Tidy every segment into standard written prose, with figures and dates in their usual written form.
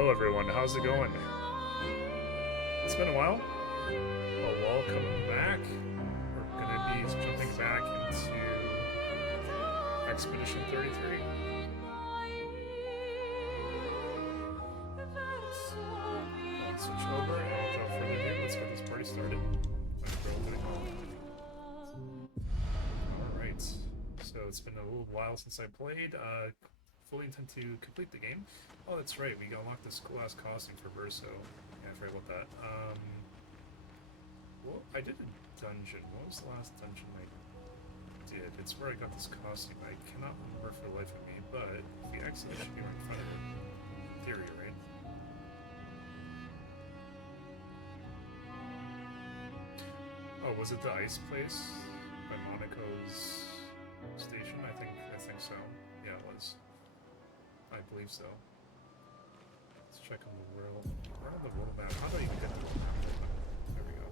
Hello everyone, how's it going? It's been a while. Well, welcome back. We're gonna be jumping back into Expedition 33. Let's switch over, and without further ado, let's get this party started. Alright, so it's been a little while since I played. Fully intend to complete the game. Oh, that's right, we unlocked this cool ass costume for Verso. Yeah, I forgot about that. Well, I did a dungeon. What was the last dungeon I did? It's where I got this costume. I cannot remember for the life of me, but if we exit, it should be right in front of it. In theory, right? Oh, was it the ice place by Monaco's station? I think so. Yeah, it was. I believe so. Let's check on the world. We're on the world map. How do I even get to the world map? There we go.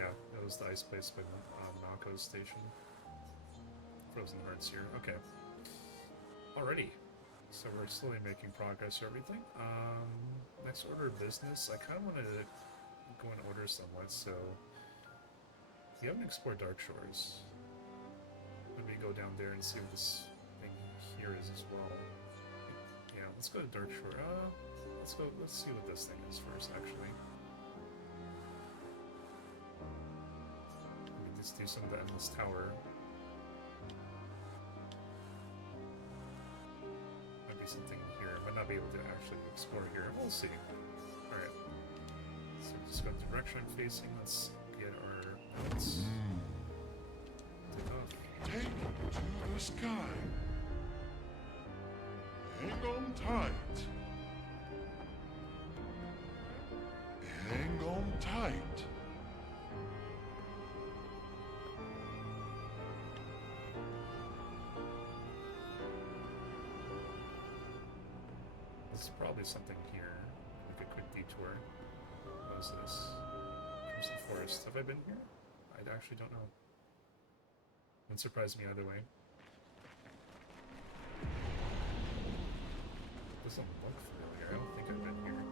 Yeah, it was the ice place by Monaco's station. Frozen Hearts here. Okay. Alrighty. So we're slowly making progress or everything. Next order of business. I kind of wanted to go in order somewhat, so we haven't explored Dark Shores. Let me go down there and see what this thing here is as well. Yeah, let's go to Dark Shore. Let's see what this thing is first, actually. Let me just do some of the Endless Tower. Might be something here. Might not be able to actually explore here. We'll see. Alright. So just go the direction I'm facing. Let's get our notes. Take off. Take to the sky. Hang on tight. Hang on tight. This is probably something here. Like a quick detour. What is this? Crimson Forest. Have I been here? I actually don't know. Wouldn't surprise me either way. Doesn't look familiar. I don't think I've been here.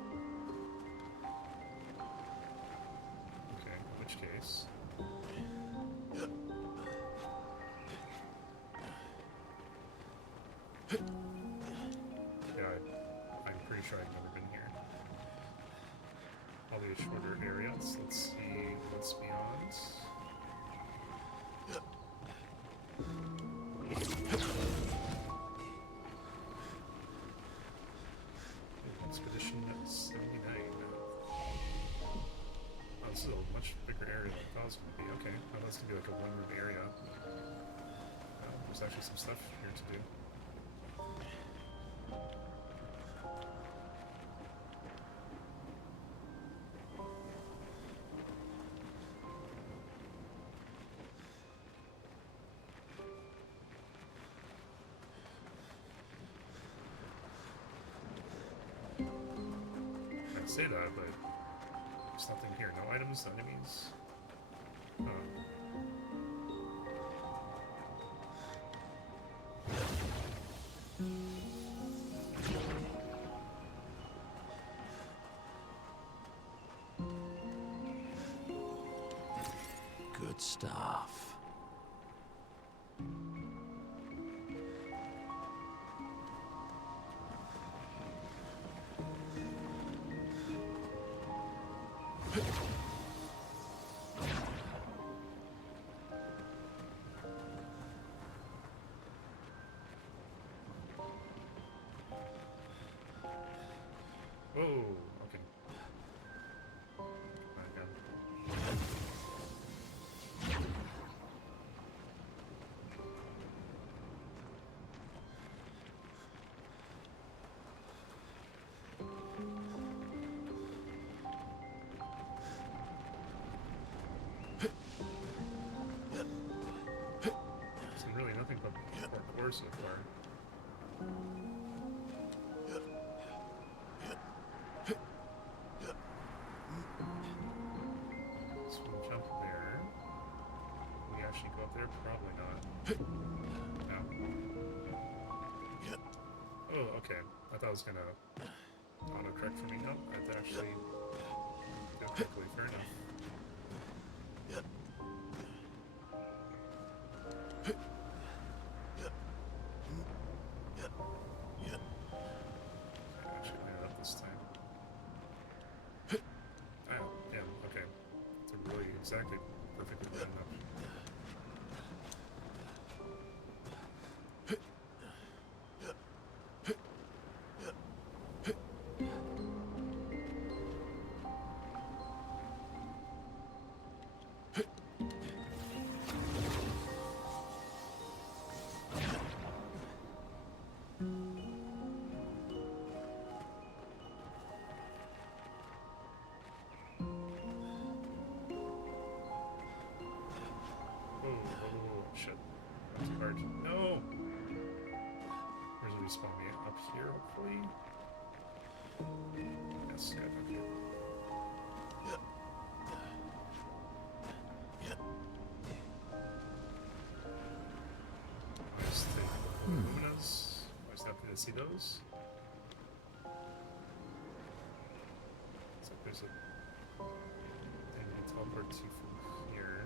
Okay, in which case. Yeah, I'm pretty sure I've never been here. Probably a shorter area. Let's see what's beyond. Expedition 79. Oh, this is a much bigger area than I thought it was going to be. Okay, I thought it was going to be like a one-room area. There's actually some stuff here to do. I say that, but there's nothing here. No items, no enemies. Good stuff. Oh, okay. Back up. There's really nothing but parkour so far. So we'll jump there. Will we actually go up there? Probably not. No. Oh, okay. I thought I was gonna autocorrect for me. No, I have to actually do it quickly. Fair enough. Actually line it up this time. Oh, yeah, okay. It's a really exactly perfectly lined up. Oh, shit. That's hard. No! Where's it respawn me? Up here, hopefully? Yes, good, okay. Let's take the Luminas. Always happy to see those. Looks like there's a thing to teleport to from here.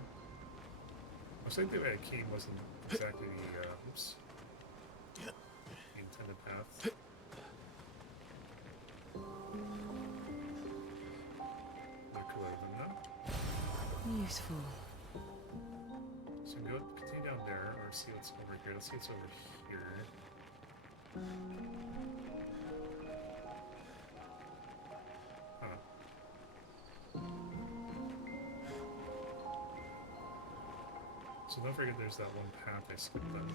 Looks like the way I came wasn't exactly the, oops. The intended path. They're cooler than that. Useful. So go continue down there, or see what's over here. Let's see what's over here. Huh. So don't forget there's that one path I skipped then.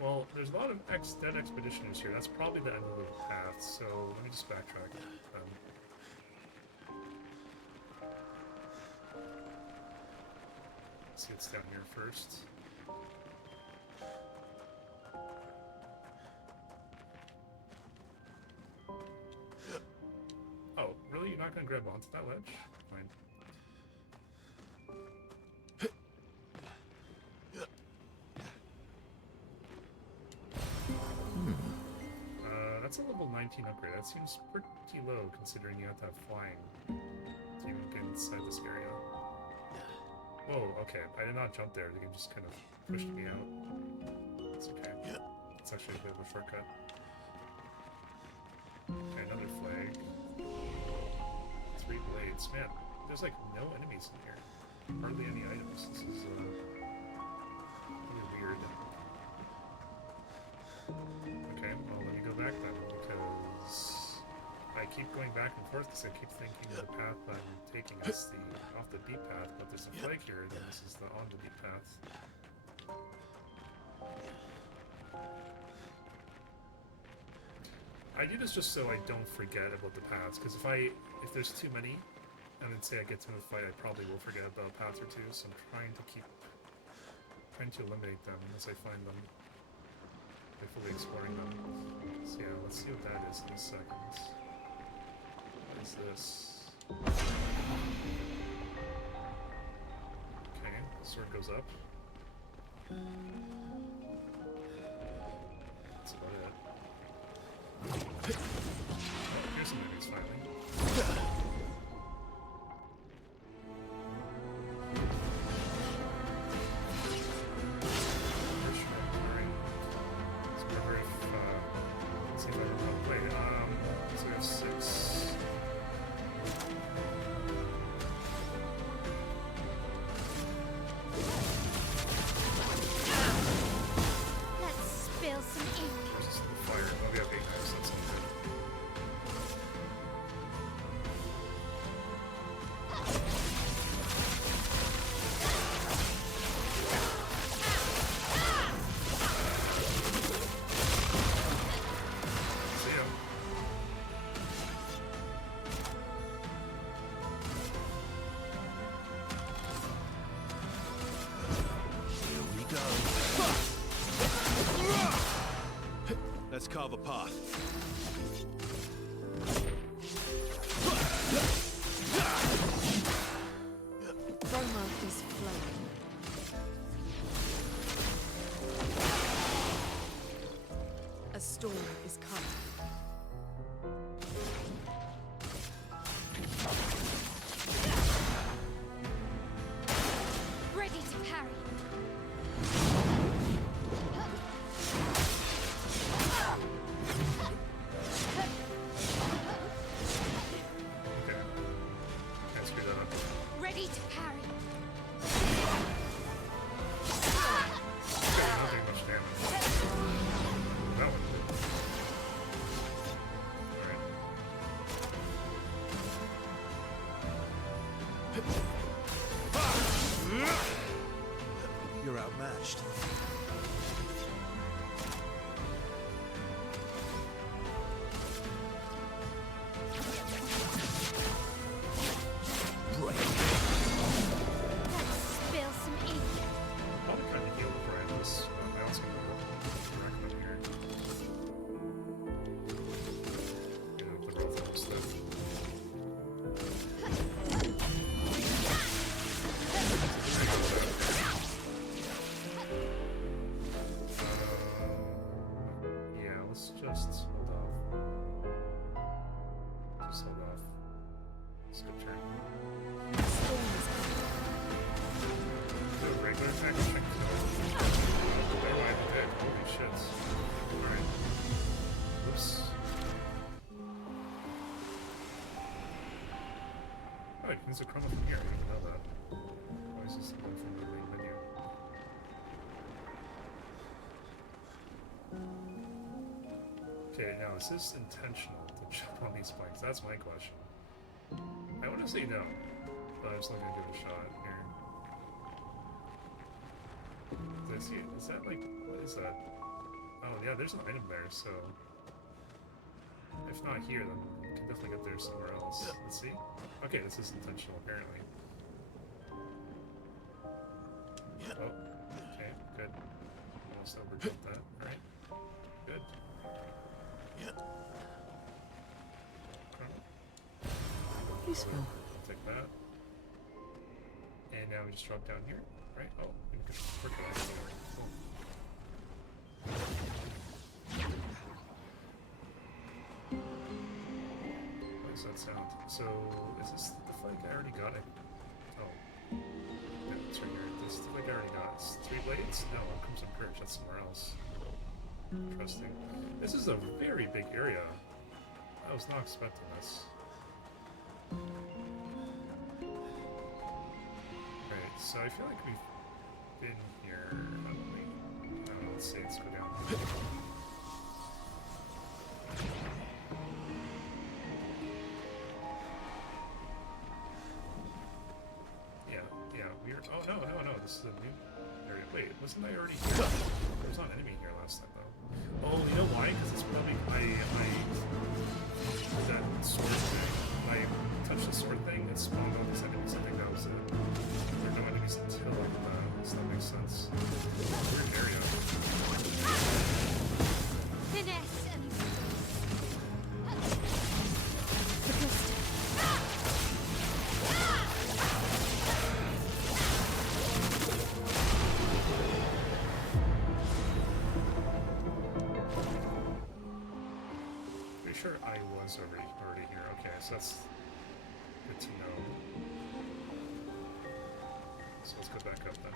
Well, there's a lot of dead expeditioners here. That's probably the end of the path, so let me just backtrack. See what's down here first. Oh, really? You're not gonna grab onto that ledge? Fine. That's a level 19 upgrade. That seems pretty low considering you have to have flying to even get inside this area. Whoa, okay. I did not jump there. The game just kind of pushed me out. It's okay. It's actually a bit of a shortcut. Okay, another flag. 3 blades. Man, there's like no enemies in here. Hardly any items. This is really weird. Okay, well let me go back then, because I keep going back and forth because I keep thinking the path I'm taking is the off the beat path, but there's a flag here, then this is the on the beat path. I do this just so I don't forget about the paths, because if there's too many, and then say I get to a fight, I probably will forget about a path or two, so I'm trying to eliminate them as I find them. By fully exploring them. So yeah, let's see what that is in a second. What is this? Okay, the sword goes up. That's about it. Oh, here's some enemies finally. So we have 6. Let's spill some ink. Versus the fire. Oh, we have 8 knives, that's not good. Let's carve a path. Roma is flowing. Ready to parry. Okay, not doing much damage. That one did. Alright. You're outmatched. Let's spill some ink. Probably kind of heal before I end this. I also have a recommend here. You know, the growth and stuff. Yeah, let's just hold off. Just hold off. Skip turn. Storm is coming. Do a regular attack check. Never mind, I'm dead. Holy shit. Alright. Oops. Oh, you can use a chroma from here. I didn't know that. Why is this one from the main menu? Okay, now is this intentional to jump on these spikes? That's my question. I want to say no, but I'm still gonna give it a shot here. Is that like, what is that? Oh yeah, there's an item there, so if not here, then we can definitely get there somewhere else. Let's see. Okay, this is intentional apparently. Oh, okay, good. Almost overjumped that. Alright, good. Useful. I'll take that. And now we just drop down here, right? Oh, we can quick that. Cool. What does that sound? So, is this the flag? I already got it. Oh. Yeah, it's right here. This is the flag I already got. It's 3 blades? No, Crimson Perch. That's somewhere else. Interesting. This is a very big area. I was not expecting this. Right, so I feel like we've been here, haven't we? Let's see, let's go down. Yeah, we're. Oh no, this is a new area. Wait, wasn't I already here? There was not an enemy here last time, though. Oh, you know why? Because it's probably that sword thing. When I touched the sword thing, it spawned all these enemies. I think that was it. There are no enemies until like that, so that makes sense. Weird area. Finesse and Pretty sure I was already here. Okay, so that's good to know. So let's go back up then.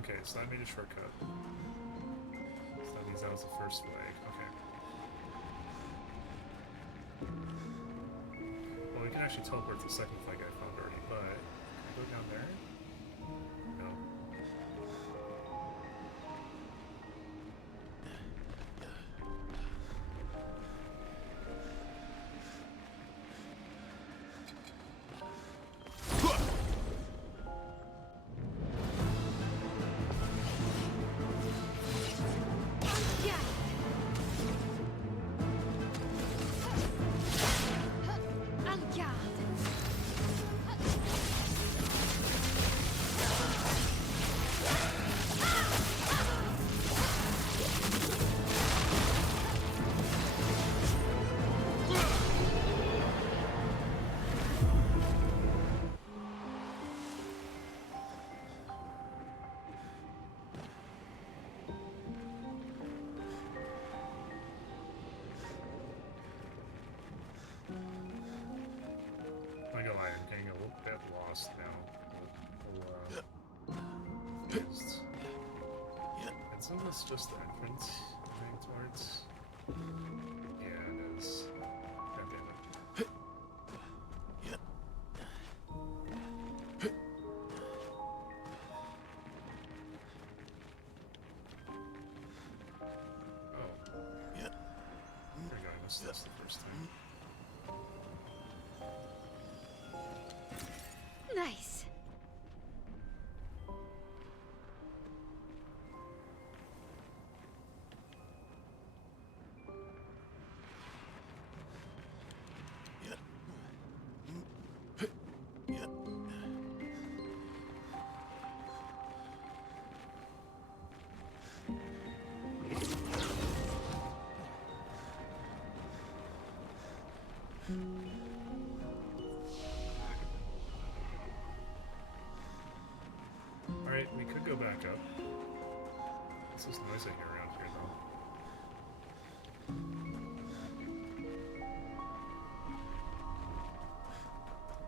Okay, so I made a shortcut. So that means that was the first flag. Okay. Well, we can actually teleport to the second flag I found already, but can I go down there? No. I'm getting a little bit lost now. Confused. And so that's just the entrance I'm heading towards. missed this the first time. Nice. Alright, we could go back up. This is noise I hear around here, though.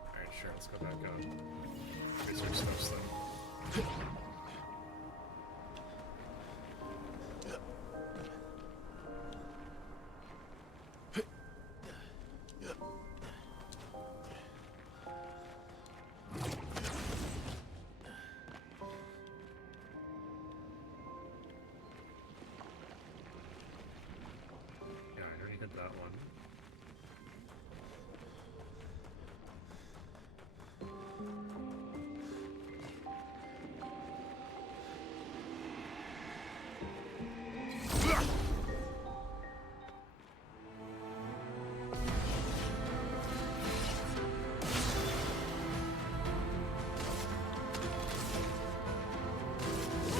Alright, sure, let's go back up. Raise our steps, then. Yeah, I already hit that one.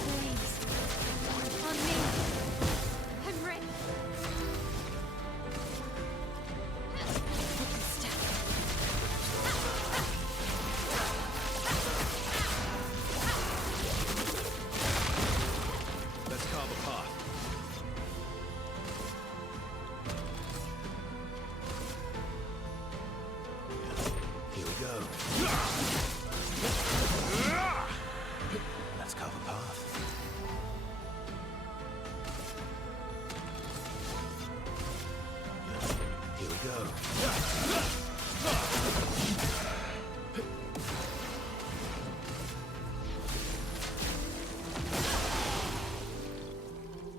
Flames. On me. I'm ready. Step. Let's carve a path. Here we go. Let's carve a path. Here we go.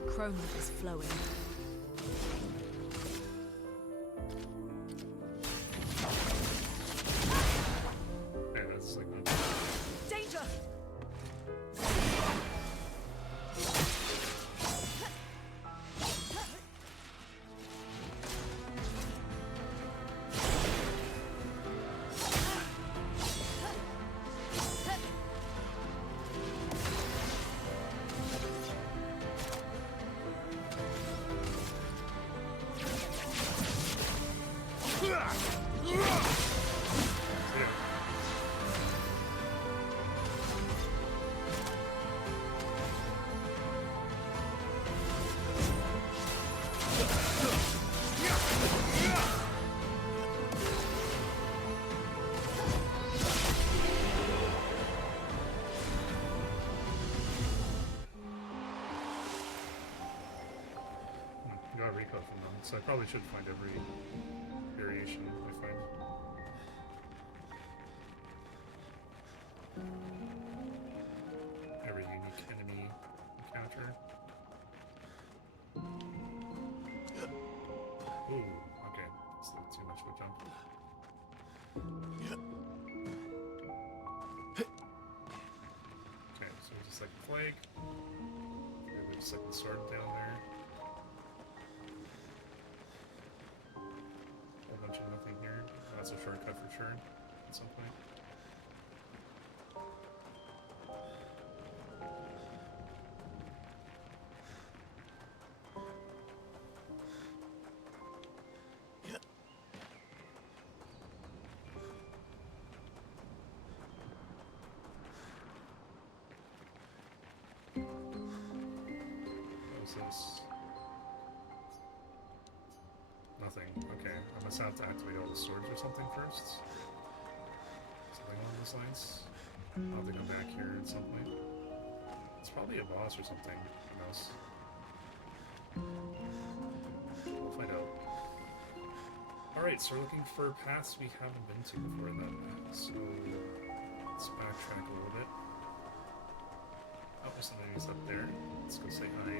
Chroma is flowing. Hey, that's like not Danger! yeah. Got a recall from them, so I probably should find every variation I find. Every unique enemy encounter. Ooh, okay. It's not too much of a jump. Okay, so just like the flag. Maybe just like the sword down there. Whole bunch of nothing here. Oh, that's a shortcut for sure. At some point. What was this? Nothing. Okay, I must have to activate all the swords or something first. Something along those lines. I'll have to come back here at some point. It's probably a boss or something. Who knows? We'll find out. Alright, so we're looking for paths we haven't been to before then. So let's backtrack a little bit. Oh, there's some enemies up there. Let's go say hi.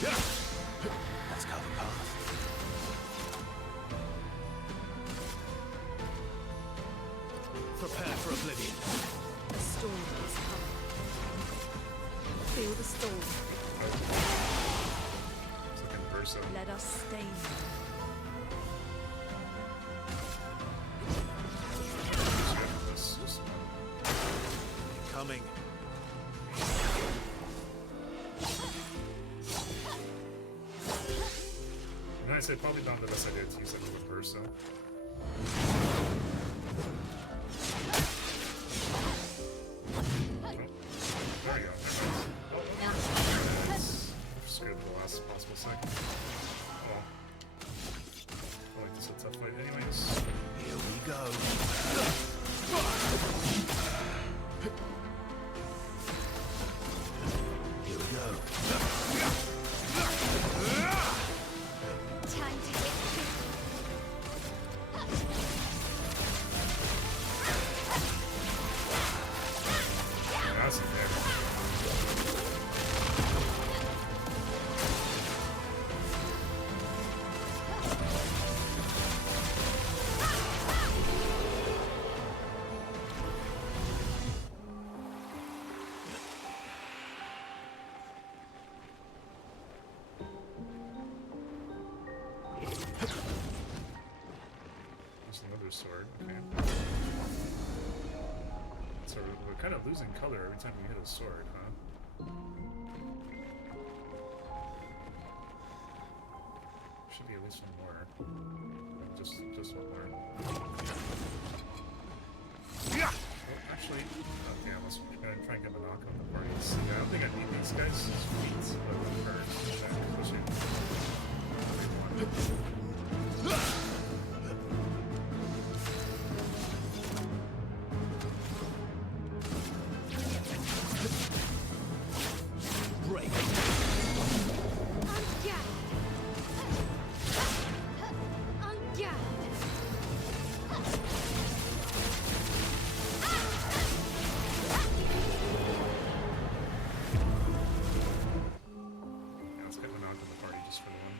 Let's cover path. Prepare for oblivion. A storm is coming. Feel the storm. It's like in Versa. Let us stain them. Coming. And I say probably not the best idea to use it with Versa. Oh, there we go. Nice. Screwed the last possible second. Oh. I like this a tough fight anyways. Here we go. Here we go. Time to get tricky. That's a damage. There's another sword, okay. So we're kind of losing color every time we hit a sword, huh? Should be at least one more. Just one more. Oh, actually, okay, I'm gonna try and get Monaco in the parties. Yeah, I don't think I need these guys' feet, but first, especially. Break. Yeah, let's get Monaco in the party just for the one.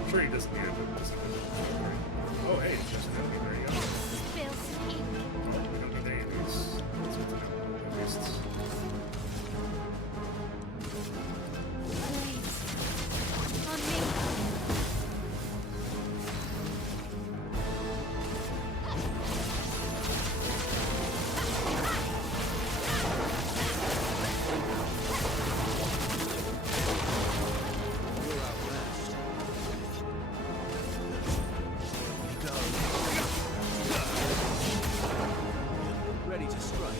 I'm sure he doesn't need it, but doesn't need it. Oh, hey, there's an enemy. There you go. Spill some ink. We don't know the enemies. That's good to know, at least. Please. On me. You're outmatched. Here we go. Ready to strike.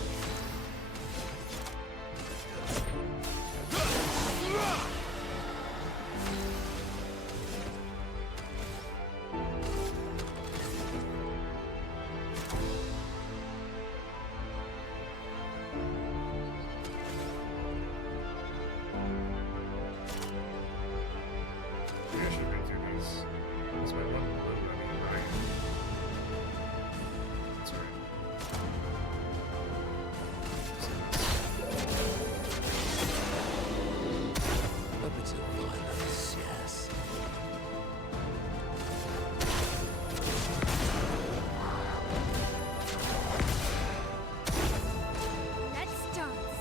Maybe I should redo these. That's my one blue, I mean, right? That's right. A bit of violence, yes. Let's dance.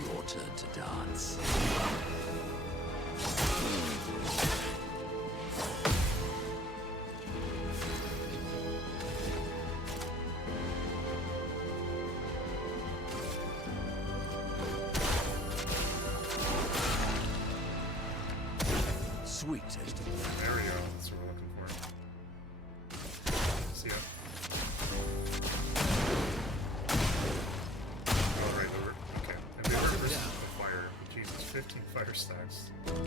Your turn to dance. Sweet taste of There we go. That's what we're looking for. See ya. Oh, right over. Okay. And we were versus the fire. Jesus, 15 fire stacks. Quite a lot.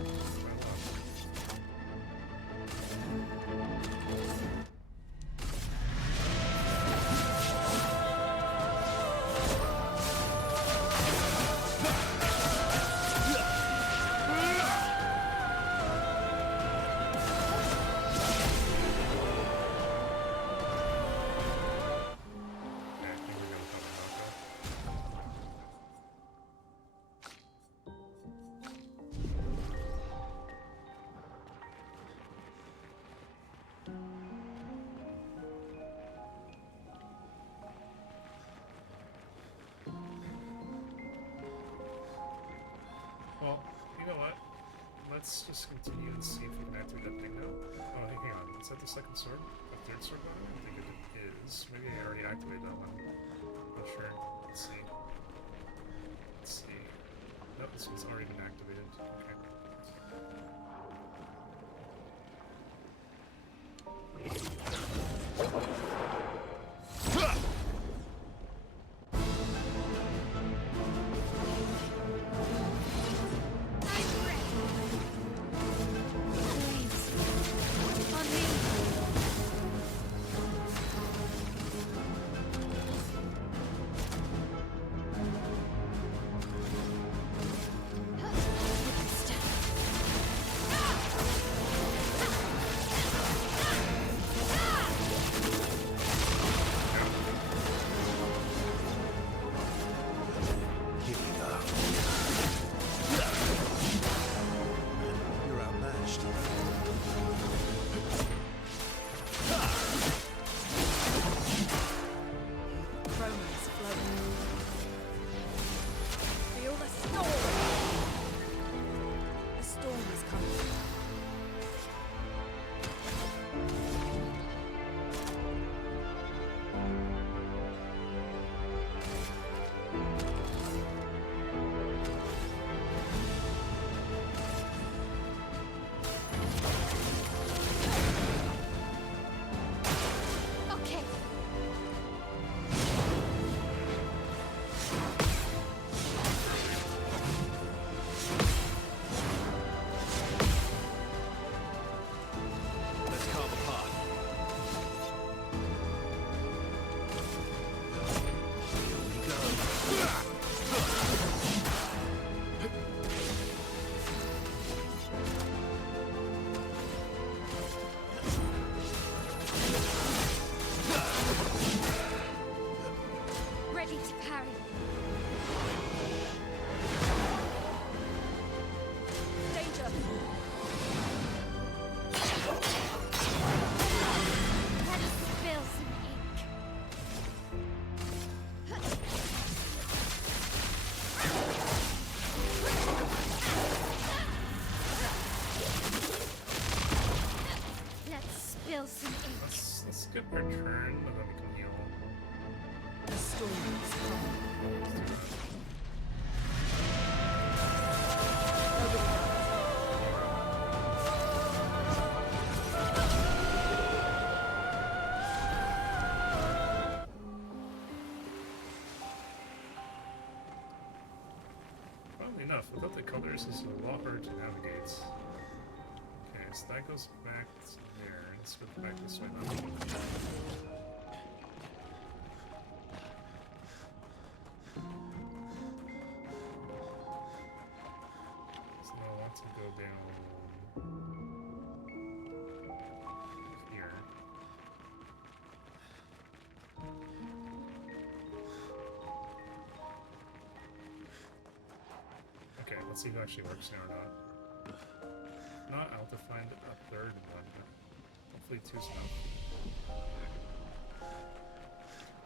Okay, I think we're gonna probably knock that. Well, you know what? Let's just continue and see if we can activate that thing now. Oh, hey, hang on. Is that the second sword? The third sword button? I think it is. Maybe I already activated that one. Not sure. Let's see. Let's see. Nope, this one's already been activated. Okay. I'm ready. Flames. On me. Step. Here we go. You're outmatched. Chroma's flowing. Feel the storm! A storm is coming. Okay. Let's carve a path. Here we go. Ready to parry. Danger! Let us spill some ink. Let's spill some ink. Let's skip our turn, and then we can heal. A storm is coming. Let's do that. Funnily enough, without the colors, it's a lot harder to navigate. Okay, so that goes back to there. Let's go back this way now. So now I want to go down here. Okay, let's see if it actually works now or not. Not, I'll have to find a third one. Hopefully two's enough.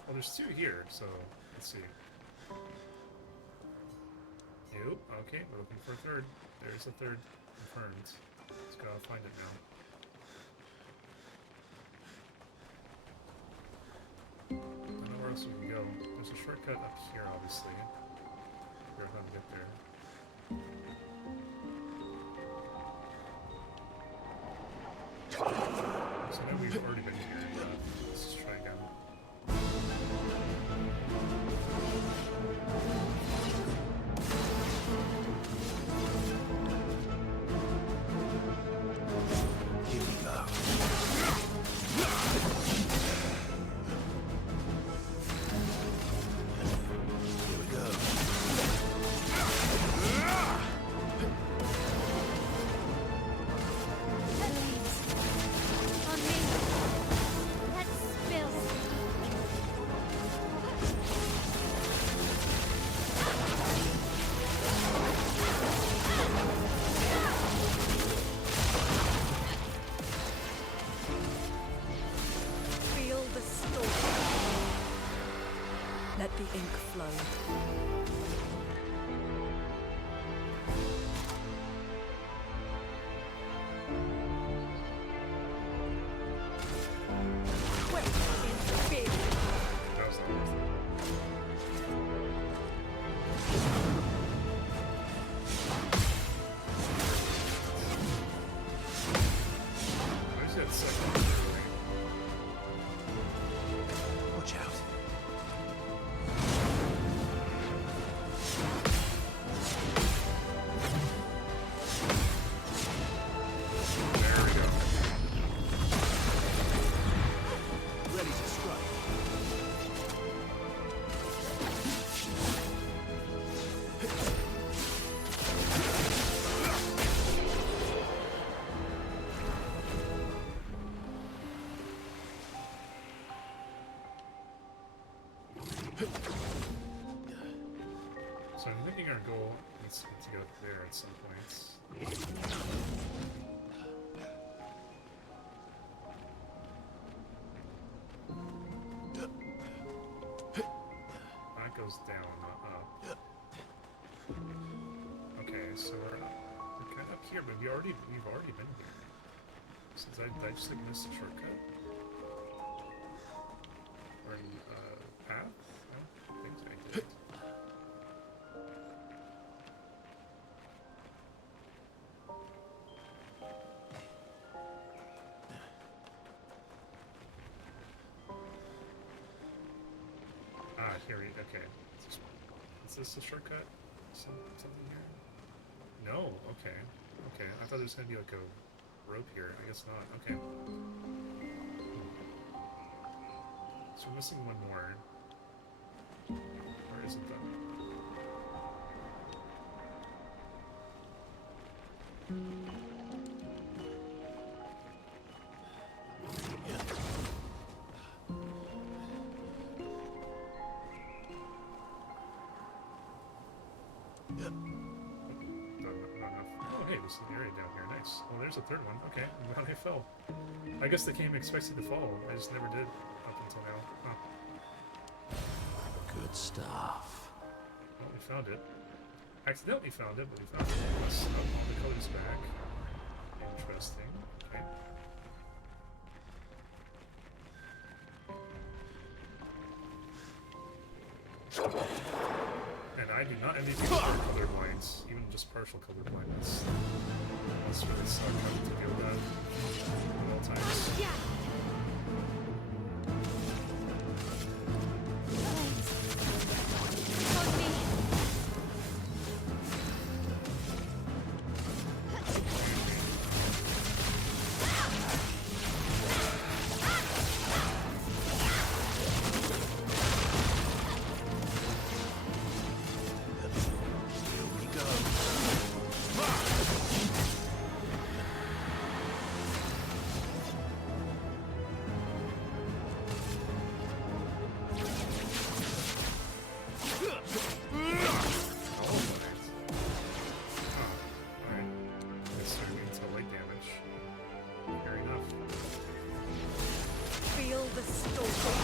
Well, there's two here, so let's see. Nope, okay, we're looking for a third. There's a third confirmed. Let's go find it now. I don't know where else we can go. There's a shortcut up here, obviously. Figure out how to get there. So now we've already been here. Let's try Let the ink flow. Wait, in big. That was not worth it. Where's that second thing? Watch out. There we go. Ready to strike. So I'm thinking our goal needs to go there at some points. That goes down, not up. Okay, so we're kind of up here, but we've already been here. Since I just like missed a shortcut. Or path? I don't think I did. Ah, here we okay. Is this a shortcut? Something here? No, okay. Okay. I thought there was gonna be like a rope here. I guess not. Okay. So we're missing one more. Where is it though? Not enough. Oh, hey, there's an area down here. Nice. Oh, there's a third one. Okay, I'm glad I fell. I guess the game expects you to fall. I just never did up until now. Huh. Good stuff. Well, we found it. Accidentally found it, but we found it. Plus, all the colors back. Interesting. Okay. And I do not envy people who are colorblind, even just partial colorblindness. That's really suck having to deal with that at all times. Yeah. On me. Here we go. Feel the storm.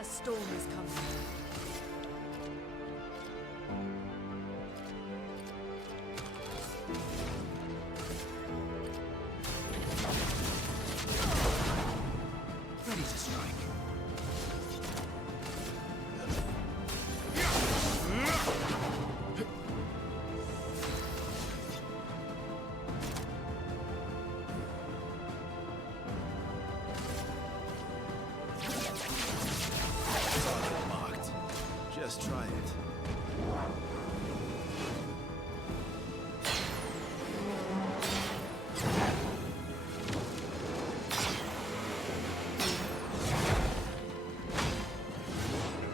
A storm is coming. Ready to strike. Target marked. Just try it.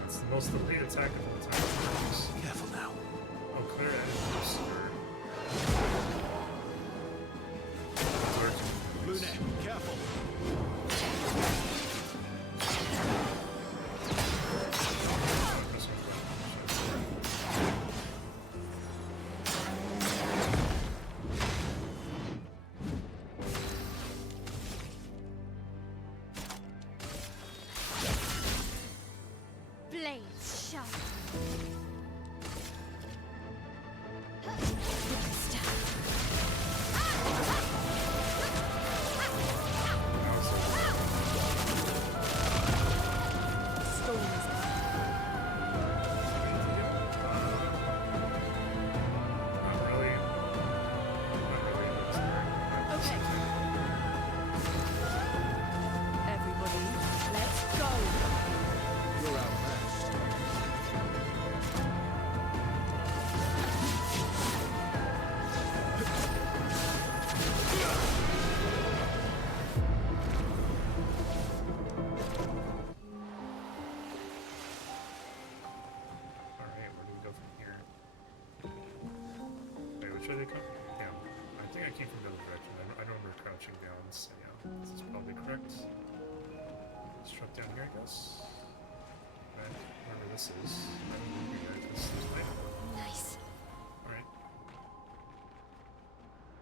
It's the most elite attack of all time. Careful now. Oh, clear enemies or... Lune, careful. Let's show. Monster. Storm is coming. Not really. Not really. Okay. Everybody, let's go. You're outmatched. Alright, where do we go from here? Wait, which way they come? Yeah. I think I came from the other direction. I don't remember crouching down, so yeah. This is probably correct. Let's drop down here, I guess. And wherever this is. I don't know where because there's an item. Nice. Alright.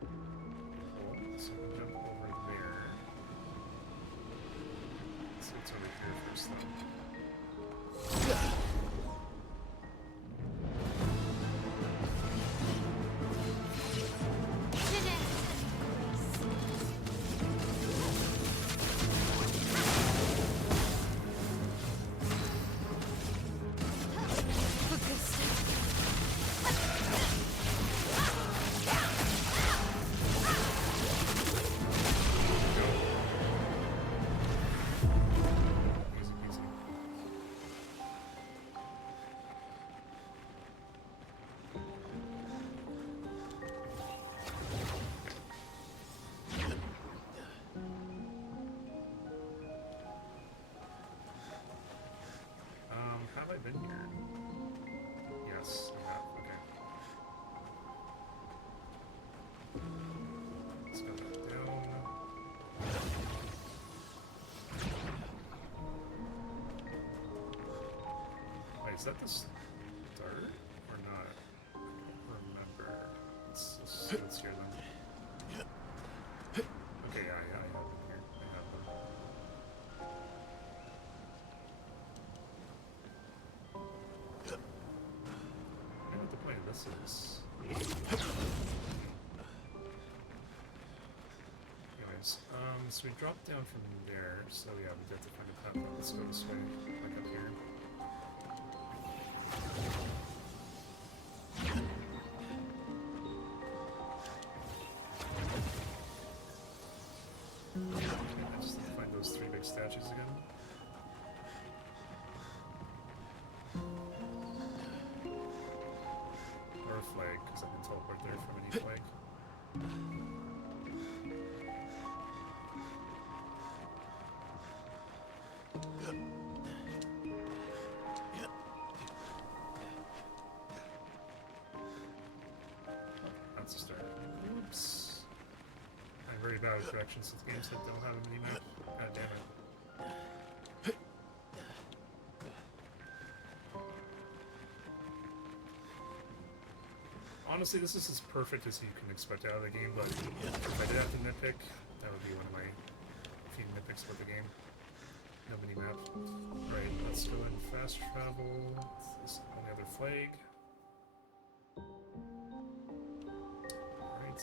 Cool. So we'll jump over there. Let's see what's over here first, though. Easy peasy. Have I been here? Yes, I have. Okay. Let's go back down. Wait, is that the start or not? I don't remember. Let's hear them. Okay, yeah, I have them here. I have them. I know what the point of this is. Anyways, so we dropped down from there, so yeah, we have to find a path. Let's go this way, like up here. Okay, I just need to find those three big statues again. Or a flag, because I can teleport there from any flag. That's a start. Oops. I'm very bad at directions with games that don't have a mini-map. God damn it. Honestly, this is as perfect as you can expect out of the game, but if I did have to nitpick, that would be one of my few nitpicks about the game. No mini-map. Right, let's go and fast travel. This on the other flag. Alright,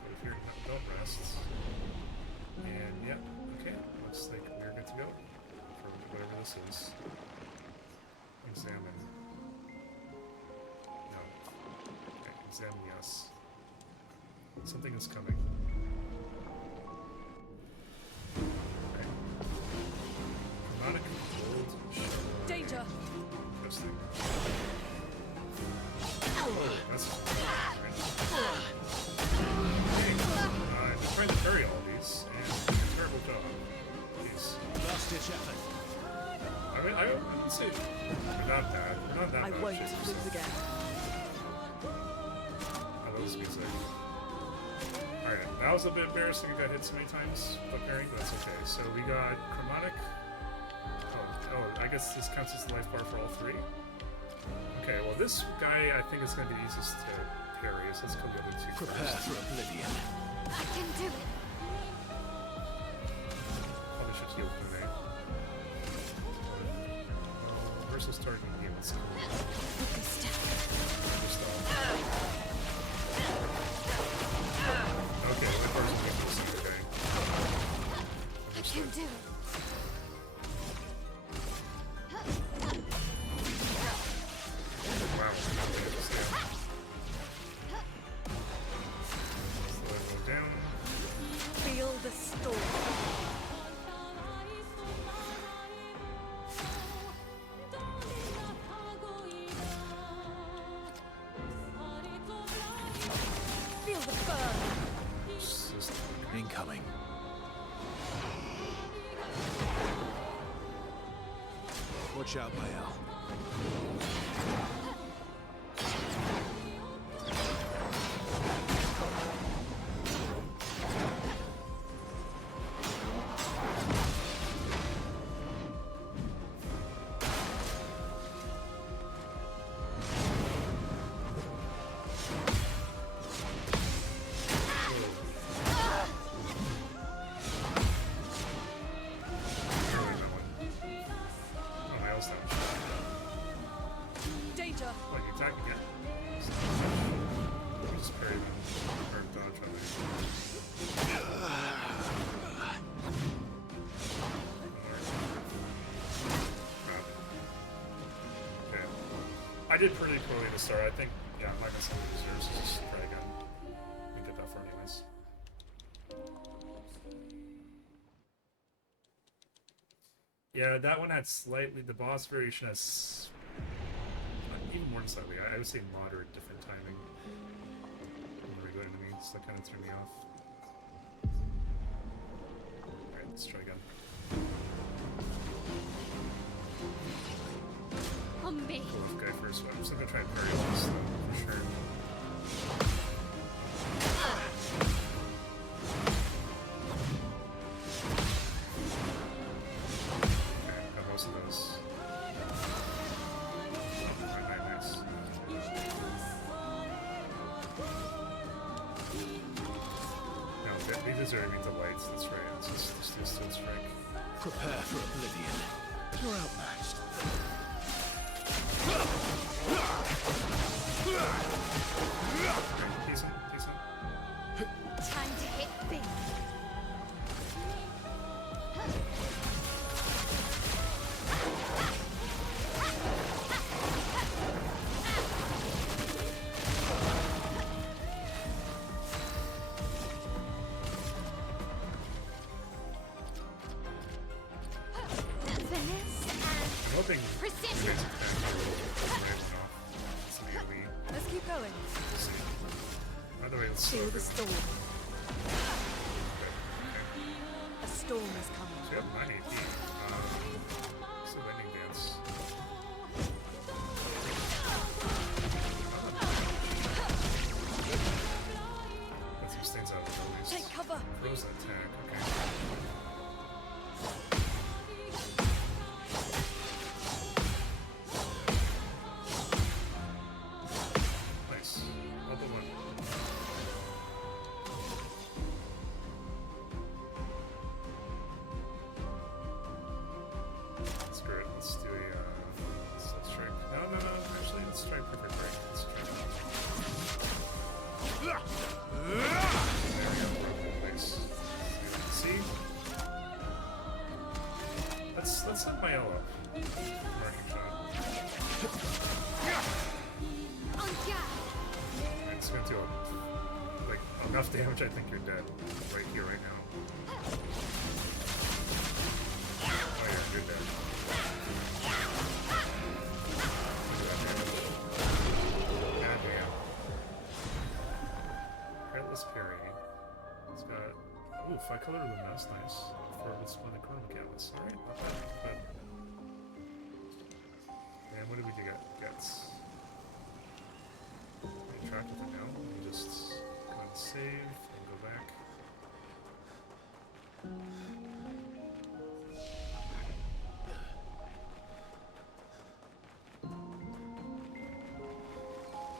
go to here, don't rest. And yeah, okay, looks like we're good to go for whatever this is. Examine. No. Okay, examine, yes. Something is coming. Okay. Chromatic gold shell. Danger! Interesting. That's I'm trying to parry all these, and I'm doing a terrible job. Jeez. Last-ditch effort. I mean, I wouldn't say we're not bad. We're not that I bad. won't Jeez. lose again. I love this music. Alright, that was a bit embarrassing. I got hit so many times by parrying, but that's okay. So we got chromatic. Oh, I guess this counts as the life bar for all three. Okay, well this guy I think is going to be the easiest to parry, so let's kill the other two Prepare first. for oblivion. I can do it. Probably should heal today. Reversal just targeting you. Let's go. Augusta. Just, okay, my person weakness in the day. I can do it. Wow, slow it down. Feel the storm. Feel the burn. Incoming. Watch out, Bael. Danger. What, you attack again? Just parry them. Or dodge, rather. Okay. I did pretty poorly to start. I think, yeah, I'm not gonna say deserves to just try again. We get that for anyways. Yeah, that one had slightly, the boss variation has even more than slightly. I would say moderate different timing from the regular enemies, so that kind of threw me off. Alright, let's try again. On me. The left guy first, but I'm still gonna try and parry this though, for sure. Okay, got most of those. Nice. No, they deserve me delights, that's right. Let's just do still strike. Prepare for oblivion. You're outmatched. Okay, decent. Time to hit big. Finesse and I'm hoping precision. Let's keep going. By the way, let's Feel the slow storm. Okay. A storm is coming. So we have 9 AP. So landing dance. Get some stains out of it at least. Take cover. Frozen attack, okay. Nice. All but one. Screw it. Let's do a let's try. No. Actually, let's try perfect break. Let's try. There we go. Nice. See? Let's set my L up. Marking shot. On guard. It's gonna do like enough damage. I think you're dead. Right here, right now. Oh yeah, you're dead. God damn. Heartless parry. It's got ooh, 5 color lumen. That's nice. For what's one of the chroma canvas. Alright, not bad. But and what did we get? Gets. Interact with it now. Let me just go and save and go back.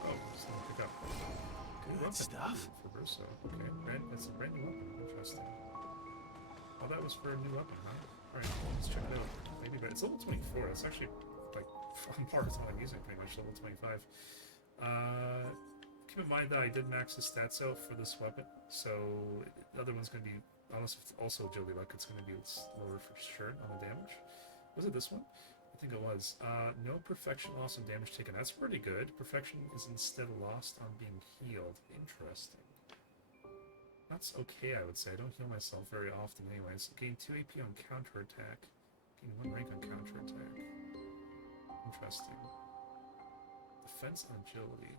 Oh, just let me pick up. Good weapon. stuff. For Verso. Okay, it's a brand new weapon. Interesting. Oh, that was for a new weapon, huh? Alright, let's check it out. Maybe, but it's level 24. It's actually like on par with my music, pretty much, level 25. Keep in mind that I did max the stats out for this weapon, so the other one's going to be, unless it's also agility luck, it's going to be lower for sure on the damage. Was it this one? I think it was. No perfection loss on damage taken. That's pretty good. Perfection is instead lost on being healed. Interesting. That's okay, I would say. I don't heal myself very often anyways. Gain 2 AP on counterattack. Gain 1 rank on counterattack. Interesting. Defense and agility.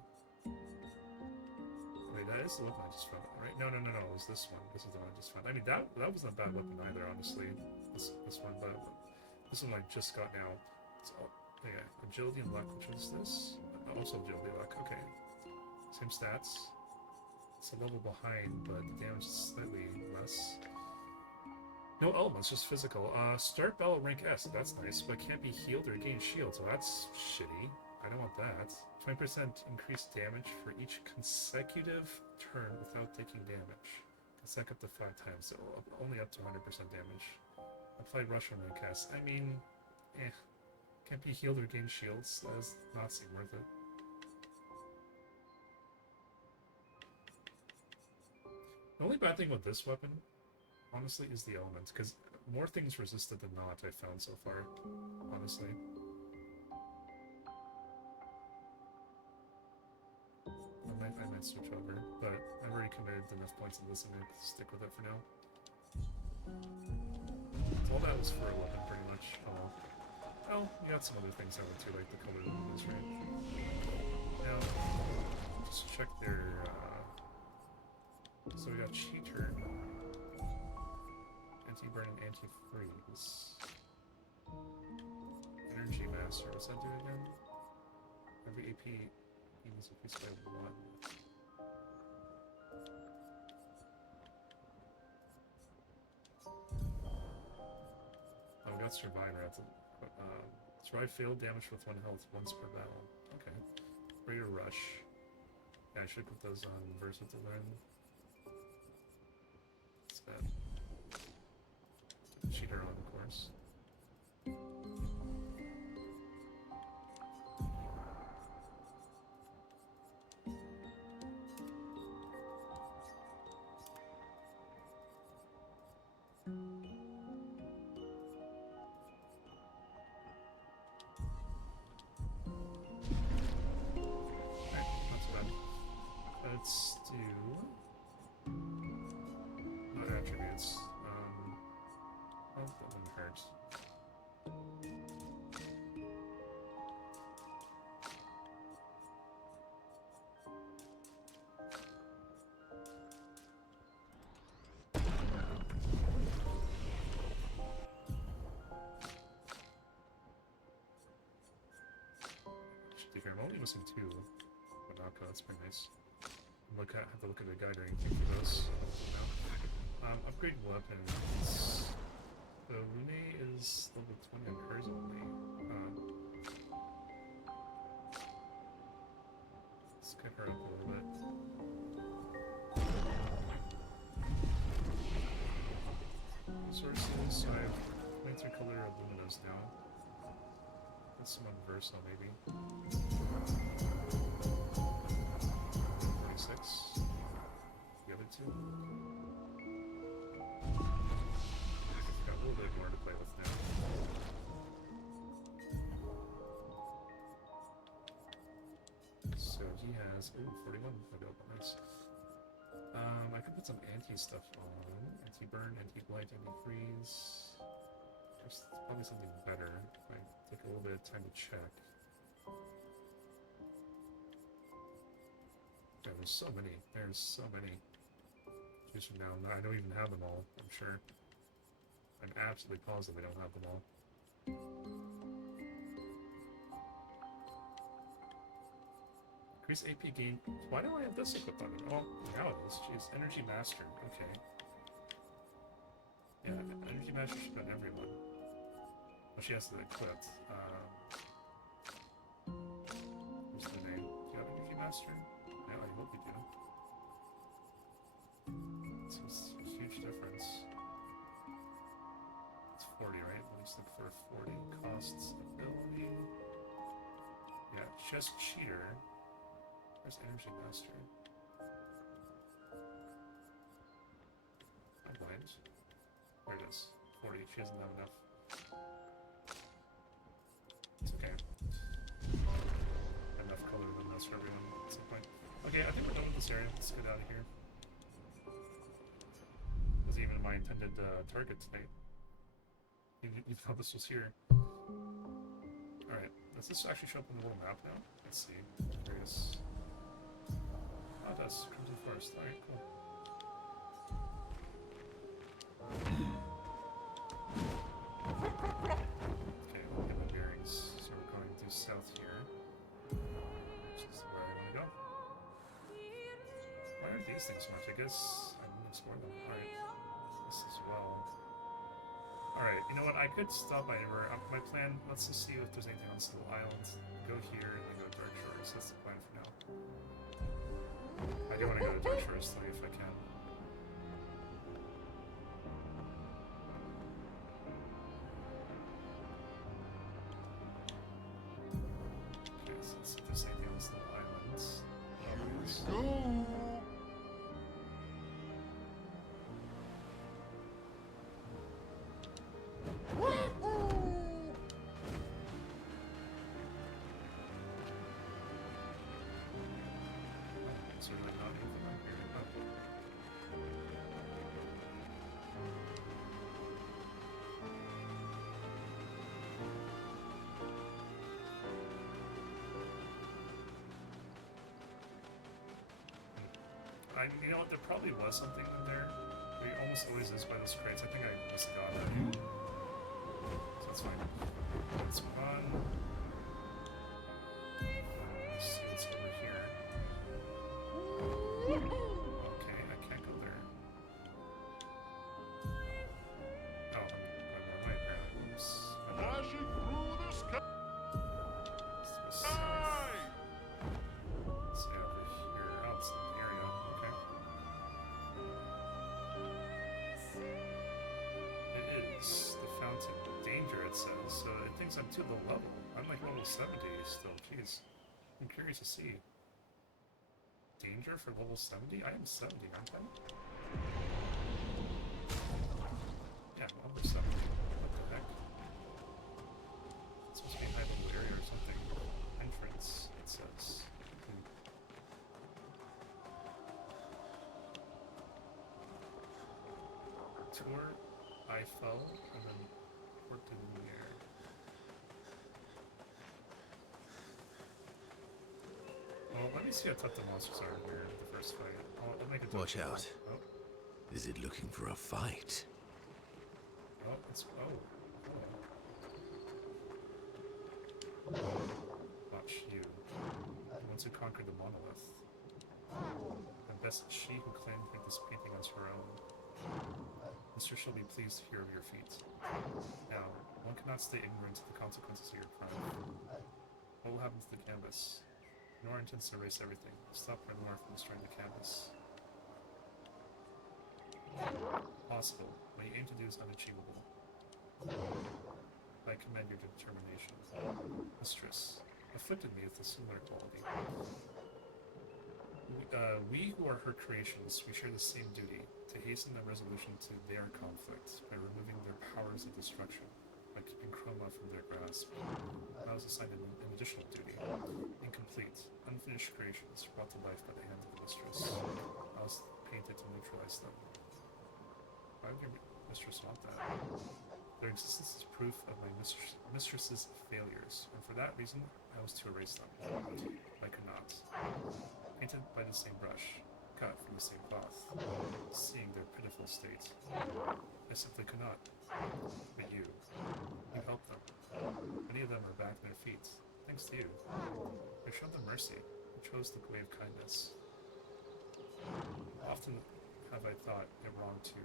Wait, that is the weapon I just found, right? No, it was this one. This is the one I just found. I mean, that wasn't a bad weapon either, honestly. This one, but this one I just got now. It's all, yeah, agility and luck, which was this? Also agility luck, okay. Same stats. It's a level behind, but the damage is slightly less. No elements, just physical. Start battle rank S, that's nice, but can't be healed or gain shield, so that's shitty. I don't want that. 20% increased damage for each consecutive turn without taking damage. Can stack up to 5 times, so only up to 100% damage. Apply rush on rank S. I mean, can't be healed or gain shields. That does not seem worth it. The only bad thing with this weapon, honestly, is the elements, because more things resisted than not I've found so far, honestly. I might switch over, but I've already committed enough points to this, I'm going to stick with it for now. So all that was for a weapon, pretty much. Oh, well, you got some other things I went to, like the color of the is, right? Now, just check their, so we got Cheater, Anti-Burn, and Anti-Freeze. Energy Master, what's that do again? Every AP is increased by 1. Oh, we got Survivor. Survive failed damage with 1 health once per battle. Okay. Greater Rush. Yeah, I should put those on Versa to learn. What's that? Cheater on, of course. Let's do not attributes. Oh, that wouldn't hurt. I'm only missing 2. Monaka, that's pretty nice. Have to look at the guide or anything for those. No. Upgrade weapons. The Rune is level 20 on hers only. Let's get her up a little bit. Resources, I have 23 color Luminos now. Let's summon Versa maybe. 46. The other 2. Got a little bit more to play with now. So he has 41 available. Nice. I could put some anti-stuff on. Anti-burn, anti-blight, anti-freeze. There's probably something better. Might take a little bit of time to check. Yeah, there's so many. There's so many. Choose from now. I don't even have them all, I'm sure. I'm absolutely positive I don't have them all. Increase AP gain. Why do I have this equipped on it? Oh, now it is. Jeez. Energy Master. Okay. Yeah, Energy Master should be on everyone. Well, she has to equip. What's the name? Do you have Energy Master? Yeah, I hope you do. So it's a huge difference. It's 40, right? At least look for 40 costs ability. Yeah, chess cheater. Where's energy master? I'm blind. There it is. 40. She doesn't have enough. It's okay. Enough color than this for everyone at some point. Okay, I think we're done with this area. Let's get out of here. Wasn't even my intended target tonight. Even though this was here. Alright, does this actually show up on the little map now? Let's see. Curious. Oh, it does. Crimson Forest. Alright, cool. Okay, we'll get my bearings. So we're going due south here. This is where I want to go. Why aren't these things much? I guess I didn't explore them. Alright. This as well. Alright, you know what? I could stop by anywhere. My plan, let's just see if there's anything on this little island. Go here and then go Dark Shores. That's the plan for now. I do want to go to Dark Shores though, if I can. Okay, so let's see if there's anything on this little island. Here we go. Certainly not anything on here. You know what? There probably was something in there. There almost always is by this crates. I think I just got that. So that's fine. Let's move on. Let's see what's over here. Okay, I can't go there. Oh, I'm going the right way apparently. Oops. Flashing through the sky. Let's go south. Let's see over here. Oh, it's the area. Okay. It is the fountain. Danger, it says. So it thinks I'm too low level. I'm like level 70 still. Jeez. I'm curious to see. Danger for level 70? I am 70, aren't I? Yeah, level 70. What the heck? It's supposed to be a high level area or something. Entrance, it says. Tour, I fell, and then port to the air. Well, let me see how tough the monsters are here in the first fight. I'll make a Watch out. Oh, Is it looking for a fight? oh, it's Watch you. Once you conquer the monolith, and best she who claimed to make this painting as her own. Mistress shall be pleased to hear of your feat. Now, one cannot stay ignorant of the consequences of your crime. What will happen to the canvas? Nor intends to erase everything. Stop Renoir from destroying the canvas. Possible. What you aim to do is unachievable. I commend your determination. Mistress, afflicted me with a similar quality. We who are her creations, we share the same duty, to hasten the resolution to their conflict by removing their powers of destruction, by keeping Chroma from their grasp. I was assigned an additional duty. Incomplete, unfinished creations brought to life by the hand of the mistress. I was painted to neutralize them. Why would your mistress want that? Their existence is proof of my mistress's failures, and for that reason, I was to erase them. I could not. Painted by the same brush, cut from the same cloth, seeing their pitiful state. I simply could not. But you helped them. Many of them are back on their feet, thanks to you. I showed them mercy, and chose the way of kindness. Often have I thought it wrong to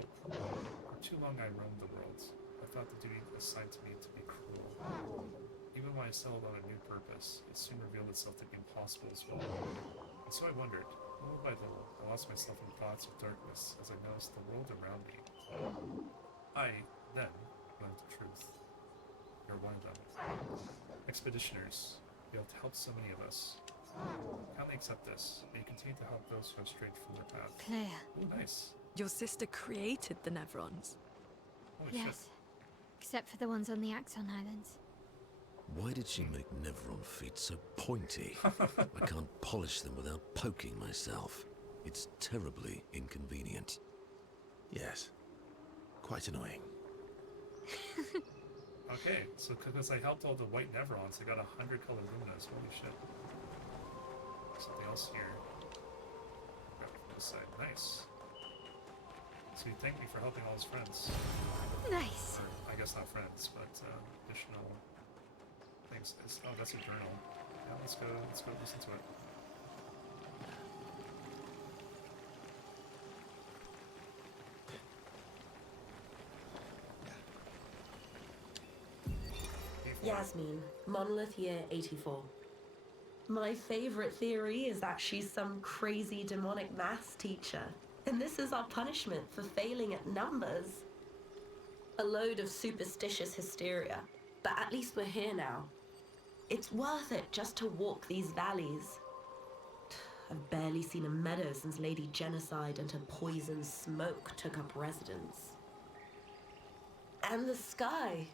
hope. For too long I roamed the world. I thought the duty assigned to me to be cruel. Even when I settled on a new purpose, it soon revealed itself to be impossible as well. And so I wondered, little by little, I lost myself in thoughts of darkness as I noticed the world around me. I, then, learned the truth. You're one of them. Expeditioners, You have helped so many of us. Can't they accept this? May you continue to help those who have strayed from their path. Clear. Ooh, nice. Your sister created the Nevrons. Holy Yes. Except for the ones on the Axon Islands. Why did she make Nevron feet so pointy? I can't polish them without poking myself. It's terribly inconvenient. Yes. Quite annoying. Okay, so because I helped all the white Nevrons, I got 100 color luminas. Holy shit. Something else here. Grab it from this side. Nice. So he thanked me for helping all his friends. Nice. Or, I guess not friends, but additional things. Oh, that's a journal. Yeah, let's go listen to it. Yasmin, Monolith Year 84. My favorite theory is that she's some crazy demonic maths teacher, and this is our punishment for failing at numbers. A load of superstitious hysteria, but at least we're here now. It's worth it just to walk these valleys. I've barely seen a meadow since Lady Genocide and her poison smoke took up residence. And the sky.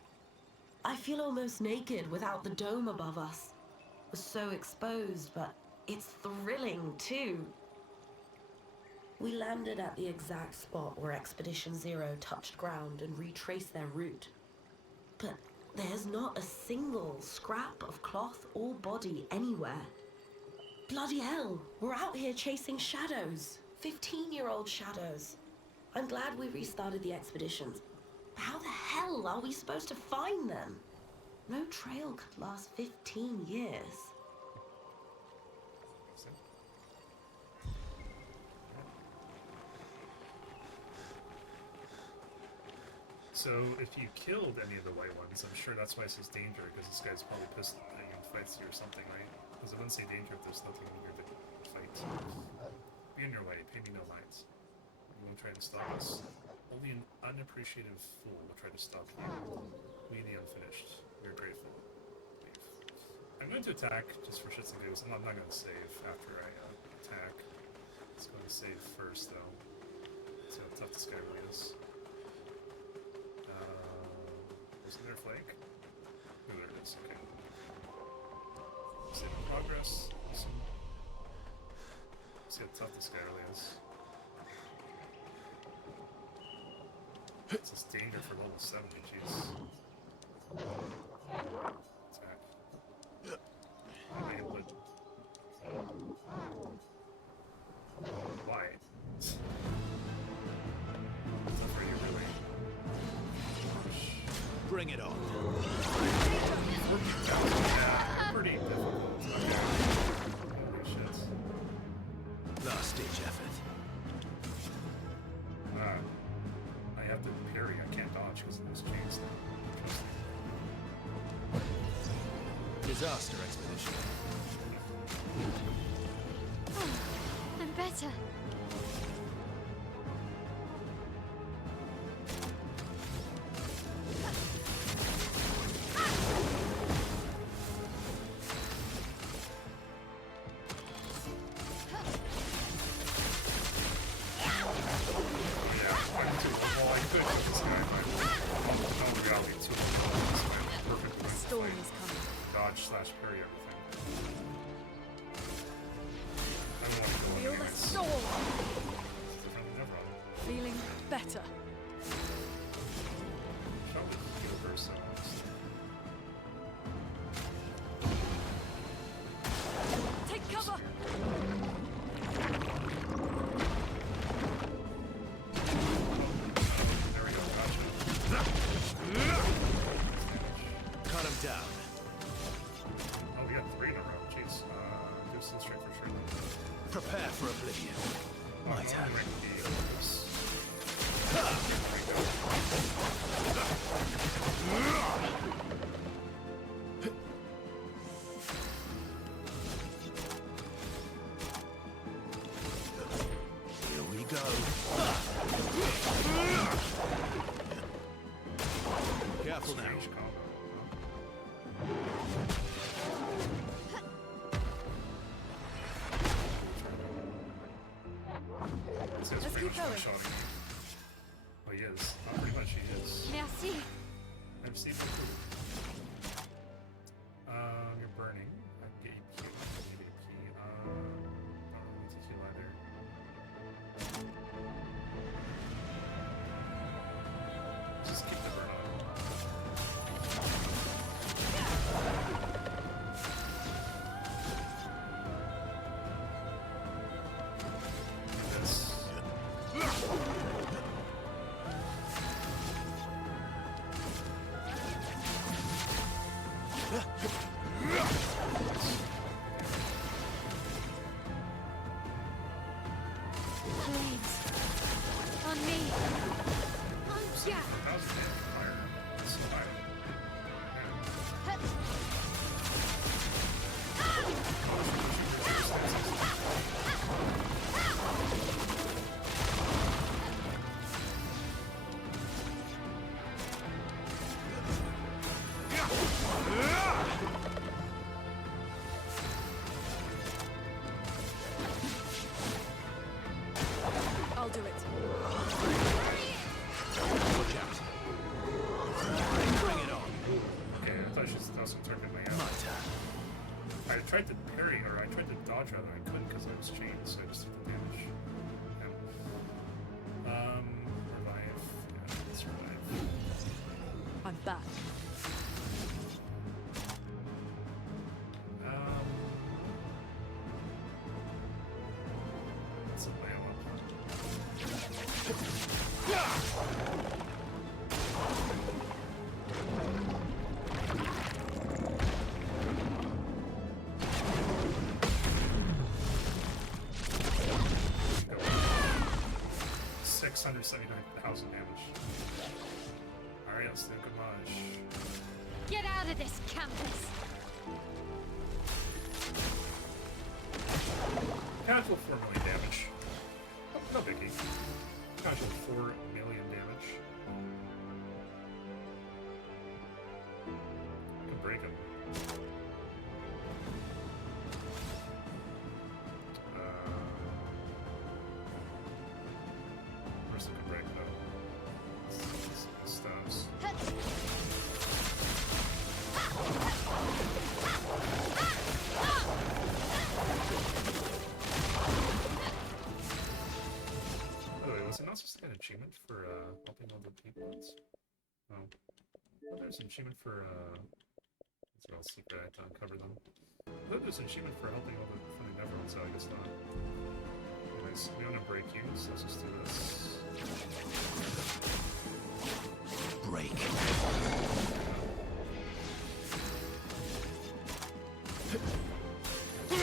I feel almost naked without the dome above us. We're so exposed, but it's thrilling too. We landed at the exact spot where Expedition Zero touched ground and retraced their route. But there's not a single scrap of cloth or body anywhere. Bloody hell, we're out here chasing shadows. 15-year-old shadows. I'm glad we restarted the expeditions. How the hell are we supposed to find them? No trail could last 15 years. So if you killed any of the white ones, I'm sure that's why it says danger, because this guy's probably pissed that he fights you or something, right? Because it wouldn't say danger if there's nothing here to fight. Be on your way, pay me no minds. You won't try to stop us. Only an unappreciative fool will try to stop you. We the unfinished. We're grateful. Leave. I'm going to attack just for shits and giggles. I'm not going to save after I attack. Let's go to save first, though. See how tough this guy really is. Isn't there a flank? Oh, there it is. Okay. Save in progress. Awesome. See how tough this guy really is. It's just danger for level 70, jeez. Attack. I'll be able to... Why? Tough are you really? Bring it on. Yeah, pretty difficult. Okay. Holy shit. Last ditch effort. I have to parry, I can't dodge because of those chains. Disaster expedition. I'm better. Storm is coming. Dodge/parry everything. I don't want to go Feel on the the storm. It's different than ever. Feeling better. Shall we do a verse Take cover. There we go, gotcha. Cut him down. Oh, we got 3 in a row. Jeez. Go still straight for sure. Prepare for oblivion. My turn. Here we go. Careful now. Strange combo. Flames. On me. On Jack. That was fire. That's so high. I'll do it. Watch out. Bring it on. Okay, I thought she was also targeting my My out. turn. I tried to parry, or I tried to dodge rather, I couldn't because I was chained, so I just took the damage. Yeah. Revive. Yeah, let's revive. I'm back. Let's set my own up. Go. 679,000 damage. Alright, let's do Gamage. Get out of this campus. Casual 4 million damage. No biggie. Casual 4 million damage. I can break him. First I can break though. Stones. By the way, was it not supposed to get an achievement for helping all the people? No. Oh, there's an achievement for it's all secret, I have to uncover them. I thought there's an achievement for helping all the funding everyone, so I guess not. Anyways, we want to break you, so let's just do this. Break. We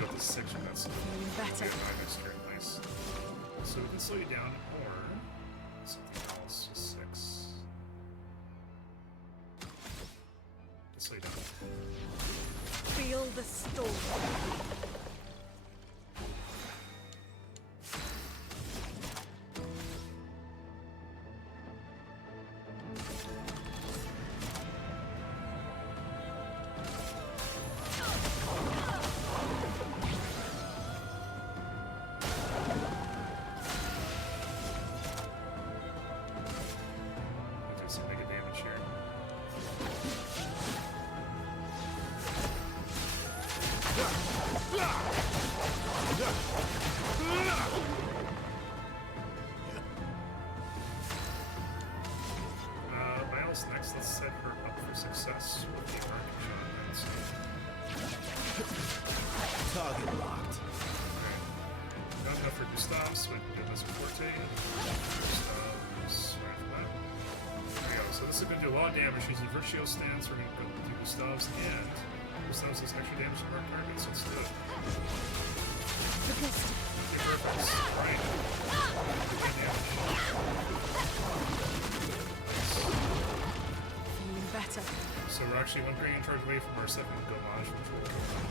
got this section that's Feeling better. nice. So we can slow you down, or something else, just 6. Let's slow you down. Feel the storm. Do some mega damage here. Miles next, let's set her up for success with the Arctic Shot. Target locked. Okay. Got enough for Gustav, so we can get this Forte. Gustav's right for that. There we go. So this is going to do a lot of damage. She's a Virtue stance. We're going to go do Gustav's, and Gustav's does extra damage to our targets. Let's do it. Okay, perfect. Right. Good damage. Feeling better. So we're actually one gradient charge away from our second Gomage, which will kill them.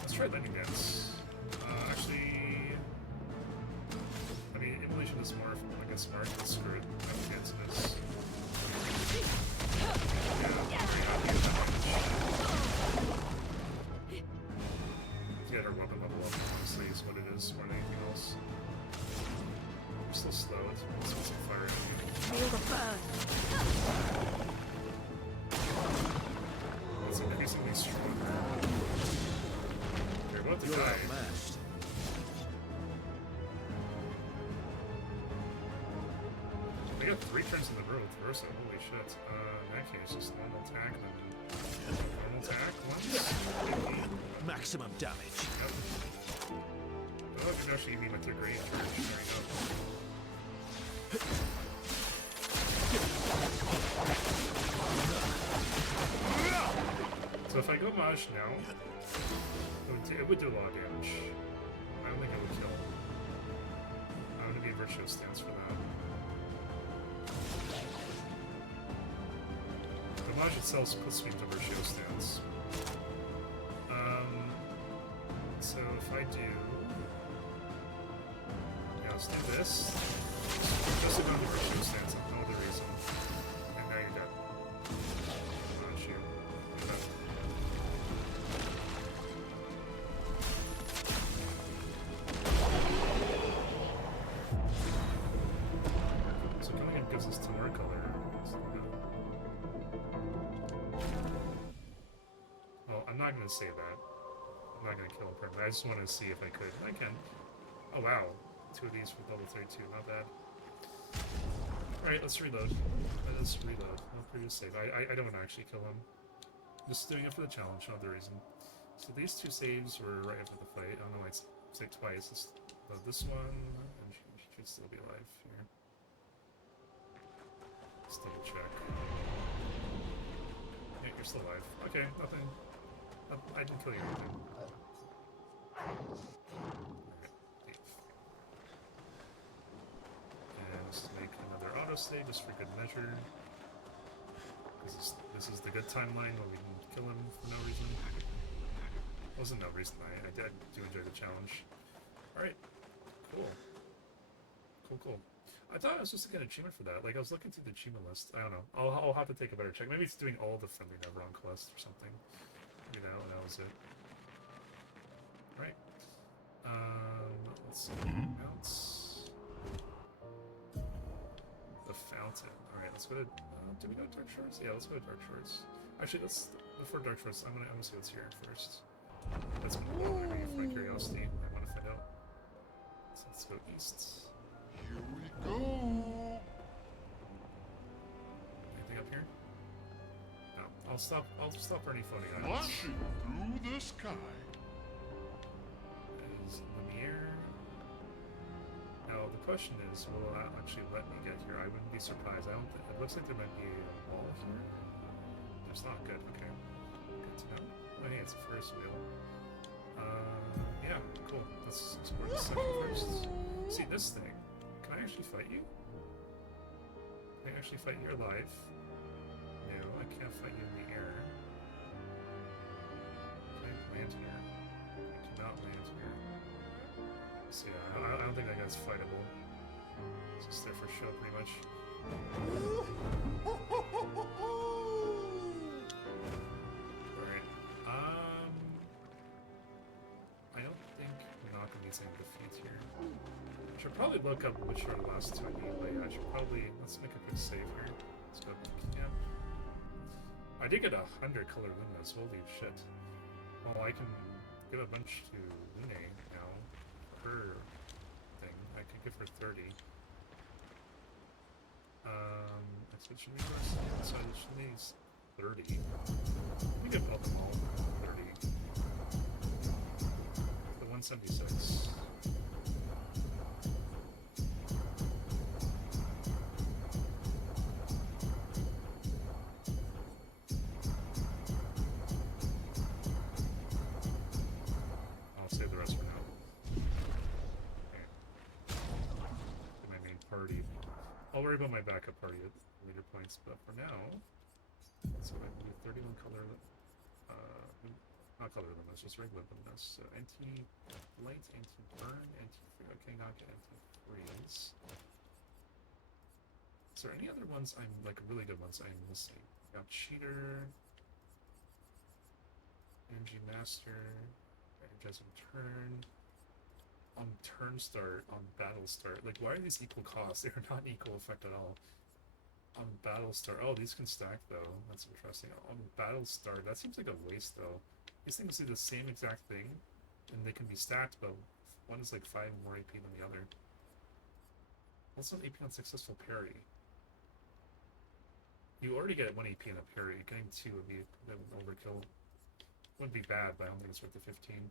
Let's try Lightning Dance. Actually, I mean, Immolation is more, I guess, smart. Let's screw it. Lightning Dance it is. Yeah, pretty happy with that damage. Get our weapon level up, honestly, is what it is more than anything else. We're still slow. Let's put some fire in here. Feel the burn. It's increasingly stronger. You're about to You're die. outmatched. I got 3 turns in the row with Versa. Holy shit. In that case, just normal attack, then normal attack once. Maximum damage. Yep. Oh, you can actually mean with your great charge. There you go. So if I go Maj now, it would do a lot of damage. I don't think it would kill. I'm gonna be Virtue Stance for that. The Maj itself puts me into Virtue Stance. So if I do... Yeah, let's do this. Just to go into Virtue Stance, no other reason. And now you're dead. Maj, you. Do that. So coming in gives us 2 more color. Well, I'm not gonna say that. I'm not gonna kill him permanently. I just wanted to see if I could. I can. Oh wow. 2 of these for level 32, not bad. Alright, let's reload. Let's reload. No previous save. I don't want to actually kill him. Just doing it for the challenge, no other reason. So these 2 saves were right after the fight. I don't know why it's saved twice. Let's load this one, and she should still be alive here. Let's double check. Yeah, you're still alive. Okay, nothing. I didn't kill you or anything. Alright, leave. And let's make another autosave just for good measure. This is the good timeline when we can kill him for no reason. Wasn't no reason. I do enjoy the challenge. Alright. Cool. Cool. I thought I was just getting an achievement for that. Like, I was looking through the achievement list. I don't know. I'll have to take a better check. Maybe it's doing all the friendly Nevron quests or something. Maybe that was it. Right. Let's see. Mounts. The fountain. Alright, let's go to... do we go to Dark Shores? Yeah, let's go to Dark Shores. Actually, before Dark Shores, I'm gonna see what's here first. That's for my curiosity. I want to find out. So let's go east. Here we go. Anything up here? No. I'll stop for any floating items. Flashing through the sky. Is Lumiere. Now the question is, will it actually let me get here? I wouldn't be surprised. I don't think it looks like there might be a wall here. There's not. Good. Okay. Good to know. I think it's the first wheel. Yeah, cool. Let's explore the second first. See this thing? Can I actually fight you? Can I actually fight you alive? No, I can't fight you in the air. Can I land here? I cannot land here. So yeah, I don't think that guy's fightable. It's just there for show, pretty much. Alright. I don't think Monaco needs any defeat here. I should probably look up which are the last 2 I need, but yeah, I should probably... Let's make a quick save here. Let's go camp. I did get 100 color luminous, holy shit. Well, I can give a bunch to Lune now. Her thing. I could give her 30. Extension request? So she needs 30. We can build them all 30. The 176. I'll save the rest for now. Okay. My main party. I'll worry about my backup party at later points, but for now, let's go ahead and do 31 color, not color luminous, just regular luminous. So anti-light, anti-burn, okay, not get anti-freeze. Is there any other ones like really good ones I'm missing? Got Cheater, Energy Master, Energizing Turn. On turn start, on battle start. Like, why are these equal cost? They're not equal effect at all. On battle start, oh, these can stack though. That's interesting. On battle start, that seems like a waste though. These things do the same exact thing, and they can be stacked, but one is like 5 more AP than the other. Also, an AP on successful parry. You already get 1 AP in a parry. Getting 2 would be a bit of an overkill. Wouldn't be bad, but I don't think it's worth the 15.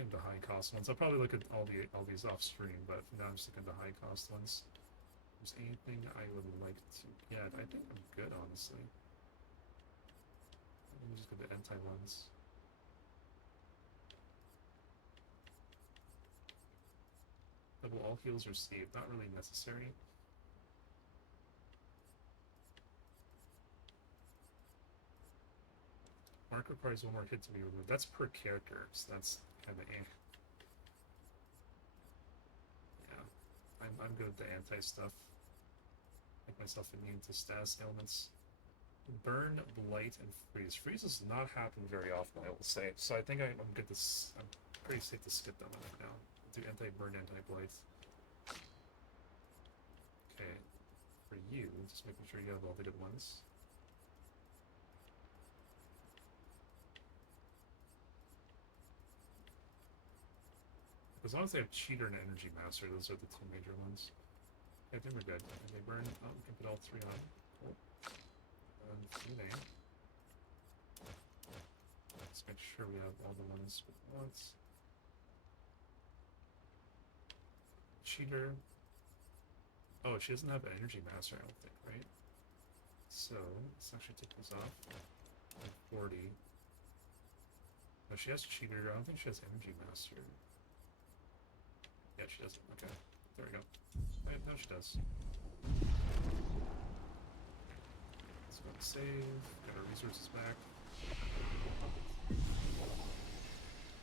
look into high cost ones. I'll probably look at all these off stream, but for now I'm just looking into high cost ones. Is there anything I would like to get? I think I'm good, honestly. Let me just get the anti ones. Double all heals received, not really necessary. Mark requires one more hit to be removed. That's per character, so that's kind of eh. Yeah, I'm good with the anti stuff. Make myself immune to status ailments. Burn, blight, and freeze. Freeze does not happen very often, I will say. So I think I'm good to. I'm pretty safe to skip them right now. Do anti-burn, anti-blight. Okay, for you, just making sure you have all the good ones. As long as they have Cheater and Energy Master, those are the two major ones. I think we're good. And they burn. Oh, we can put all three on. Cool. And Fune. Let's make sure we have all the ones with once. Cheater. Oh, she doesn't have an Energy Master, I don't think, right? So, let's actually take this off. 40. No, she has Cheater. I don't think she has Energy Master. Yeah, she doesn't. Okay. There we go. Right, no, she does. Let's go to save. Get our resources back.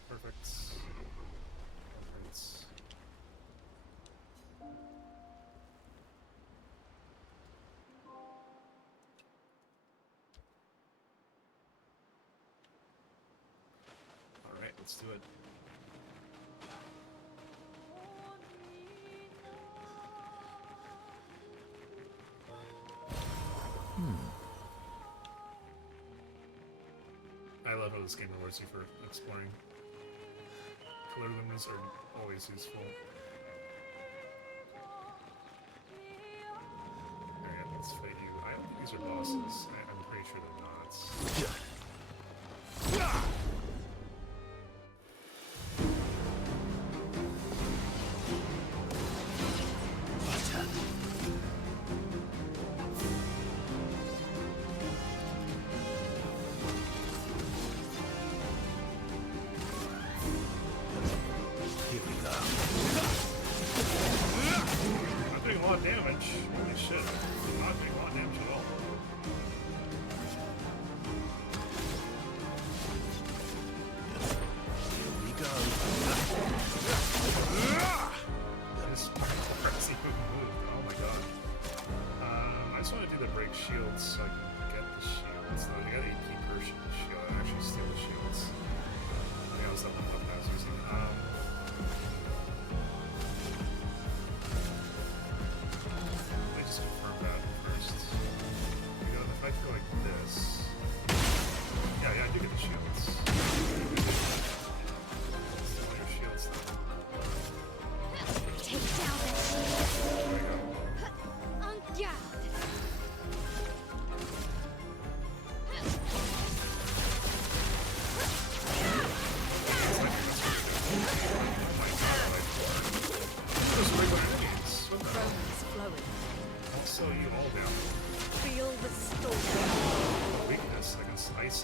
Perfect. Alright. Alright, let's do it. I love how this game rewards you for exploring. Color lumens are always useful. Alright, let's fight you. I don't think these are bosses. I'm pretty sure they're not.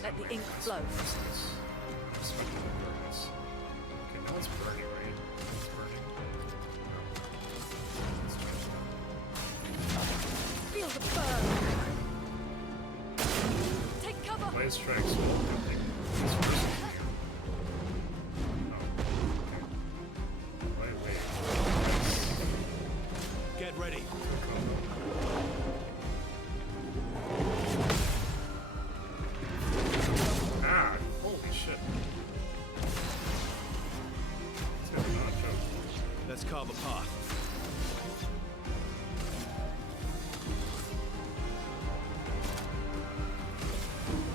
Let the ink flow. Okay, now it's burning, right? It's burning. Feel the burn. Take cover. Blaze strikes will nothing. It's first for you. Oh, okay. Right way. Get ready. Let's carve a path.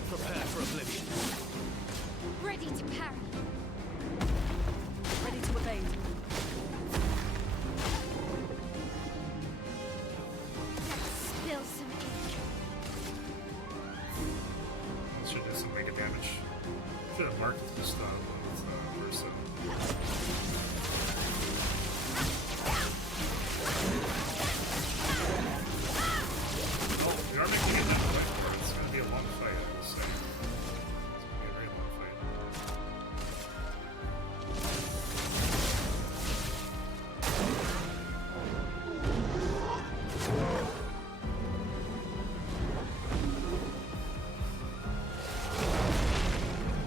Prepare for oblivion. Ready to parry. Ready to evade. Let's spill some ink. Should do some mega damage. Should have marked this stuff with Ursa. We are making it that way. It's going to be a long fight, I will say. It's going to be a very long fight.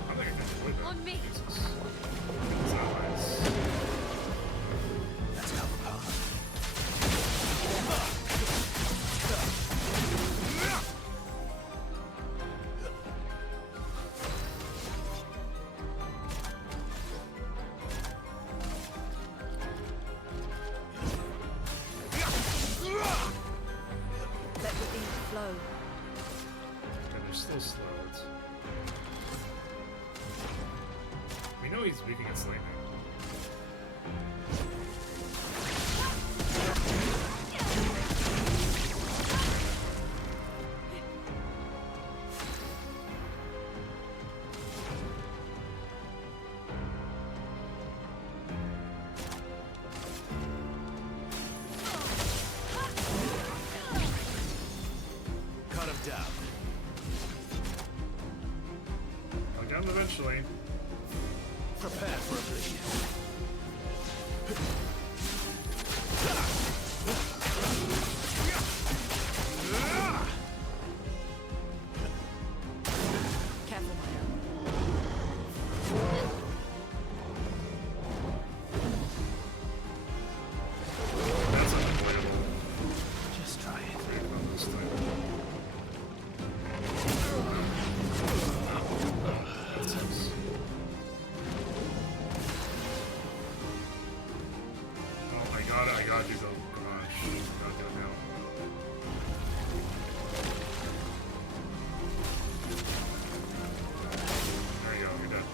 I think I can avoid that. On me. Jesus. His allies. Let's cover path. Let the beat flow. And they're still slow. We know he's weak against lightning. Cut him down. I'll get him eventually. Prepare for a bleed. Careful, my own. That's unavoidable. Just try it. Very well this time. That sucks. Oh, I gotta do the gosh. Gotta do it now. There you go, you're done.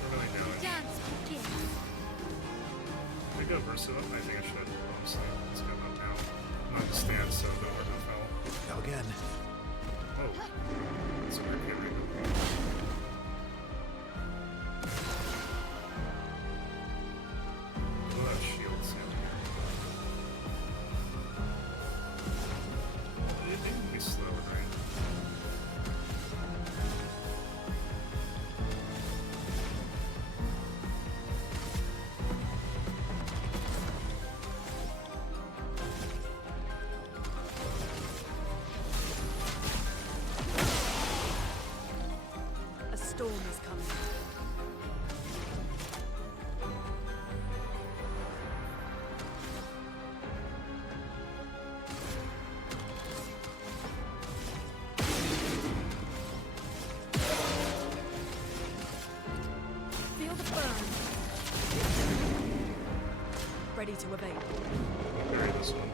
You're really down. Dance begins. I go versatile. I think I should, honestly. Let's go up now. I'm not in the stance, so don't worry about foul. Go again. Oh. That's a weird hit right now. Look at that shield sound here. It can be slow, right? A storm is coming. Feel the burn. Ready to evade. I'll bury this one.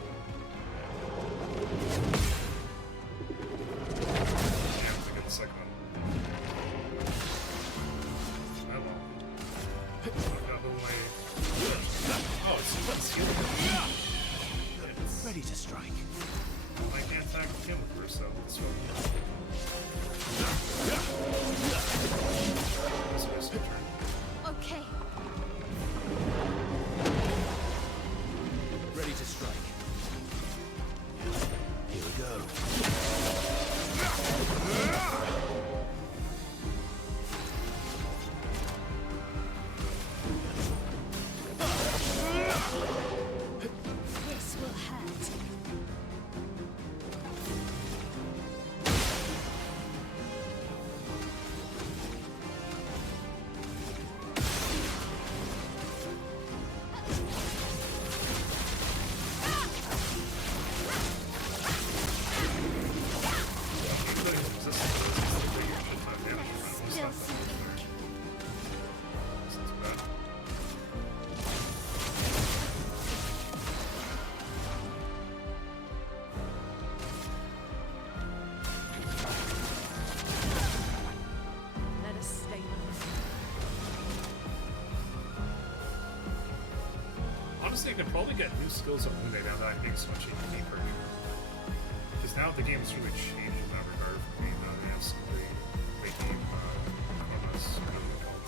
Yeah, I get the second one. I won't. I've got little my... Oh, it's healing. It's... Ready to strike. I can't attack him first, so this one. This was your turn. Okay. Ready to strike. Here we go. This will hurt. Spill some ink. Let us stay Honestly, I could probably get new skills on Lune now that I'm being so much deeper. Because now the game has really changed in that regard for me. Now they have some really late game chromas, whatever they're called.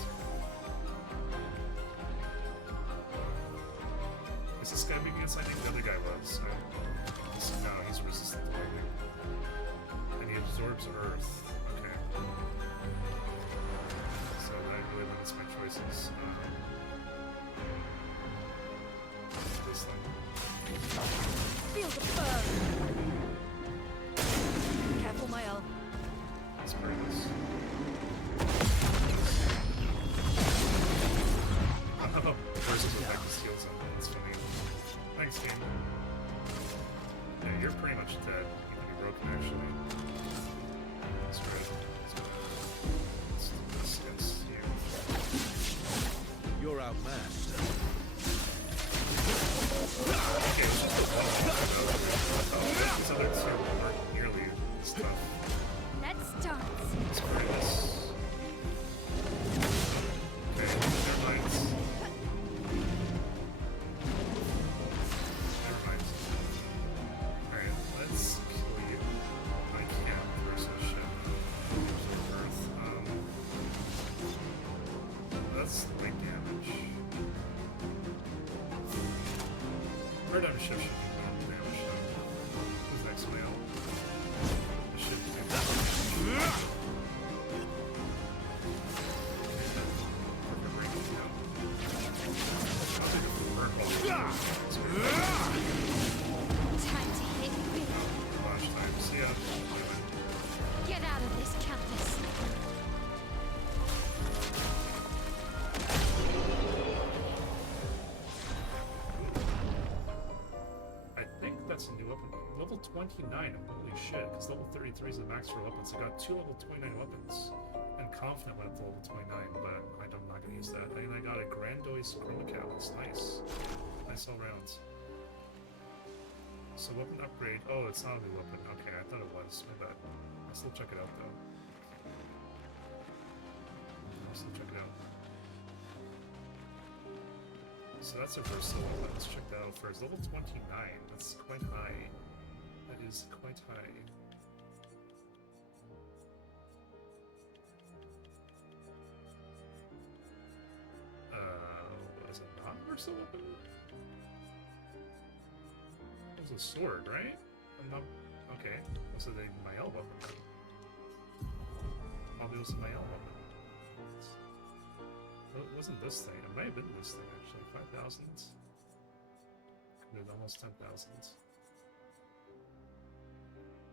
absorbs Earth. Okay. So that really limits my choices. This thing. Feel the burn. Careful, my L. Let's burn this. Oh, versus effect to steal something. That's funny. Thanks, game. Yeah, you're pretty much dead. You can be broken, actually. That's right. Let's do this against you. You're outmatched. Okay, let's just put one more. These other two weren't nearly as tough. Let's dance. Let's burn this. Okay, never mind. Never mind. Alright, let's kill you. I can't versus ship. Earth. That's light damage. Our damage ship should be normal damage though. Who's next male? The ship do that. Time to hit big. Launch time. See ya. Get out of this campus. I think that's a new weapon. Level 29. Holy shit. Because level 33 is the max for weapons. I got 2 level 29 weapons. And confident went up to level 29, but I'm not going to use that. And I got a Grandois Chroma Callus. Nice. Nice all rounds. So weapon upgrade. Oh, it's not a new weapon. Okay, I thought it was. My bad. I'll still check it out though. I'll still check it out. So that's a versatile weapon. Let's check that out first. Level 29. That's quite high. That is quite high. What is it? Not versatile weapon? It was a sword, right? I'm not. Okay. Was it a Mael weapon? Probably was a Mael weapon. Well, it wasn't this thing. It might have been this thing actually. 5,000. There's almost 10,000.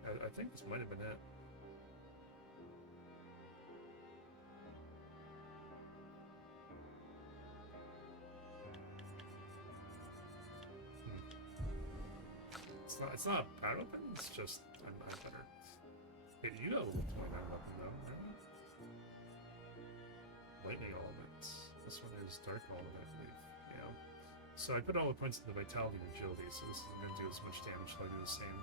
I think this might have been it. It's not a bad weapon, it's just I'm better. Hey, you got a level 29 weapon though, right? Lightning element. This one is dark element, I believe. Yeah. So I put all the points in the vitality and agility, so this isn't gonna do as much damage, so I'll do the same.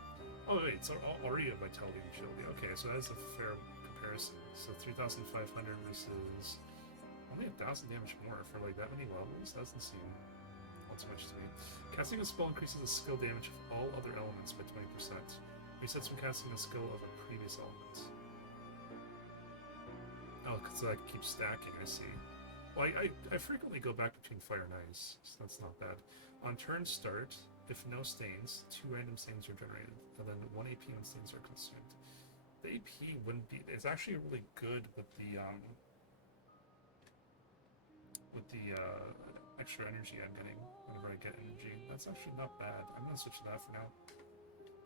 Oh wait, it's already a vitality and agility. Okay, so that's a fair comparison. So 3,500 versus only 1,000 damage more for like that many levels? That doesn't seem all too much to me. Casting a spell increases the skill damage of all other elements by 20%. Resets when casting a skill of a previous element. Oh, so that keeps stacking, I see. Well, I frequently go back between fire and ice, so that's not bad. On turn start, if no stains, 2 random stains are generated, and then 1 AP when stains are consumed. The AP wouldn't be... It's actually really good with the extra energy I'm getting whenever I get energy. That's actually not bad. I'm gonna switch to that for now.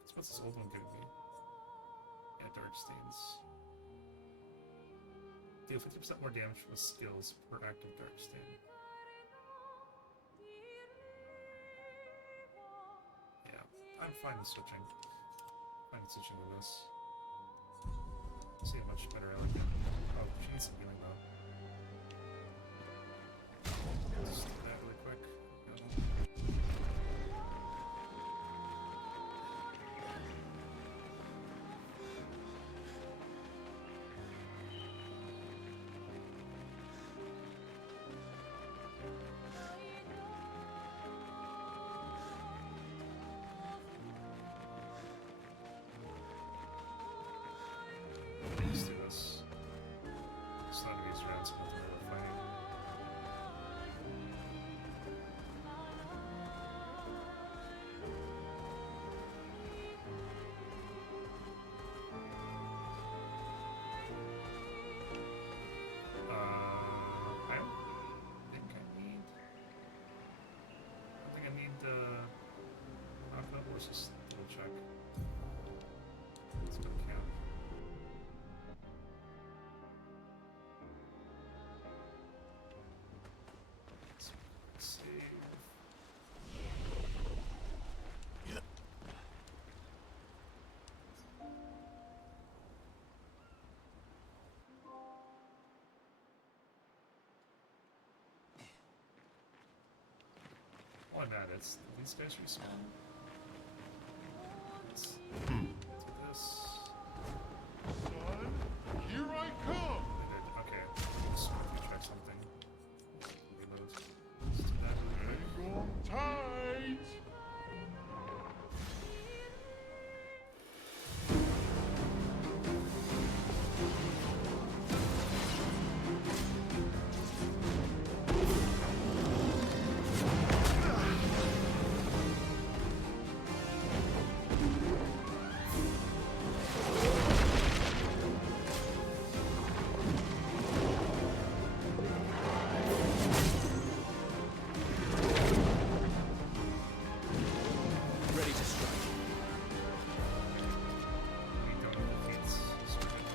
So what's this old one giving me? Yeah, dark stains. Deal 50% more damage from skills per active dark stain. Yeah, I'm fine with switching. Fine with switching to this. See how much better I like it. Oh, she needs some healing though. Just do that really quick. Let's do this. So God, these guys respawn. Let's do this. Son, here I come. I did. Okay. Just quickly check something. Reload. Let's do that. Hang on tight. Ready to strike. We don't defeat Spirit.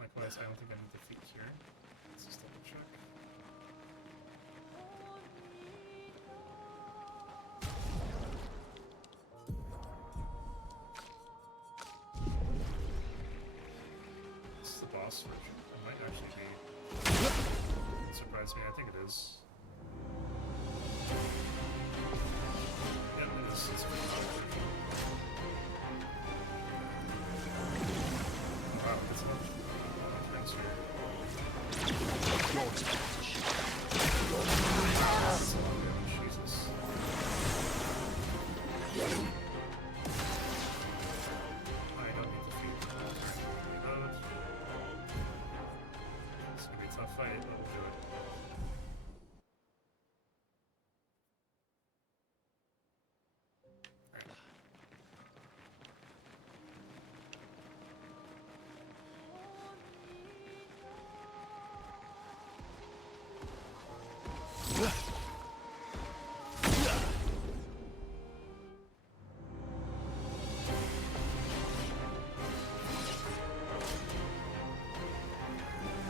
Likewise, I don't think I need defeat here. Let's just double check. This is the boss version. It might actually be. It surprised me. I think it is. Yeah, it is. It's a pretty cool version. Oh, wow, that's a lot of friends here. That's a lot of damage. Jesus. I don't need defeat. Reload. It's gonna be a tough fight, but we'll do it. Alright.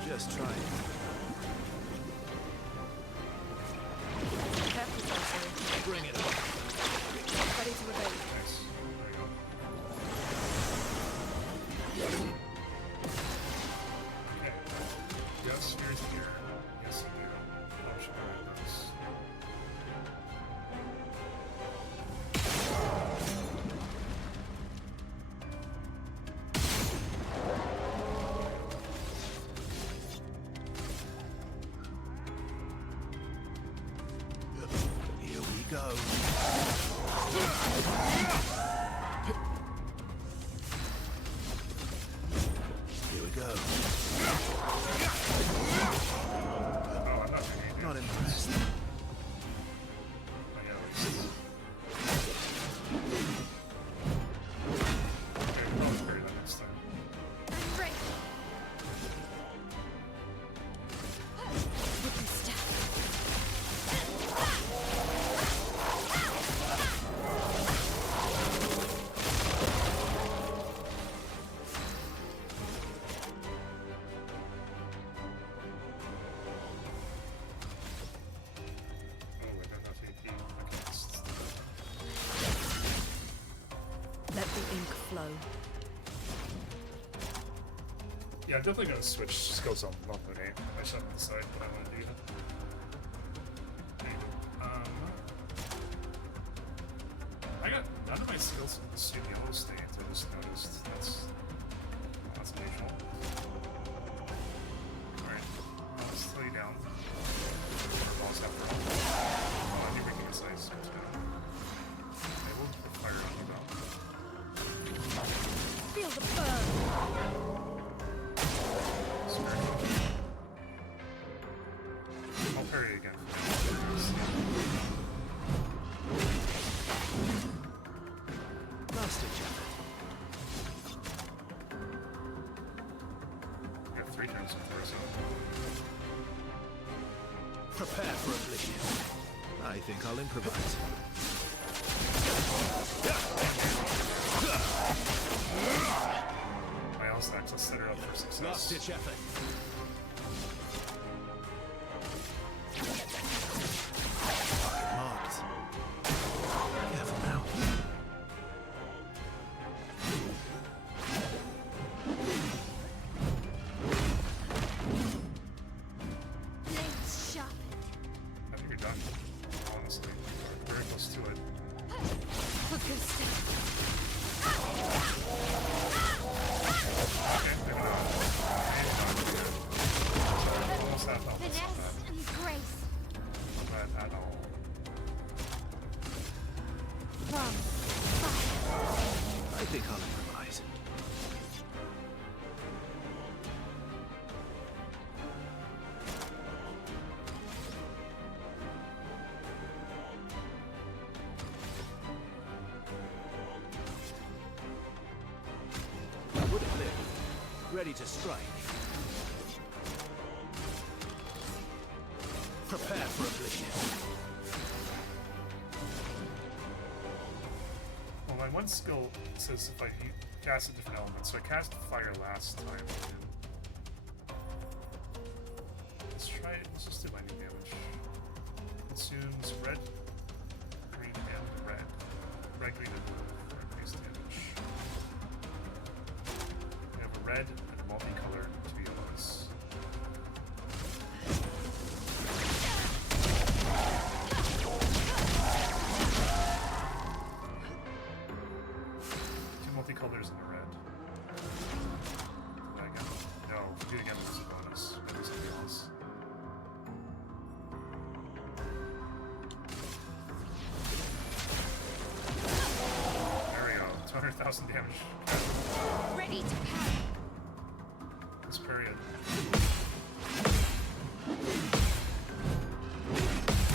Just trying. Careful, Sensei. Bring it on. Ready to obey. Nice. There you go. Okay. You have spheres here. Yes, you do. Oh, should I read those? Here we go. Here we go. Oh, I'm not doing anything. Not impressed. I got at least. Okay, I'll carry that next time. I'm ready. Whip and stab. Oh, I got enough AP. Okay, let's do that. Let the ink flow. Yeah, I'm definitely gonna switch skills on multiple game. I just haven't decided what I want to do yet. Anyway, I got none of my skills in the Sue Yellow state. I just noticed that's unusual. Alright, let's slow you down. We're boss after all. Oh, I need making a size too. Able to fire on the belt. Feel the burn. I'll parry again. Last ditch effort. I got 3 turns before, so Prepare for oblivion. I think I'll improvise. my else axe will set her up for success. Last ditch effort. Marked. Careful now. done, honestly. We're very close to it. A good step. Okay, maybe not. Almost half health. That's not Finesse and grace. bad at all. From I think I'll improvise. Would it live? Ready to strike. Prepare for oblivion. Well, my one skill says if I cast a different element, so I cast fire last time. Let's try it. Let's just do lightning damage. Consumes red, green, and red. Red, green, and blue for increased damage. We have a red and a multicolored 2 yellows. Two multicolors and a red. Do that again? No, if we do it again, there's a bonus. Maybe something else. There we go. 200,000 damage. ready to power. This period.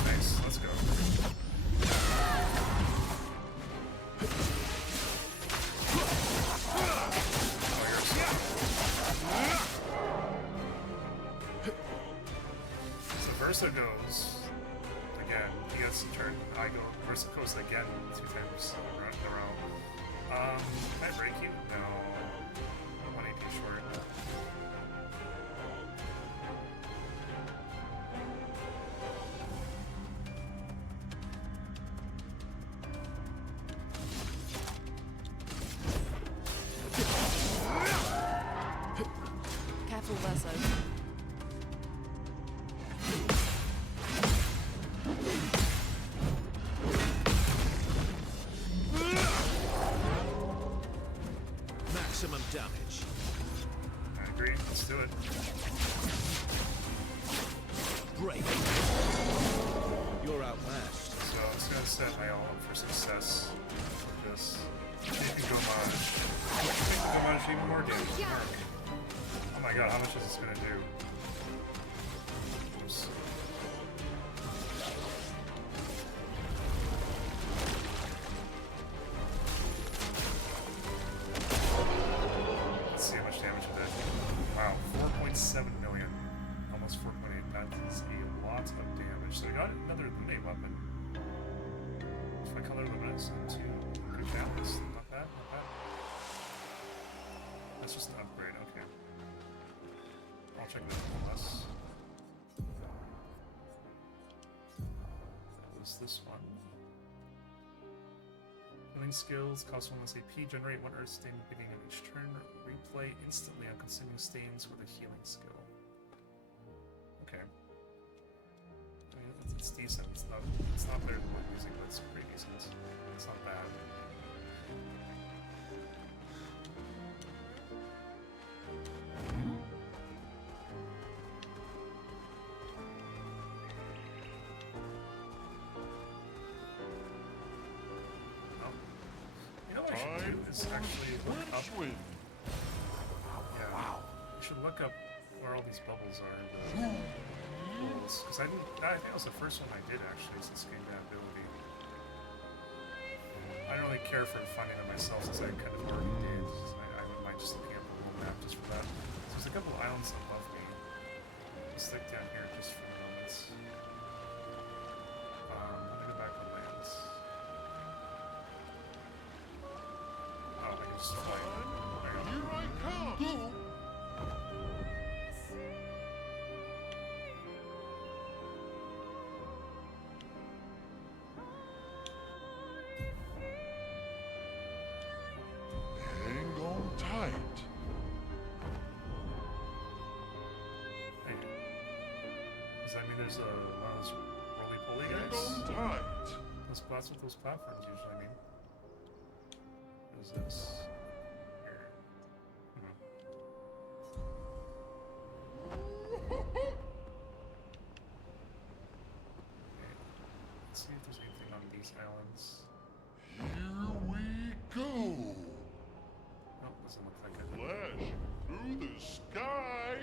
Nice, let's go. Oh, you're so Versa goes again. He gets a turn. I go. Versa goes again 2 times in a row. Can I break you? No. 1 AP short. Careful, Verso. Maximum damage. I agree. Let's do it. Break. You're outmatched. So I was gonna set my all up for success. Just make the Gomage. Make the Gomage even more damage. Mark. Oh my god, how much is this gonna do? Oops. Let's see how much damage it did. Wow, 4.7 million. Almost 4.8. That is a lot of damage. So we got another illuminate weapon. If I color luminous into good balance, not bad, not bad. That's just an upgrade, okay. I'll check that one less. That was this one. Healing skills cost 1 less AP, generate 1 earth stain beginning of each turn, replay instantly on consuming stains with a healing skill. Okay. I mean, it's decent. It's not better than what I'm using, but it's pretty decent. It's not bad. Oh. You know what I should do is actually look up. Swim. Yeah. Wow. You should look up where all these bubbles are in the pools. Because I think that was the first one I did actually since getting that ability. I don't really care for finding them myself since I kind of already did. I wouldn't mind just looking at the little map just for that. So there's a couple islands above me. I'll stick down here just for a moment. Let me go back on land. Oh, I can just fly. There you go. Here I come. Hang on tight. Hey, does that mean there's one of those roly Holy Hang guys. on tight. That's what those platforms usually mean. What is this? Here. Okay. Let's see if there's anything on these islands. Here we go. Oh, doesn't look like it. Flash through the sky.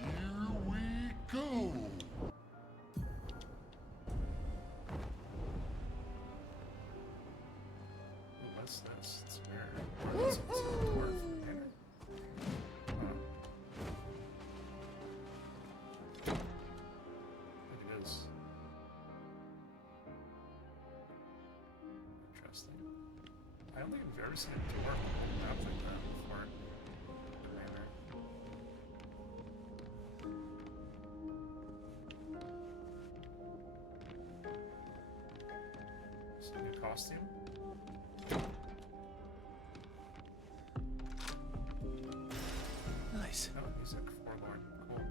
Here we go. Ooh, what's this? It's weird. It's a dwarf container. Huh. Look, it is. Interesting. I don't think I've ever seen a dwarf map like that before. The manor. Is it a new costume? Nice. Oh, music, forlorn. Cool.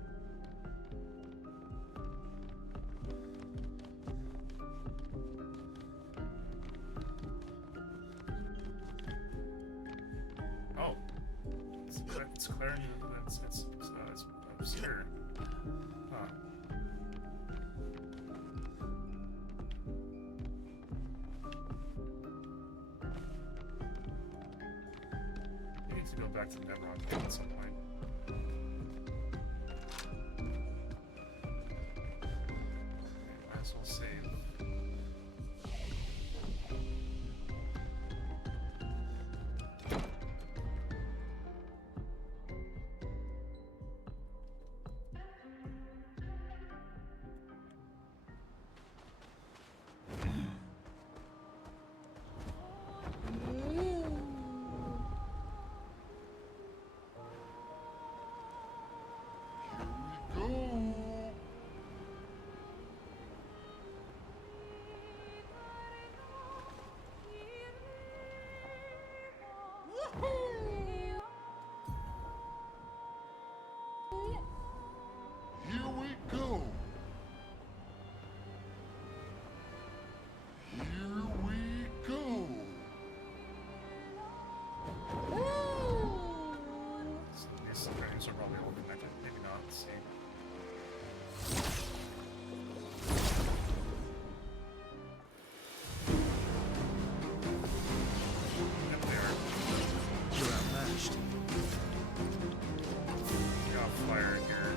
Oh. It's clearing. It's obscure. Huh. You need to go back to Neveron at some point. Might as well save. Here we go. Here we go. Here we go. These frames are probably all connected. Maybe not. Let's see. Yep, they are. You're outmatched. Got fire here.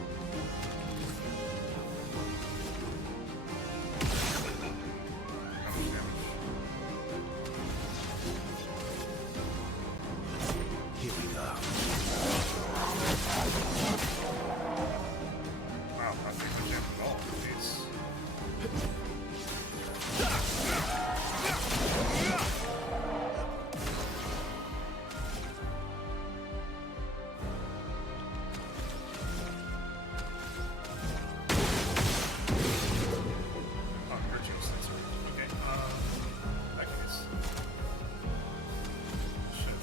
How much damage? Here we go. Wow, not taking much damage at all. Jeez. Oh, virtual sensor. Okay, that case. Shit,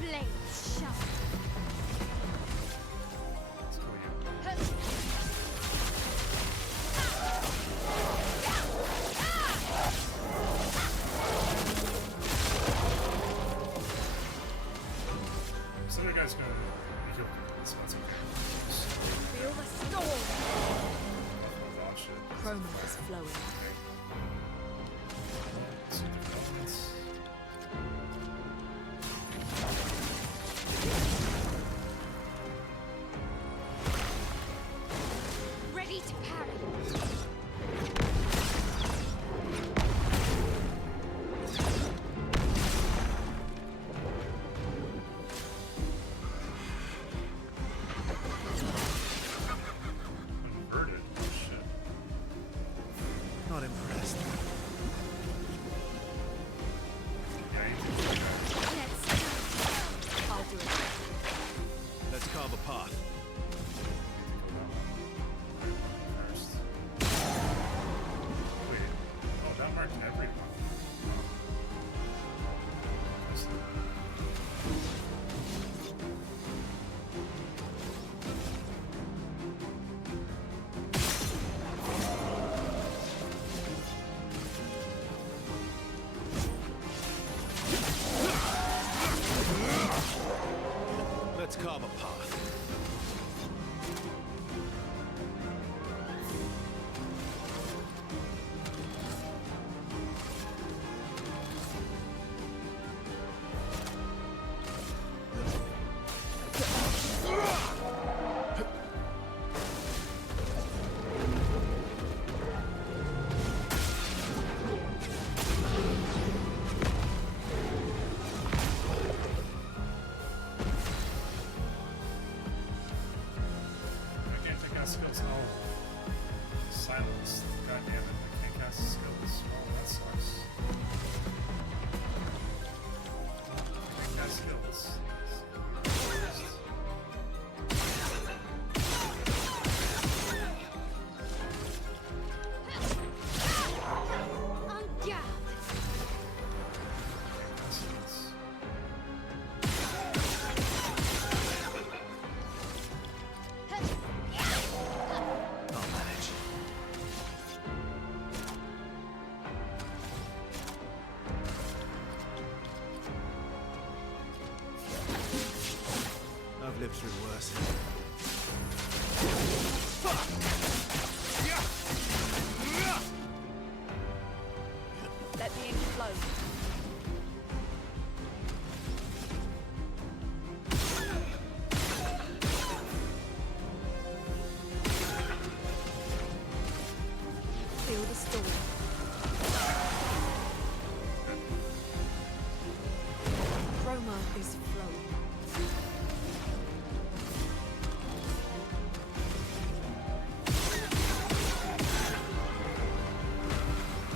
Blades sharp. let's go you. So the guy's gonna heal so that's okay. Feel the storm. Oh shit. Chroma is flowing. Okay. See the elements. Ready to parry. Converted. Oh shit. Not impressed. Yeah, you can do that. Let's I'll do it. Let's carve a path. First. cast skills. Oh, that sucks. I cast skills. On guard. I'll manage. I've lived through worse. Let the ink flow. Feel the storm. Chroma is flowing.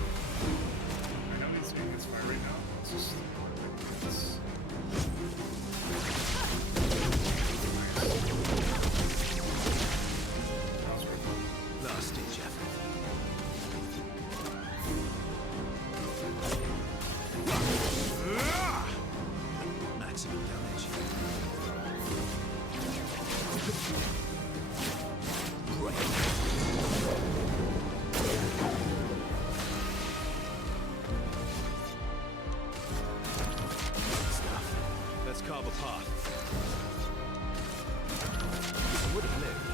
I know he's being inspired right now. It's just. It's... That was worth it. Last ditch effort. Maximum damage. Stuff. Let's carve a path. I would have lived.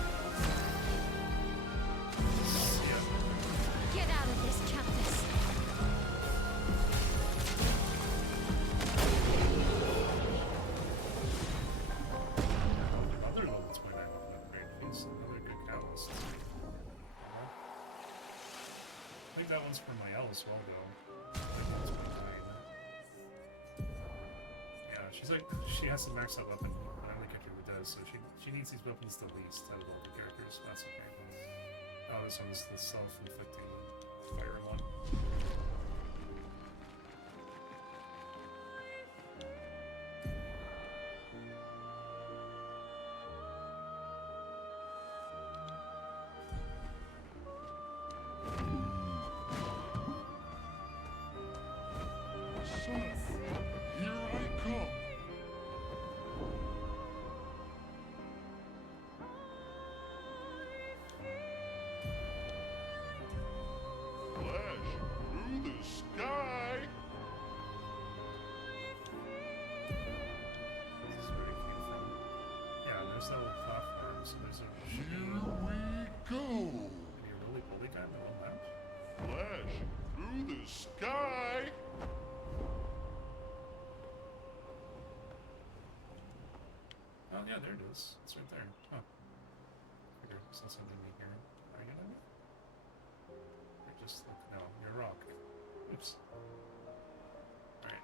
Yeah. Get out of this campus. Another level 29 weapon upgrade, please. Another good catalyst. I think that one's for my L as well, though. That one's for mine. Yeah, she's like, she has to max out weapon. I'm the character who does, so she needs these weapons the least out of all the characters. That's okay. Oh, this one's the self-inflicting fire one. So, here I come. Flash through the sky. This is where it came from. Yeah, there's that little platform, so there's a Here we go. maybe a really bully guy in the one map. Flash through the sky. Oh yeah, there it is. It's right there. Huh. Figure it's not something we hear. Are you gonna? Or just look. No, you're a rock. Oops. Alright.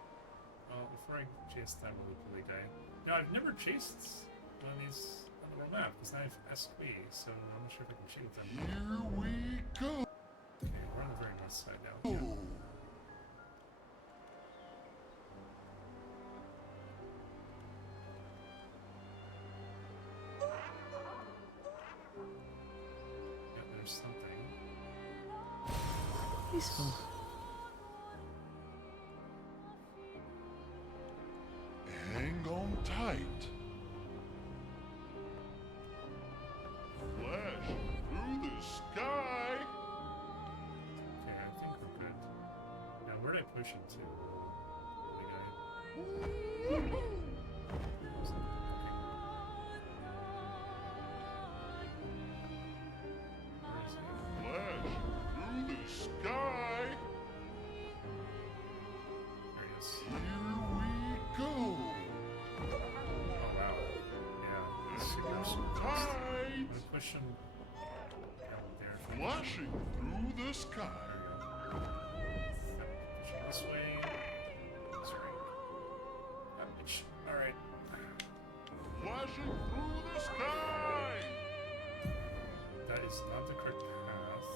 Well, before I chase that really bully guy. No, I've never chased one of these on the world map because now I have SQ, so I'm not sure if I can shoot them. Here we go. Okay, we're on the very north side now. Yeah. Yeah, there's something. Useful. Hang on tight. Flash through the sky. Okay, I think we're good. Now, where'd I push him to? The guy. Was it- okay. Where is he? Flash through the sky. There he is. Here we go. Oh wow. Yeah, he's super Hang super on fast. tight. I'm gonna push him out there. Flashing through the sky. There we go. Yep, push him this way. This way. Ouch. Alright. Flashing through the sky. That is not the correct path.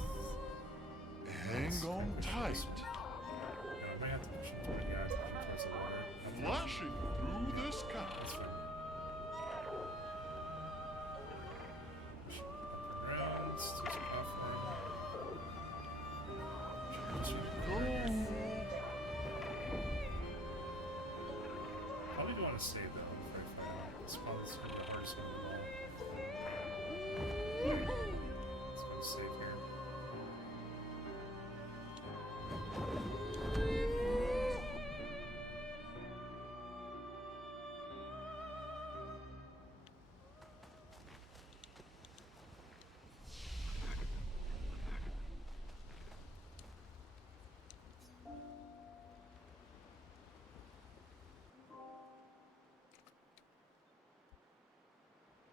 Hang on tight. I might have to push him toward, yeah, towards the water. Flashing through the sky. That's fine. Push him up and around, to his platform. Go. Probably don't want to save that one for if it's probably the hardest one of them all. Let's go save here.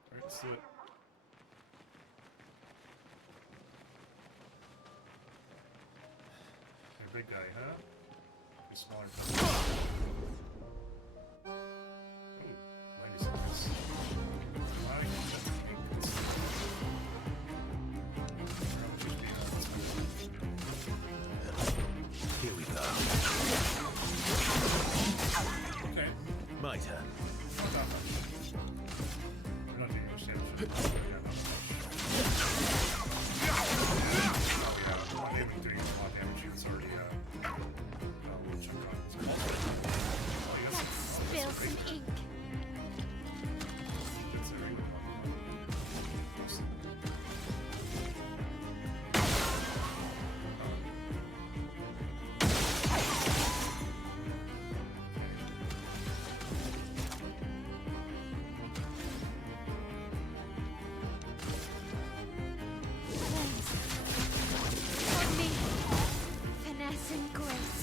Alright, let's do it. You're a big guy, huh? You're smaller. Ooh, mine is nice. Wow, you can just make this. Here we go. Okay, My turn. not that much. We're not doing much damage. Yeah, not much. Oh yeah, I'm not even doing a lot of damage. It's already a little chunk on it. Oh, you got some. Spill some ink. That's a regular one. Cleanse. For me. Finesse and grace.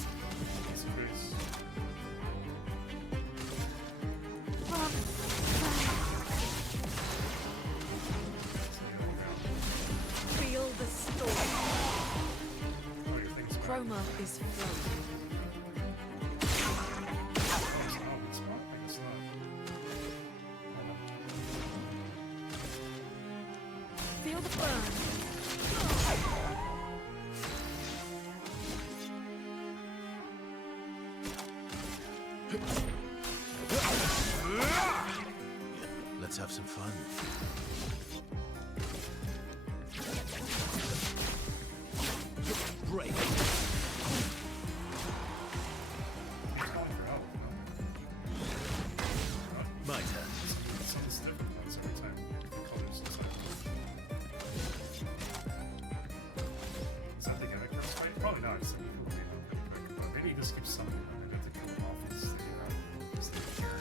That's Chris. From fire. Feel the storm. Oh, your thing's back. Chroma is flowing. Oh, it's not on the spot. I guess not. Feel the burn. Let's have some fun. Break. He's calling for help. No. My turn. It's on this different ones every time. The colors inside. Is that the gimmick for this fight? Probably not. It's something cool. But maybe he just keeps something. I'm going to kill him off and stay here.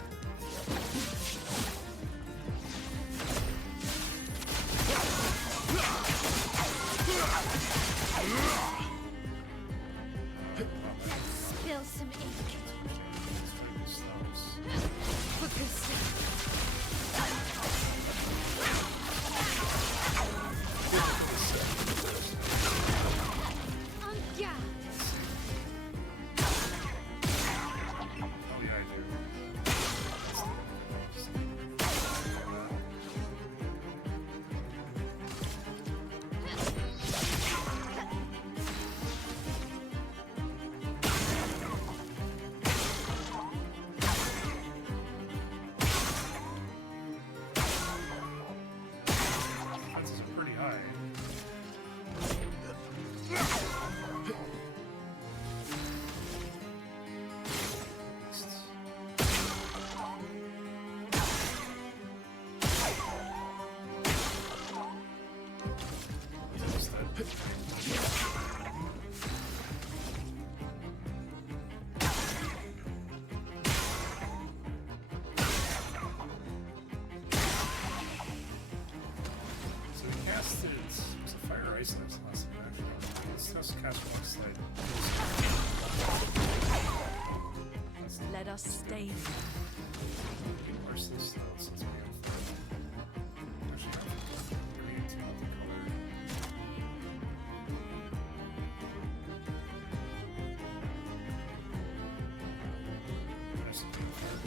Spill some ink. Let's try to do stops. For Gustav. En garde. Oh yeah, I do. That's the defenses are pretty high. He's almost dead. So we casted, it was a fire ice next last time actually. Let's cast one slide. That's the Let us stay. Where's this though, since we have actually have green to multicolor. There's some green fire.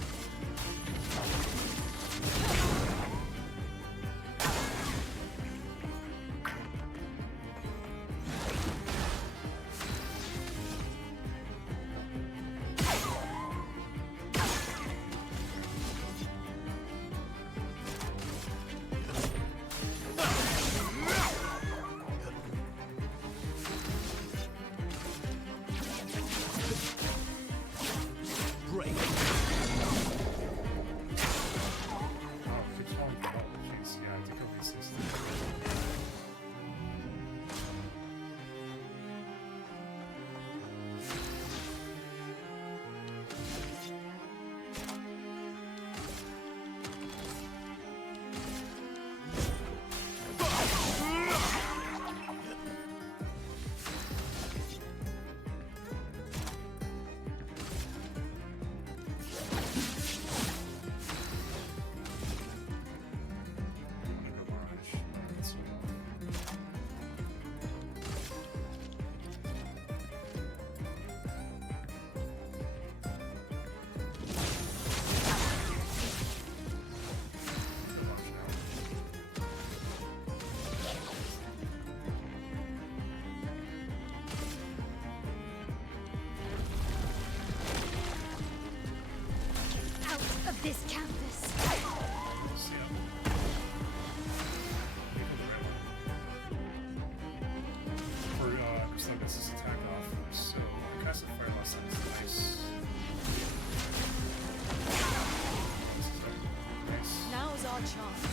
chance.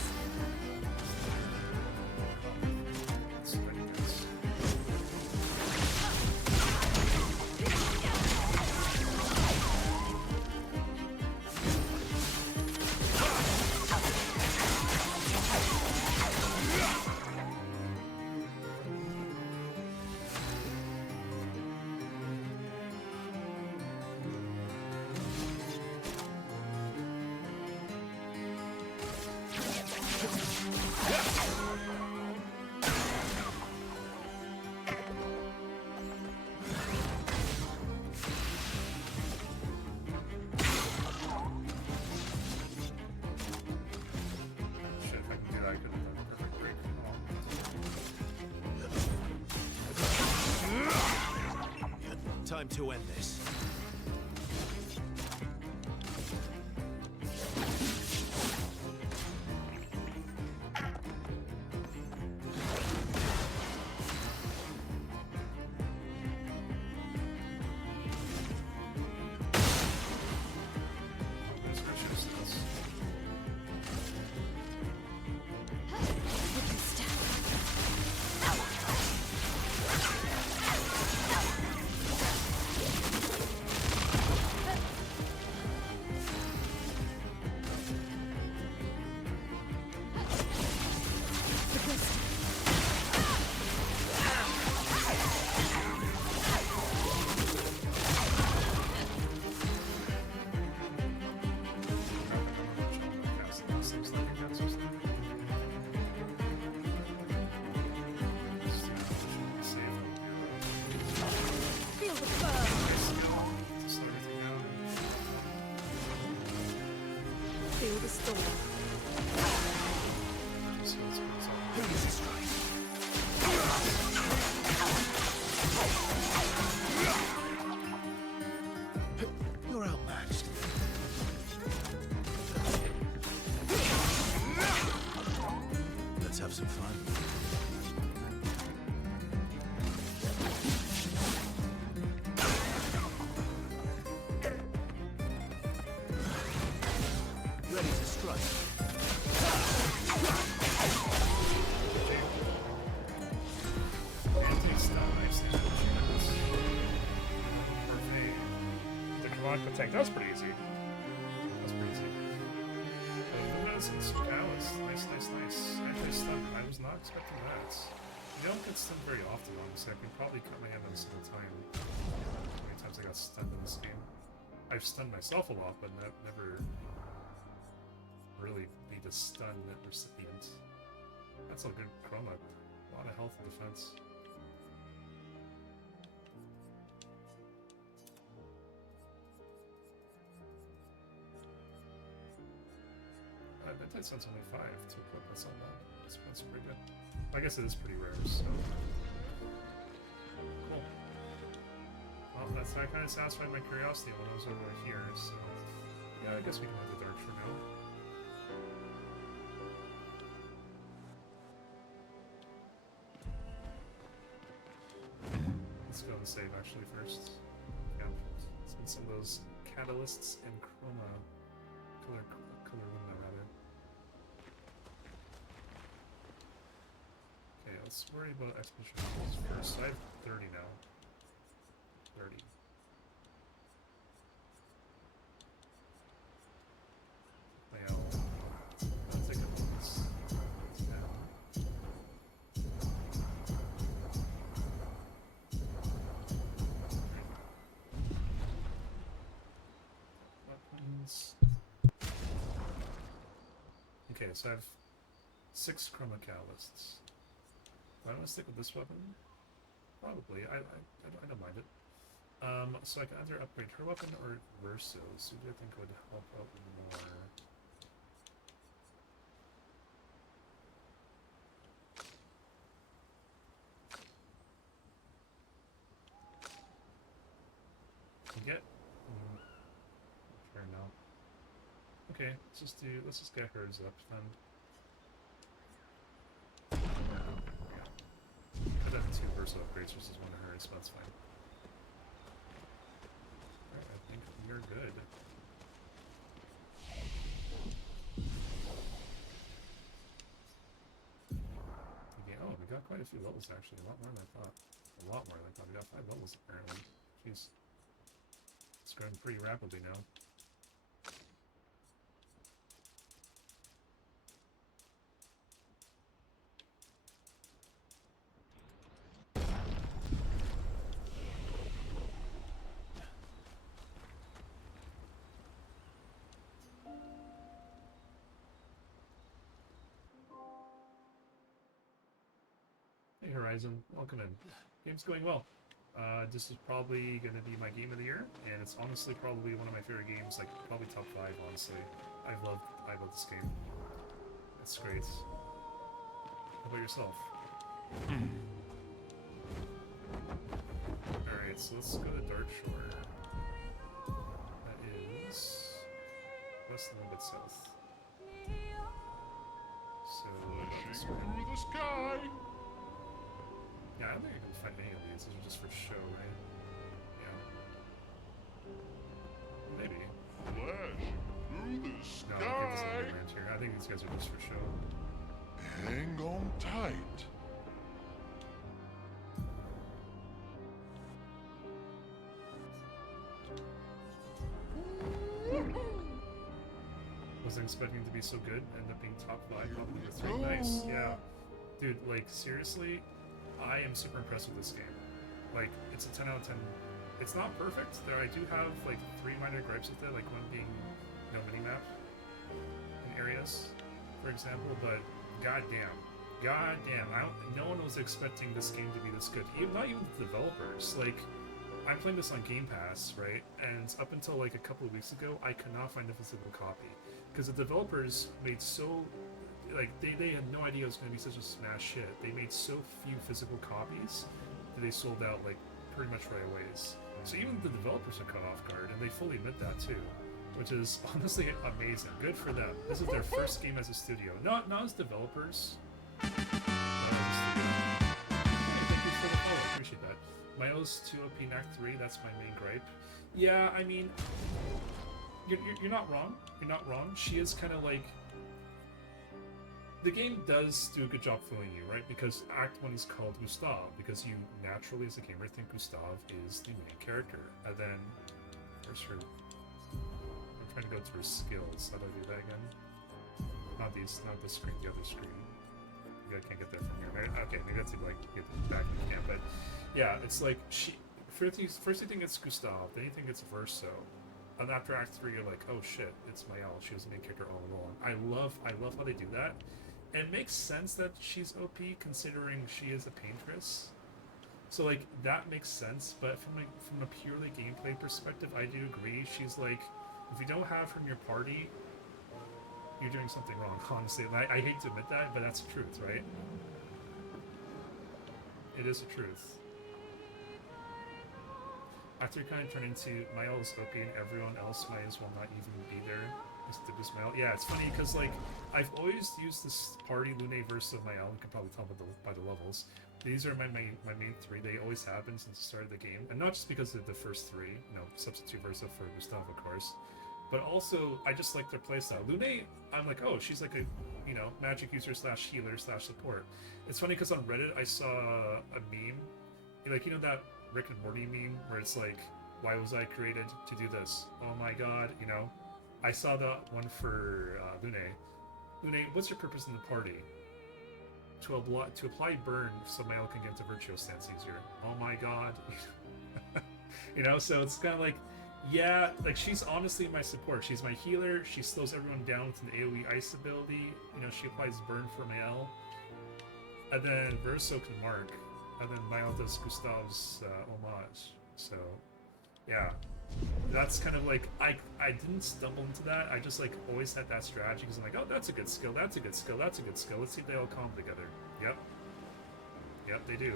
It's pretty nice. Shit, if I can do that, I could have done a perfect break. Time to end this. This guy should have seen us. With the staff. With the staff. Feel the burn. Feel the storm. You're outmatched. Let's have some fun. Ready to strike. The Kalanka tank, that was pretty easy. That's pretty easy. Some cows. Nice, nice, nice. Anti-stun. I was not expecting that. You don't get stunned very often, honestly. I can probably cut my hand on a single time. How many times I got stunned in this game. I've stunned myself a lot, but never really be the stun recipient. That's a good chroma. A lot of health and defense. That sounds only 5 to equip. That's not bad. That's pretty good. I guess it is pretty rare, so. Cool. Well, that kind of satisfied my curiosity when I was over here, so. Yeah, I guess we can have the dark for now. Let's go and save actually first. Yeah, let's get some of those catalysts and chroma color lumina rather. Okay, let's worry about expedition levels first. I have 30 now. 30. I'll take a look at this. Weapons. Okay, so I have 6 chroma catalysts. Do I want to stick with this weapon? Probably. I don't mind it. So I can either upgrade her weapon or Verso's. Who do I think would help out more? Get fair enough. Okay, let's just get hers up then. I'd have 2 Verso upgrades versus 1 of hers, so that's fine. Alright, I think we're good. a few levels actually, a lot more than I thought. A lot more than I thought. We got 5 levels apparently. Jeez. It's growing pretty rapidly now. Hey Horizon, welcome in. Game's going well. This is probably going to be my game of the year, and it's honestly probably one of my favorite games, like probably top 5, honestly. I love this game. It's great. How about yourself? Alright, so let's go to Dark Shore. That is west and a little bit south. So, Flashing through the sky. yeah, I don't think I can find many of these. These are just for show, right? Yeah. Maybe. Flashing through the No, I don't think there's sky. any land here. I think these guys are just for show. Hang on tight. Wasn't expecting it to be so good. Ended up being top 5, probably Here with we 3. go. Nice. Yeah. Dude, like, seriously, I am super impressed with this game. Like, it's a 10 out of 10. It's not perfect. There, I do have, like, 3 minor gripes with it, like one being no minimap in areas, for example, but goddamn. Goddamn. No one was expecting this game to be this good. Not even the developers. Like, I'm playing this on Game Pass, right? And up until, like, a couple of weeks ago, I could not find a physical copy. Because the developers made so... Like, they had no idea it was going to be such a smash hit. They made so few physical copies that they sold out, like, pretty much right away. So even the developers are caught off guard, and they fully admit that, too. Which is honestly amazing. Good for them. This is their first game as a studio. Not as developers. But as a studio. Hey, thank you for the follow. Appreciate that. Miles 2 OP in Act 3, that's my main gripe. Yeah, I mean... You're not wrong. You're not wrong. She is kind of like... The game does do a good job fooling you, right? Because Act 1 is called Gustav, because you naturally, as a gamer, think Gustav is the main character. And then... Where's her... I'm trying to go to her skills. How do I do that again? Not this screen, the other screen. Maybe I can't get there from here. Okay, maybe that's like get back in the camp. But yeah, it's like she first you think it's Gustav, then you think it's Verso. And after Act 3 you're like, oh shit, it's Mayel. She was the main character all along. I love how they do that. And it makes sense that she's OP considering she is a paintress. So like that makes sense, but from a purely gameplay perspective, I do agree. She's like, if you don't have her in your party, you're doing something wrong, honestly. And I hate to admit that, but that's the truth, right? It is the truth. After kind of turned into Mayel's OP and everyone else might as well not even be there. Just to boost Mayel. Yeah, it's funny because like I've always used this party Lune versus Mayel. You can probably tell by the levels. These are my main 3. They always have been since the start of the game, and not just because of the first 3. You know, substitute Versa for Gustav, of course. But also, I just like their playstyle. Lune, I'm like, oh, she's like a, you know, magic user / healer / support. It's funny because on Reddit, I saw a meme, like, you know that Rick and Morty meme where it's like, why was I created to do this? Oh my god, you know? I saw that one for Lune. Lune, what's your purpose in the party? To apply burn so Mayel can get into Virtuo stance easier. Oh my god. You know, so it's kind of like, yeah, like she's honestly my support. She's my healer. She slows everyone down with an AoE ice ability. You know, she applies burn for Mayel. And then Verso can mark. And then Mayel does Gustav's homage. So, yeah. That's kind of like, I didn't stumble into that. I just like always had that strategy because I'm like, oh, that's a good skill, that's a good skill, that's a good skill. Let's see if they all combo together. Yep. Yep, they do.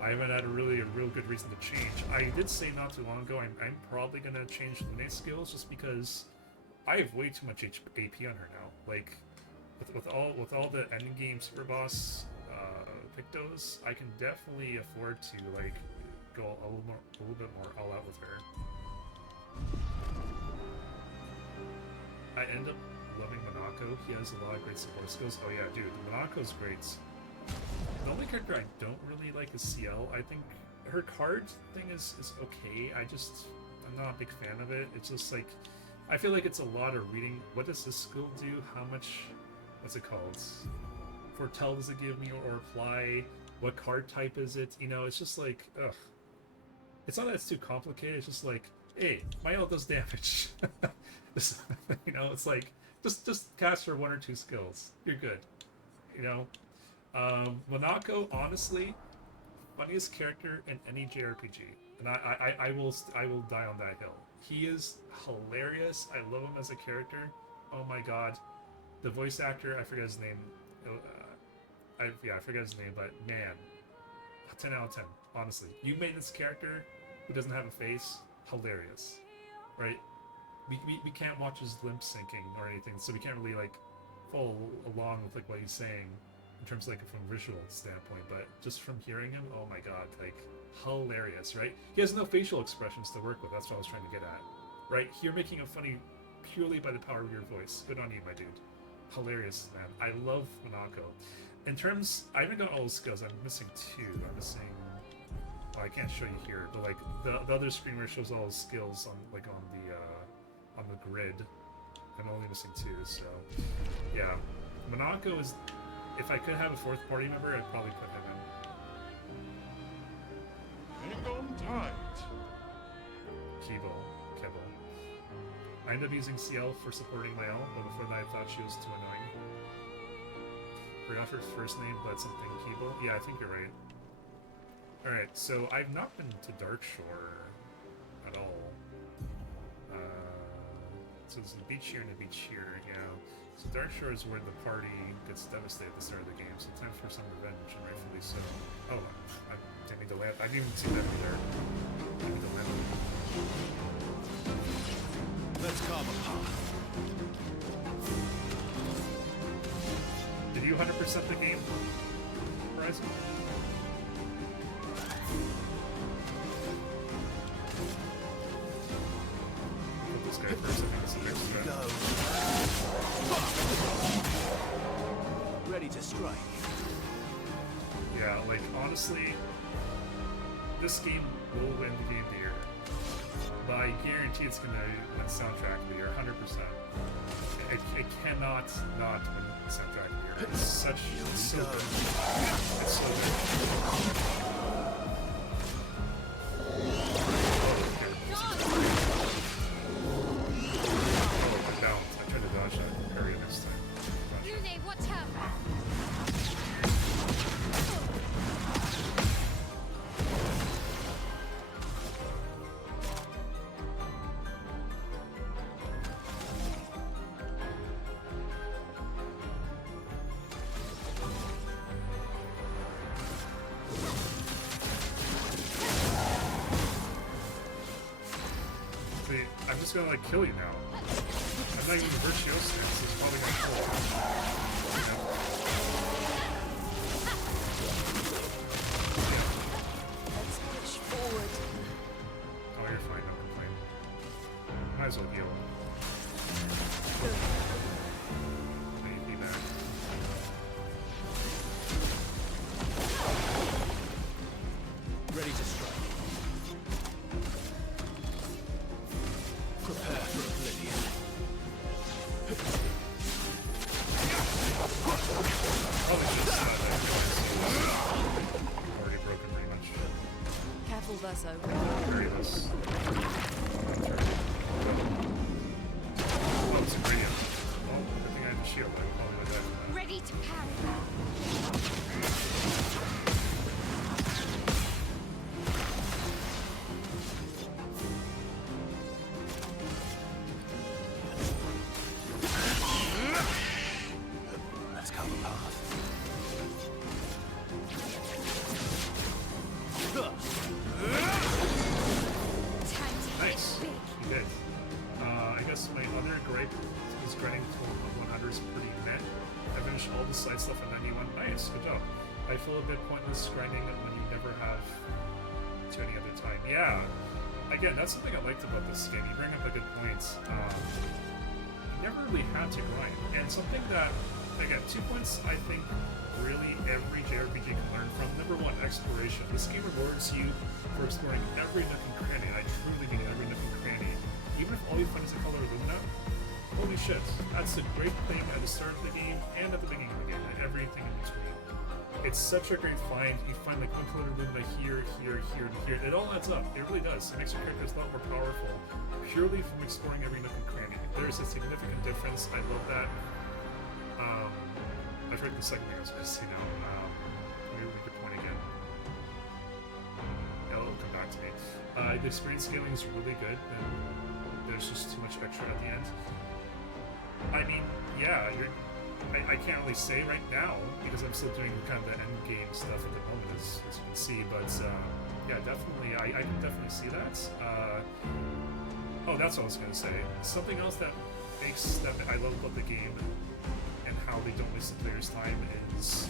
I haven't had a real good reason to change. I did say not too long ago I'm probably gonna change Lune's skills just because I have way too much AP on her now. Like with all the ending game super boss pictos, I can definitely afford to like go a little bit more all out with her. I end up loving Monaco. He has a lot of great support skills. Oh yeah, dude, Monaco's great. The only character I don't really like is CL. I think her card thing is okay. I'm not a big fan of it. It's just like, I feel like it's a lot of reading. What does this skill do? How much, what's it called? Foretell does it give me or apply? What card type is it? You know, it's just like, ugh. It's not that it's too complicated. It's just like, hey, my ult does damage. You know, it's like, just cast her 1 or 2 skills. You're good. You know? Monaco, honestly, funniest character in any JRPG. And I will die on that hill. He is hilarious. I love him as a character. Oh my god. The voice actor, I forget his name. I forget his name, but man, 10 out of 10. Honestly, you made this character who doesn't have a face hilarious, right? We can't watch his lip syncing or anything, so we can't really like follow along with like what he's saying in terms of like from a visual standpoint. But just from hearing him, oh my god, like hilarious, right? He has no facial expressions to work with. That's what I was trying to get at, right? You're making him funny purely by the power of your voice. Good on you, my dude. Hilarious, man. I love Monaco. In terms, I haven't got all the skills. I'm missing 2. I'm missing. Well, I can't show you here, but like the other screen where it shows all the skills on like on the grid. I'm only missing 2. So yeah, Monaco is. If I could have a 4th party member, I'd probably put him in. Hang on tight. Kebble. I ended up using CL for supporting my ult, but before that I thought she was too annoying. Forgot her first name, but something Kebble. Yeah, I think you're right. Alright, so I've not been to Darkshore at all. So there's a beach here and a beach here, yeah. So Darkshore is where the party gets devastated at the start of the game, so time for some revenge, and rightfully so. Oh, I didn't need to land. I didn't even see that there. I didn't need to land. Let's carve a path. Did you 100% the game, Horizon? Put this guy first, I think this is the next guy. Go. Ready to strike. Yeah, like, honestly, this game will win the Game of the Year. But I guarantee it's gonna win Soundtrack of the Year, 100%. It cannot not win Soundtrack of the Year. It's such, it's so good. It's so good. Oh, my balance. I tried to dodge that area this time. Yune, watch out! See, I'm just gonna like kill you now. I'm not even virtuoso, so it's probably gonna kill you. You know? Let's push forward. Oh, you're fine, no complaint. Might as well heal. Please be back. Ready to strike. Prepare for oblivion. Probably just already broken pretty much. Careful, Verso. Very less. Oh, it's a gradient. Well, good thing I have a shield. I would probably would die from that. Ready to parry. Let's carve a path. Time to Nice. hit big. You did. I guess my other gripe is grinding to 100 is pretty meh. I finished all the side stuff at 91. Nice, good job. I feel a bit pointless grinding when you never have to any other time. Yeah. Again, that's something I liked about this game. You bring up a good point. You never really had to grind. And something that again, 2 points I think really every JRPG can learn from. Number one, exploration. This game rewards you for exploring every nook and cranny, and I truly mean every nook and cranny. Even if all you find is a color Illumina, holy shit, that's a great thing at the start of the game and at the beginning of the game, and everything in between. It's such a great find. You find like one color Illumina here, here, here, and here. It all adds up. It really does. It makes your characters a lot more powerful purely from exploring every nook and cranny. There's a significant difference. I love that. I tried the second thing I was going to say now. Let me read your point again. It'll come back to me. The experience scaling is really good, and there's just too much extra at the end. I mean, yeah, I can't really say right now because I'm still doing kind of the end game stuff at the moment, as you can see. But yeah, definitely, I can definitely see that. Oh, that's what I was going to say. Something else that I love about the game and how they don't waste the player's time is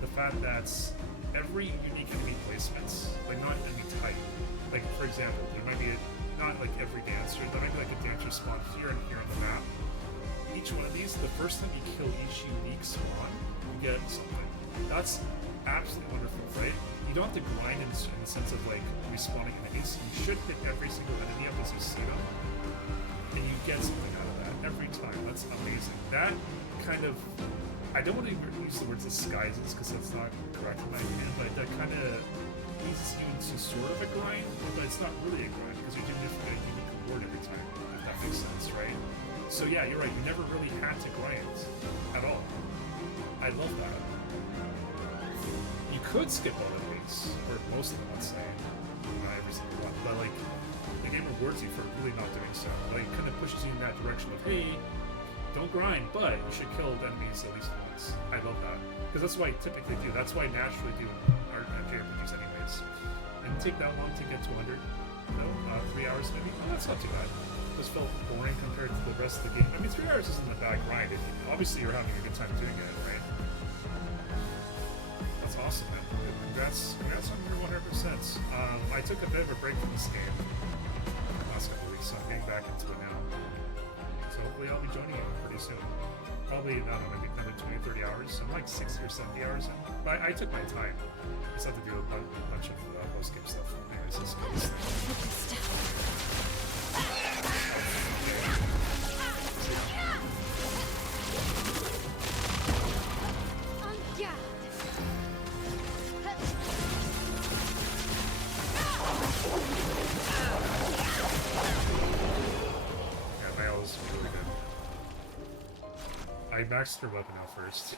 the fact that every unique enemy placement, like not enemy type, like for example, there might be not like every dancer, there might be like a dancer spawn here and here on the map. Each one of these, the first time you kill each unique spawn, you get something. That's absolutely wonderful, right? You don't have to grind in the sense of like respawning enemies. You should hit every single enemy up as you see them, and you get something out of that every time. That's amazing. That kind of, I don't want to use the words disguises because that's not correct in my opinion, but that kind of eases you into sort of a grind, but it's not really a grind because you're doing different unique reward every time, if that makes sense, right? So yeah, you're right, you never really had to grind at all. I love that. You could skip all of these, or most of them, let's say. Not every single one, but like, the game rewards you for really not doing so. Like, it kind of pushes you in that direction of, hey, don't grind, but you should kill enemies at least once. I love that. Because that's what I typically do. That's what I naturally do in JRPGs anyways. And take that long to get to 100. No, 3 hours maybe? Oh, that's not too bad. Just felt boring compared to the rest of the game. I mean, 3 hours isn't a bad grind. Obviously, you're having a good time doing it, right? That's awesome, man. Congrats on your 100%. I took a bit of a break from this game last couple weeks, so I'm getting back into it now. So hopefully I'll be joining you pretty soon. Probably, I don't know, maybe another 20, 30 hours. I'm like 60 or 70 hours in. But I took my time. I just have to do a bunch of post-game stuff. Anyways, let's go this thing. I maxed her weapon out first,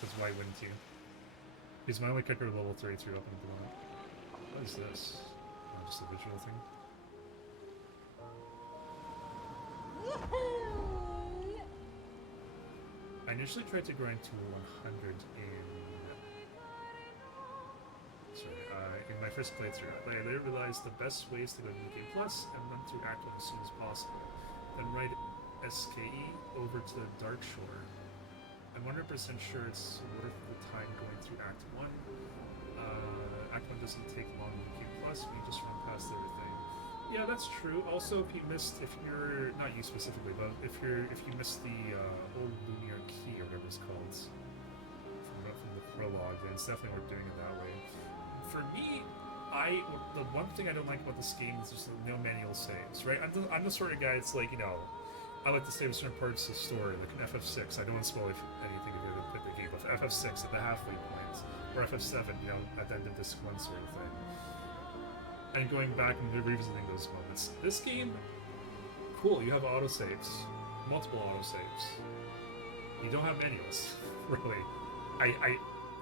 because why wouldn't you? He's my only kicker level 33 weapon at the moment. What is this? Oh, just a visual thing? I initially tried to grind to 100 in my first playthrough, but I later realized the best way is to go to New Game Plus and run through Act 1 as soon as possible. Then write SKE over to Dark Shore. I'm 100% sure it's worth the time going through Act 1. Act 1 doesn't take long in Game Plus, we just run past everything. Yeah, that's true. Also, if you're not you specifically, but if you missed the old Lumiere Key or whatever it's called from the prologue, then it's definitely worth doing it that way. For me, the one thing I don't like about this game is there's no manual saves, right? I'm the sort of guy that's like, you know, I like to save certain parts of the story, like an FF6. I don't want to spoil anything if you put the game, but FF6 at the halfway point, or FF7, you know, at the end of this one sort of thing. And going back and revisiting those moments. This game, cool, you have autosaves, multiple autosaves. You don't have manuals, really.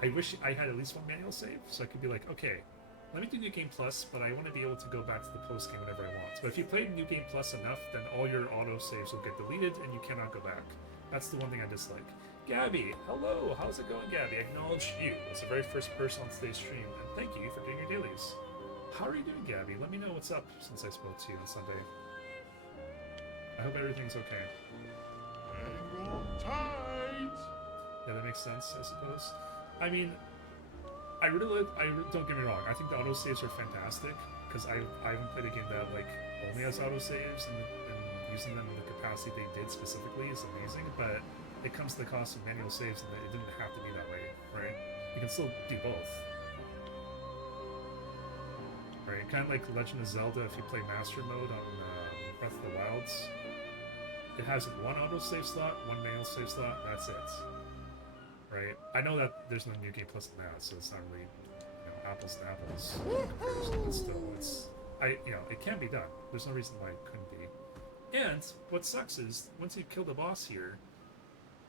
I wish I had at least one manual save, so I could be like, okay, let me do New Game Plus, but I want to be able to go back to the post-game whenever I want. But if you played New Game Plus enough, then all your auto-saves will get deleted, and you cannot go back. That's the one thing I dislike. Gabby, hello, how's it going, Gabby? I acknowledge you as the very first person on today's stream, and thank you for doing your dailies. How are you doing, Gabby? Let me know what's up since I spoke to you on Sunday. I hope everything's okay. Hang on tight! Yeah, that makes sense, I suppose. I mean, don't get me wrong, I think the autosaves are fantastic, because I haven't played a game that like only has autosaves, and using them in the capacity they did specifically is amazing, but it comes to the cost of manual saves, and it didn't have to be that way, right? You can still do both. Right, kind of like Legend of Zelda, if you play Master Mode on Breath of the Wilds, it has one autosave slot, one manual save slot, that's it. Right? I know that there's no New Game Plus in that, so it's not really, apples to apples comparison, but still, it can be done. There's no reason why it couldn't be. And what sucks is, once you kill the boss here,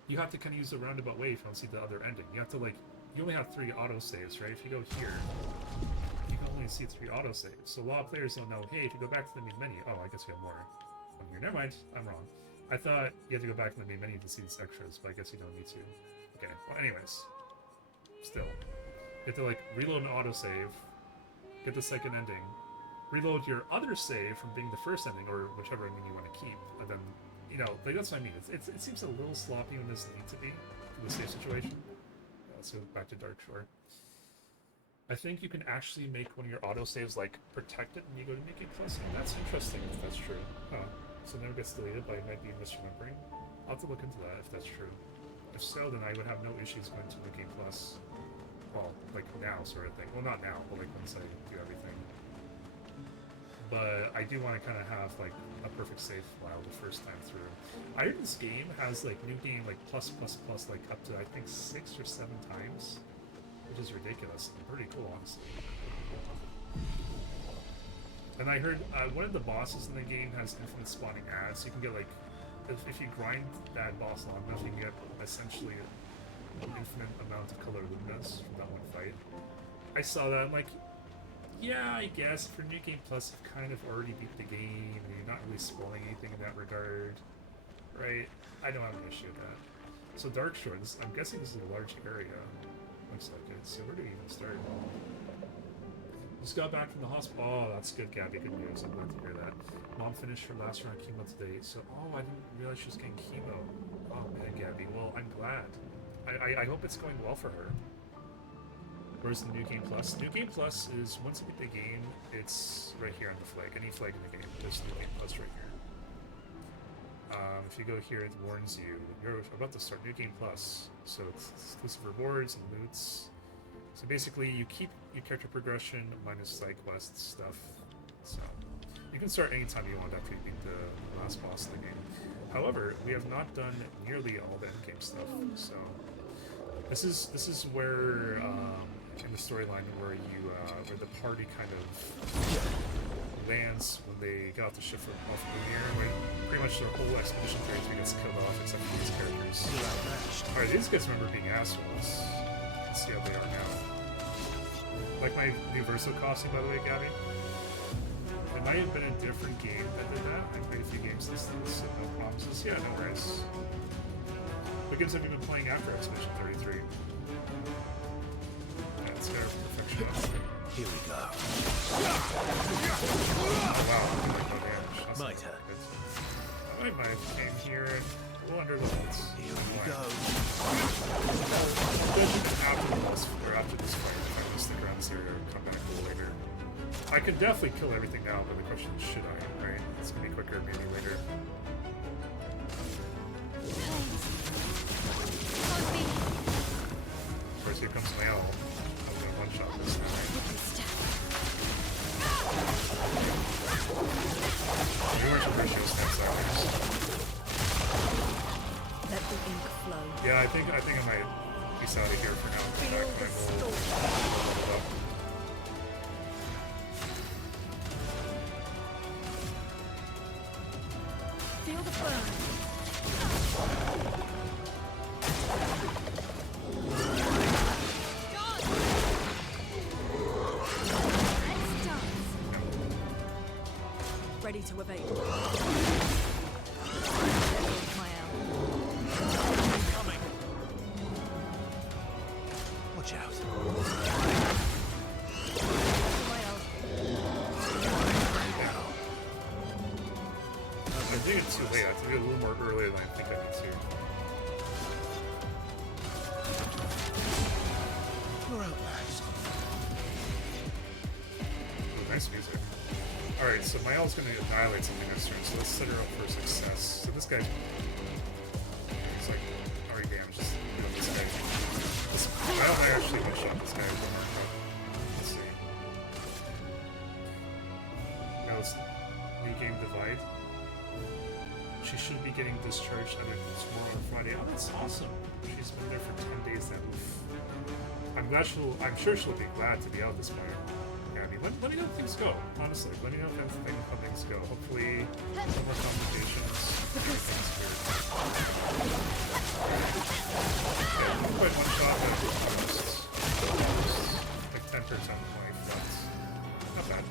you have to kind of use a roundabout way if you don't see the other ending. You have to, you only have 3 autosaves, right? If you go here, you can only see 3 autosaves. So a lot of players don't know, hey, if you go back to the main menu, oh, I guess you have more. One here. Never mind, I'm wrong. I thought you had to go back to the main menu to see these extras, but I guess you don't need to. Okay, well, anyways. Still. You have to, reload an autosave, get the second ending, reload your other save from being the first ending, or whichever ending you want to keep, and then, that's what I mean. It seems a little sloppy when this needs to be, for the save situation. Let's go back to Dark Shore. I think you can actually make one of your autosaves, protected when you go to New Game Plus. And that's interesting if that's true. Huh. So it never gets deleted, but I might be misremembering. I'll have to look into that if that's true. If so, then I would have no issues going to New Game Plus. Well, now sort of thing. Well, not now, but once I do everything. But I do want to kind of have, a perfect save file the first time through. I heard this game has, New Game, plus, up to, I think, 6 or 7 times. Which is ridiculous and pretty cool, honestly. And I heard one of the bosses in the game has infinite spawning ads. So you can get, if you grind that boss long enough, you can get essentially an infinite amount of color luminas from that one fight. I saw that, I'm like, yeah, I guess for New Game Plus, you've kind of already beat the game, and you're not really spoiling anything in that regard, right? I don't have an issue with that. So Dark Shore, I'm guessing this is a large area. Looks like it. So where do we even start? Just got back from the hospital. Oh, that's good, Gabby. Good news. I'm glad to hear that. Mom finished her last round of chemo today. So, I didn't realize she was getting chemo. Oh man, Gabby. Well, I'm glad. I hope it's going well for her. Where's the New Game Plus? New Game Plus is, once you beat the game, it's right here on the flag. Any flag in the game. There's New Game Plus right here. If you go here, it warns you, you're about to start New Game Plus. So it's exclusive rewards and loots. So basically, you keep your character progression minus side quest stuff. So you can start anytime you want after you beat the last boss of the game. However, we have not done nearly all the endgame stuff. So this is where in the storyline where where the party kind of lands when they get off the ship off of Lumiere, where pretty much their whole expedition gets killed off except for these characters. Alright, these guys remember being assholes. Let's see how they are now. Like my new Verso costume, by the way, Gabby. It might have been a different game that did that. I played a few games since then, so no promises. Yeah, no worries. What games have you been playing after Expedition 33? Yeah, it's fair perfection. Here we go. Oh, wow. That's Might hurt. I might have came here and wonder what it's. Here we go. After this fight, if I want to stick around this area or come back a little later. I could definitely kill everything now, but the question is, should I, right? It's gonna be quicker, maybe later. Of course, here comes my owl. I'm gonna one-shot this now, right? You are some ratio steps out. Let the ink flow. Yeah, I think I might peace out of here for now. Come back when I will level up. Feel the burn. Ready to evade. My owl. Coming. Watch out. My owl. I'm doing it too late. I have to do it a little more earlier than I think I need to. You're outlast. Ooh, nice music. Alright, so my owl's going to annihilate something next turn, so let's set her up for success. So this guy's like, don't actually one-shot this guy anymore, but let's see. Now it's new game divide. She should be getting discharged either tomorrow or Friday. Oh, that's awesome. She's been there for 10 days now. I'm sure she'll be glad to be out this morning. Yeah, I mean, let me know how things go. Honestly, let me know how things go. Hopefully, no more complications. Everything's good. Yeah, not quite one shot, but almost like 10% life. That's not bad.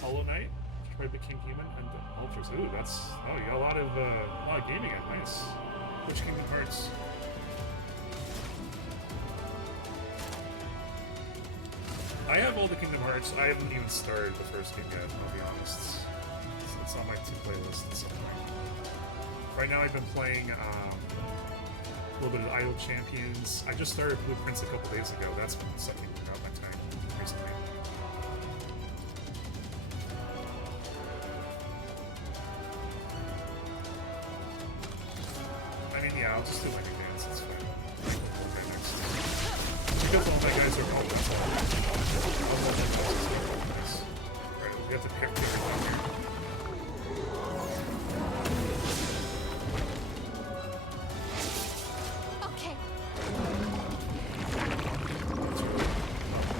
Hollow Knight, Detroit Became Human, and the Ultras. Ooh, that's you got a lot of gaming in. Nice. Which Kingdom Hearts? I have all the Kingdom Hearts. I haven't even started the first game yet. I'll be honest. It's on my 2 playlists at some point. Right now, I've been playing a little bit of Idle Champions. I just started Blueprints a couple days ago. That's been sucking out my time recently. I'll just do like a dance, it's fine. Okay, next. Because all my guys are all that's all. Alright, we have to pick down here. Okay.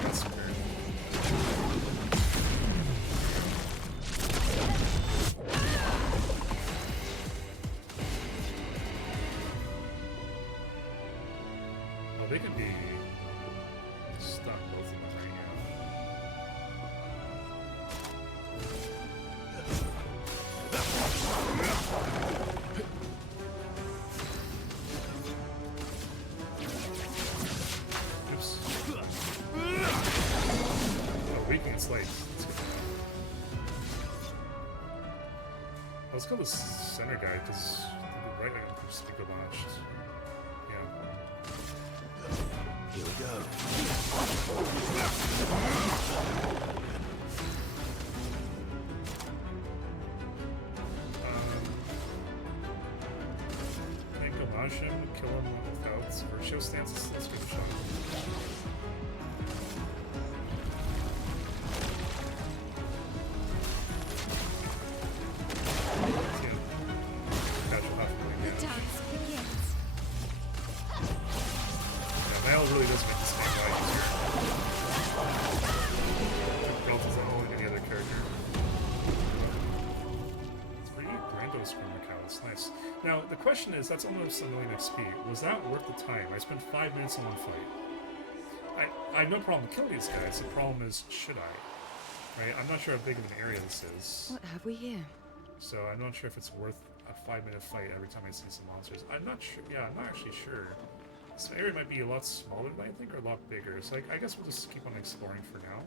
That's weird. They could be stuck, both of them right now. Oops. Oh, weak against late. Let's go with center guy, because the right item could just be goboshed. Yeah. Here we go. Can gomage him, kill him without Virtue stances. Let's give it a shot. Really does make this game right easier. Belt is not only any other character. 3 Brando's Chroma Cow, that's nice. Now, the question is, that's almost a million XP. Was that worth the time? I spent 5 minutes on one fight. I have no problem killing these guys. The problem is, should I? Right? I'm not sure how big of an area this is. What have we here? So I'm not sure if it's worth a 5-minute fight every time I see some monsters. I'm not sure. Yeah, I'm not actually sure. This area might be a lot smaller than I think, or a lot bigger. So I guess we'll just keep on exploring for now.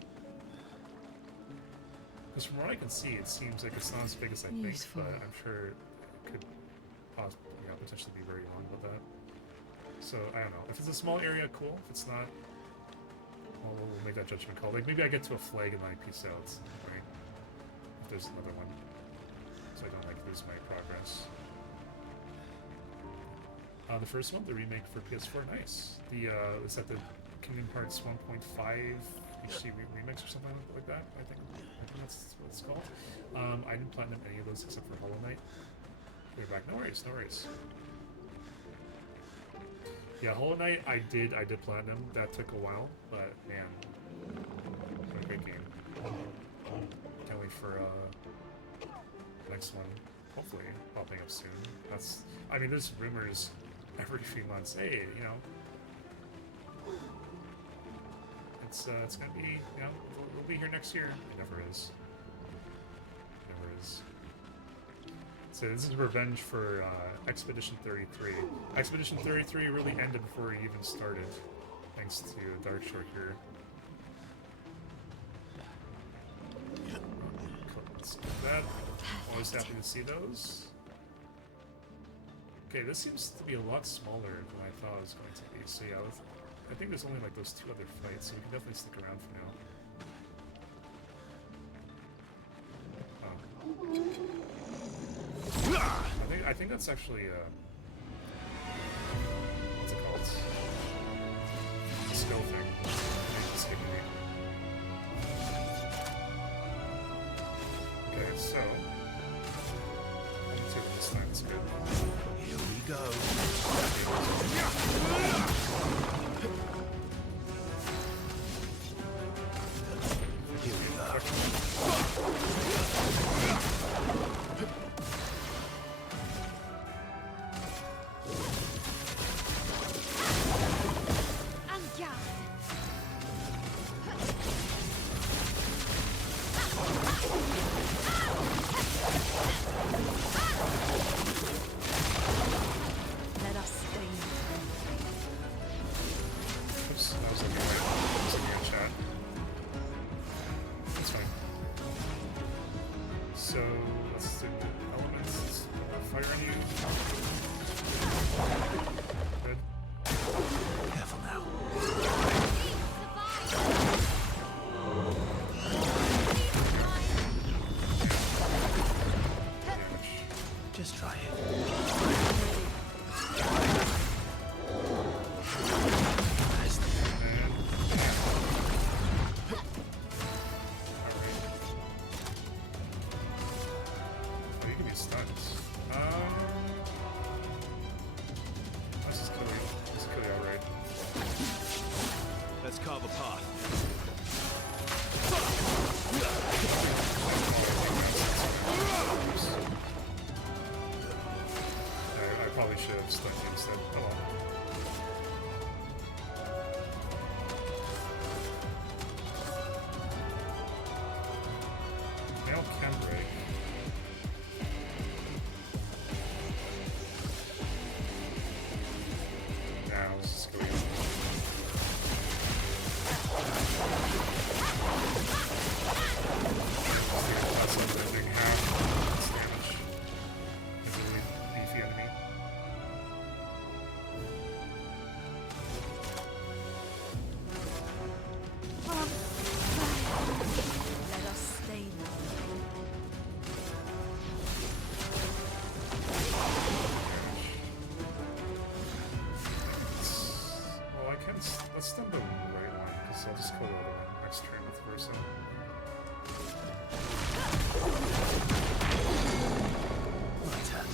Because from what I can see, it seems like it's not as big as I think, but I'm sure it could possibly, potentially be very long with that. So I don't know. If it's a small area, cool. If it's not, well, we'll make that judgment call. Like maybe I get to a flag and then I peace out, right? If there's another one, so I don't like lose my progress. The first one, the remake for PS4, nice. The is that the Kingdom Hearts 1.5 HD remix or something like that? I think that's what it's called. I didn't platinum any of those except for Hollow Knight. Way back, no worries, no worries. Yeah, Hollow Knight, I did platinum. That took a while, but man, what a great game. Can't wait for the next one. Hopefully, popping up soon. I mean, there's rumors every few months. Hey, it's gonna be, we'll be here next year. It never is. Never is. So this is revenge for Expedition 33. Expedition 33 really ended before it even started, thanks to Dark Shore here. let's do that. Always happy to see those. Okay, this seems to be a lot smaller than I thought it was going to be. So yeah, I think there's only like those 2 other fights, so we can definitely stick around for now. I think that's actually what's it called? The skill thing. It's skipping me. Okay, so let's see what this time's good. Here we go. Here we go. Let us stay. Oops, I was looking right. I was looking at chat. That's fine. So let's do elements. Fire on you. Good. Careful now. Damage. Just try it. Nice. And alright. Oh, you can be stuns. Let's just kill you. Let's kill you outright. Let's carve a path. I probably should have stunned you instead. Oh well. Nail can break. Now let's just go. That's like the big half its damage. It's a really beefy enemy. Let us stay now. Well, I can. Let's stun the right one, because I'll just kill the other one next turn with Versa. My turn.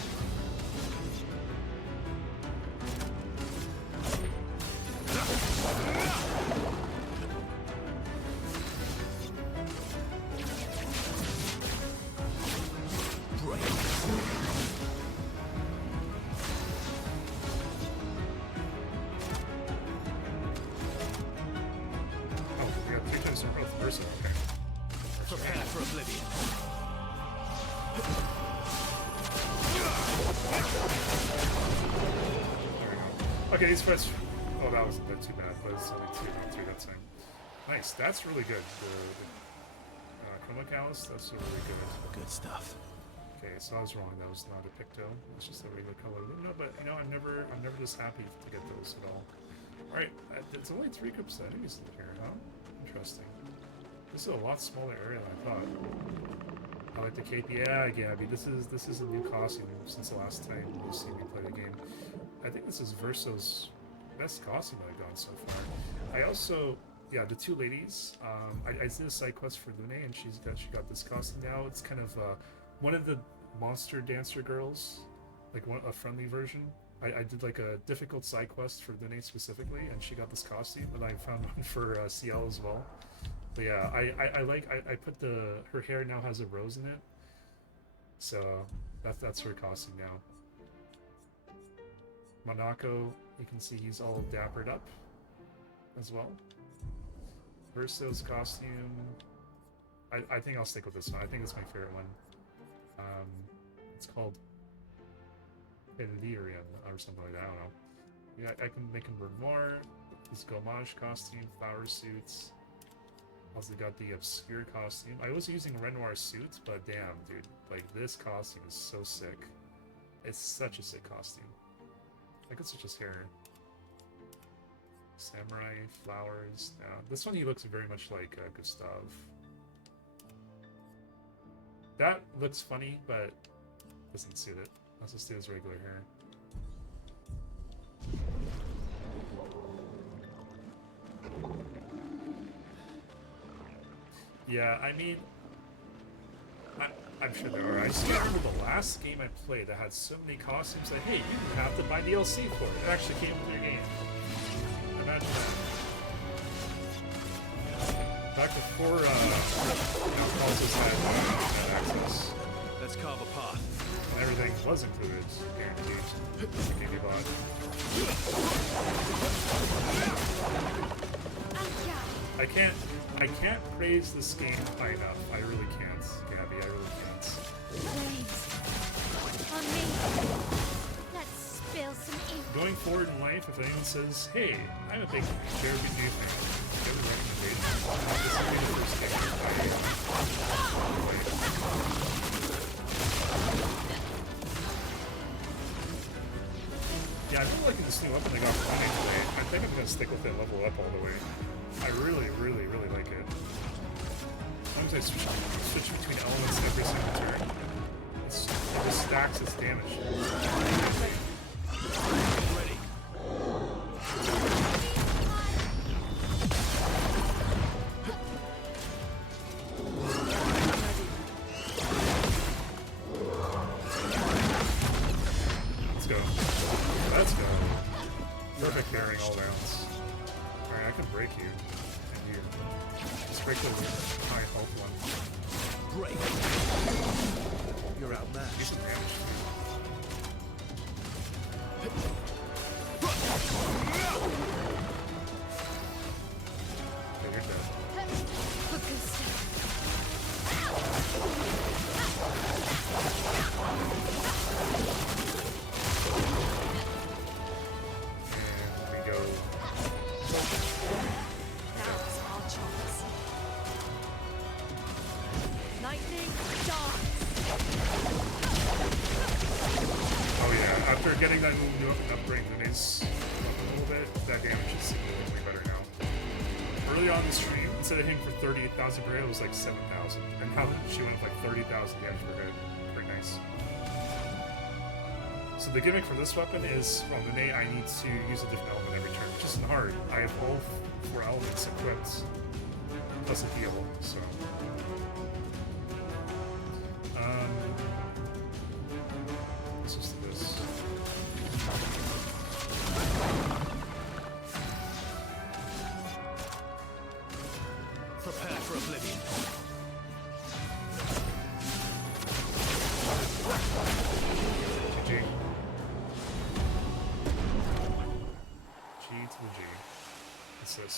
Oh, we got 3 times in a row with Versa. Okay. Prepare for oblivion. There we go. Okay, these fights. Oh, that wasn't too bad, but it's only 2, not 3 that time. Nice. That's really good. The Chroma Callus, that's really good. Good stuff. Okay, so I was wrong. That was not a Picto. It's just a regular color Lumina. But you know, I'm never this happy to get those at all. All right, it's only 3 groups of enemies in here, huh? Interesting. This is a lot smaller area than I thought. I like the cape. Yeah, Gabby. This is a new costume since the last time you see me play the game. I think this is Verso's best costume I've gotten so far. I also, yeah, the 2 ladies. I did a side quest for Lune, and she got this costume now. It's kind of one of the monster dancer girls, like a friendly version. I did like a difficult side quest for Lune specifically, and she got this costume, and I found one for CL as well. But yeah, I put her hair now has a rose in it, so that's her costume now. Monaco, you can see he's all dappered up as well. Verso's costume, I think I'll stick with this one. I think it's my favorite one. It's called Delirium or something like that. I don't know. Yeah, I can make him wear more. His Gomage costume, flower suits. Also got the obscure costume. I was using a Renoir suit, but damn, dude, like this costume is so sick. It's such a sick costume. I guess it's just hair. Samurai, flowers. Yeah, this one he looks very much like Gustav. That looks funny, but doesn't suit it. Let's just do his regular hair. Yeah, I mean, I'm sure there are. I just remember the last game I played that had so many costumes that, hey, you didn't have to buy DLC for it. It actually came with your game. Imagine that. Back before, consoles had access. Let's carve a path. And everything was included, guaranteed. The game you bought. I can't praise this game high enough. I really can't, Gabby. I really can't. Waves. On me. Let's spill some ink. Going forward in life, if anyone says, "Hey, I'm a big Jeremy New fan," give a recommendation. This will be the first game I play. Yeah, I'm really liking this new weapon they got for running today. I think I'm gonna stick with it, level up all the way. I really, really, really like it. Sometimes I switch between elements every single turn. It just stacks its damage. Ready. Let's go. Let's go. Perfect pairing all rounds. Alright, I can break you. And you. Just break the high health one. Break. You're outmatched. Do some damage too. Okay, you're dead. For Gustav. And we go. Now it's our chance. Lightning darts. Oh yeah, after getting that new upgrade to mace a little bit, that damage is significantly better now. Early on the stream, instead of hitting for 38,000 per hit, it was like 7,000. And now she went with like 30,000 damage per hit. Pretty nice. So the gimmick for this weapon is, from the name, I need to use a different element every turn, which isn't hard. I have all 4 elements equipped, plus a heal, so... Let's just do this. Prepare for oblivion. GG. G to the G. What's this?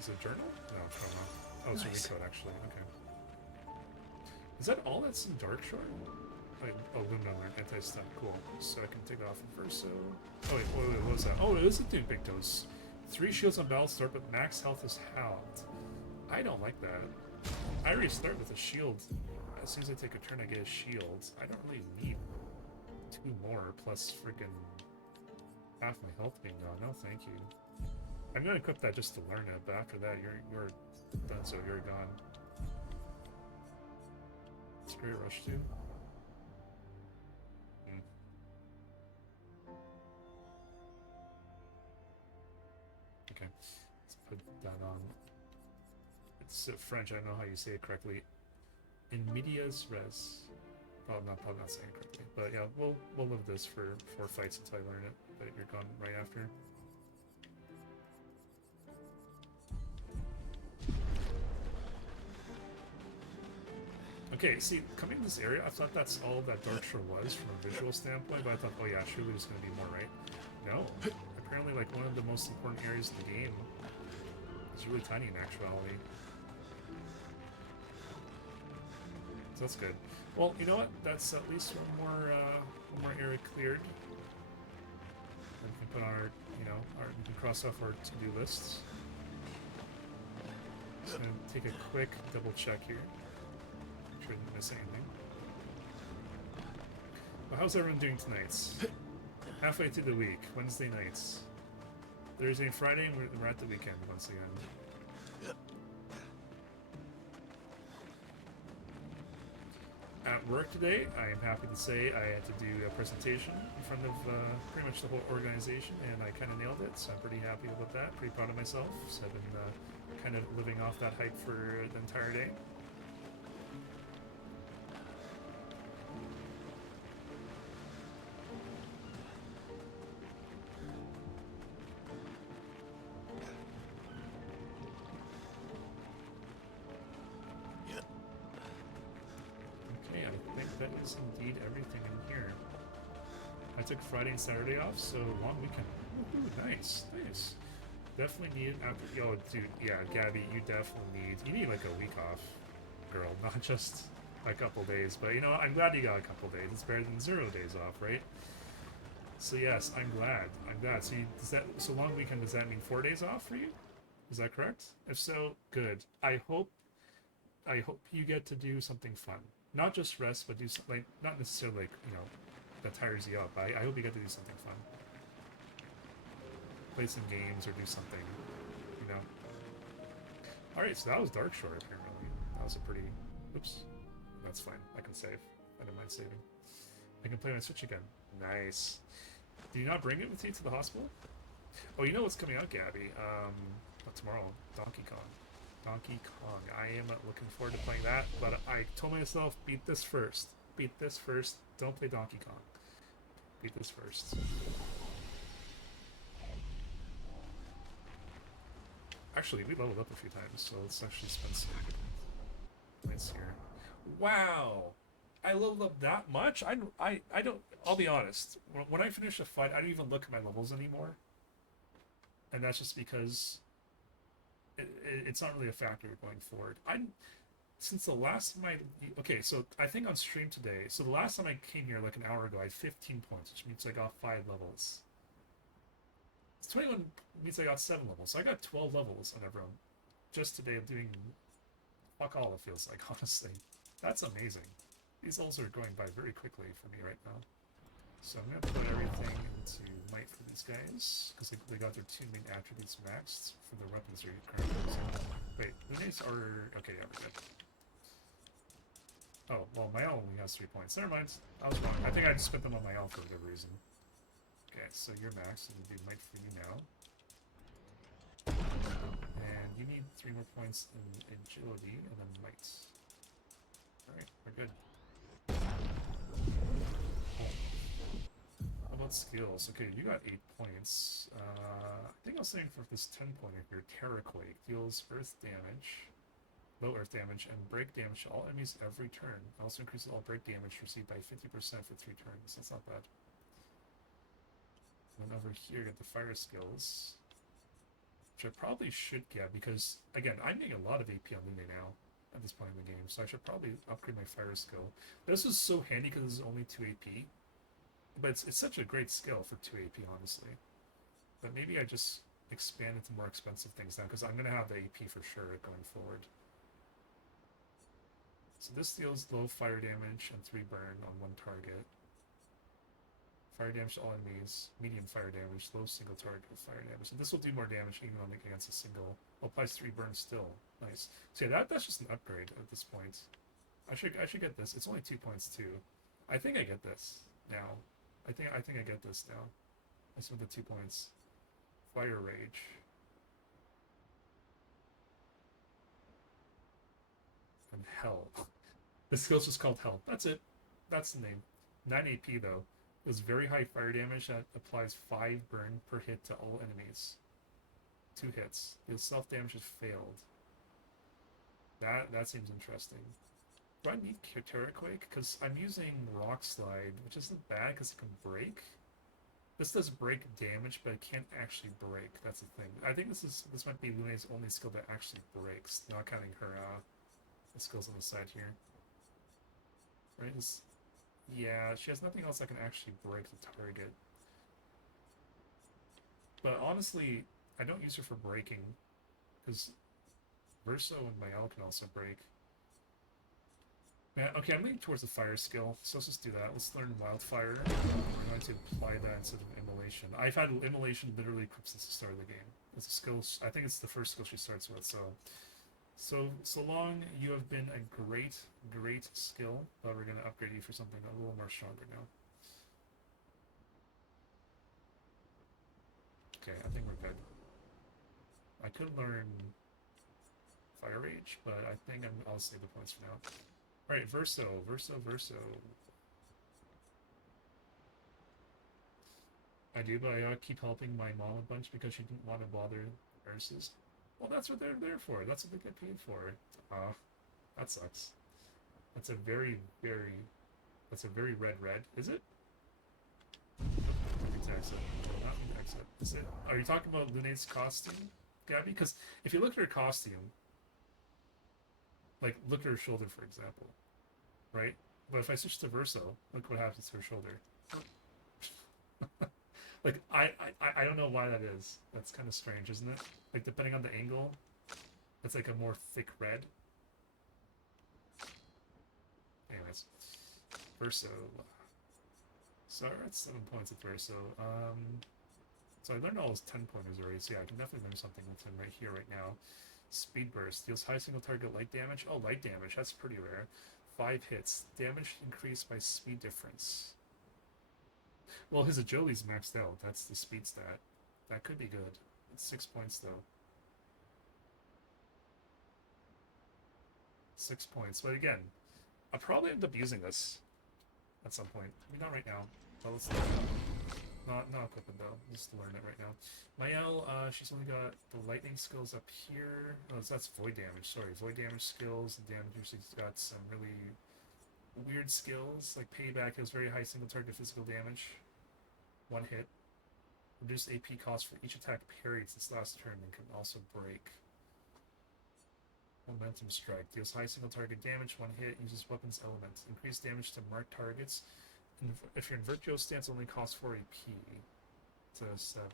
Is it a journal? No, chroma. Oh, it's Nice. a recode actually. Okay. Is that all that's in Darkshore? Like aluminum or anti-stun. Cool. So I can take that off in first. So. Oh wait, what was that? Oh, it is a dude big dose. 3 shields on battle start, but max health is halved. I don't like that. I already start with a shield. As soon as I take a turn, I get a shield. I don't really need 2 more plus freaking half my health being gone. No, thank you. I'm gonna equip that just to learn it, but after that, you're done. So you're gone. Spirit Rush too. Okay, let's put that on. It's French. I don't know how you say it correctly. In medias res. Probably not saying it correctly, but yeah, we'll live this for 4 fights until I learn it. But you're gone right after. Okay, see, coming to this area, I thought that's all that Darkshore was from a visual standpoint, but I thought, oh yeah, surely there's going to be more, right? No. Apparently, like, one of the most important areas of the game is really tiny in actuality. So that's good. Well, you know what? That's at least one more area cleared. And we can put our, we can cross off our to-do lists. Just gonna take a quick double check here. Make sure I didn't miss anything. Well, how's everyone doing tonight? Halfway through the week, Wednesday nights. Thursday and Friday, and we're at the weekend once again. At work today, I am happy to say I had to do a presentation in front of pretty much the whole organization, and I kind of nailed it, so I'm pretty happy about that, pretty proud of myself. So I've been kind of living off that hype for the entire day. That is indeed everything in here. I took Friday and Saturday off, so long weekend. Ooh, nice, nice. Definitely need after. Yo, dude, yeah, Gabby, you definitely need like a week off, girl, not just a couple days. But you know, I'm glad you got a couple days. It's better than 0 days off, right? So yes, I'm glad. I'm glad. So so long weekend, does that mean 4 days off for you? Is that correct? If so, good. I hope you get to do something fun. Not just rest, but do something, like, not necessarily like, you know, that tires you up. I hope you get to do something fun. Play some games or do something, you know. Alright, so that was Dark Shore apparently. That was a pretty, oops, that's fine. I can save. I don't mind saving. I can play my Switch again. Nice. Do you not bring it with you to the hospital? Oh, you know what's coming out, Gabby? Tomorrow, Donkey Kong. Donkey Kong. I am looking forward to playing that, but I told myself, beat this first. Beat this first. Don't play Donkey Kong. Beat this first. Actually, we leveled up a few times, so let's actually spend some points here. Wow! I leveled up that much? I don't... I'll be honest. When I finish a fight, I don't even look at my levels anymore. And that's just because... It's not really a factor going forward. Since the last time okay, so I think on stream today, so the last time I came here like an hour ago, I had 15 points, which means I got 5 levels. It's 21 means I got 7 levels, so I got 12 levels on everyone. Just today of doing fuck all, it feels like, honestly. That's amazing. These levels are going by very quickly for me right now. So I'm going to put everything into might for these guys, because they got their 2 main attributes maxed for their weapons are currently using. Wait, lunates are... okay, yeah, we're good. Oh, well, my own only has 3 points. Never mind. I was wrong. I think I just spent them on my own for whatever reason. Okay, so you're maxed, and we do might for you now. And you need 3 more points in agility, and then might. Alright, we're good. How about skills? Okay, you got 8 points. I think I was saying for this 10-pointer here, Terraquake deals earth damage, low earth damage, and break damage to all enemies every turn. It also increases all break damage received by 50% for 3 turns. That's not bad. And then over here, you got the fire skills, which I probably should get because, again, I'm getting a lot of AP on Lune now at this point in the game, so I should probably upgrade my fire skill. This is so handy because this is only 2 AP. But it's such a great skill for 2 AP, honestly. But maybe I just expand into more expensive things now, because I'm going to have the AP for sure going forward. So this deals low fire damage and 3 burn on 1 target. Fire damage to all enemies, medium fire damage, low single target fire damage. And this will do more damage even on against a single. Applies 3 burn still. Nice. So yeah, that's just an upgrade at this point. I should get this. It's only 2 points too. I think I get this now. I think I get this now. I spent the 2 points. Fire Rage. And Hell. The skill's just called Hell. That's it. That's the name. 9 AP though. It was very high fire damage that applies 5 burn per hit to all enemies. 2 hits. The self damage has failed. That seems interesting. Do I need Terraquake? Because I'm using Rock Slide, which isn't bad because it can break. This does break damage, but it can't actually break. That's the thing. I think this might be Luna's only skill that actually breaks, not counting her the skills on the side here. Right? Yeah, she has nothing else that can actually break the target. But honestly, I don't use her for breaking, because Verso and Mayel can also break. Yeah, okay, I'm leaning towards the fire skill, so let's just do that. Let's learn Wildfire. I'm going to apply that instead of Immolation. I've had Immolation literally equipped since the start of the game. It's a skill, I think it's the first skill she starts with, so long you have been a great skill, but we're going to upgrade you for something a little more stronger now. Okay, I think we're good. I could learn Fire Rage, but I think I'll save the points for now. Alright, Verso. I do, but I keep helping my mom a bunch because she didn't want to bother nurses. Well, that's what they're there for. That's what they get paid for. That sucks. That's a very red. Is it? I need to exit. Not need to exit. Is it? Are you talking about Luna's costume, Gabby? Because if you look at her costume, like, look at her shoulder, for example, right? But if I switch to Verso, look what happens to her shoulder. Like, I don't know why that is. That's kind of strange, isn't it? Like, depending on the angle, it's like a more thick red. Anyways, Verso. So we're at 7 points with Verso. So I learned all his 10 pointers already, so yeah, I can definitely learn something with him right here, right now. Speed Burst. Deals high single target light damage. Oh, light damage. That's pretty rare. 5 hits. Damage increased by speed difference. Well, his agility's maxed out. That's the speed stat. That could be good. It's 6 points, though. 6 points. But again, I'll probably end up using this at some point. Maybe not right now. But let's learn it. Not equipping, though. Just learn it right now. Mayel, she's only got the lightning skills up here. Oh, that's void damage. Sorry, void damage skills. The damage, she's got some really weird skills. Like Payback has very high single target physical damage. 1 hit. Reduce AP cost for each attack parried since last turn and can also break. Momentum Strike. Deals high single target damage, 1 hit, uses weapons element. Increased damage to marked targets. If you're in Virtuo stance, only costs 4 AP to 7.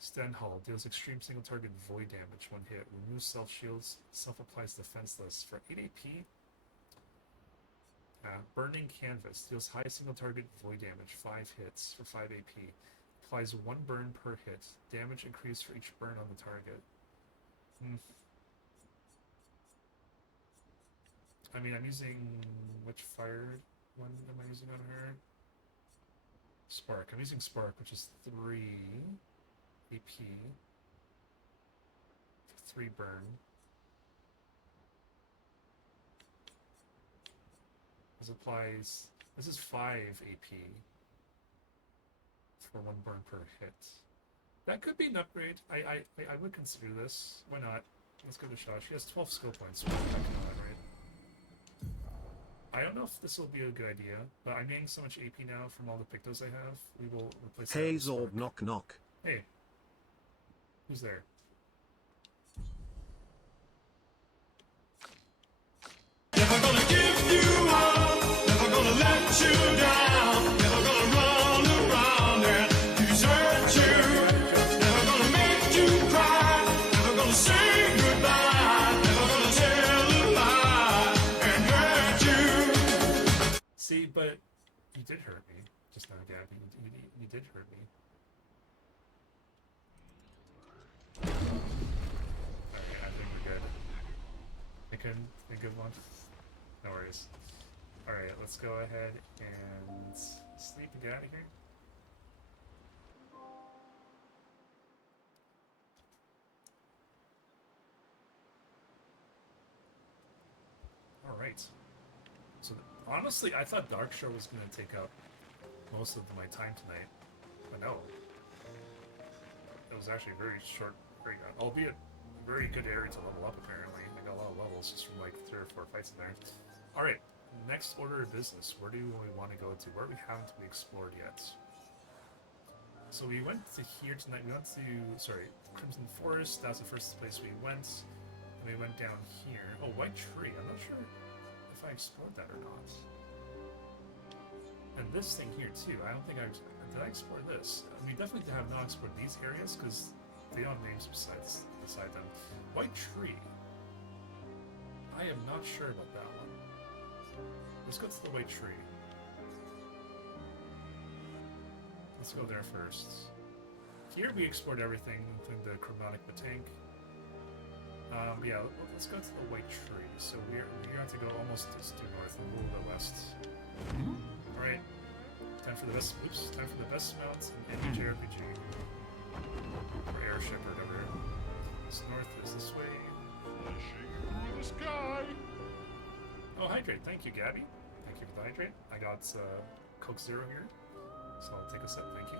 Stand Hull. Deals extreme single target void damage, 1 hit. Removes self shields, self-applies defenseless for 8 AP. Burning Canvas. Deals high single target void damage, 5 hits for 5 AP. Applies 1 burn per hit. Damage increased for each burn on the target. I mean, I'm using... which fire one am I using on her? Spark. I'm using Spark, which is 3 AP. 3 burn. This applies... this is 5 AP. For 1 burn per hit. That could be an upgrade. I would consider this. Why not? Let's give it a shot. She has 12 skill points. So I can know that, right? I don't know if this will be a good idea, but I'm getting so much AP now from all the Pictos I have. We will replace that Hey with Spark. Zorb, knock knock. Hey. Who's there? Never gonna give you up, never gonna let you down, never gonna run around and desert you, never gonna make you cry, never gonna say goodbye, never gonna tell a lie and hurt you. See, but you did hurt me just now, Gabby. You did hurt me. Okay, I think we're good. I couldn't think of one. No worries. Alright, let's go ahead and sleep and get out of here. Alright. So, honestly, I thought Dark Shore was going to take up most of my time tonight. But no. It was actually a very short, albeit very good area to level up, apparently. I got a lot of levels just from like 3 or 4 fights in there. Alright, next order of business. Where do we want to go to? Where we haven't we explored yet? So we went to here tonight. We went to, Crimson Forest. That's the first place we went. And we went down here. Oh, White Tree. I'm not sure if I explored that or not. And this thing here too. I don't think did I explore this? We definitely have not explored these areas because They don't have names beside them. White tree. I am not sure about that one. Let's go to the white tree. Let's go there first. Here we explored everything, including the chromatic tank. Yeah, let's go to the white tree. So we're going to go almost just due north and we'll go west. Alright. Time for the best mounts in any JRPG. Or airship or whatever. This north is this way. Flashing through the sky. Oh, hydrate. Thank you, Gabby. Thank you for the hydrate. I got Coke Zero here. So I'll take a sip. Thank you.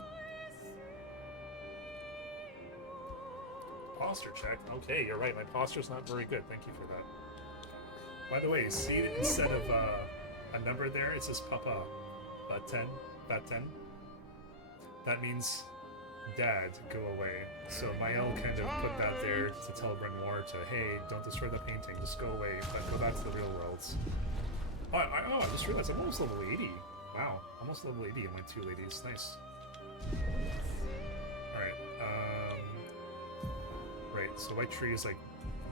Posture check. Okay, you're right. My posture's not very good. Thank you for that. By the way, see, instead of a number there, it says Papa. About 10. About 10. That means Dad, go away. So Mael kind of put that there to tell Renoir to, hey, don't destroy the painting, just go away, but go back to the real world. Oh, I just realized I'm almost level 80. Wow, almost level 80 in my 2 ladies. Nice. Alright, right, so white tree is like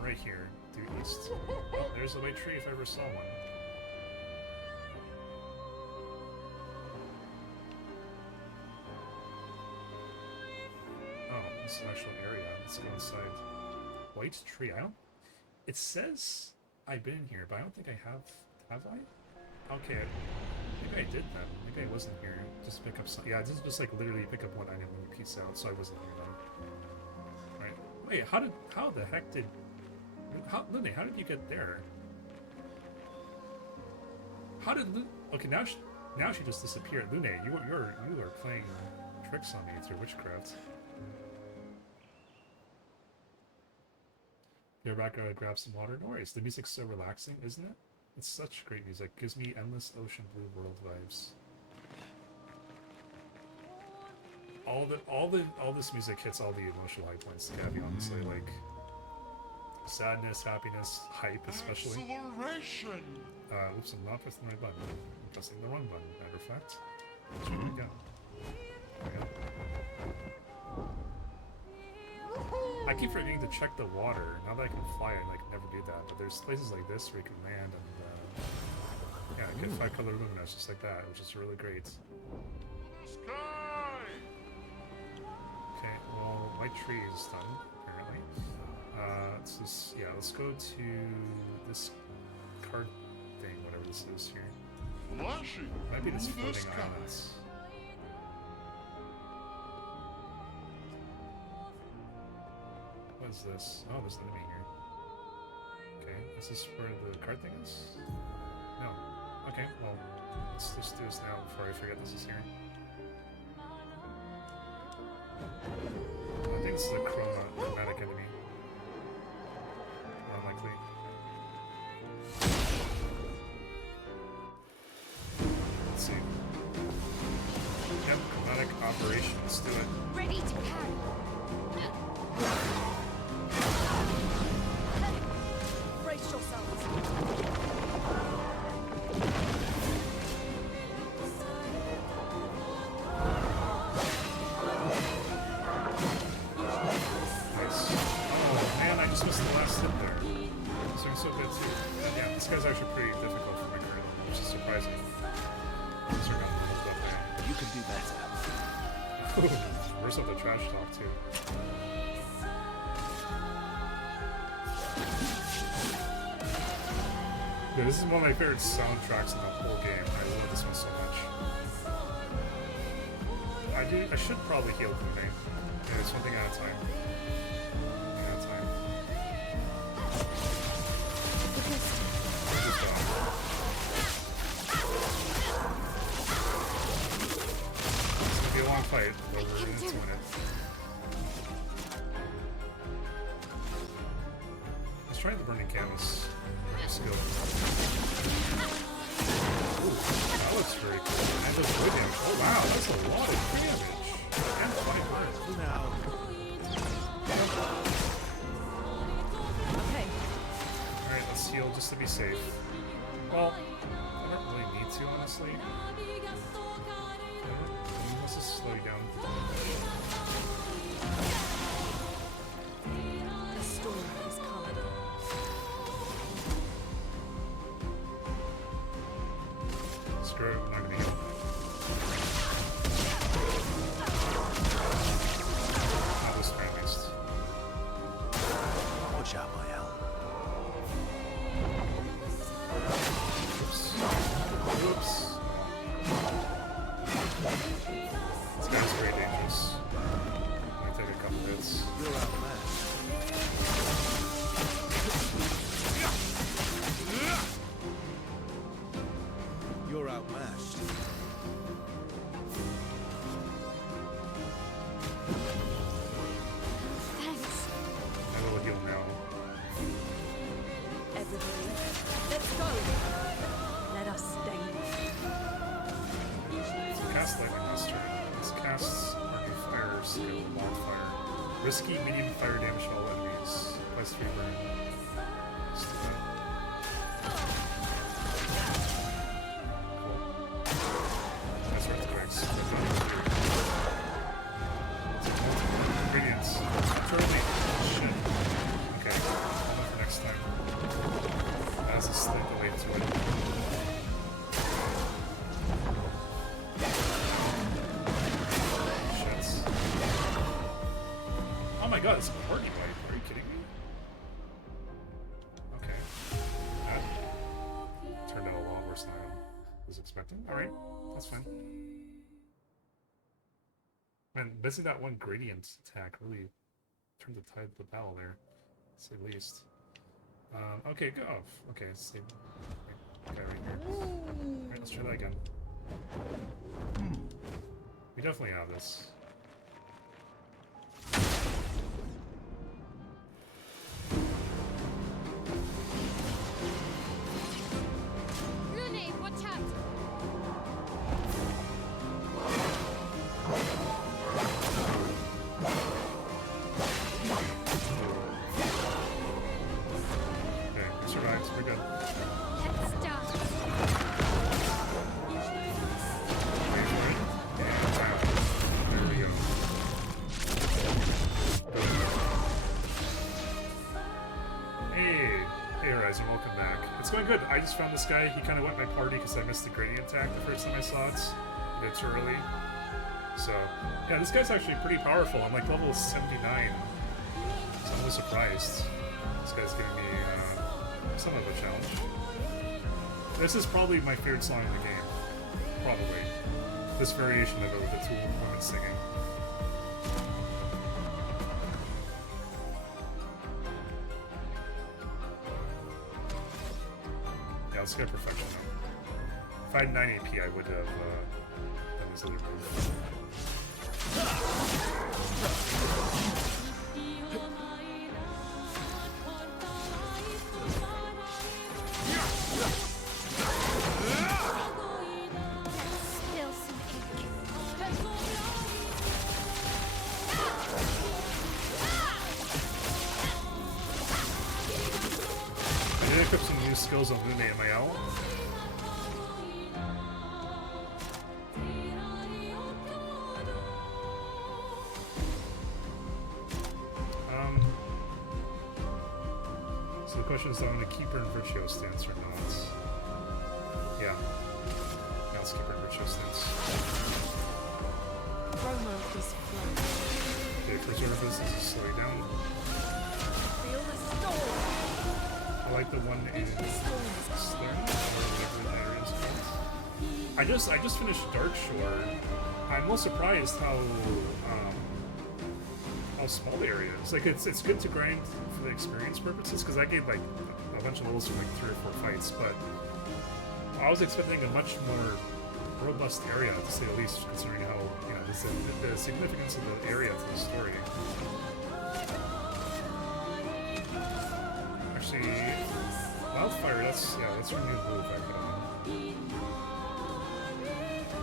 right here, due east. Oh, there's a white tree if I ever saw one. Oh, this is an actual area. Let's go inside. White tree. I don't. It says I've been here, but I don't think I have. Have I? Okay. Maybe I did that. Maybe I wasn't here. Just pick up some. Yeah, just like literally pick up one item and you piece out. So I wasn't here then. Right. Wait. How the heck did? Lune, how did you get there? How did Lune? Okay, now she just disappeared. Lune, you are playing tricks on me through witchcraft. You're back to grab some water. No worries. The music's so relaxing, isn't it? It's such great music. Gives me endless ocean blue world vibes. All this music hits all the emotional high points, Gabby, honestly. Like sadness, happiness, hype especially. Acceleration. Oops, I'm not pressing the right button. I'm pressing the wrong button, matter of fact. Let's try it again. There we go. I keep forgetting to check the water. Now that I can fly, I like never do that. But there's places like this where you can land and yeah, get 5-color luminous just like that, which is really great. Sky. Okay, well, white tree is done apparently. Let's go to this card thing, whatever this is here. Flashing Might be this through the floating sky. islands. What is this? Oh, there's an enemy here. Okay, is this where the card thing is? No. Okay, well, let's just do this now before I forget this is here. I think this is a chromatic enemy. Unlikely. Let's see. Yep, chromatic operation. Let's do it. Ready to carry. Brace yourselves. Nice. Oh man, I just missed the last hit there. This one's so good too. Yeah, this guy's actually pretty difficult for my current, which is surprising. You can do better. Where's all the trash talk too? Yeah, this is one of my favorite soundtracks in the whole game. I love this one so much. I should probably heal the thing. Yeah, it's one thing at a time. One thing at a time. Just gone. It's gonna be a long fight, but we're in 2 minutes. Let's try the burning canvas. Let's go. Ooh, that looks very cool. And the wood damage. Oh wow, that's a lot of damage. And 5 burns. Now, Okay. Alright, let's heal just to be safe. Well, I don't really need to, honestly. Let's just slow you down. screw it, I'm not gonna heal. That was kind of waste. Watch out, my Al. Oops. Oops. This guy's very dangerous. Might take a couple hits. You're outmatched. You're outmatched. Thanks. I will heal now. Everybody, let's go. Let us stay Cast lightning this turn. This casts Arcane Fire skill, Wildfire. Risky medium fire damage to all enemies. Plus 3 burn. Let's do that. Cool. That's earthquakes. Ingredients. Totally. Shit. Okay. Hold on for next time. That's a slight delay to it. Shits. Oh my god, it's a party wipe. Are you kidding me? Okay. That turned out a lot worse than I was expecting. Alright, that's fine. Man, missing that one gradient attack really turned the tide of the battle there, to say the least. Okay, go off. Okay, same guy right here. Alright, let's try that again. We definitely have this. Rooney, watch out. Okay, we survived. We're good. Let's start. There we go. Hey Horizon, welcome back. It's going good. I just found this guy. He kind of went my party because I missed the gradient attack the first time I saw it. A bit too early. So, yeah, this guy's actually pretty powerful. I'm like level 79. So I'm a little surprised. This guy's giving me somewhat of a challenge. This is probably my favorite song in the game. Probably. This variation of it with the two women singing. Yeah, let's get perfection now. If I had 9 AP, I would have done this other move. Spill some ink. I did equip some new skills on Lune and Mael. So the question is, do I want to keep her in Virtue stance or not? Yeah. Yeah, let's keep her in Virtue stance. Promo is flowing. Okay, preserve this as a slow down. Feel the storm. I like the one in Slurm, or whatever that area is called. I just finished Darkshore. I'm most surprised how small the area is. Like it's good to grind for the experience purposes because I gave like a bunch of levels from like 3 or 4 fights, but I was expecting a much more robust area to say the least, considering how the significance of the area to the story. Actually, Wildfire, that's her new move I put on.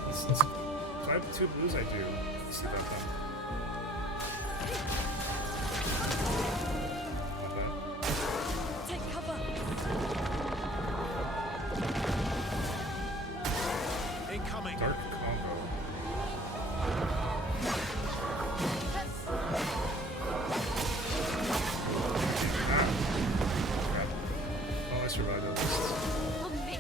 If I have 2 blues, I do. Let's see that done. Not bad. Take cover. Incoming. Dark combo. Ah. Crap. Oh, I survived at least. On me.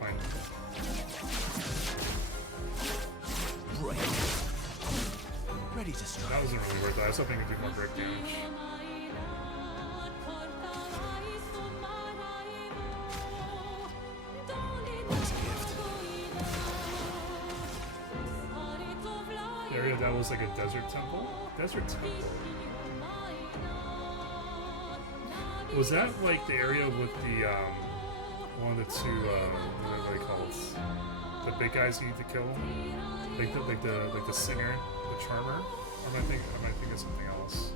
Wait. Fine. Break. Ready to strike. That wasn't really worth it. I was hoping to do more brick damage. Nice gift. The area that was like a desert temple? Desert temple. Was that like the area with the, one of the two, what are they called? The big guys you need to kill? Like the singer, the charmer? Or am I thinking of something else?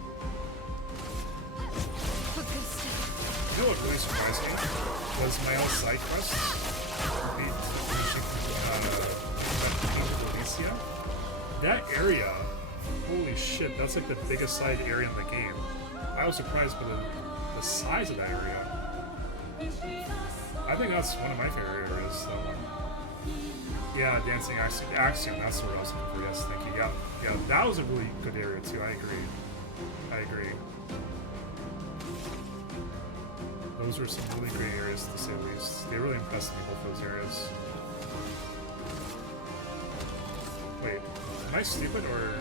You know what really surprised me? Was my own side quest. Alicia. That area, holy shit, that's like the biggest side area in the game. I was surprised by the size of that area. I think that's one of my favorite areas, that one. Yeah, Dancing Axiom, that's what I was looking for, yes, thank you. Yeah, that was a really good area too, I agree. Those were some really great areas, to say the least. They really impressed me, both those areas. Wait, am I stupid, or...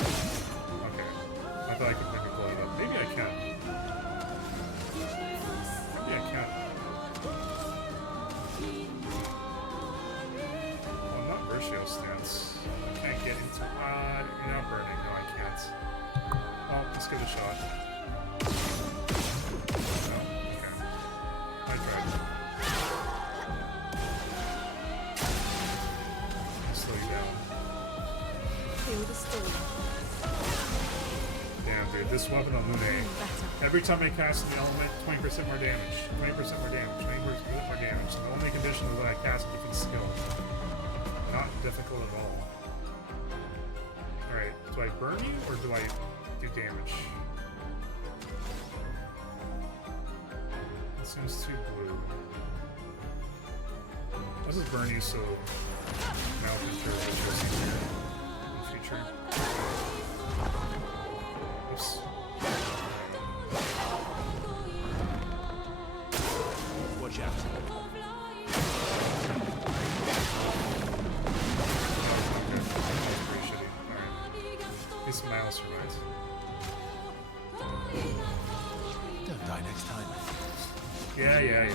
Okay, I thought I could maybe blow it up. Maybe I can. Maybe I can. Oh, not Ratio stance. I can't get into... you're not burning. No, I can't. Oh, let's give it a shot. No? Okay. I tried. I'll slow you down. Feel the storm. Damn, dude, this weapon on Lune. Every time I cast an element, 20% more damage. 20% more damage. 20% more damage. And the only condition is that I cast a different skill. Not difficult at all. Alright, do I burn you or do I do damage? It seems too blue. Let's just burn you so now we can throw it in the future. Oops. Watch out. Pretty shitty. Alright. At least Miles survives. Don't die next time. Yeah.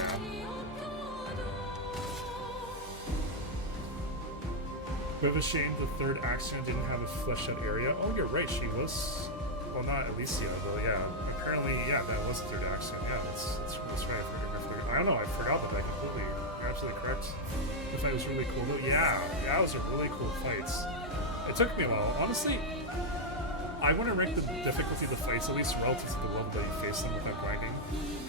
Bit of a shame the third Axiom didn't have a fleshed out area. Oh, you're right, she was... Well, not Alicia, but yeah. Apparently, yeah, that was the third Axiom. Yeah, that's right. I don't know, I forgot about that completely. You're absolutely correct. The fight was really cool. Yeah, that was a really cool fight. It took me a while. Honestly, I want to rank the difficulty of the fights, at least relative to the level that you face them without grinding.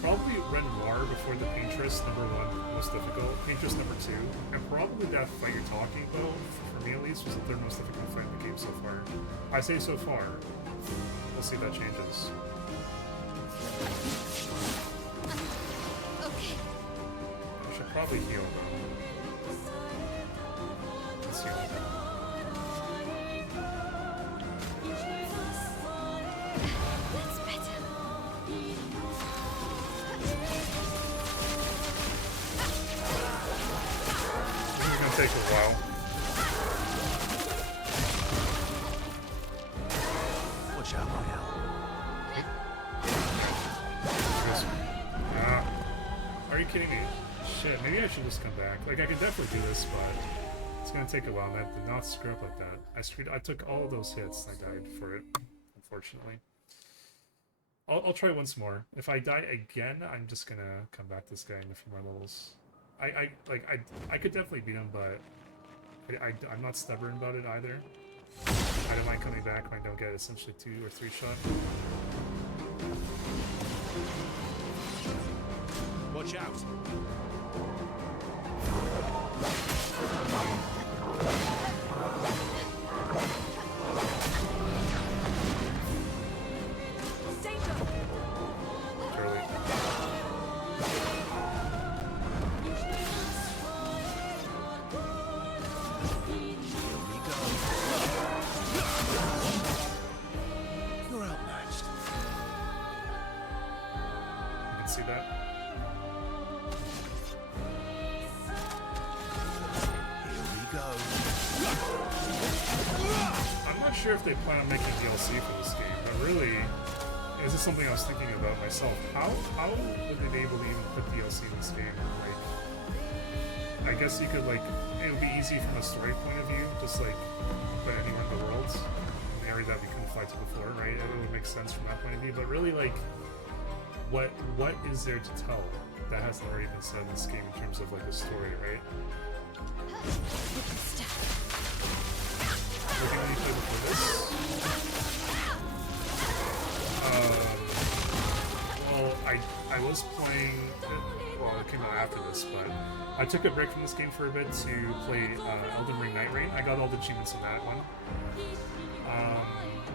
Probably Red Noir before the Paintress, number 1, most difficult. Paintress, number 2. And probably that fight you're talking about, for me at least, was the third most difficult fight in the game so far. I say so far. We'll see if that changes. Okay. I should probably heal though. Let's heal. That's better. This is gonna take a while. Watch out, Royale. Are you kidding me? Shit, maybe I should just come back. Like, I could definitely do this, but it's gonna take a while, and I did not screw up like that. I took all those hits, and I died for it, unfortunately. I'll try once more. If I die again, I'm just gonna come back to this guy in a few more levels. I could definitely beat him, but I'm not stubborn about it either. I don't mind coming back when I don't get essentially 2 or 3 shot. Watch out. Charlie. Here we go. You're outmatched. You can see that? sure if they plan on making DLC for this game, but really, this is something I was thinking about myself. How would they be able to even put DLC in this game? Like, I guess you could, like, it would be easy from a story point of view, just like put anywhere in the world, an area that we couldn't fly to before, right? It would make sense from that point of view. But really, like, what is there to tell that hasn't already been said in this game in terms of like a story, right? What game did you play before this? Well, I was playing. Well, it came out after this, but I took a break from this game for a bit to play Elden Ring Night Rain. I got all the achievements in that one.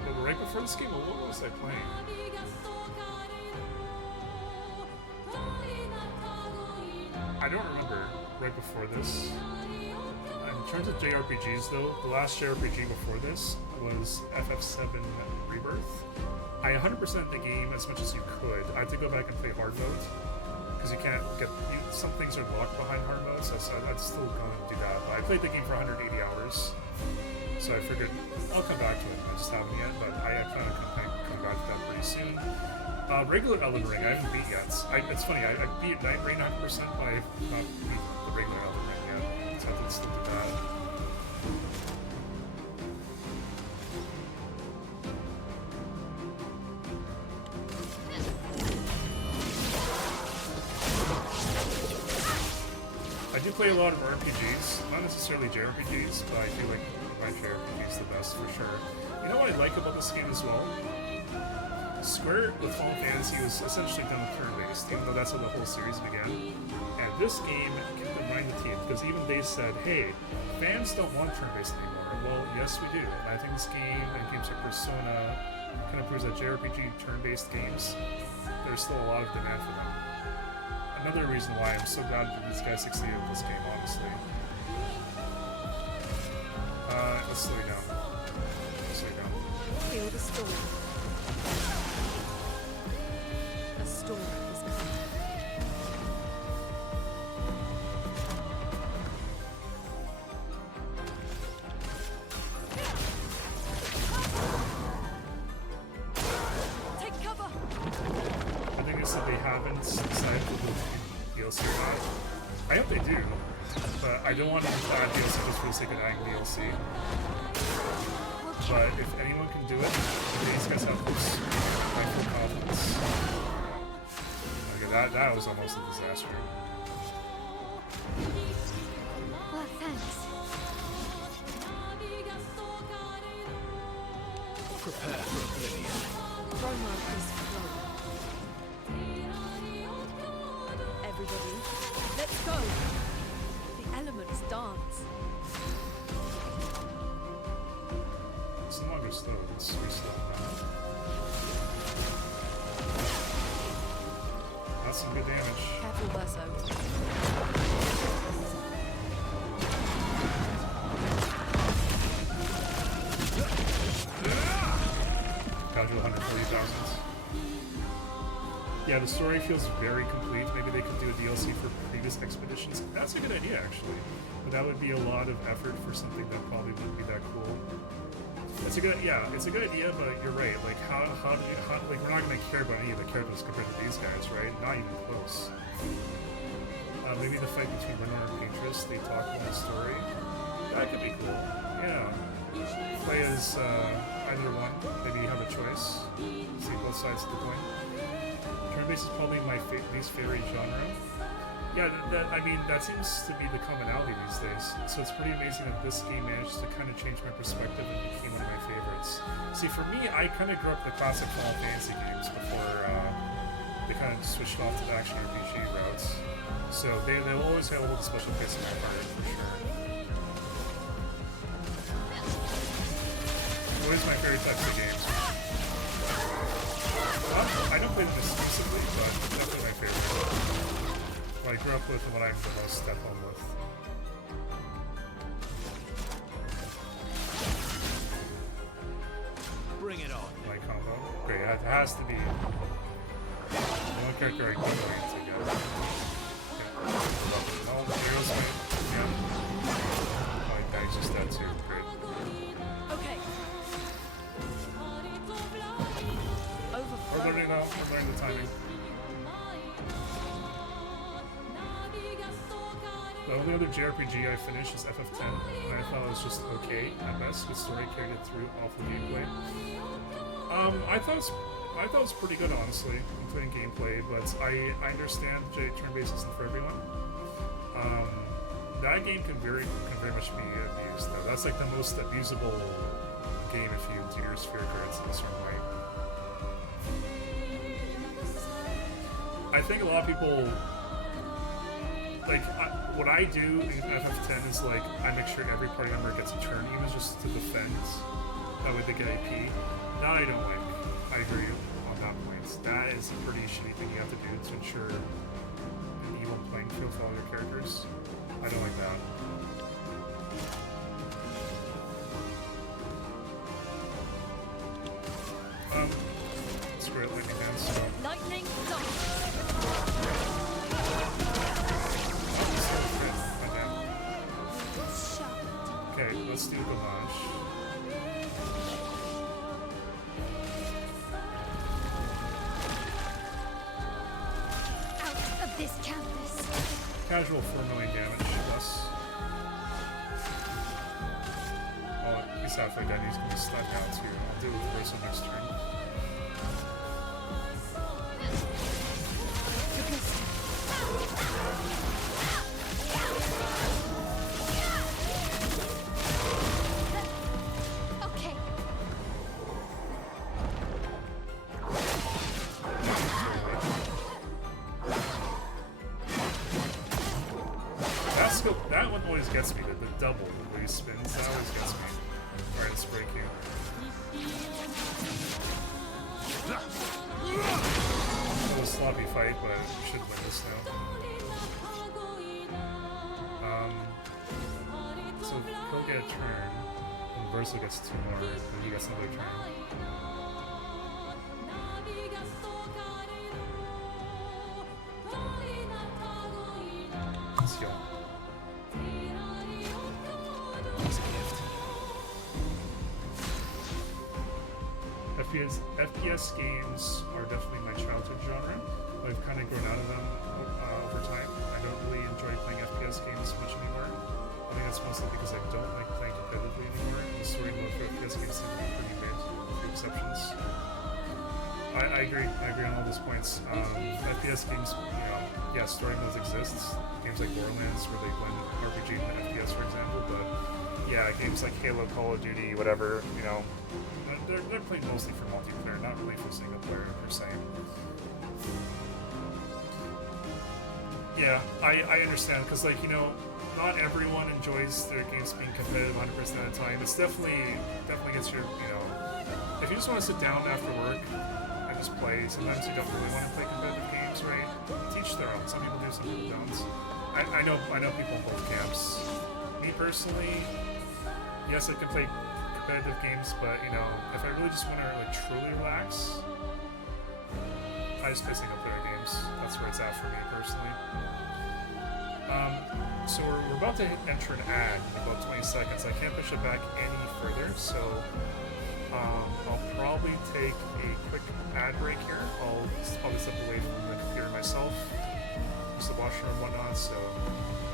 But right before this game, what was I playing? I don't remember right before this. In terms of JRPGs though, the last JRPG before this was FF7 Rebirth. I 100% the game as much as you could. I had to go back and play hard mode, because you can't get, some things are locked behind hard mode, so I'd still go and do that. But I played the game for 180 hours, so I figured I'll come back to it. I just haven't yet, but I plan on coming back to that pretty soon. Regular Elden Ring, I haven't beat yet. It's funny, I beat Night Rain 100%, but I have not beat the regular Elden Ring yet, so I have to still do that. I do play a lot of RPGs, not necessarily JRPGs, but I do like my JRPGs the best for sure. You know what I like about this game as well? Square with Final Fantasy was essentially done with turn-based, even though that's how the whole series began. And this game kept them right in the teeth, because even they said, hey, fans don't want turn-based anymore. Well, yes we do. And I think this game and games like Persona kind of proves that JRPG turn-based games, there's still a lot of demand for them. Another reason why I'm so glad that these guys succeeded with this game, honestly. Let's slow down. Feel the storm. A storm is coming. Take cover. I think it's that they haven't decided to do DLC or not. I hope they do, but I don't want to add DLC just for the sake of adding DLC. But if anyone can do it, these guys have this full confidence. Okay, that was almost a disaster. Well, thanks. Prepare for oblivion. Roma is flowing. Everybody, let's go. The elements dance. It's no longer slow, it's slow now. That's some good damage. Careful, Verso. Down to 140,000. Yeah, the story feels very complete. Maybe they could do a DLC for previous expeditions. That's a good idea, actually. But that would be a lot of effort for something that probably wouldn't be that cool. It's a good idea, but you're right. Like, how like, we're not gonna care about any of the characters compared to these guys, right? Not even close. Maybe the fight between Renor and Petrus, they talk about the story. That could be cool. Yeah. Play as either one. Maybe you have a choice. See both sides of the coin. Turn-based is probably my least favorite genre. Yeah, I mean, that seems to be the commonality these days. So it's pretty amazing that this game managed to kind of change my perspective and became one of my favorites. See, for me, I kind of grew up with the classic Final Fantasy games before they kind of switched off to the action RPG routes. So they'll always have a little special place in my heart, for sure. What is my favorite types of games? Well, I don't play them exclusively, but definitely my favorite. What I grew up with and what I'm the most at home with. Bring it on. My combo. Great, it has to be the one character I can go into together. Yeah. Oh, heroes fight. Yeah. Oh, he's just dead too. Great. Okay. The only other JRPG I finished is FF10, and I thought it was just okay at best, with story carried it through awful gameplay. I thought it was pretty good, honestly, including gameplay, but I understand turn-based isn't for everyone. That game can very much be abused, though. That's like the most abusable game if you do your sphere cards in a certain way. I think a lot of people, like, what I do in FF10 is, like, I make sure every party member gets a turn, even just to defend. That way they get AP. That I don't like. I agree on that point. That is a pretty shitty thing you have to do to ensure an even playing field for all your characters. I don't like that. Screw it, lightning hands. Lightning dart. Okay, let's do the launch. Out of this canvas. Casual 4 million damage, plus. Oh, he's halfway dead, he's gonna slap out too. I'll deal with the person next turn. Okay. That one always gets me, the double, the way he spins, that always gets me. Alright, let's break you. It was a sloppy fight, but we should win this now. So he'll get a turn, and Verso gets 2 more, and he gets another turn. Let's go. It's a gift. FPS games are definitely my childhood genre. I've kind of grown out of them over time. I don't really enjoy playing FPS games much anymore. I think that's mostly because I don't like playing competitively anymore. The story mode for FPS games seem to be pretty mid, with a few exceptions. I agree on all those points. FPS games, you know, yeah, story modes exist. Games like Borderlands where they blend RPG and FPS, for example, but yeah, games like Halo, Call of Duty, whatever, you know, they're played mostly for multiplayer, not really for single player per se. Yeah, I understand, because, like, you know, not everyone enjoys their games being competitive 100% of the time. It's definitely gets your, you know, if you just want to sit down after work and just play, sometimes you don't really want to play competitive games, right? Teach their own. Some people do, some people don't. I know people in both camps. Me personally, yes, I can play competitive games, but, you know, if I really just want to, like, truly relax, I just play single player games. That's where it's at for me personally. So we're about to enter an ad in about 20 seconds. I can't push it back any further, so I'll probably take a quick ad break here. I'll probably step away from the computer myself, use the washroom and whatnot, so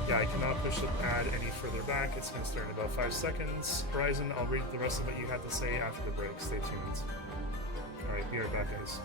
yeah, I cannot push the ad any further back. It's going to start in about 5 seconds. Horizon, I'll read the rest of what you had to say after the break. Stay tuned. Alright, be right back, guys.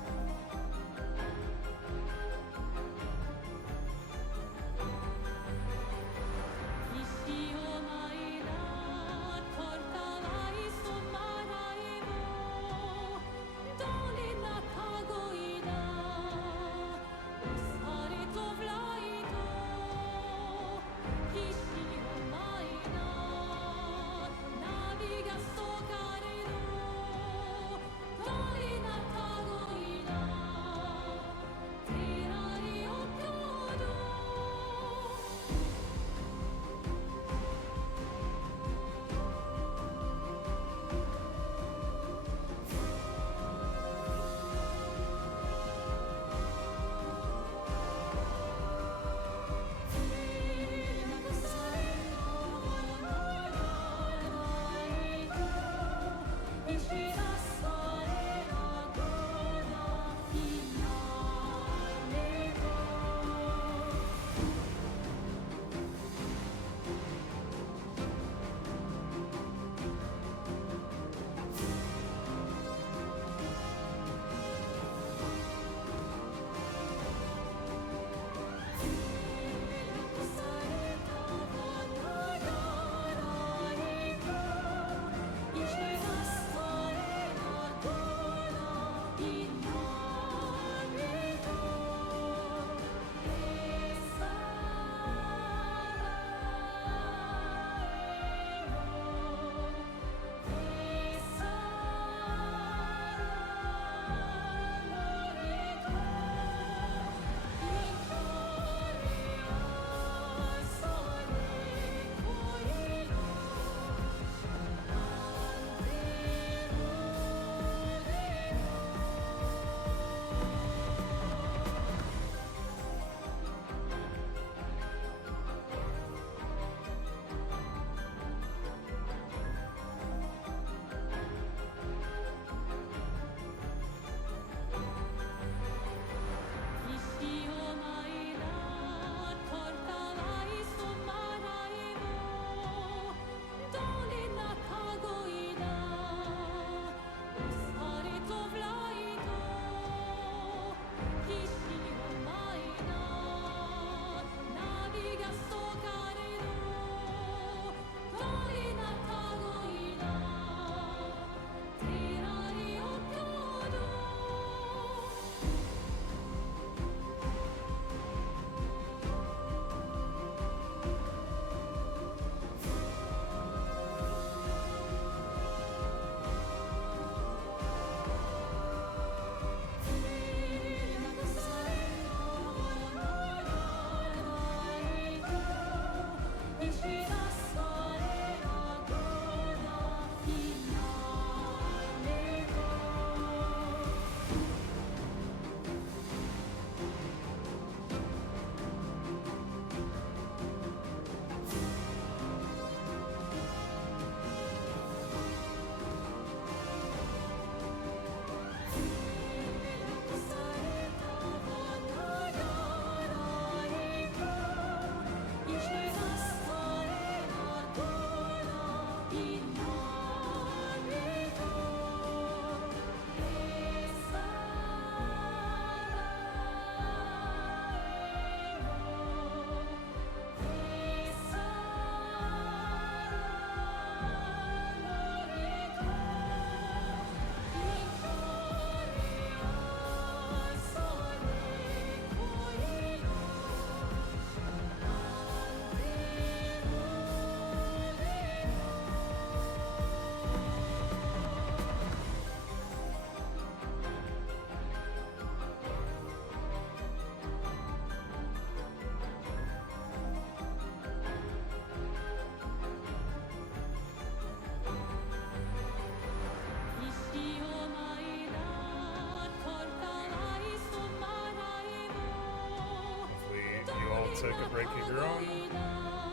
break of your own.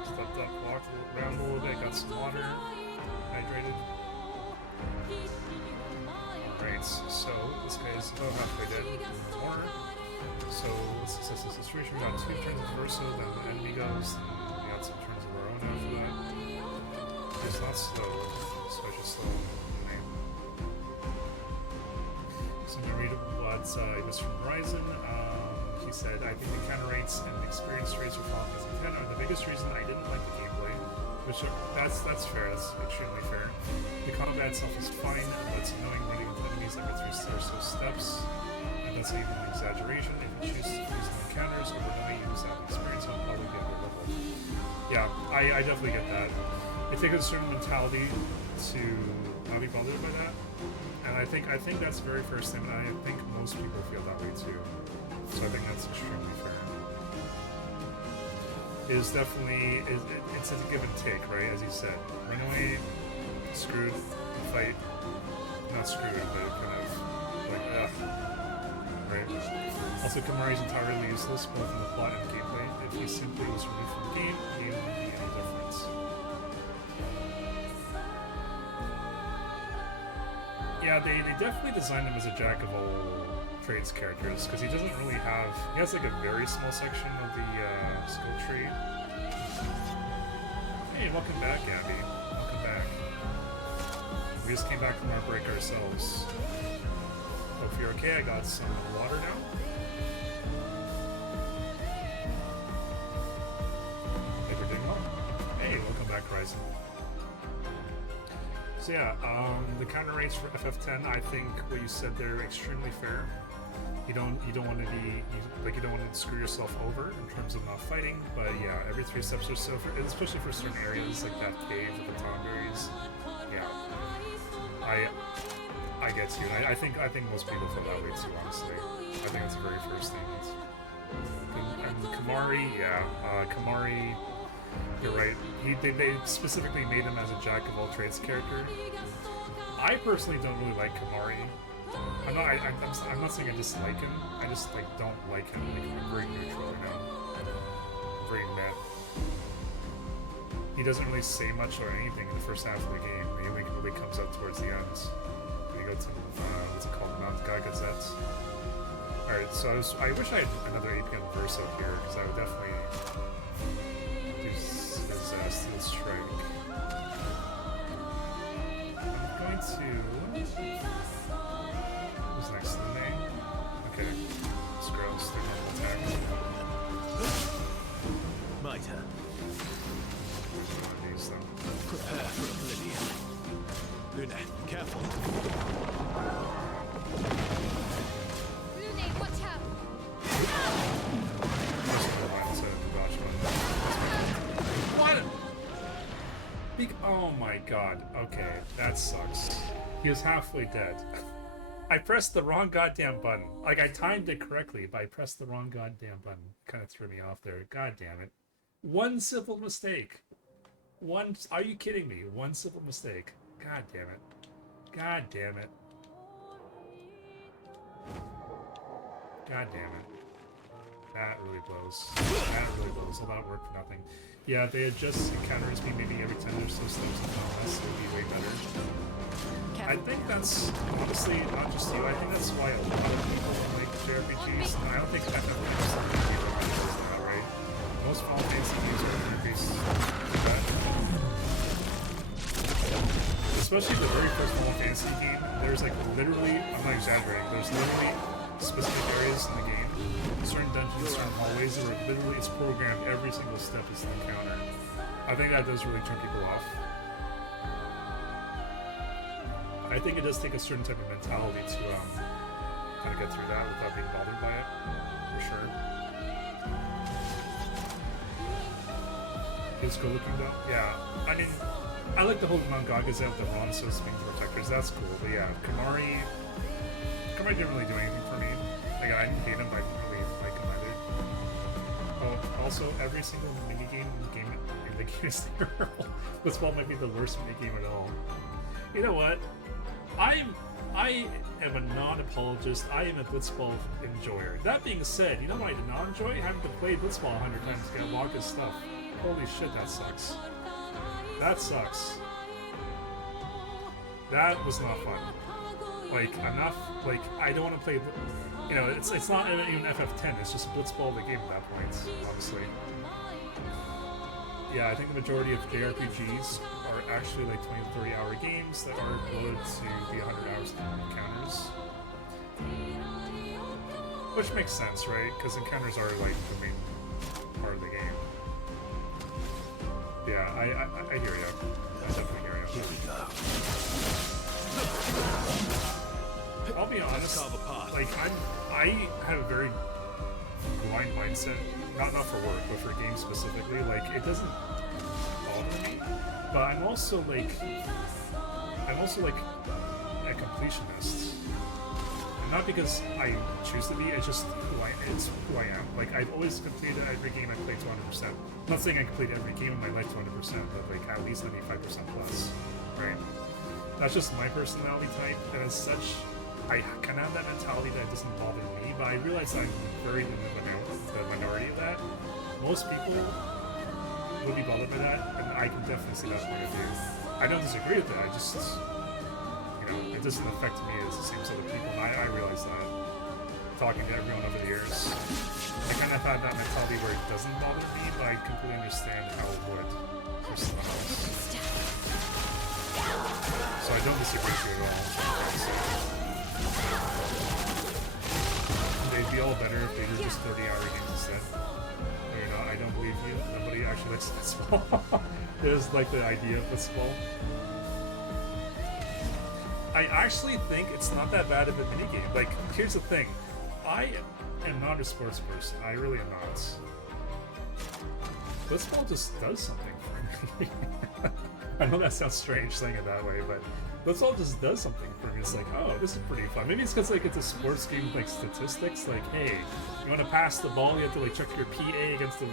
Stepped up, walked around a little bit, got some water, hydrated. Alright, so this guy is about halfway dead. More. So this is the situation. We got 2 turns of Verso, then the enemy goes, and we got some turns of our own after that. It's not slow, so I should slow name. So you read what it was from Horizon. He said, I think the counter rates and the experience rates for Final Fantasy X are the biggest reason I didn't like the gameplay. Which that's fair, that's extremely fair. The combat itself is fine, but it's annoying running with enemies every 3 stairs or steps. And that's even an exaggeration. If you choose to use the encounters or the use that experience, I'll probably get a level. Yeah, I definitely get that. It takes a certain mentality to not be bothered by that. And I think that's very fair statement. I think most people feel that way too. So I think that's extremely fair. It's definitely it's a give and take, right? As you said, run away, screwed, fight, not screwed, but kind of like right. Also, Kamari is entirely useless both in the plot and gameplay. If he simply was removed from the game, he wouldn't be any difference. Yeah, they definitely designed him as a jack of all trades characters, because he doesn't really have... He has like a very small section of the skill tree. Hey, welcome back, Abby. Welcome back. We just came back from our break ourselves. Hope you're okay. I got some water now. Think we're doing well. Hey, welcome back, Ryzen. So yeah, the counter rates for FF10, I think what you said there, extremely fair. You don't want to be you don't want to screw yourself over in terms of not fighting, but yeah, every 3 steps or so, especially for certain areas like that cave with the tomberries. Yeah, I get you. I think most people feel that way too. Honestly, I think that's a very fair statement. And Kamari, yeah, Kamari. You're right. They specifically made him as a jack of all trades character. I personally don't really like Kamari. I'm not saying I dislike him. I just like don't like him. Like, I'm very neutral, you know. Very meh. He doesn't really say much or anything in the first half of the game. He only really comes up towards the end. When you go to what's it called, Mount Gagazet. All right, so I wish I had another APN verse up here because I would definitely do Steel Strike. I'm going to. Who's next in the name? Okay. Scrolls, their normal attack. My turn. Use them. Prepare for oblivion. Luna, careful. Lune, watch out! What? Oh my god. Okay, that sucks. He was halfway dead. I pressed the wrong goddamn button. Like, I timed it correctly, but I pressed the wrong goddamn button. Kind of threw me off there. God damn it. One simple mistake. Are you kidding me? One simple mistake. God damn it. God damn it. God damn it. That really blows. That really blows. All that work for nothing. Yeah, if they had just encounters me maybe every 10 or so steps and not less, it would be way better. I think that's, honestly, not just you, I think that's why a lot of people like JRPGs, and I don't think FF is that right. Most Final Fantasy games are increased that. Especially the very first Final Fantasy game, there's like literally, I'm not exaggerating, there's literally specific areas in the game, certain dungeons, certain hallways that are literally, it's programmed every single step is an encounter. I think that does really turn people off. I think it does take a certain type of mentality to kind of get through that without being bothered by it, for sure. It's good looking though. Yeah, I mean, I like the whole Mount Gagazet with the Ronsos being the protectors. That's cool. But yeah, Kamari didn't really do anything for me. Like, I didn't hate him, but I didn't really like him either. Oh, also, every single minigame in the game is terrible. This one might be the worst minigame at all. You know what? I am a non-apologist. I am a Blitzball enjoyer. That being said, you know what I did not enjoy? Having to play Blitzball 100 times to get Waka's stuff. Holy shit, that sucks. That sucks. That was not fun. Like, enough. Like, I don't want to play. You know, it's not even FF10. It's just Blitzball the game at that point, honestly. Yeah, I think the majority of JRPGs are actually like 20 to 30 hour games that are uploaded to the 100 hours encounters. Which makes sense, right? Because encounters are like the main part of the game. Yeah, I hear you. I definitely hear you. Here we go. I'll be honest, like I have a very blind mindset, not for work, but for games specifically. Like, it doesn't bother me, but I'm also like a completionist, and not because I choose to be. It's just it's who I am. Like, I've always completed every game I played to 100%. I'm not saying I completed every game in my life to 100%, but like at least 95% plus, right? That's just my personality type, and as such, I kind of have that mentality that it doesn't bother me, but I realize I'm very the minority of that. Most people would be bothered by that, and I can definitely see that point of view. I don't disagree with that, I just, you know, it doesn't affect me as the same as other people, and I realize that, talking to everyone over the years. I kind of had that mentality where it doesn't bother me, but I completely understand how it would for someone else. So I don't disagree with you at all. They'd be all better if they were just 30-hour games instead. Or, you know, I don't believe you. Nobody actually likes Blitzball. There's like the idea of Blitzball. I actually think it's not that bad of a minigame. Like, here's the thing. I am not a sports person. I really am not. Blitzball just does something for me. I know that sounds strange saying it that way, but Blitzball just does something for me. It's like, oh, this is pretty fun. Maybe it's because like it's a sports game with like statistics. Like, hey, you want to pass the ball, you have to like check your PA against the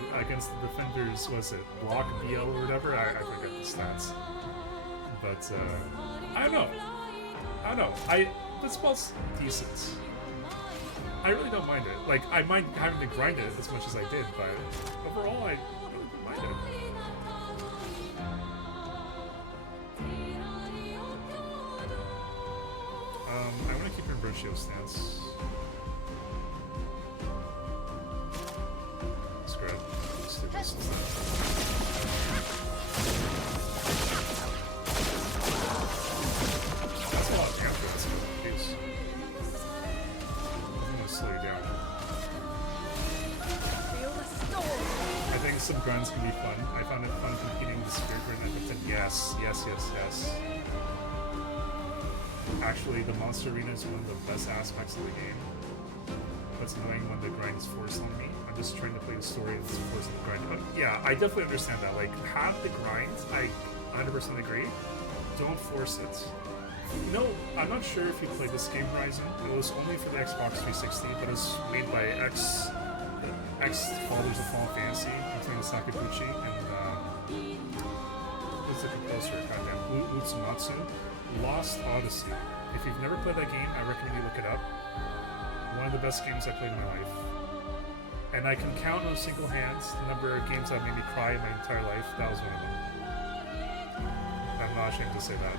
defender's, was it block BL or whatever? I forget the stats. But I don't know. Blitzball's decent. I really don't mind it. Like, I mind having to grind it as much as I did, but overall, I really don't mind it. I want to keep your Broccio stance. Screw it. Let's do this instead. That's a lot of counter. That's good. Jeez. I'm gonna slow you down. Feel the storm. I think some grinds can be fun. I found it fun competing with the Spirit Grind. Yes. Actually, the Monster Arena is one of the best aspects of the game. But it's annoying when the grind is forced on me. I'm just trying to play the story and it's forcing the grind. But yeah, I definitely understand that. Like, have the grind. I 100% agree. Don't force it. You know, I'm not sure if you played this game, Horizon. It was only for the Xbox 360, but it's made by ex followers of Final Fantasy, including Sakaguchi and what's the composer? Goddamn, Utsumatsu. Lost Odyssey. If you've never played that game, I recommend you look it up. One of the best games I played in my life. And I can count on single hands the number of games that made me cry in my entire life. That was one of them. I'm not ashamed to say that.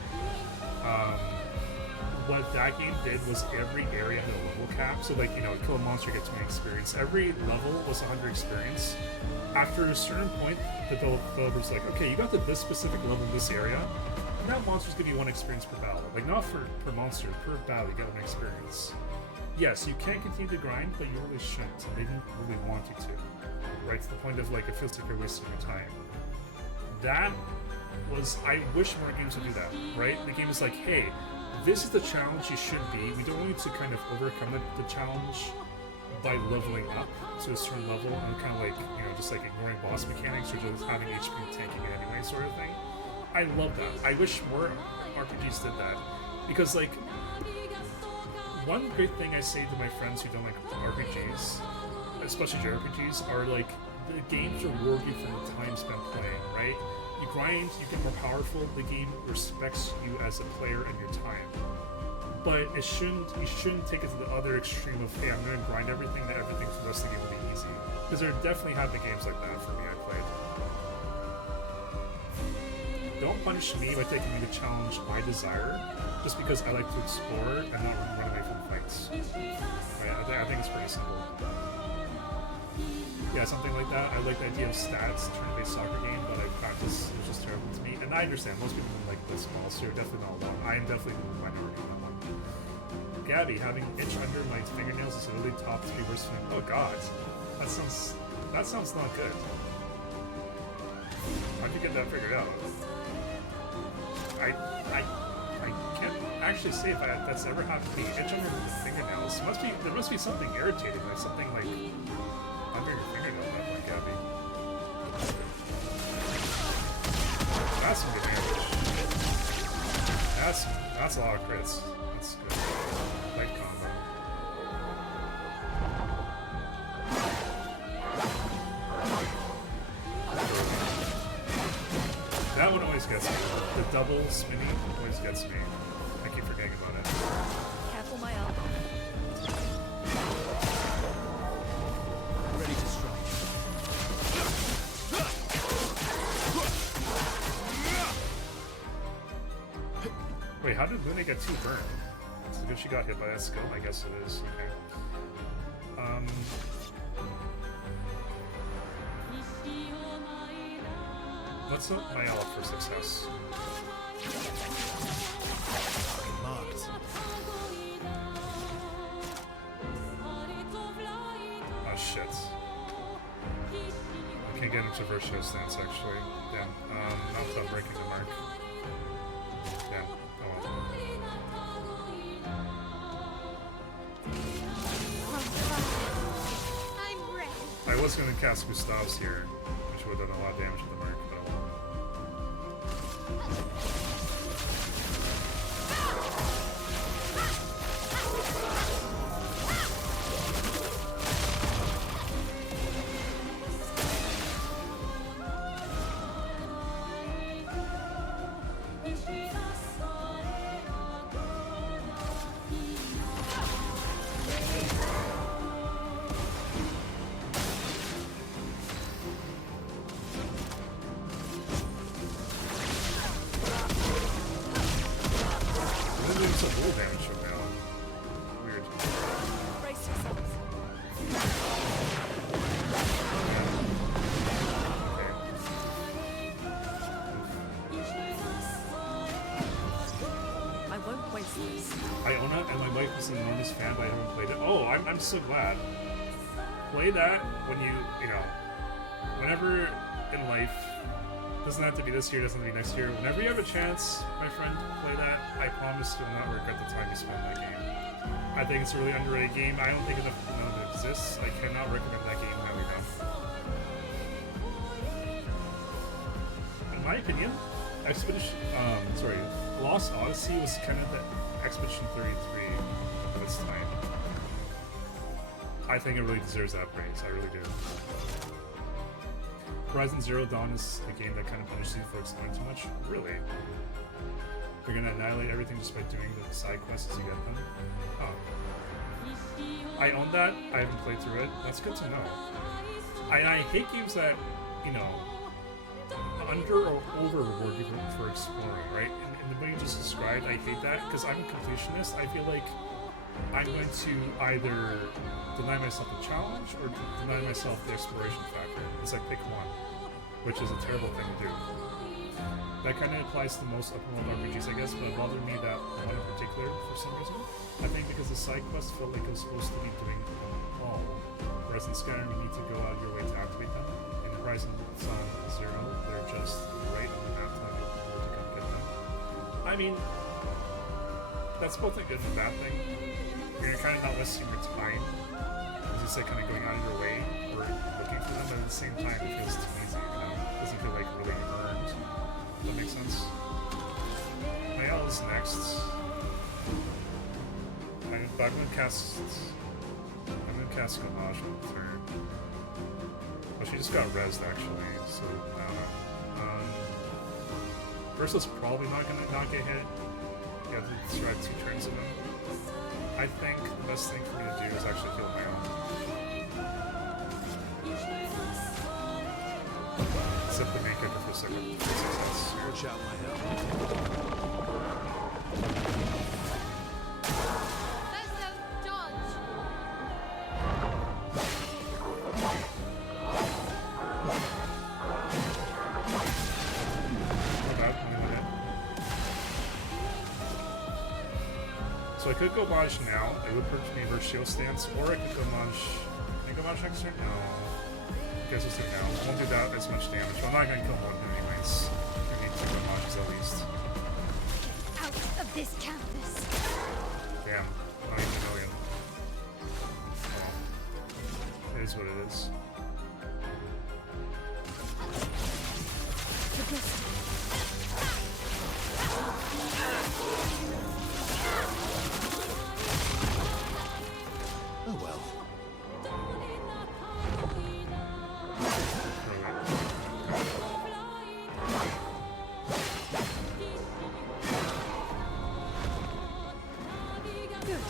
What that game did was every area had a level cap. So, like, you know, kill a monster, get 20 experience. Every level was 100 experience. After a certain point, the developer's like, okay, you got to this specific level in this area. Now monsters give you 1 experience per battle. Like, not per monster, per battle you get 1 experience. Yes, you can continue to grind, but you really shouldn't. They didn't really want you to. Right? To the point of, like, it feels like you're wasting your time. That was... I wish more games would do that, right? The game is like, hey, this is the challenge you should be. We don't want you to kind of overcome the challenge by leveling up to a certain level and kind of like, you know, just like ignoring boss mechanics or just having HP tanking it anyway sort of thing. I love that. I wish more RPGs did that. Because, like, one great thing I say to my friends who don't like RPGs, especially JRPGs, are, like, the games reward you for the time spent playing, right? You grind, you get more powerful, the game respects you as a player and your time. but it shouldn't. You shouldn't take it to the other extreme of, hey, I'm gonna grind everything, that everything for the rest of the game will be easy. Because there definitely have been games like that for me. I played. Don't punish me by taking me the challenge I desire, just because I like to explore and not run away from fights. Right? I think it's pretty simple. Yeah, something like that. I like the idea of stats, turn-based soccer game, but I practice it was just terrible to me. And I understand most people don't like this small, so you're definitely not alone. I am definitely the minority on that one. Gabby, having itch under my fingernails is literally top 3 worst thing. Oh god, that sounds not good. How'd you get that figured out? I can't actually say if that's ever happened to me. Itch under the fingernails. There must be something irritating, like something like under your fingernail, that one, Gabby. That's some good damage. That's a lot of crits. That's good. Light combo. That one always gets me. The double spinning always gets me. I keep forgetting about it. Careful my elbow. Ready to strike. Wait, how did Luna get 2 burned? It's good she got hit by that skill, I guess it is. Okay. What's up my L for success? Marked. Oh shit. I can't get into Virtue stance actually. Damn. Not without breaking the mark. Damn. Oh well. I'm ready. I was gonna cast Gustav's here, which would have done a lot of damage to the mark, but oh well. Some bull damage from now. Weird. Brace yourselves. I won't waste this. Iona and my wife is an enormous fan, but I haven't played it. Oh, I'm so glad. Play that when you know, whenever in life, doesn't have to be this year, doesn't have to be next year. Whenever you have a chance, my friend, play that. I promise you'll not regret the time you spend that game. I think it's a really underrated game. I don't think enough people know that it exists. I cannot recommend that game highly enough. In my opinion, Lost Odyssey was kind of the Expedition 33 of its time. I think it really deserves that praise. I really do. Horizon Zero Dawn is a game that kind of punishes you for exploring too much. Really? You're gonna annihilate everything just by doing the side quests as you get them? Oh. I own that. I haven't played through it. That's good to know. I hate games that, you know, under or over reward you for exploring, right? And the way you just described, I hate that because I'm a completionist. I feel like I'm going to either deny myself a challenge or deny myself the exploration factor. It's like pick one, which is a terrible thing to do. That kind of applies to most open world RPGs, I guess, but it bothered me that one in particular for some reason. I think because the side quest felt like it was supposed to be doing them all, whereas in Skyrim you need to go out of your way to activate them. In Horizon Zero, they're just right on the map telling you where to come get them. I mean, that's both a good and bad thing. You're kind of not wasting your time. It's just like kind of going out of your way or looking for them, but at the same time it feels too easy, you know? It doesn't feel like really earned. Does that make sense? My L is next. I'm gonna cast Gomage on the third. Oh, she just got rezzed actually, so I don't know. Versa's probably not gonna not get hit. You have to survive 2 turns of him. I think the best thing for me to do is actually heal my own. Except the main character for a second. Success. Watch out, my hell. Let's go dodge. Not bad, only one hit. So I could go Maj now. It would purge me reverse shield stance, or I could go Maj. Can I go Maj next turn? No. I guess let's do it now. I won't do that as much damage. Well, I'm not gonna kill one anyways. I need to go Majas at least. Out of this campus. Damn. Not even a million. Well, it is what it is. The distance. Oh well. Good.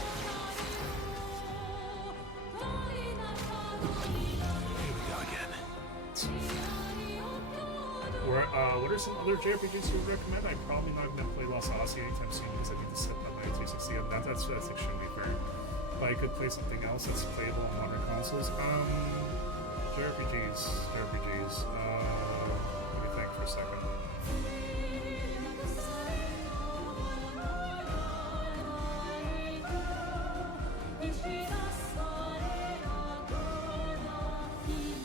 Here we go again. What are some other JRPGs you would recommend? I'm probably not going to play Lost Odyssey anytime soon because I need to set up my 360 and that's extremely fair. But I could play something else that's playable on modern consoles. JRPGs. Let me think for a second.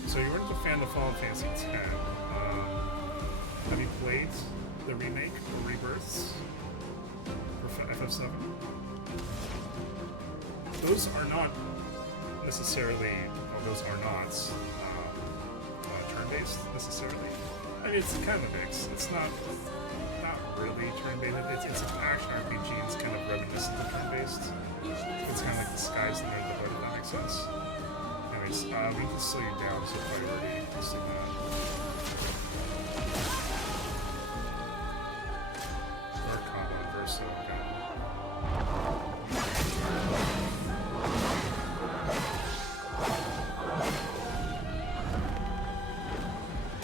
So you weren't a fan of Final Fantasy X. Have you played the remake or Rebirths for FF7? Those are not necessarily, well, those are not turn-based necessarily. I mean, it's kind of a mix. It's not really turn-based. It's an action RPG. It's kind of reminiscent of turn-based. It's kind of like the skies and the hood, if that makes sense. Anyways, we need to slow you down, so probably already listing that. Dark combo versus okay.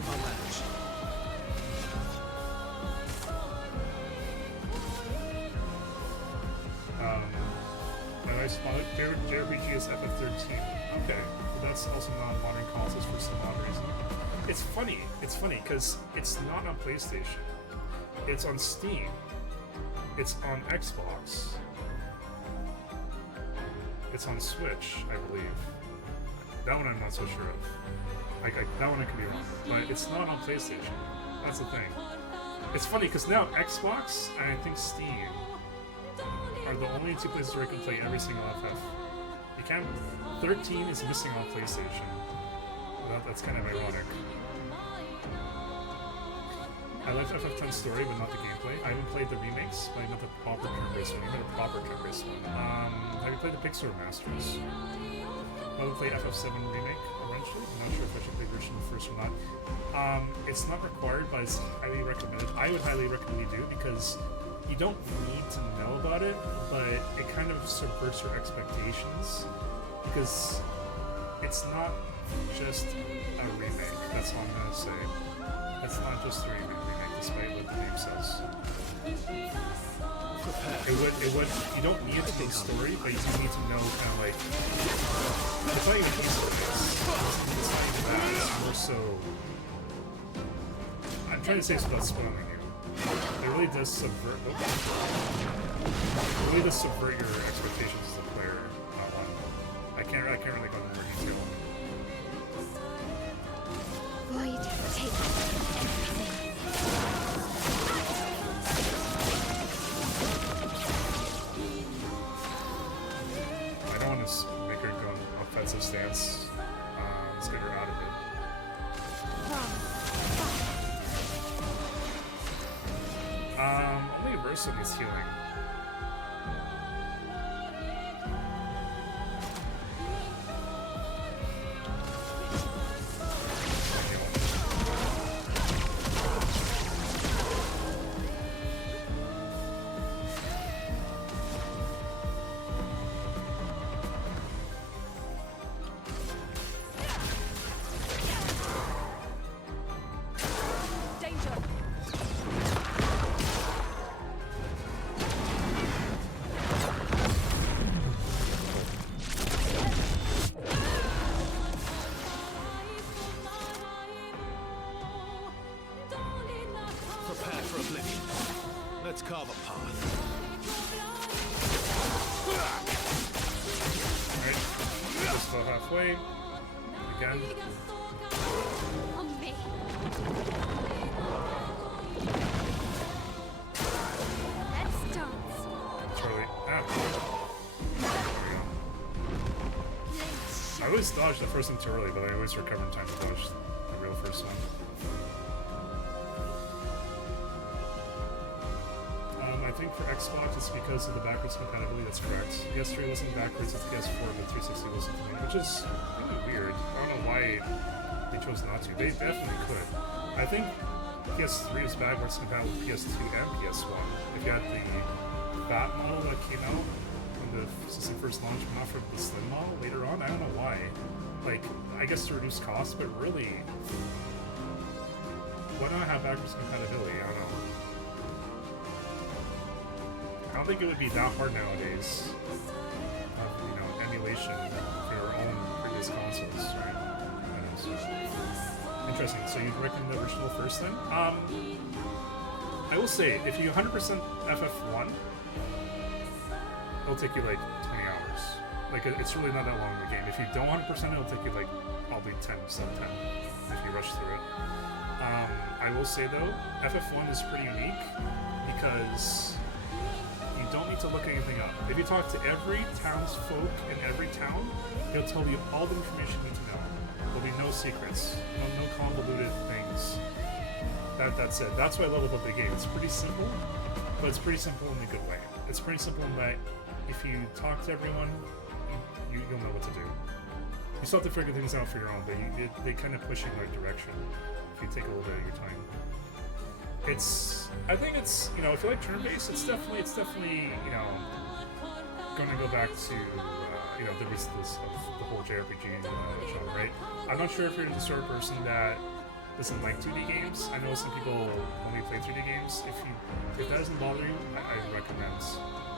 I'll manage. My favorite JRPG is FF13. Okay, but that's also not on modern consoles for some odd reason. It's funny because it's not on PlayStation. It's on Steam. It's on Xbox. It's on Switch, I believe. That one I'm not so sure of. That one I could be wrong, but it's not on PlayStation. That's the thing. It's funny because now Xbox and I think Steam are the only two places where I can play every single FF. You can't. 13 is missing on PlayStation. That's kind of ironic. I like FF10 story, but not the gameplay. I haven't played the remakes, but I know the proper turn-based one. I know the proper turn-based one. Have you played the Pixar Masters? I would play FF7 remake eventually. I'm not sure if I should play original first or not. It's not required, but it's highly recommended. I would highly recommend you do because you don't need to know about it, but it kind of subverts your expectations because it's not just a remake. That's all I'm gonna say. It's not just a remake, despite what the name says. It would. You don't need to know the story, but you need to know kind of like. It's not even Easter eggs. It's not even that. It's more so. I'm trying to say this without spoiling you. It really does subvert. It really does subvert your expectations as a player. Not one. I can't really go into more detail. Void take. I don't want to make her go on offensive stance. Let's get her out of it. Only Versa needs healing. Let's carve a path. Alright, just about halfway. Again. On me. Let's dance. Charlie. Ah. Let's I always dodge the first one too early, but I always recover in time to dodge the real first one. I think for Xbox it's because of the backwards compatibility. That's correct. PS3 wasn't backwards, it's PS4, but 360 wasn't, which is really weird. I don't know why they chose not to. They definitely could. I think PS3 is backwards compatible with PS2 and PS1. If you had the fat model that came out when the system first launched, but not for the slim model later on, I don't know why. Like, I guess to reduce costs, but really, why not have backwards compatibility? I don't know. I don't think it would be that hard nowadays of, emulation for your own previous consoles, right? Interesting. So you'd recommend the original first then? I will say, if you 100% FF1, it'll take you like 20 hours. Like, it's really not that long of a game. If you don't 100%, it'll take you like probably 10, sub 10, if you rush through it. I will say though, FF1 is pretty unique because you don't need to look anything up. If you talk to every townsfolk in every town, they'll tell you all the information you need to know. There'll be no secrets, no convoluted things. That's it. That's what I love about the game. It's pretty simple, but it's pretty simple in a good way. It's pretty simple in that if you talk to everyone, you'll know what to do. You still have to figure things out for your own, but they kind of push you in the right direction if you take a little bit of your time. I think it's, if you like turn-based, it's definitely, going to go back to, the roots of the whole JRPG genre, right? I'm not sure if you're the sort of person that doesn't like 2D games. I know some people only play 3D games. If that doesn't bother you, I recommend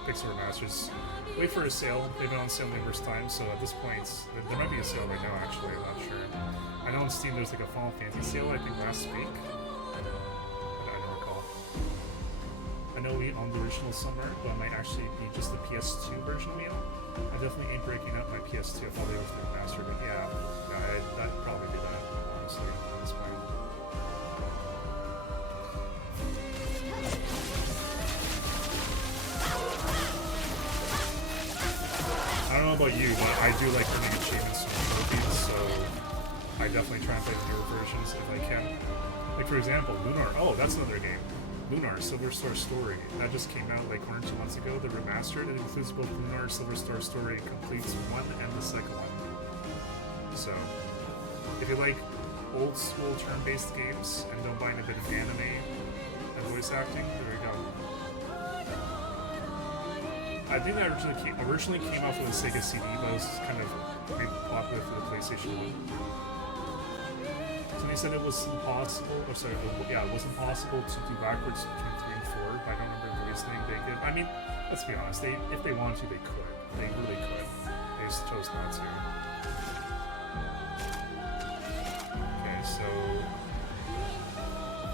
Pixel Remasters. Wait for a sale. They've been on sale numerous times, so at this point, there might be a sale right now, actually, I'm not sure. I know on Steam there's like a Final Fantasy sale, I think last week. I know we own the original somewhere, but it might actually be just the PS2 version we own. I definitely ain't breaking up my PS2. I thought they were the remaster, but yeah, I'd probably do that, honestly, at this point. I don't know about you, but I do like earning achievements from trophies, so I definitely try and play the newer versions if I can. Like, for example, Lunar. Oh, that's another game. Lunar Silver Star Story. That just came out like 1 or 2 months ago. The remastered. It includes both Lunar Silver Star Story completes 1 and the second one. So, if you like old school turn-based games and don't mind a bit of anime and voice acting, there you go. I think that originally came out for the Sega CD, but it was kind of made popular for the PlayStation 1. So they said it was impossible, it was impossible to do backwards between 3 and 4, but I don't remember the reasoning they give. I mean, let's be honest, if they wanted to, they could. They really could. They just chose not to. Okay, so...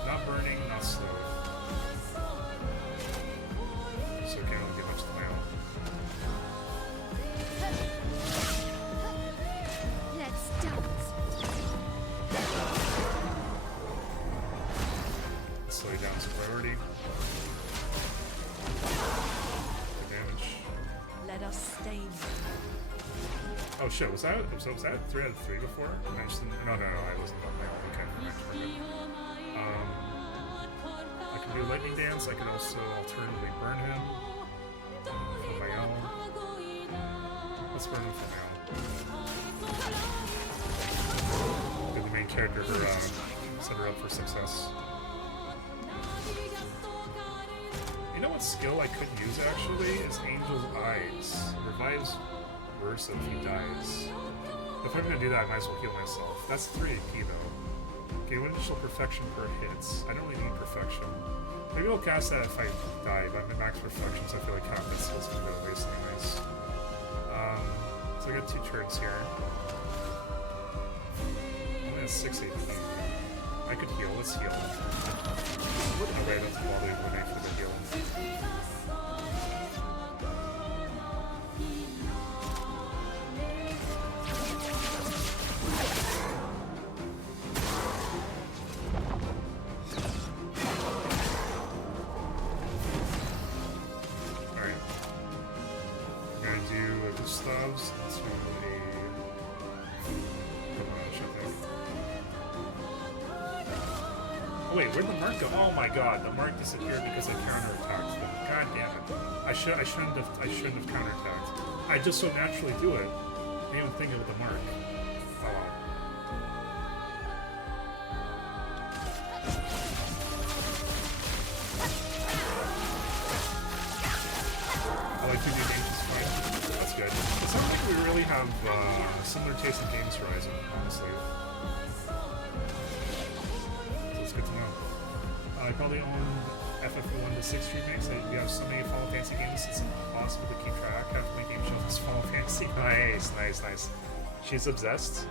not burning, not slow. So okay, I don't get much to my own. Let's dance. Slow you down to priority. Good damage. Let us stain. Oh shit, was that 3 out of 3 before? I just didn't, no, I wasn't on my own. Okay, I can do lightning dance. I can also alternatively burn him for my own. Let's burn him for my own. Give the main character her, set her up for success. You know what skill I could use actually is Angel's Eyes. It revives Versa if he dies. If I'm gonna do that, I might as well heal myself. That's 3 AP though. Okay, what additional perfection per hits? I don't really need perfection. Maybe I'll cast that if I die, but I'm at max perfection, so I feel like half my skill's gonna go to waste anyways. So I got 2 turns here. Only has 6 AP. I could heal, let's heal. Alright, I don't have to bother with for the heal. wait, where'd the mark go? Oh my god, the mark disappeared because I counterattacked them. God damn it. I shouldn't have counterattacked. I just so naturally do it. I didn't even think of the mark. Oh well. I like to do games fine. That's good. It sounds like we really have similar taste in games Horizon, honestly. So it's good to know. I probably own FF1 to 6 remakes. We have so many Final Fantasy games, it's impossible to keep track. Half my game shows is Final Fantasy. Nice, nice, nice. She's obsessed.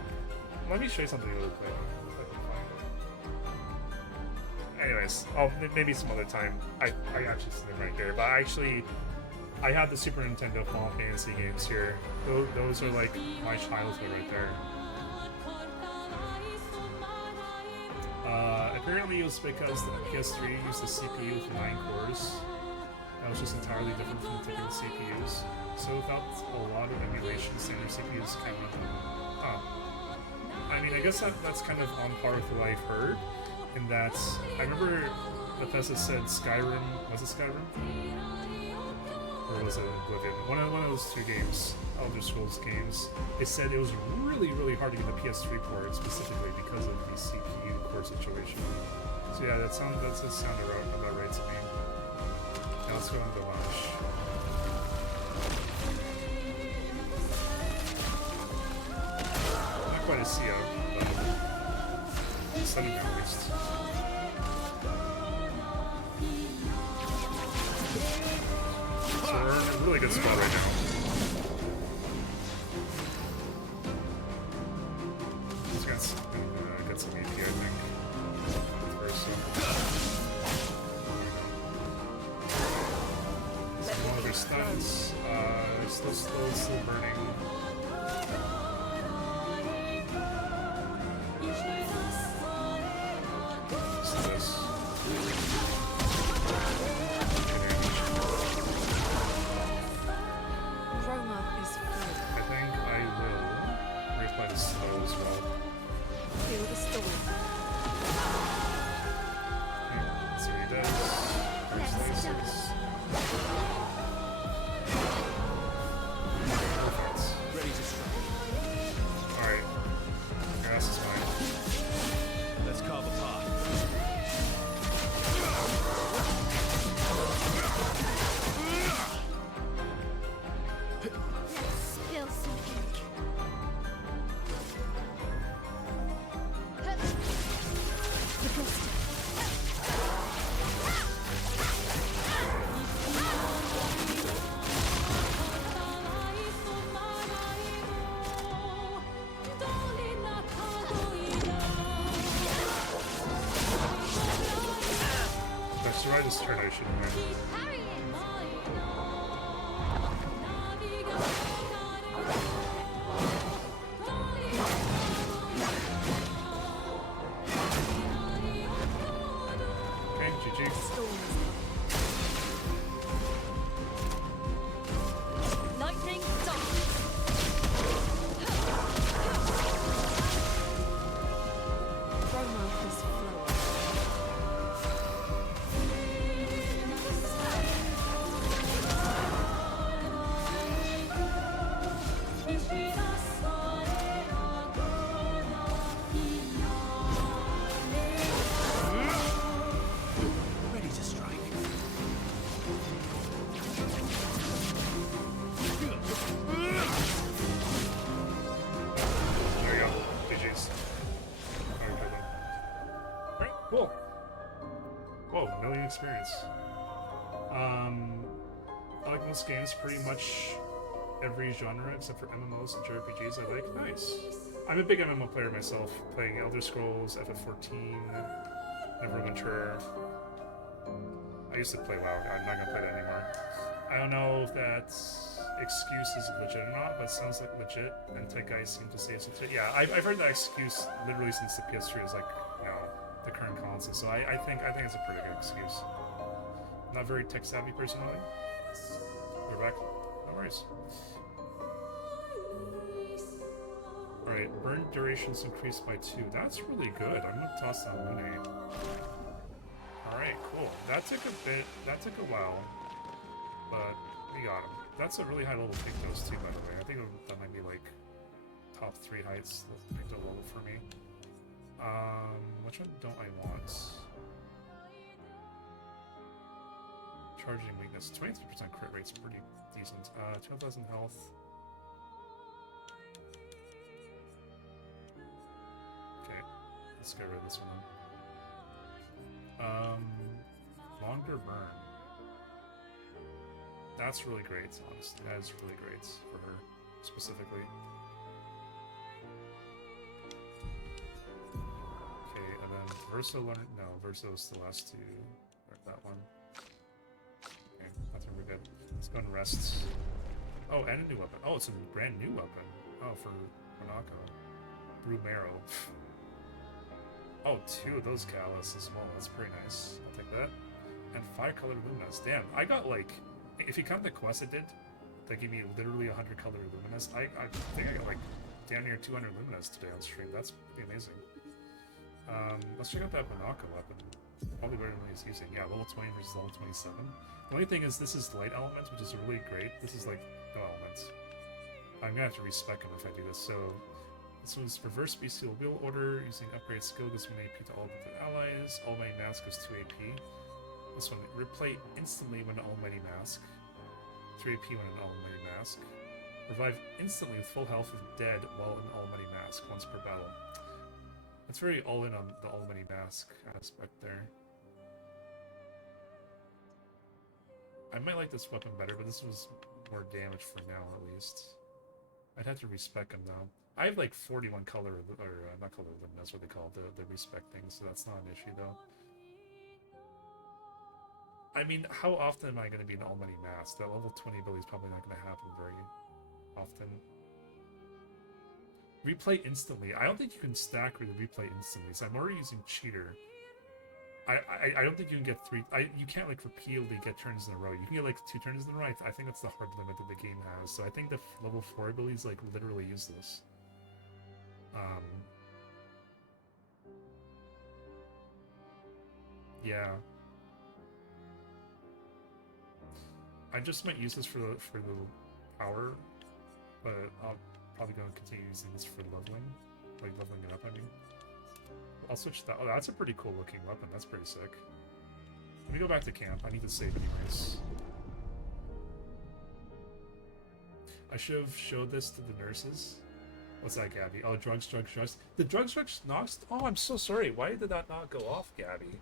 Let me show you something really quick. If I can find it. Anyways, maybe some other time. I actually see them right there, but I had the Super Nintendo Final Fantasy games here. Those are like my childhood right there. Apparently it was because the PS3 used a CPU with 9 cores. That was just entirely different from the typical CPUs. So without a lot of emulation, standard CPUs kind of... I mean, I guess that's kind of on par with what I've heard. In that, I remember Bethesda said Skyrim... Was it Skyrim? Or was it Oblivion? One of those two games, Elder Scrolls games, they said it was really, really hard to get the PS3 port specifically because of the CPU core situation. So yeah, that sounded about right to me. Now let's go on to launch. Not quite a CO, but stunning at least. So we're in a really good spot right now. He's got some AP, I think. First, one of their stuns. Still burning. What's this? Roma is full. I think I will replay the slow as well. Feel the storm. Okay, let's see what he does. First laces. Perfect. Ready to strike. Alright. Grass is fine. Let's carve a path. Let's spill some ink. The crystal. That's right, this turn I should win. Harry it. Okay, GG. Storm is coming. Lightning dance. Roma is flowing. Ready to strike. There you go. GG's. Alright, good one. Alright, cool. Whoa, million experience. I like most games, pretty much every genre except for MMOs and JRPGs I like. Nice. I'm a big MMO player myself, playing Elder Scrolls, FF14, Neverwinter. I used to play WoW, I'm not gonna play that anymore. I don't know if that excuse is legit or not, but it sounds like legit, and tech guys seem to say it's legit. Yeah, I've heard that excuse literally since the PS3 is like, you know, the current console, so I think it's a pretty good excuse. I'm not very tech savvy personally. We're back. No worries. Alright, burn durations increased by 2. That's really good. I'm gonna toss that Lune. That took a while, but we got him. That's a really high level pick, those two, by the way. I think that might be like top 3 heights picked a level for me. Which one don't I want? Charging weakness, 23% crit rate's pretty decent. 12,000 health. Okay, let's get rid of this one then. Longer burn. That's really great, honestly. That is really great for her, specifically. Okay, and then Verso learn. No, Verso's the last to learn that one. Okay, that's really good. Let's go and rest. Oh, and a new weapon. Oh, it's a brand new weapon. Oh, for Monaco. Brew Marrow. Oh, 2 of those Callus as well. That's pretty nice. I'll take that. And 5 colored Luminous. Damn, I got like, if you count the quest it did, that gave me literally 100 colored Luminous. I think I got like damn near 200 Luminous today on stream. That's pretty amazing. Let's check out that Monaco weapon. Probably better than he's using. Yeah, level 20 versus level 27. The only thing is this is light elements, which is really great. This is like no elements. I'm gonna have to respec him if I do this. So this one's reverse bestial wheel order using upgrade skill gives 1 AP to all of the allies. Almighty Mask is 2 AP. This one, replay instantly when Almighty Mask. 3 AP when an Almighty Mask. Revive instantly with full health if dead while in Almighty Mask once per battle. It's very all in on the Almighty Mask aspect there. I might like this weapon better, but this was more damage for now at least. I'd have to respec him though. I have like 41 color, or not color, that's what they call it, the respec thing, so that's not an issue though. I mean, how often am I going to be an Almighty Mask? That level 20 ability is probably not going to happen very often. Replay instantly. I don't think you can stack with replay instantly, so I'm already using cheater. I don't think you can get 3... you can't like repeatedly get turns in a row. You can get like 2 turns in a row. I think that's the hard limit that the game has. So I think the level 4 ability is like literally useless. Yeah. I just might use this for the power, but I'll probably going to continue using this for leveling, like leveling it up. I mean, I'll switch that. Oh, that's a pretty cool looking weapon. That's pretty sick. Let me go back to camp. I need to save anyways. I should have showed this to the nurses. What's that, Gabby? Oh, drugs. The drugs knocks. Oh, I'm so sorry. Why did that not go off, Gabby?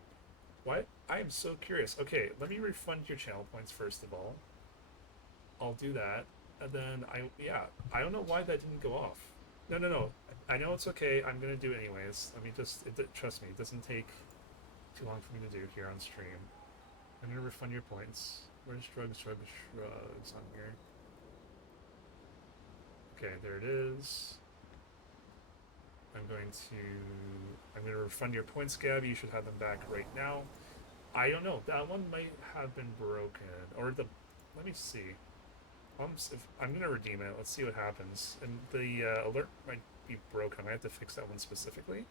What? I am so curious. Okay, let me refund your channel points first of all. I'll do that, and then I don't know why that didn't go off. No. I know it's okay. I'm gonna do it anyways. I mean, trust me. It doesn't take too long for me to do here on stream. I'm gonna refund your points. Where's drugs on here? Okay, there it is. I'm gonna refund your points, Gabby. You should have them back right now. I don't know. That one might have been broken, or let me see. I'm gonna redeem it. Let's see what happens. And the alert might be broken. I have to fix that one specifically,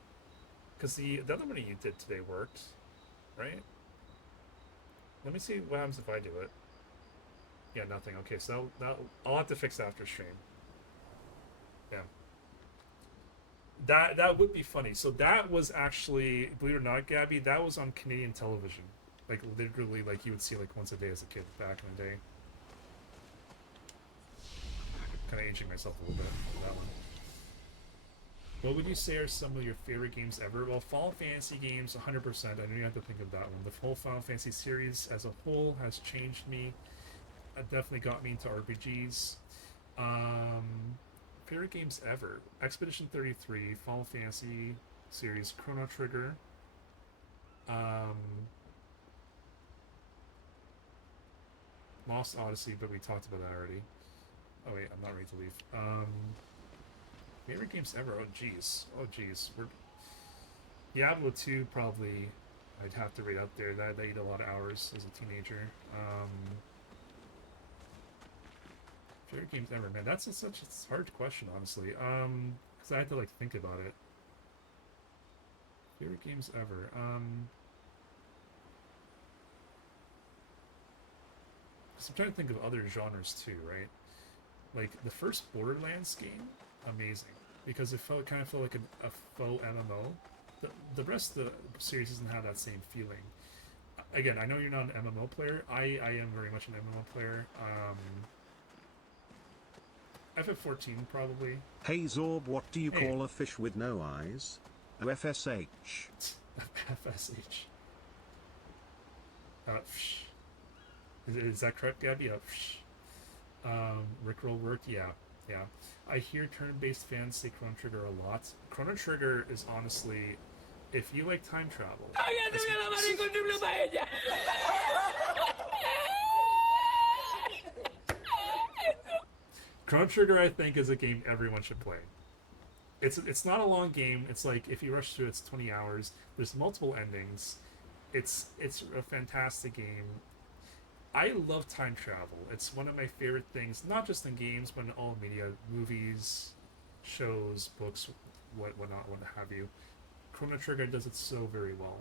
because the other one you did today worked, right? Let me see what happens if I do it. Yeah, nothing. Okay, so I'll have to fix that after stream. Yeah. That would be funny. So that was actually, believe it or not, Gabby, that was on Canadian television. Like, literally, like, you would see, like, once a day as a kid back in the day. Kind of aging myself a little bit for that one. What would you say are some of your favorite games ever? Well, Final Fantasy games, 100%. I know you have to think of that one. The whole Final Fantasy series as a whole has changed me. It definitely got me into RPGs. Favorite games ever: Expedition 33, Final Fantasy series, Chrono Trigger, Lost Odyssey, but we talked about that already. Oh wait, I'm not ready to leave. Favorite games ever? Oh geez, Diablo 2 probably. I'd have to rate up there. That ate a lot of hours as a teenager. Favorite games ever, man. That's such a hard question, honestly. Because I had to like think about it. Favorite games ever. I'm trying to think of other genres too, right? Like the first Borderlands game, amazing, because it kind of felt like a faux MMO. The rest of the series doesn't have that same feeling. Again, I know you're not an MMO player. I am very much an MMO player. FF14 probably. Hey Zorb, what do you Hey. call a fish with no eyes? OFSH. FSH. Psh. Is that correct, Gabby? Rickroll work? Yeah. I hear turn-based fans say Chrono Trigger a lot. Chrono Trigger is honestly, if you like time travel... Chrono Trigger, I think, is a game everyone should play. It's not a long game. It's like, if you rush through it's 20 hours. There's multiple endings. It's a fantastic game. I love time travel. It's one of my favorite things, not just in games, but in all media, movies, shows, books, whatnot, what have you. Chrono Trigger does it so very well.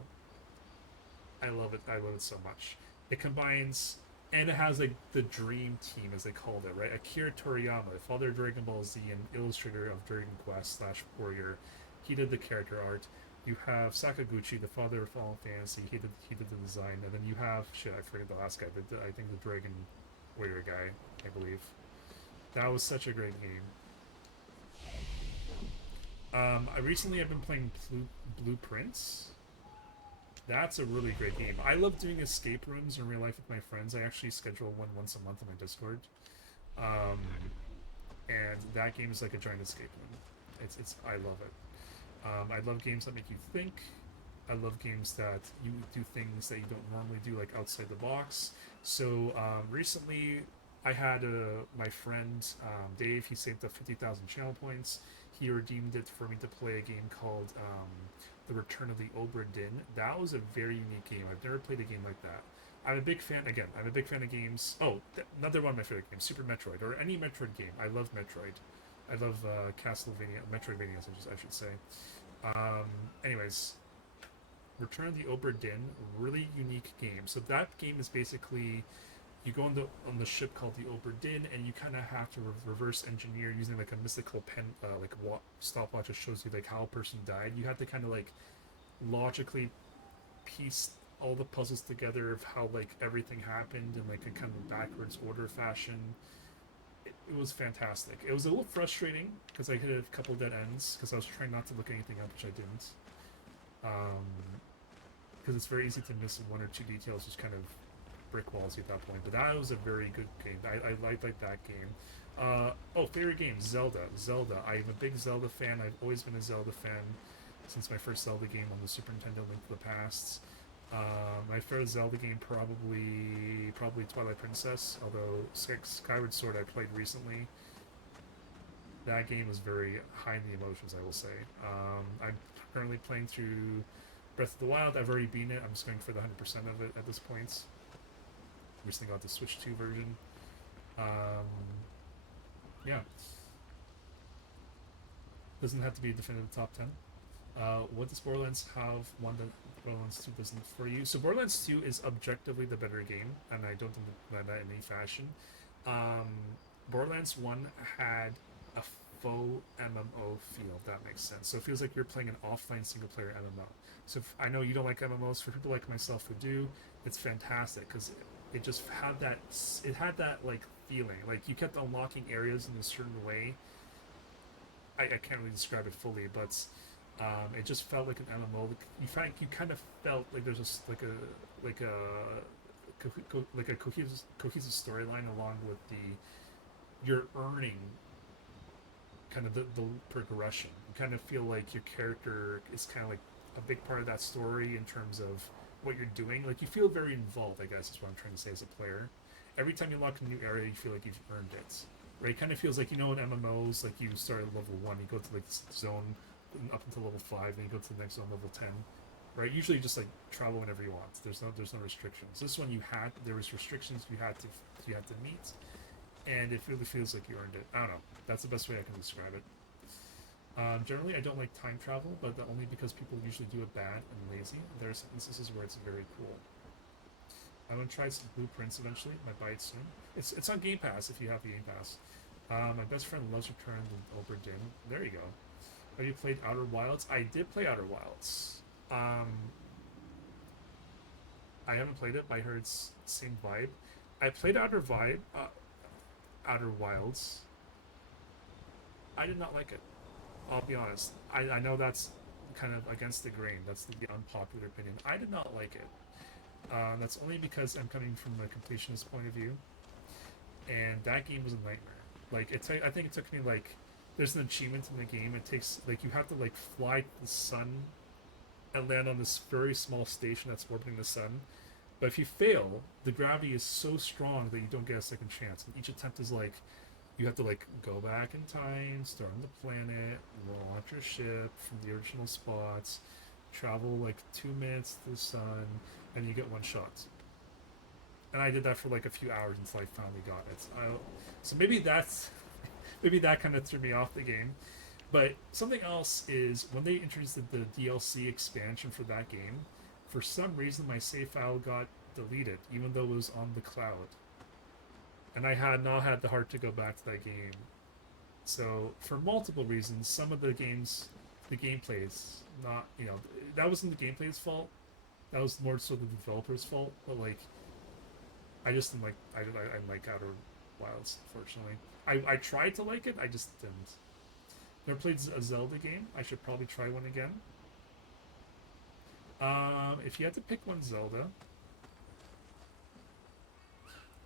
I love it. I love it so much. It combines, and it has like the dream team, as they called it, right? Akira Toriyama, the father of Dragon Ball Z and illustrator of Dragon Quest / Warrior. He did the character art. You have Sakaguchi, the father of Final Fantasy. He did the design, and then you have I forget the last guy, but I think the Dragon Warrior guy, I believe. That was such a great game. I recently have been playing Blueprints. That's a really great game. I love doing escape rooms in real life with my friends. I actually schedule one once a month on my Discord, and that game is like a giant escape room. I love it. I love games that make you think. I love games that you do things that you don't normally do, like outside the box. So recently, I had my friend Dave. He saved up 50,000 channel points. He redeemed it for me to play a game called The Return of the Obra Dinn. That was a very unique game. I've never played a game like that. I'm a big fan. Again, I'm a big fan of games. Oh, another one of my favorite games, Super Metroid, or any Metroid game. I love Metroid. I love Castlevania, Metroidvanias, I should say. Anyways, Return of the Obra Dinn, really unique game. So that game is basically, you go on the ship called the Obra Dinn, and you kind of have to reverse engineer using like a mystical pen, like stopwatch that shows you like how a person died. You have to kind of like logically piece all the puzzles together of how like everything happened in like a kind of backwards order fashion. It was fantastic. It was a little frustrating because I hit a couple dead ends because I was trying not to look anything up, which I didn't. Because it's very easy to miss one or two details, just kind of brick walls at that point. But that was a very good game. I liked that game. Favorite game, Zelda. I'm a big Zelda fan. I've always been a Zelda fan since my first Zelda game on the Super Nintendo, Link to the Past. My favorite Zelda game probably Twilight Princess, although Skyward Sword I played recently. That game was very high in the emotions, I will say. I'm currently playing through Breath of the Wild. I've already beaten it. I'm just going for the 100% of it at this point. Recently got the Switch 2 version. Yeah. Doesn't have to be a definitive top 10. What does Borderlands have one that Borderlands 2 doesn't for you? So Borderlands 2 is objectively the better game, and I don't deny that in any fashion. Borderlands 1 had a faux MMO feel, if that makes sense. So it feels like you're playing an offline single-player MMO. So I know you don't like MMOs. For people like myself who do, it's fantastic because it just had that. It had that like feeling, like you kept unlocking areas in a certain way. I can't really describe it fully, but it just felt like an MMO. You kind of felt like there's like a cohesive storyline along with you're earning kind of the progression. You kind of feel like your character is kind of like a big part of that story in terms of what you're doing. Like you feel very involved, I guess is what I'm trying to say as a player. Every time you unlock a new area, you feel like you've earned it. Right? It kind of feels like, in MMOs, like you start at level 1, you go to like this zone up until level 5, then you go to the next zone, level 10. Right? Usually you just like travel whenever you want. There's no restrictions. This one there was restrictions you had to meet, and it really feels like you earned it. I don't know. That's the best way I can describe it. Generally, I don't like time travel, but only because people usually do it bad and lazy. There are some instances where it's very cool. I'm gonna try some Blueprints eventually. Might buy it soon. It's on Game Pass if you have the Game Pass. My best friend loves Return to Obra Dinn. There you go. Have you played Outer Wilds? I did play Outer Wilds. I haven't played it, but I heard it's same vibe. I played Outer Wilds. I did not like it. I'll be honest. I know that's kind of against the grain. That's the unpopular opinion. I did not like it. That's only because I'm coming from a completionist point of view, and that game was a nightmare. Like I think it took me like, there's an achievement in the game. It takes like you have to like fly to the sun and land on this very small station that's orbiting the sun. But if you fail, the gravity is so strong that you don't get a second chance. And each attempt is like, you have to like go back in time, start on the planet, launch your ship from the original spots, travel like 2 minutes to the sun, and you get one shot. And I did that for like a few hours until I finally got it. So maybe that kind of threw me off the game. But something else is when they introduced the DLC expansion for that game, for some reason my save file got deleted, even though it was on the cloud. And I had not had the heart to go back to that game. So for multiple reasons, some of the gameplay is not, that wasn't the gameplay's fault. That was more so the developer's fault. But like, I just didn't like, I didn't like Outer Wilds, unfortunately. I tried to like it, I just didn't. Never played a Zelda game. I should probably try one again. If you had to pick one Zelda,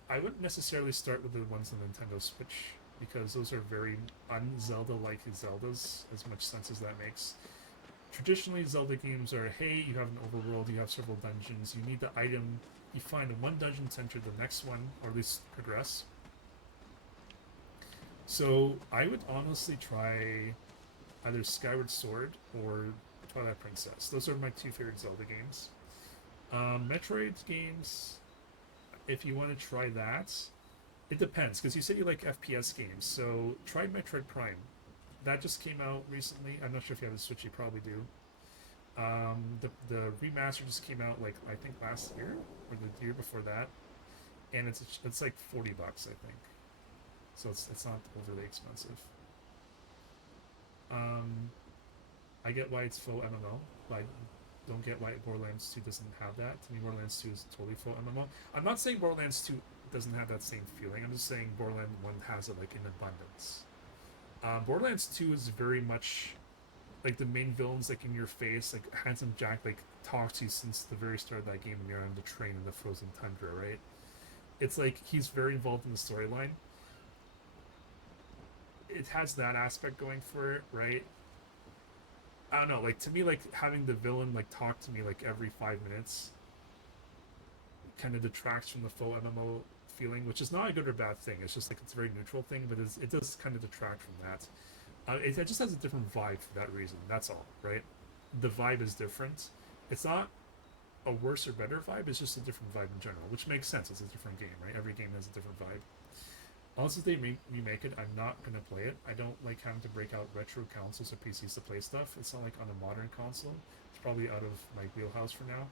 I wouldn't necessarily start with the ones on Nintendo Switch, because those are very un-Zelda-like Zeldas, as much sense as that makes. Traditionally, Zelda games are, hey, you have an overworld, you have several dungeons, you need the item, you find one dungeon to enter the next one, or at least progress. So I would honestly try either Skyward Sword or Twilight Princess. Those are my two favorite Zelda games. Metroid games, if you want to try that, it depends, because you said you like FPS games, so try Metroid Prime. That just came out recently. I'm not sure if you have a Switch, you probably do. The remaster just came out, like, I think last year, or the year before that, and it's like $40, I think. So it's not overly expensive. I get why it's full MMO, but I don't get why Borderlands 2 doesn't have that. To me, Borderlands 2 is totally full MMO. I'm not saying Borderlands 2 doesn't have that same feeling. I'm just saying Borderlands 1 has it like in abundance. Borderlands 2 is very much like the main villain's like in your face, like Handsome Jack like talks to you since the very start of that game when you're on the train in the frozen tundra, right? It's like he's very involved in the storyline. It has that aspect going for it, right? I don't know, like to me, like having the villain like talk to me like every 5 minutes kind of detracts from the full MMO feeling, which is not a good or bad thing. It's just like it's a very neutral thing, but it does kind of detract from that. It just has a different vibe for that reason. That's all, right? The vibe is different. It's not a worse or better vibe. It's just a different vibe in general, which makes sense. It's a different game, right? Every game has a different vibe. Unless they remake it, I'm not going to play it. I don't like having to break out retro consoles or PCs to play stuff. It's not like on a modern console. It's probably out of my wheelhouse for now.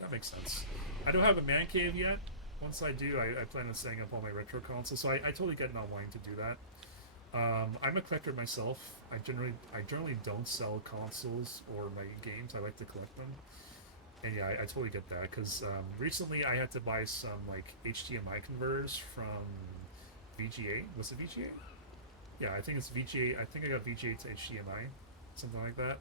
That makes sense. I don't have a man cave yet. Once I do, I plan on setting up all my retro consoles, so I totally get not wanting to do that. I'm a collector myself. I generally don't sell consoles or my games. I like to collect them. And yeah, I totally get that, because recently I had to buy some like HDMI converters from VGA. Was it VGA? Yeah, I think it's VGA. I think I got VGA to HDMI, something like that,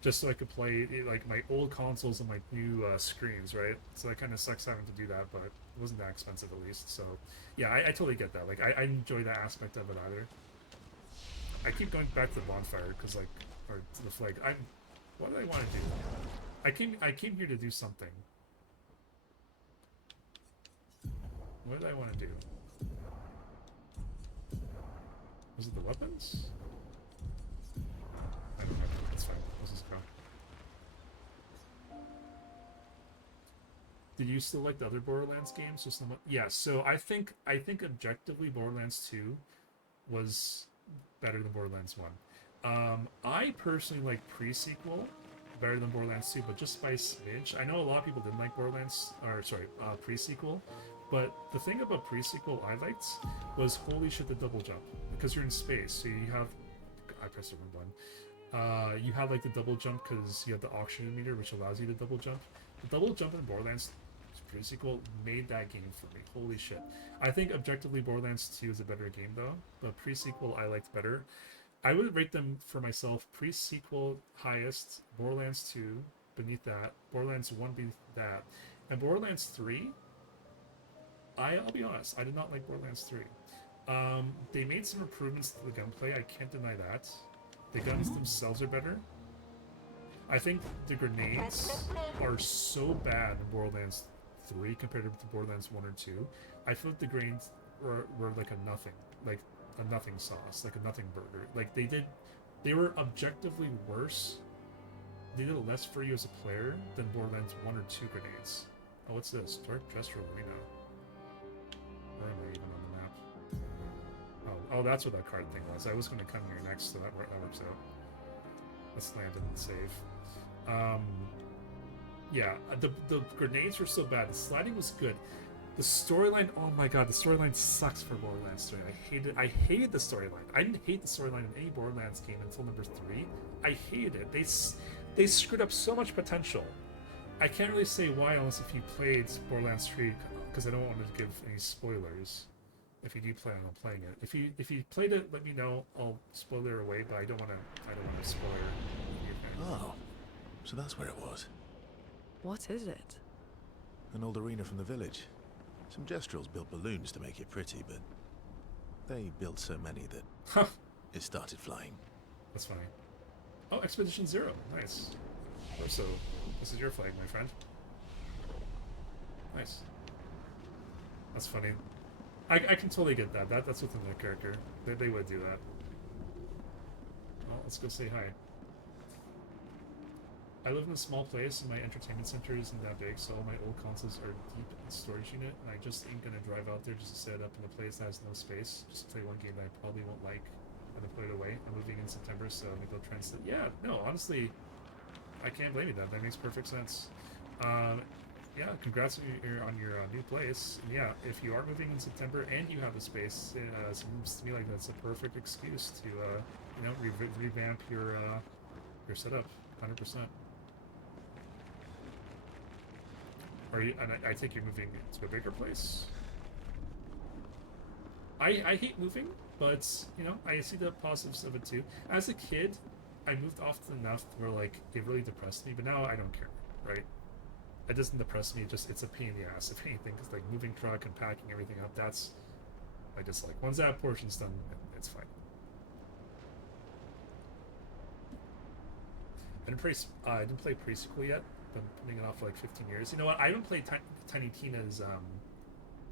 just so I could play like my old consoles and my new screens, right? So that kind of sucks having to do that, but it wasn't that expensive at least. So yeah, I totally get that. Like I enjoy that aspect of it either. I keep going back to the bonfire because like, or to the flag. What do I want to do? I came here to do something. What did I want to do? Was it the weapons? I don't know. That's fine. Let's just go. Did you still like the other Borderlands games? Just yeah. So I think objectively Borderlands 2 was better than Borderlands 1. I personally like pre-sequel better than Borderlands 2, but just by a smidge. I know a lot of people didn't like pre-sequel, but the thing about pre-sequel I liked was holy shit the double jump, because you're in space, so you have, I pressed the wrong button. You have like the double jump because you have the oxygen meter, which allows you to double jump. The double jump in Borderlands pre-sequel made that game for me. Holy shit. I think objectively Borderlands 2 is a better game though, but pre-sequel I liked better. I would rate them for myself pre-sequel highest, Borderlands 2 beneath that, Borderlands 1 beneath that, and Borderlands 3, I'll be honest, I did not like Borderlands 3. They made some improvements to the gunplay, I can't deny that. The guns themselves are better. I think the grenades are so bad in Borderlands 3 compared to Borderlands 1 or 2. I feel like the grenades were like a nothing sauce, like a nothing burger. Like they were objectively worse. They did less for you as a player than Borderlands 1 or 2 grenades. Oh, what's this? Dark Gesture Arena. Where am I even on the map? Oh, that's what that card thing was. I was going to come here next, so that works out. Let's land and save. Yeah, the grenades were so bad. The sliding was good. The storyline, oh my god, the storyline sucks for Borderlands 3. I hated the storyline. I didn't hate the storyline in any Borderlands game until number 3. I hated it. They screwed up so much potential. I can't really say why unless if you played Borderlands 3, because I don't want to give any spoilers. If you do plan on playing it, if you played it, let me know. I'll spoiler away, but I don't want to spoil your Oh, so that's where it was. What is it? An old arena from the village. Some Gestrels built balloons to make it pretty, but they built so many that it started flying. That's funny. Oh, Expedition Zero. Nice. So, this is your flag, my friend. Nice. That's funny. I can totally get that. That's within their character. They would do that. Well, let's go say hi. I live in a small place and my entertainment center isn't that big, so all my old consoles are deep in the storage unit, and I just ain't gonna drive out there just to set it up in a place that has no space, just to play one game that I probably won't like, and then put it away. I'm moving in September, so I'm gonna go translate. Yeah, no, honestly, I can't blame you. That makes perfect sense. Yeah, congrats on your new place. And yeah, if you are moving in September and you have the space, it seems to me like that's a perfect excuse to revamp your setup. 100%. Are you? And I think you're moving to a bigger place. I hate moving, but I see the positives of it too. As a kid, I moved often enough where like it really depressed me, but now I don't care, right? It doesn't depress me. It's a pain in the ass, if anything, because like moving truck and packing everything up, that's I just like once that portion's done, it's fine. I didn't play pre-sequel yet. Been putting it off for like 15 years. You know what? I haven't played Tiny Tina's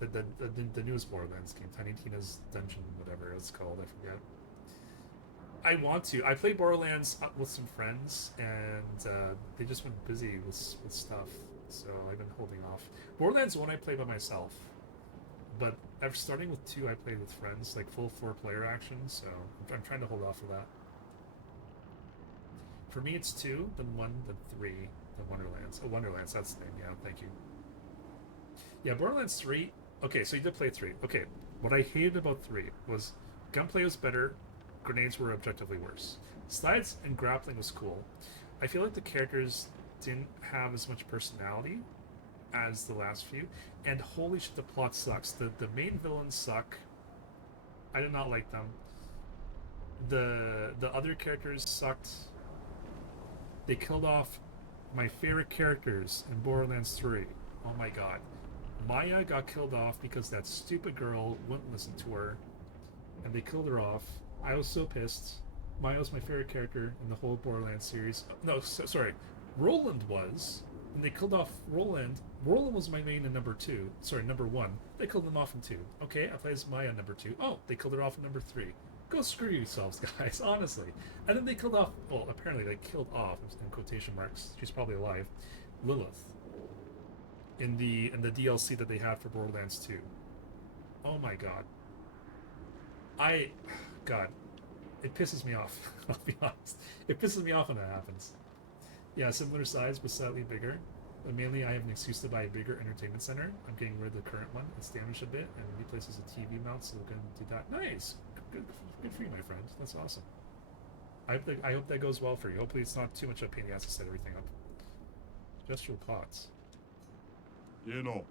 the newest Borderlands game, Tiny Tina's Dungeon, whatever it's called. I forget. I want to. I played Borderlands with some friends, and they just went busy with stuff, so I've been holding off. Borderlands 1 I played by myself, but after starting with 2 I played with friends, like full 4-player action, so I'm trying to hold off for that. For me it's 2, then 1, then 3, then Wonderlands. Oh, Wonderlands, that's the name, yeah, thank you. Yeah, Borderlands 3, okay, so you did play 3. Okay, what I hated about 3 was gunplay was better, grenades were objectively worse. Slides and grappling was cool. I feel like the characters didn't have as much personality as the last few, and holy shit, the plot sucks. The main villains suck. I did not like them. The other characters sucked. They killed off my favorite characters in Borderlands 3. Oh my god. Maya got killed off because that stupid girl wouldn't listen to her, and they killed her off. I was so pissed. Maya was my favorite character in the whole Borderlands series. No, sorry. Roland was. And they killed off Roland. Roland was my main in number 2. Sorry, number 1. They killed him off in 2. Okay, I played as Maya in number 2. Oh, they killed her off in number 3. Go screw yourselves, guys, honestly. And then they killed off, well, apparently they killed off, in quotation marks, she's probably alive, Lilith. In the DLC that they had for Borderlands 2. Oh my god. God, it pisses me off. I'll be honest. It pisses me off when that happens. Yeah, similar size but slightly bigger. But mainly, I have an excuse to buy a bigger entertainment center. I'm getting rid of the current one. It's damaged a bit, and replaces a TV mount, so we're going to do that. Nice! Good for you, my friend. That's awesome. I hope that goes well for you. Hopefully it's not too much of a pain in the ass to set everything up. Gestural pots. You know.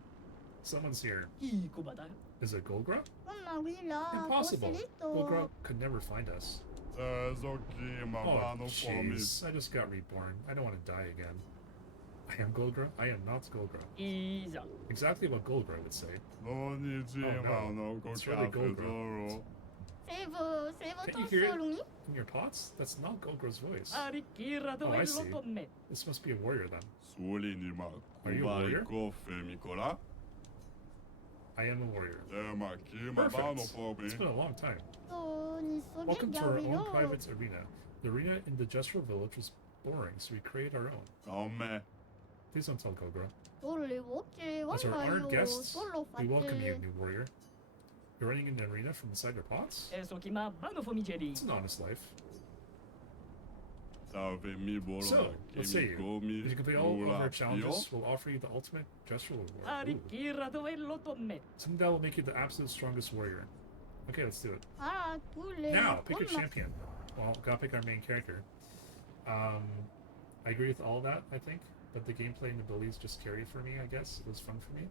Someone's here. 이거 받아요. Is it Golgra? 엄마 우리라 Impossible. Golgra 보스리또 could never find us. Sezoki Oh, mabano fomi. jeez. I just got reborn. I don't want to die again. I am Golgra? I am not Golgra. 이자. Exactly what Golgra would say. 너니지 Oh, no. 마노 It's really 고카페 Golgra. 도로. 세이브 Can't you hear it 토스롱이 in your pots? That's not Golgra's voice. 아리끼라도 Oh, I see. 일로tom메. This must be a warrior then. 소리니마 Are you a warrior? 구바이코 페미코라. I am a warrior. 대마키 Perfect. 마바노 포미. It's been a long time. 또 Welcome to our own 소리야 private arena. The arena in the Gestural village was boring, so we created our own. 다음에 Please don't tell Golgra. 돌리 못지 As our honored 완마요 guests, 솔로 we welcome you, 파티 new warrior. You're running in the arena from inside your pots? 에소키마 바노포미제리. It's an honest life. 사베미 보로. So, let's say you. 기미고미 If you complete all of our 우라피오. challenges, we'll offer you the ultimate Gestural reward. Ooh. 아리끼라도 일로tom메. Something that will make you the absolute strongest warrior. Okay, let's do it. 아 돌리 Now, pick your 엄마 champion. Well, gotta pick our main character. I agree with all that, I think. But the gameplay and abilities just carried for me, I guess. It was fun for me.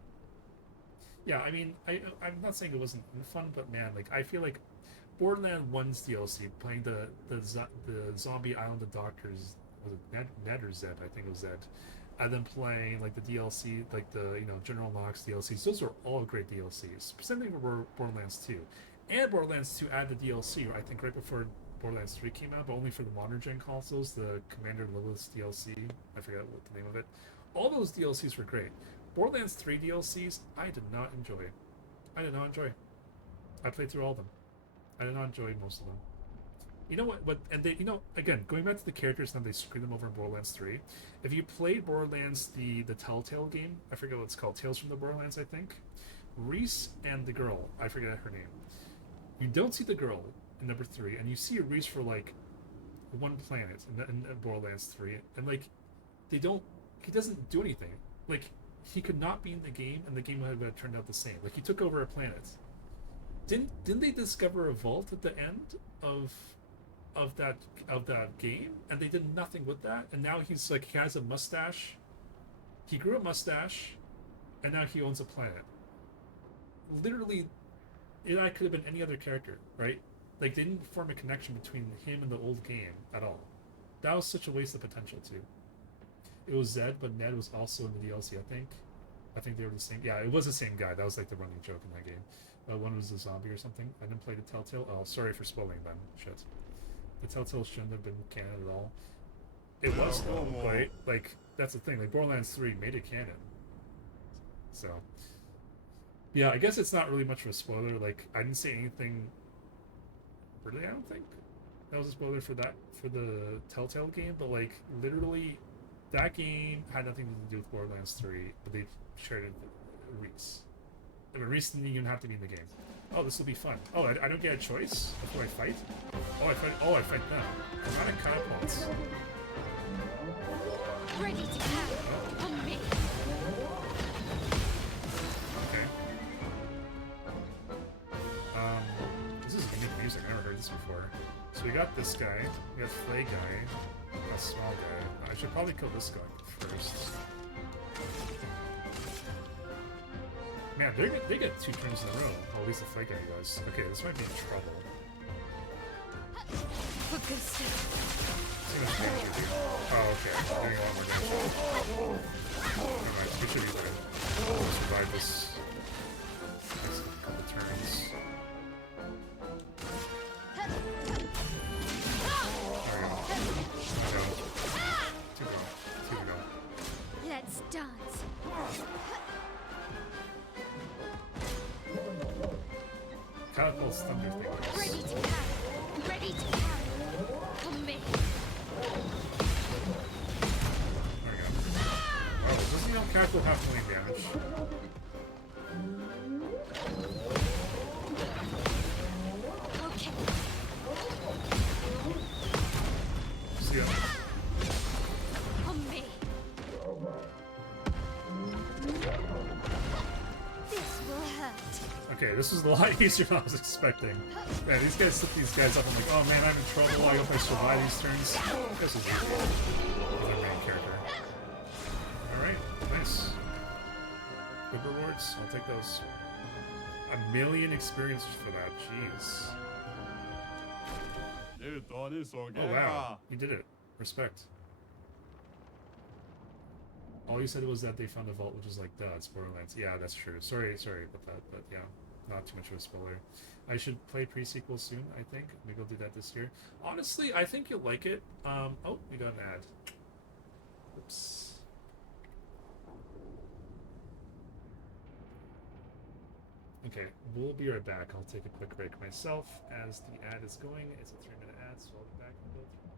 Yeah, I mean, I'm not saying it wasn't fun, but man, like, I feel like Borderlands 1's DLC, playing the Zombie Island of Doctors, was it Ned or Zed? I think it was Zed. And then playing, like, the DLC, like the, you know, General Knox DLCs. Those are all great DLCs. Same thing for Borderlands 2. And Borderlands 2 added the DLC, I think, right before Borderlands 3 came out, but only for the modern gen consoles, the Commander Lilith's DLC, I forget what the name of it. All those DLCs were great. Borderlands 3 DLCs, I did not enjoy. I played through all of them. I did not enjoy most of them. You know what? And they, you know, again, going back to the characters, now they screwed them over in Borderlands 3. If you played Borderlands, the Telltale game, I forget what it's called, Tales from the Borderlands, I think. Reese and the girl, I forget her name. You don't see the girl in number 3, and you see Reese for like one planet in Borderlands 3, and like he doesn't do anything. Like, he could not be in the game, and the game would have turned out the same. Like, he took over a planet. Didn't they discover a vault at the end of that game, and they did nothing with that, and now he's like, he has a mustache. He grew a mustache, and now he owns a planet. Literally, it could have been any other character, right? Like, they didn't form a connection between him and the old game at all. That was such a waste of potential too. It was Zed, but Ned was also in the DLC, I think. I think they were the same. Yeah, it was the same guy. That was like the running joke in that game. One was a zombie or something. I didn't play the Telltale. Oh, sorry for spoiling them. Shit. The Telltale shouldn't have been canon at all. It was though, right? Like, that's the thing. Like, Borderlands 3 made it canon. So, yeah, I guess it's not really much of a spoiler. Like, I didn't say anything. Really, I don't think that was a spoiler for the Telltale game. But like, literally, that game had nothing to do with Borderlands 3. But they shared it with Reese. I mean, Reese didn't even have to be in the game. Oh, this will be fun. Oh, I don't get a choice before I fight? I fight now. Dramatic catapults. Ready to pound on me. Okay. This is unique music. I never heard this before. So we got this guy. We got Flay guy. A small guy. I should probably kill this guy first. Man, they get 2 turns in a row. Well, at least the Flay guy does. Okay, this might be in trouble. Oh, okay. I'm doing a lot more damage. Alright, we should be good. We'll survive this next couple turns. Two to go. Let's dance. Catapult's thunder thing. Ready to pound. Ready to pound on me. There we go. Oh, doesn't your catapult have 20 damage? Okay. See ya. On me. Okay, this was a lot easier than I was expecting. Man, these guys set these guys up. I'm like, oh man, I'm in trouble. I hope I survive these turns. This is easy. With our main character. Alright, nice. Good rewards. I'll take those. 1,000,000 experience for that. Jeez. Oh wow, you did it. Respect. All you said was that they found a vault, which is like, duh, it's Borderlands. Yeah, that's true. Sorry about that, but yeah, not too much of a spoiler. I should play pre-sequel soon, I think. Maybe I'll do that this year. Honestly, I think you'll like it. Oh, we got an ad. Oops. Okay, we'll be right back. I'll take a quick break myself as the ad is going. It's a 3-minute ad, so I'll be back in about 3 minutes.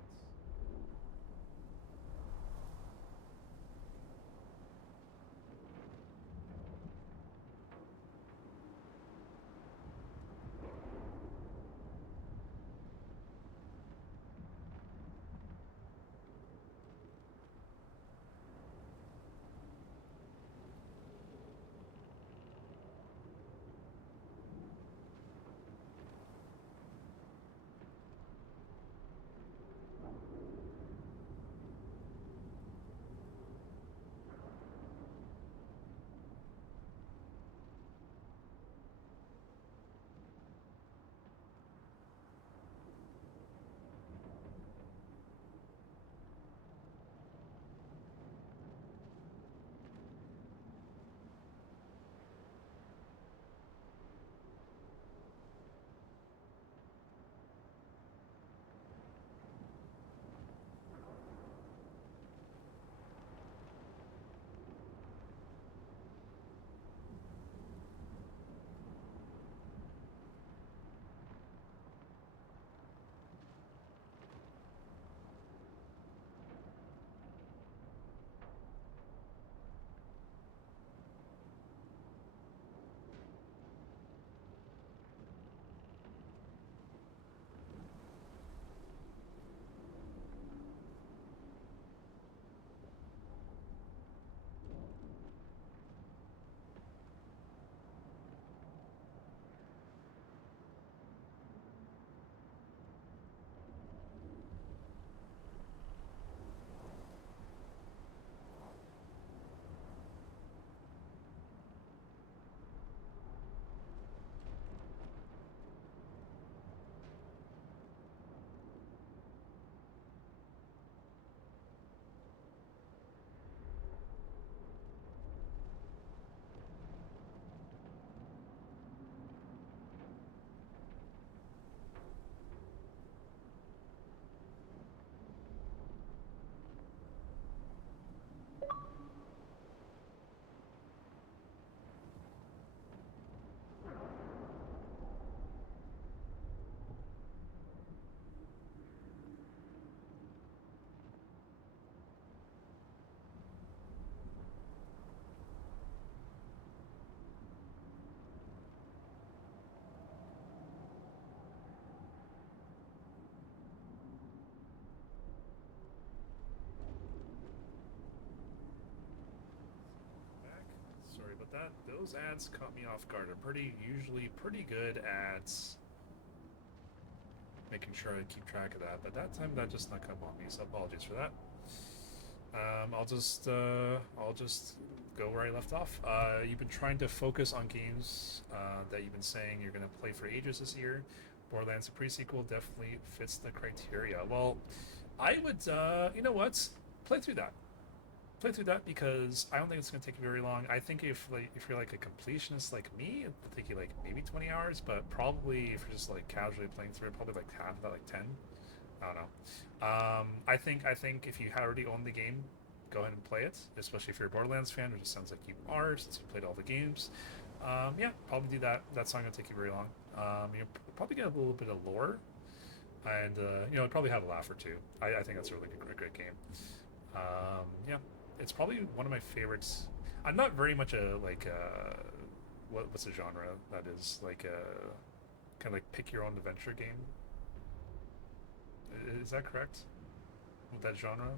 Sorry about that. Those ads caught me off guard. Are usually pretty good ads. Making sure I keep track of that, but that time that just snuck up on me, so apologies for that. I'll just go where I left off. You've been trying to focus on games that you've been saying you're going to play for ages this year. Borderlands pre-sequel definitely fits the criteria. Well, I would, you know what? Play through that because I don't think it's going to take you very long. I think if you're like a completionist like me, it'll take you like maybe 20 hours, but probably if you're just like casually playing through it, probably like half of that, like 10. I don't know. I think if you already own the game, go ahead and play it, especially if you're a Borderlands fan, which it sounds like you are since you played all the games. Yeah, probably do that. That's not going to take you very long. You'll probably get a little bit of lore, and you know, probably have a laugh or two. I think that's a really great game. Yeah. It's probably one of my favorites. I'm not very much a like what's the genre that is like kind of like pick your own adventure game. Is that correct? With that genre,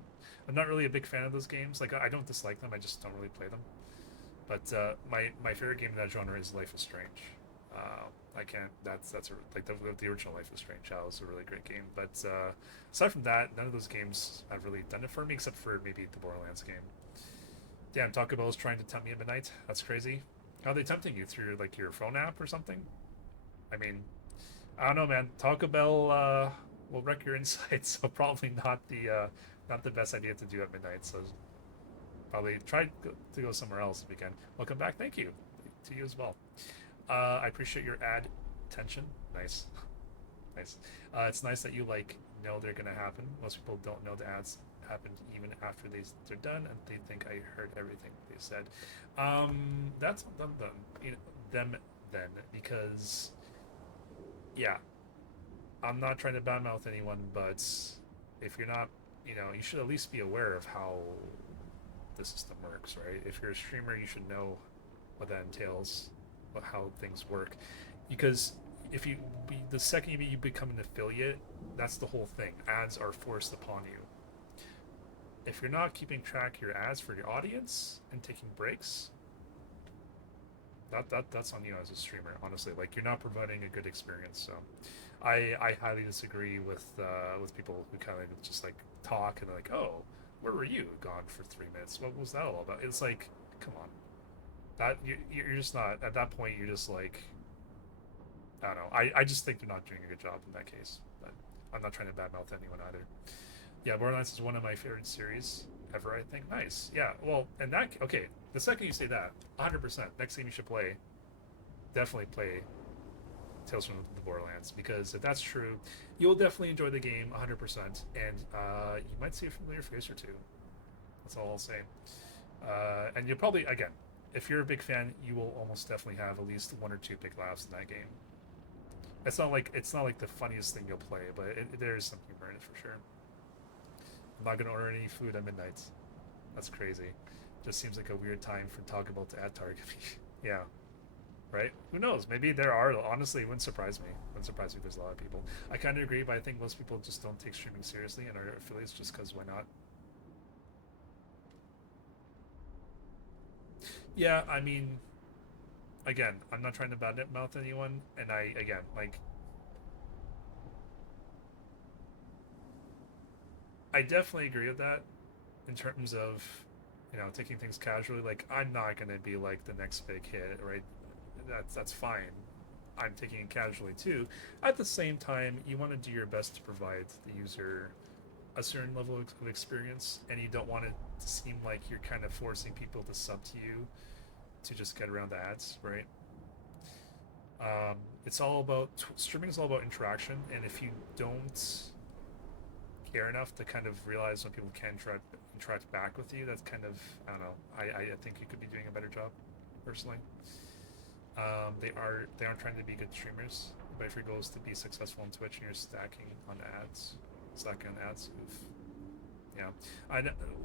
I'm not really a big fan of those games. Like I don't dislike them. I just don't really play them. But my favorite game in that genre is Life is Strange. I can't. That's like the original Life is Strange. That was a really great game. But aside from that, none of those games have really done it for me, except for maybe the Borderlands game. Damn, Taco Bell is trying to tempt me at midnight. That's crazy. How are they tempting you, through like your phone app or something? I mean, I don't know, man. Taco Bell will wreck your insights, so probably not the best idea to do at midnight. So probably try to go somewhere else if you can. Welcome back. Thank you to you as well. I appreciate your ad attention. Nice. Nice. It's nice that you like know they're gonna happen. Most people don't know the ads happened even after they're done, and they think I heard everything they said. That's on them, you know, them then, because yeah, I'm not trying to badmouth anyone, but if you're not, you know, you should at least be aware of how the system works, right? If you're a streamer, you should know what that entails, how things work, because if the second you become an affiliate, that's the whole thing. Ads are forced upon you. If you're not keeping track of your ads for your audience and taking breaks, that's on you as a streamer, honestly. Like, you're not providing a good experience. So I highly disagree with people who kind of just like talk and like, oh, where were you? Gone for 3 minutes. What was that all about? It's like, come on. That you're just not, at that point, you're just like, I don't know. I just think they're not doing a good job in that case. But I'm not trying to badmouth anyone either. Yeah, Borderlands is one of my favorite series ever, I think. Nice. Yeah, well, and that, okay, the second you say that, 100%, next game you should play, definitely play Tales from the Borderlands, because if that's true, you'll definitely enjoy the game 100%, and you might see a familiar face or two. That's all I'll say. And you'll probably, again, if you're a big fan, you will almost definitely have at least 1 or 2 big laughs in that game. It's not like the funniest thing you'll play, but there is some humor in it for sure. I'm not gonna order any food at midnight. That's crazy. Just seems like a weird time for Taco Bell to add Target. Yeah, right? Who knows? Maybe there are. Honestly, it wouldn't surprise me. Wouldn't surprise me if there's a lot of people. I kind of agree, but I think most people just don't take streaming seriously and are affiliates just because why not? Yeah, I mean, again, I'm not trying to badmouth anyone, and again, like, I definitely agree with that in terms of, you know, taking things casually. Like, I'm not gonna be like the next big hit, right? That's fine. I'm taking it casually too. At the same time, you want to do your best to provide the user a certain level of experience, and you don't want it to seem like you're kind of forcing people to sub to you to just get around the ads, right? It's all about streaming is all about interaction, and if you don't care enough to kind of realize when people can interact back with you, that's kind of, I don't know. I think you could be doing a better job, personally. They aren't trying to be good streamers, but if your goal is to be successful on Twitch and you're stacking on ads, oof. Yeah,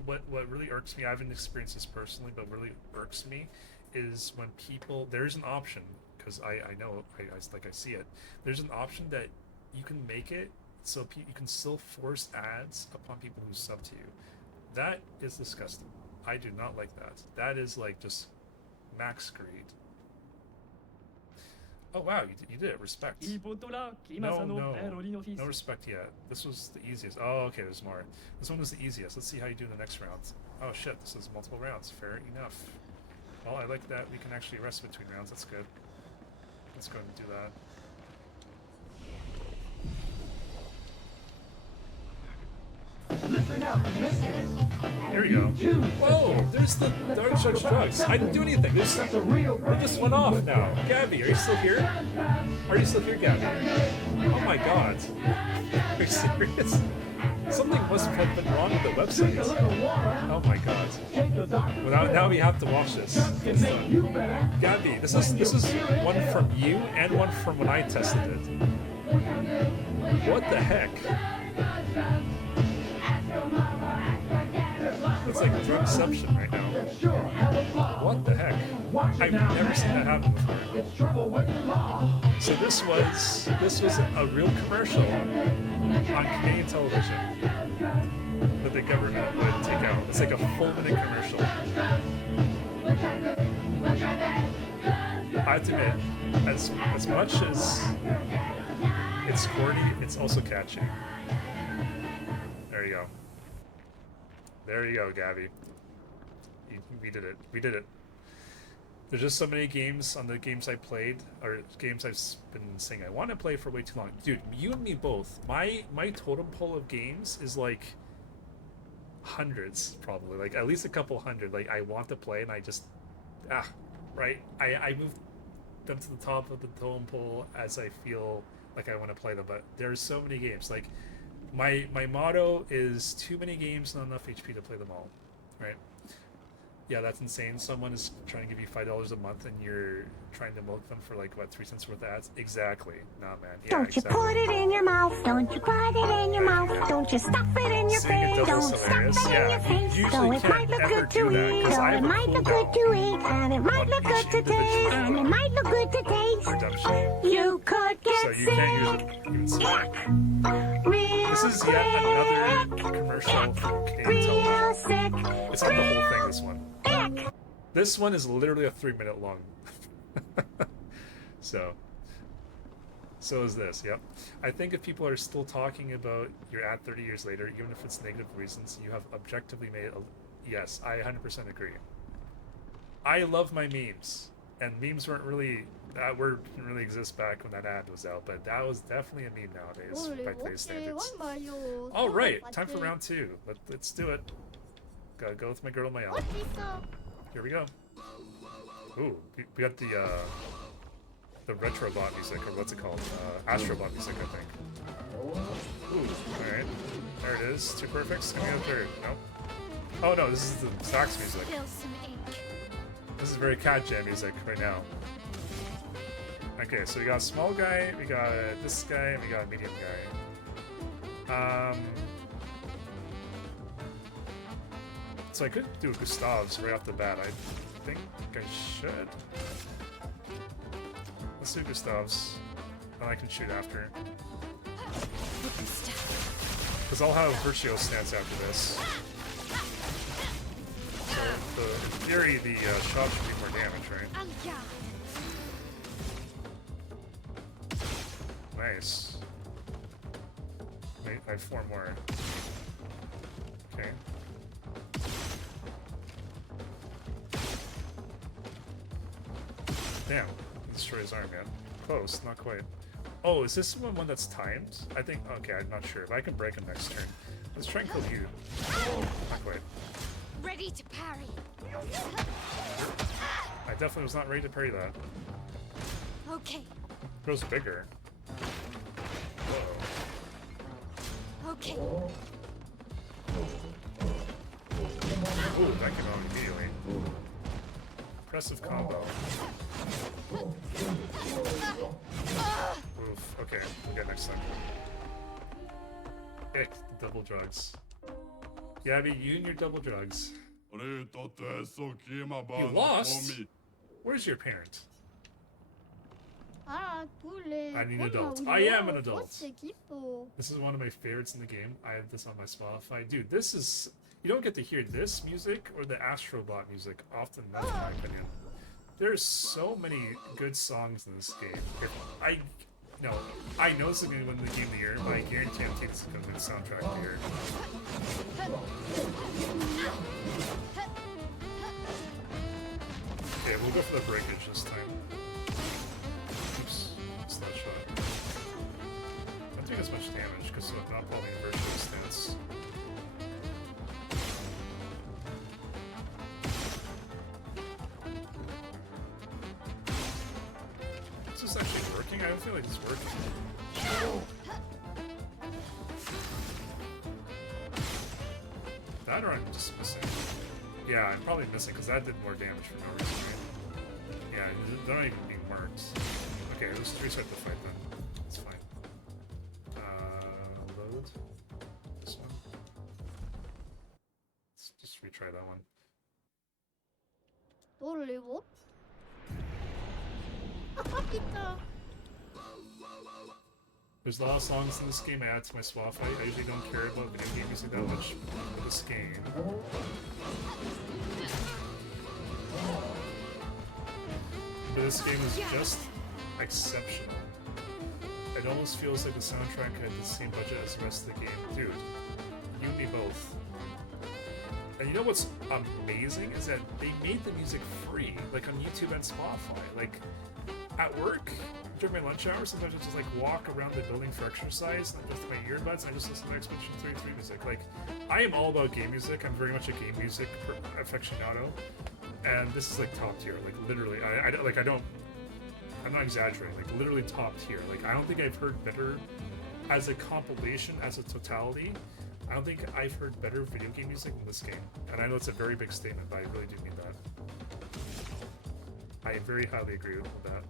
what really irks me, I haven't experienced this personally, but really irks me is when people, there's an option, because I know, I see it, there's an option that you can make it so you can still force ads upon people who sub to you. That is disgusting. I do not like that. That is like just max greed. Oh wow, you did it. Respect. No respect yet. This was the easiest. Oh, okay, there's more. This one was the easiest. Let's see how you do in the next round. Oh shit, this is multiple rounds. Fair enough. Well, I like that we can actually rest between rounds. That's good. Let's go ahead and do that. Here we go. Whoa, there's the Dark Judge drugs. I didn't do anything. We just went off now. Gabby, are you still here? Are you still here, Gabby? Oh my god. Are you serious? Something must have been wrong with the website. Oh my god. Well, now we have to watch this. Gabby, this is one from you and one from when I tested it. What the heck? It's like drugception right now. What the heck? I've never seen that happen before. So this was a real commercial on Canadian television that the government would take out. It's like a full-minute commercial. I have to admit, as much as it's corny, it's also catchy. There you go. There you go, Gabby. We did it. We did it. There's just so many games on the games I played, or games I've been saying I want to play for way too long. Dude, you and me both. My totem pole of games is like hundreds, probably. Like at least a couple hundred. Like I want to play and I just right. I move them to the top of the totem pole as I feel like I want to play them. But there's so many games. Like my motto is too many games, not enough HP to play them all. Right? Yeah, that's insane. Someone is trying to give you $5 a month and you're trying to milk them for like, what, 3 cents worth of ads? Exactly. Nah, man. Yeah, don't you put it in your mouth. Don't you put it in your mouth. Don't you stuff it in your face. Don't stuff it in your face. Though it might look good to eat. Though it might look good to eat. And it might look good to taste. And it might look good to taste. You could get sick. So you can't use it. This is yet another commercial for Canadian. It's not the whole thing, this one. This one is literally a 3-minute long. So is this, yep. I think if people are still talking about your ad 30 years later, even if it's negative reasons, you have objectively made a... Yes, I 100% agree. I love my memes. And memes weren't really... That word didn't really exist back when that ad was out, but that was definitely a meme nowadays by today's standards. Alright, time for round 2. Let's do it. Gotta go with my girl Mayel. Here we go. Ooh, we got the Retrobot music, or what's it called? Astrobot music, I think. Ooh, alright. There it is. 2 perfects. Can we go third? Nope. Oh no, this is the sax music. This is very cat jam music right now. Okay, so we got a small guy, we got this guy, and we got a medium guy. So I could do Gustav's right off the bat. I think I should. Let's do Gustav's. And I can shoot after. Because I'll have Virtio stance after this. So, in theory, the shot should be more damage, right? Nice. Wait, I have 4 more. Okay. Damn, destroy his arm, man. Close, not quite. Oh, is this one that's timed? I think, okay, I'm not sure. If I can break him next turn. Let's try and kill you. Not quite. Ready to parry. I definitely was not ready to parry that. Okay. Grows bigger. Whoa. Okay. Ooh, that came out immediately. Impressive combo. Oof. Okay, we'll get next time. Ick, the double drugs. Gabby, you and your double drugs. You lost? Where's your parent? I need an adult. I am an adult. This is one of my favorites in the game. I have this on my Spotify. Dude, this is... You don't get to hear this music or the Astrobot music often enough, in my opinion. There's so many good songs in this game. I know this is going to win the Game of the Year, but I guarantee this is going to win Soundtrack of the Year. Okay, we'll go for the breakage this time. Oops, it's that shot. Don't take as much damage because I'm not probably in virtual stance. Is this actually working? I don't feel like it's working. That or I'm just missing. Yeah, I'm probably missing because that did more damage for no reason. Right? Yeah, they're not even being marked. Okay, let's restart the fight then. It's fine. Load. This one. Let's just retry that one. There's a lot of songs in this game I add to my Spotify. I usually don't care about video game music that much for this game. but this game is just exceptional. It almost feels like the soundtrack had the same budget as the rest of the game. Dude, you and me both. And you know what's amazing is that they made the music free, like on YouTube and Spotify. Like, at work, during my lunch hour, sometimes I just like walk around the building for exercise and with my earbuds, I just listen to Expedition 33 music. Like, I am all about game music. I'm very much a game music aficionado. And this is like top tier, like literally, I'm not exaggerating, like literally top tier. Like, I don't think I've heard better as a compilation, as a totality. I don't think I've heard better video game music than this game. And I know it's a very big statement, but I really do mean that. I very highly agree with that.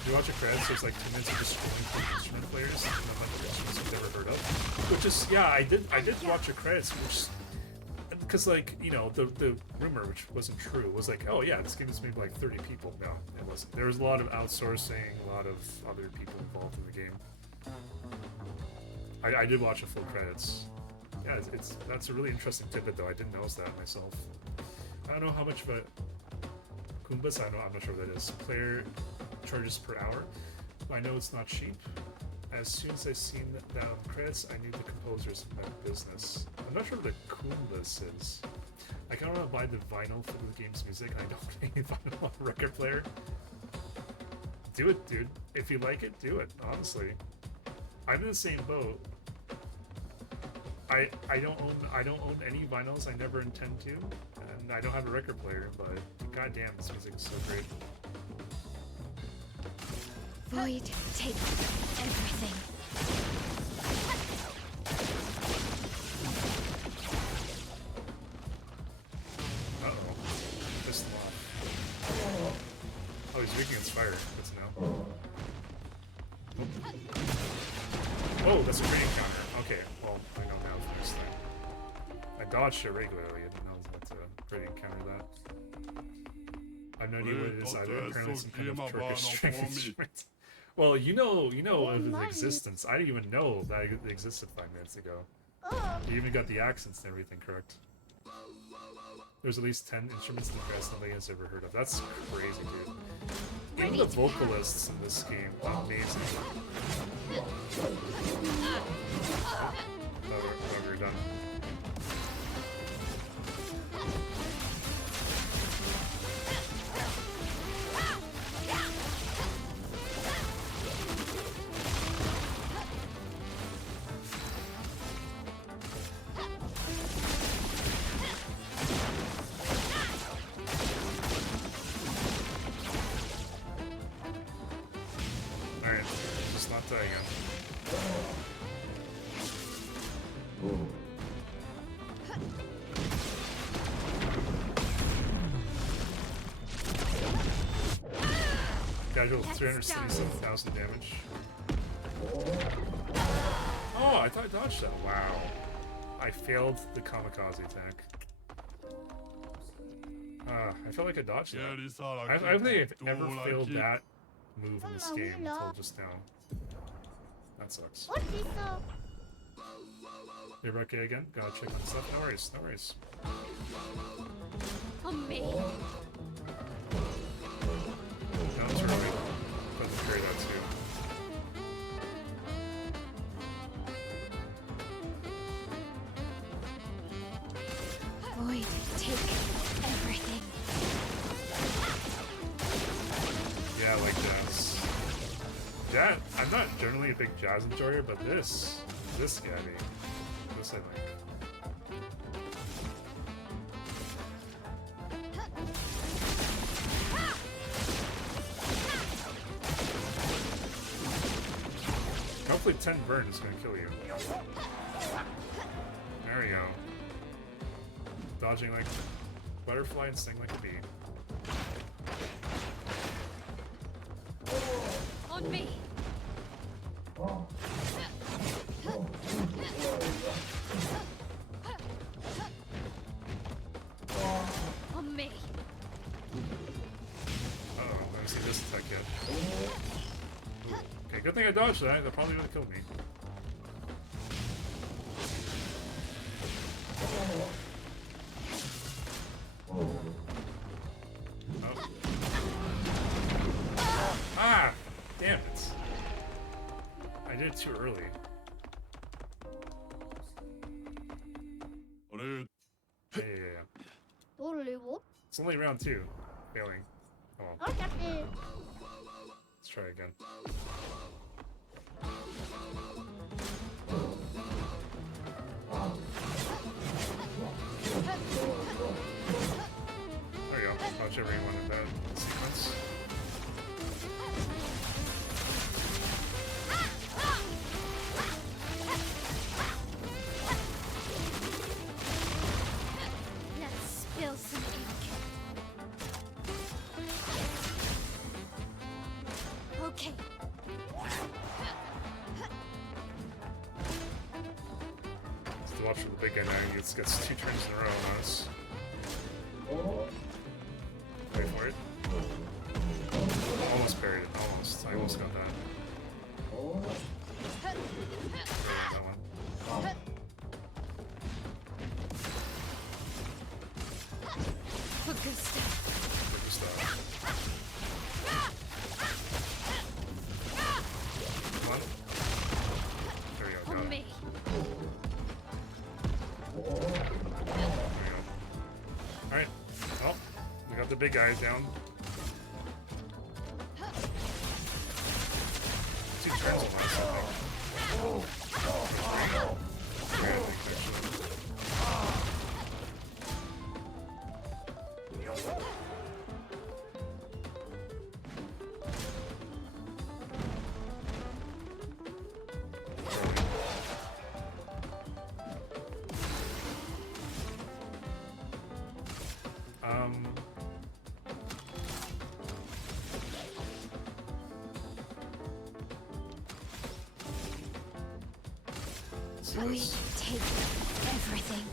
If you watch the credits, there's like 2 minutes of just scrolling through instrument players and a bunch of instruments you've never heard of. Which is, yeah, I did watch the credits, which, because like, you know, the rumor, which wasn't true, was like, oh yeah, this game is made by like 30 people. No, it wasn't. There was a lot of outsourcing, a lot of other people involved in the game. I did watch the full credits. Yeah, that's a really interesting tidbit though. I didn't notice that myself. I don't know how much of a Kumbas, I'm not sure what that is. Player charges per hour. I know it's not cheap. As soon as I seen that on the credits, I knew the composers of my business. I'm not sure what the Kumbas is. I kind of want to buy the vinyl for the game's music, and I don't have any vinyl on a record player. Do it, dude. If you like it, do it. Honestly, I'm in the same boat. I don't own any vinyls. I never intend to, and I don't have a record player. But goddamn, this music is so great. Void, take everything. Uh-oh. Pissed him off. Oh, he's weak against fire. Good to know. Oh, that's a great encounter. Okay, well, I know now for this thing. I dodged it regularly. I didn't know that's a great encounter that. I have no idea what it is either. Apparently some kind of Turkish string instrument. Well, you know of its existence. I didn't even know that it existed 5 minutes ago. You even got the accents and everything correct. There's at least 10 instruments in the press nobody has ever heard of. That's crazy, dude. Even the vocalists in this game are amazing. Oh, we're done. Alright, just not die again. Casual 377,000 damage. Oh, I thought I dodged that. Wow. I failed the kamikaze attack. I felt like I dodged that. I don't think I've ever failed that move in this game until just now. That sucks. What is You're okay again? Gotta check on stuff. No worries, no worries. On me. That was early. But carry that too. Void, take everything. Yeah, I like jazz. I'm not generally a big jazz enjoyer, but this got me. This I like. Hopefully 10 burn is gonna kill you. There we go. Dodging like a butterfly and sting like a bee. On me. On me. Uh-oh, I haven't seen this attack yet. Okay, good thing I dodged that. That probably would have killed me. it too early. Yeah. 돌리고. It's only round 2. Failing. Oh well. 어차피 Let's try again. There you go. Whichever you wanted that sequence. Let's spill some ink. Okay. Just to watch for the big guy now, he gets 2 turns in a row on us. Wait for it. Almost parried it. Almost. I almost got that. That one. For good stuff. Good stuff. Come on. There you go. For Got it. me. Alright. Well, we got the big guys down. 2 turns on us, I We take everything.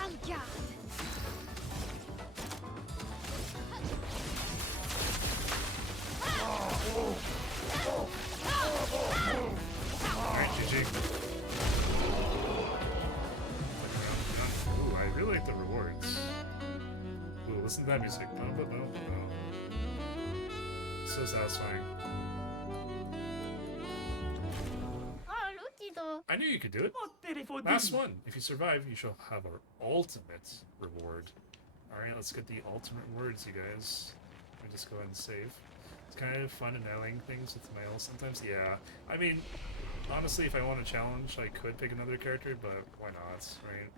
En garde. Alright, GG. Ooh, I really like the rewards. Ooh, listen to that music. So satisfying. I knew you could do it. Last one. If you survive, you shall have our ultimate reward. Alright, let's get the ultimate rewards, you guys. Let me just go ahead and save. It's kind of fun and annoying things with mail sometimes. Yeah. I mean, honestly, if I want a challenge, I could pick another character, but why not, right?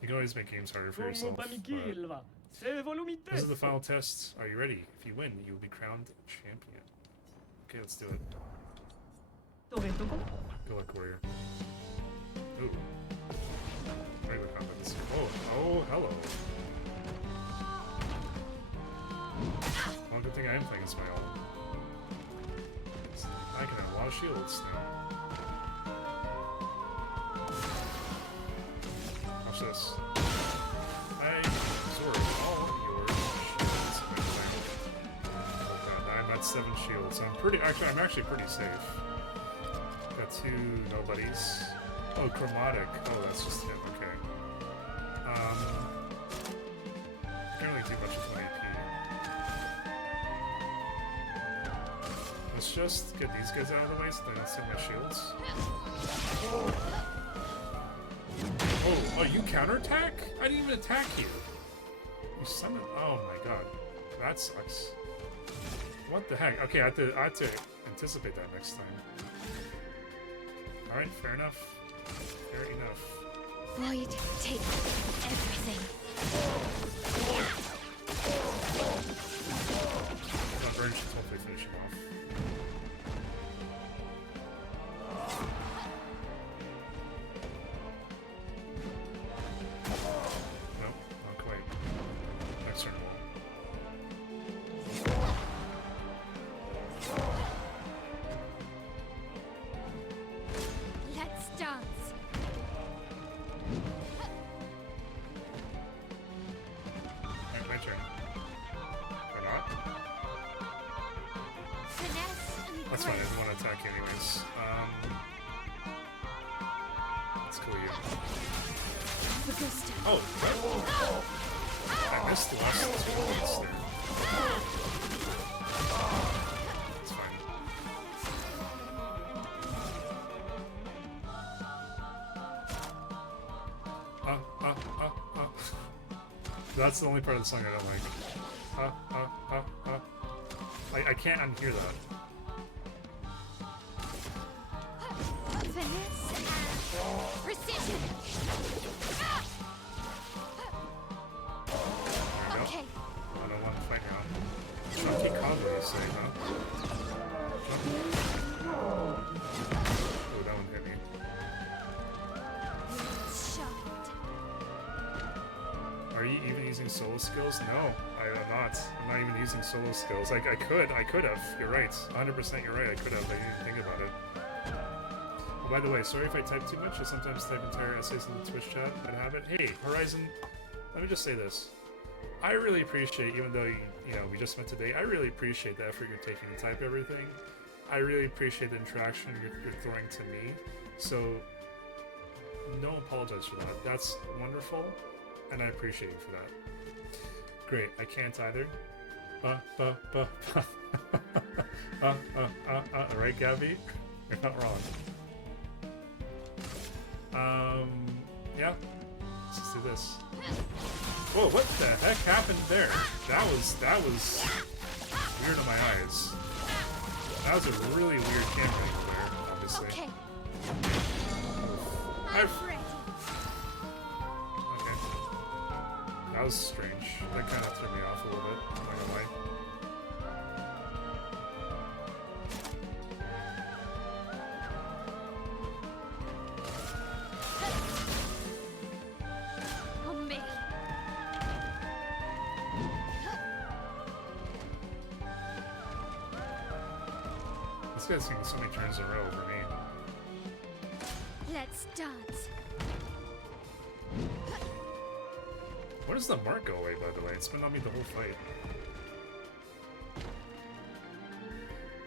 You can always make games harder for yourself. But this is the final test. Are you ready? If you win, you will be crowned champion. Okay, let's do it. Good luck, warrior. Ooh. Regular combat. Oh, hello. Well, good thing I am playing as my own. I can have a lot of shields now. Watch this. I absorb all your shields. I'm at 7 shields, so I'm actually pretty safe. Got 2 nobodies. Oh, chromatic. Oh, that's just him. Okay. Can't really do much with my AP. Let's just get these guys out of the way so they don't steal my shields. Oh, you counterattack? I didn't even attack you. You summoned. Oh my god, that sucks. What the heck? Okay, I have to anticipate that next time. Alright, fair enough. Fair enough. Void, take everything. That burn should hopefully finish him off. Nope, not quite. Next turn will. Let's dance. Alright, my turn. Or not? Finesse and That's fine, I grace. didn't want to attack you anyways. Let's kill you. For good stuff. Oh, I missed the last 2 points there. It's fine. That's the only part of the song I don't like. I can't unhear that. Finesse and precision. Okay. I don't want to fight now. Chunky combo, you say, huh? Oh, that one hit me. Sharpened. Are you even using solo skills? No, I am not. I'm not even using solo skills. I could have. You're right. 100% you're right. I could have. I didn't even think about it. Oh, by the way, sorry if I type too much. I sometimes type entire essays in the Twitch chat. Bad habit. Hey, Horizon, let me just say this. I really appreciate, even though you know we just met today, I really appreciate the effort you're taking to type everything. I really appreciate the interaction you're throwing to me. So, don't apologize for that. That's wonderful, and I appreciate you for that. Great. I can't either. Right, Gabby? You're not wrong. Yeah. Let's just do this. Whoa, what the heck happened there? That was weird in my eyes. That was a really weird camera angle there, obviously. Okay. Okay. That was strange. That kind of threw me off a little bit, I'm not gonna lie. On me. This guy's taking so many turns in a row over me. Let's dance. Where does the mark go away, by the way? It's been on me the whole fight.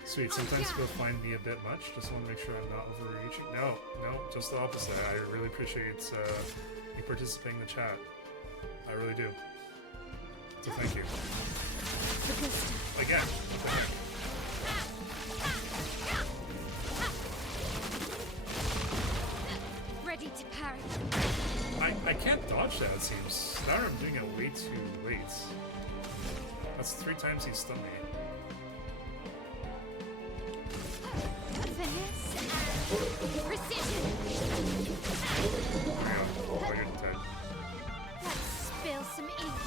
Sweet, sometimes people find me a bit much. Just want to make sure I'm not overreaching. No, just the opposite. I really appreciate you participating in the chat. I really do. So thank you. Again, what the heck? Ready to parry. I can't dodge that, it seems. Now I'm doing it way too late. That's 3 times he stunned me. Finesse and precision. Hang on, I didn't type. Let's spill some ink.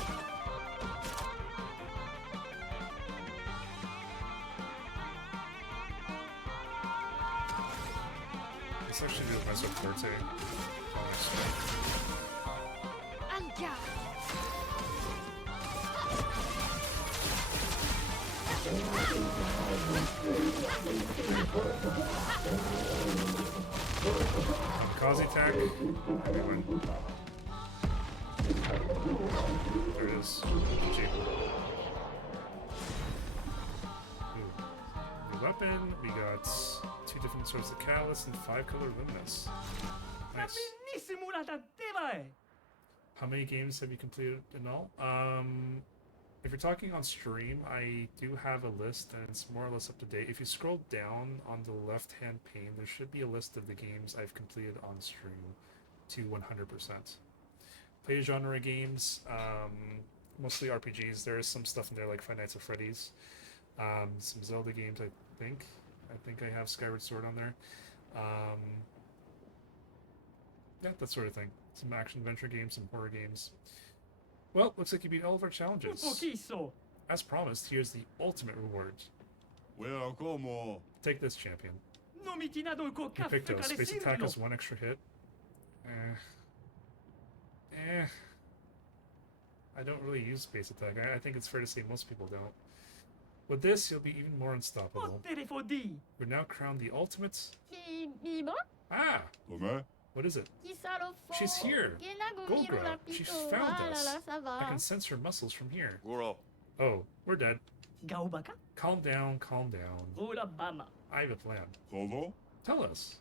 This actually do mess up flirting. Anga. Kamikaze attack. Everyone. There it is. Cheap. New weapon. We got 2 different sorts of catalyst and 5 color luminous. Nice. How many games have you completed in all? If you're talking on stream, I do have a list, and it's more or less up to date. If you scroll down on the left-hand pane, there should be a list of the games I've completed on stream to 100%. Play genre games, mostly RPGs. There is some stuff in there like Five Nights at Freddy's. Some Zelda games, I think. I think I have Skyward Sword on there. Yeah, that sort of thing. Some action-adventure games, some horror games. Well, looks like you beat all of our challenges. As promised, here's the ultimate reward. Well, como? Take this, champion. You picked a space attack as 1 extra hit. I don't really use space attack. I think it's fair to say most people don't. With this, you'll be even more unstoppable. We're now crowned the ultimate... Ah! What is it? She's here! Golgra! She's found us! I can sense her muscles from here. Oh, we're dead. Calm down, calm down. I have a plan. Tell us.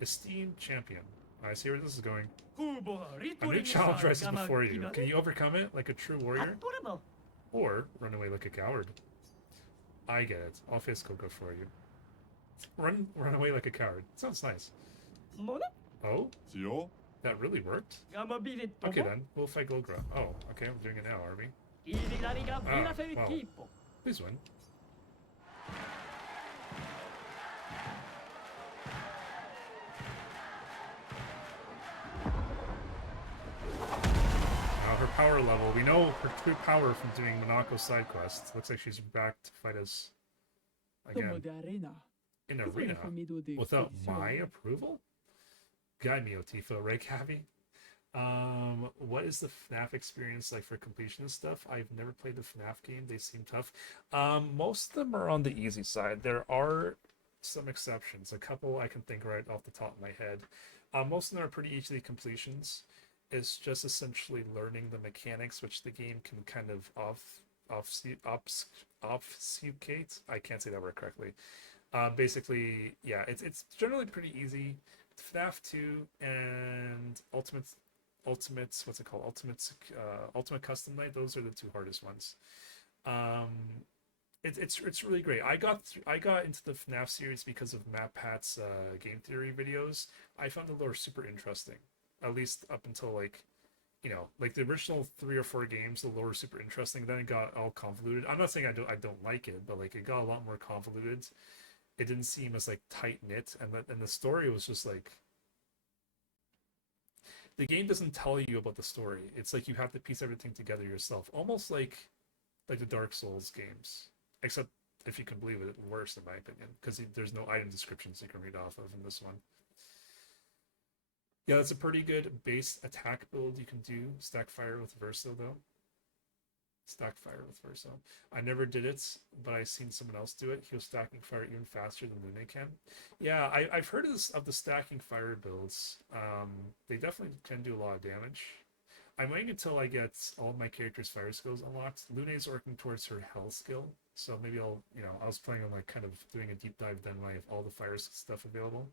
Esteemed champion. I see where this is going. 후보가 A new 리토링에서 challenge rises 가만 before you. 비벼네? Can you overcome it like a true warrior? 아또라고. Or run away like a coward? I get it. I'll face Gogo for you. Run away like a coward. Sounds nice. 뭐네? Oh? 지요? That really worked? 가만 비비 또 Okay 뭐? then, we'll fight Golgra. Oh, okay, I'm doing it now, are we? 이리라리가 Ah, 미라셀 wow. 기포. Please win. Her power level. We know her true power from doing Monaco side quests. Looks like she's back to fight us again. In arena? Without my approval? Guide me, Otifa. Right, Cabby? What is the FNAF experience like for completion and stuff? I've never played the FNAF game. They seem tough. Most of them are on the easy side. There are some exceptions. A couple I can think right off the top of my head. Most of them are pretty easy completions. It's just essentially learning the mechanics, which the game can kind of obfuscate. I can't say that word correctly. Basically, yeah, it's generally pretty easy. FNAF 2 and Ultimate what's it called? Ultimate Custom Night. Those are the two hardest ones. It's really great. I got into the FNAF series because of Matt Pat's game theory videos. I found the lore super interesting. At least up until like the original 3 or 4 games, the lore was super interesting. Then it got all convoluted. I'm not saying I don't like it, but like it got a lot more convoluted. It didn't seem as like tight knit, and the story was just like the game doesn't tell you about the story. It's like you have to piece everything together yourself, almost like the Dark Souls games, except if you can believe it, worse in my opinion, because there's no item descriptions you can read off of in this one. Yeah, that's a pretty good base attack build you can do. Stack fire with Verso, though. Stack fire with Verso. I never did it, but I've seen someone else do it. He was stacking fire even faster than Lune can. Yeah, I've heard of the stacking fire builds. They definitely can do a lot of damage. I'm waiting until I get all of my characters' fire skills unlocked. Lune's working towards her hell skill, so maybe I was planning on like kind of doing a deep dive then when I have all the fire stuff available.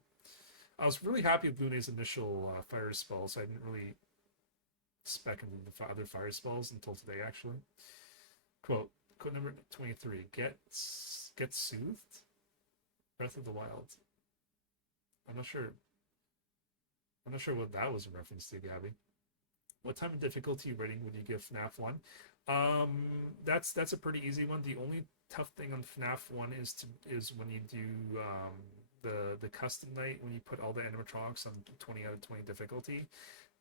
I was really happy with Lune's initial fire spell, so I didn't really spec into the other fire spells until today, actually. Quote number 23. Get soothed? Breath of the Wild. I'm not sure what that was in reference to, Gabby. What type of difficulty rating would you give FNAF 1? That's a pretty easy one. The only tough thing on FNAF 1 is when you do the custom night, when you put all the animatronics on 20 out of 20 difficulty.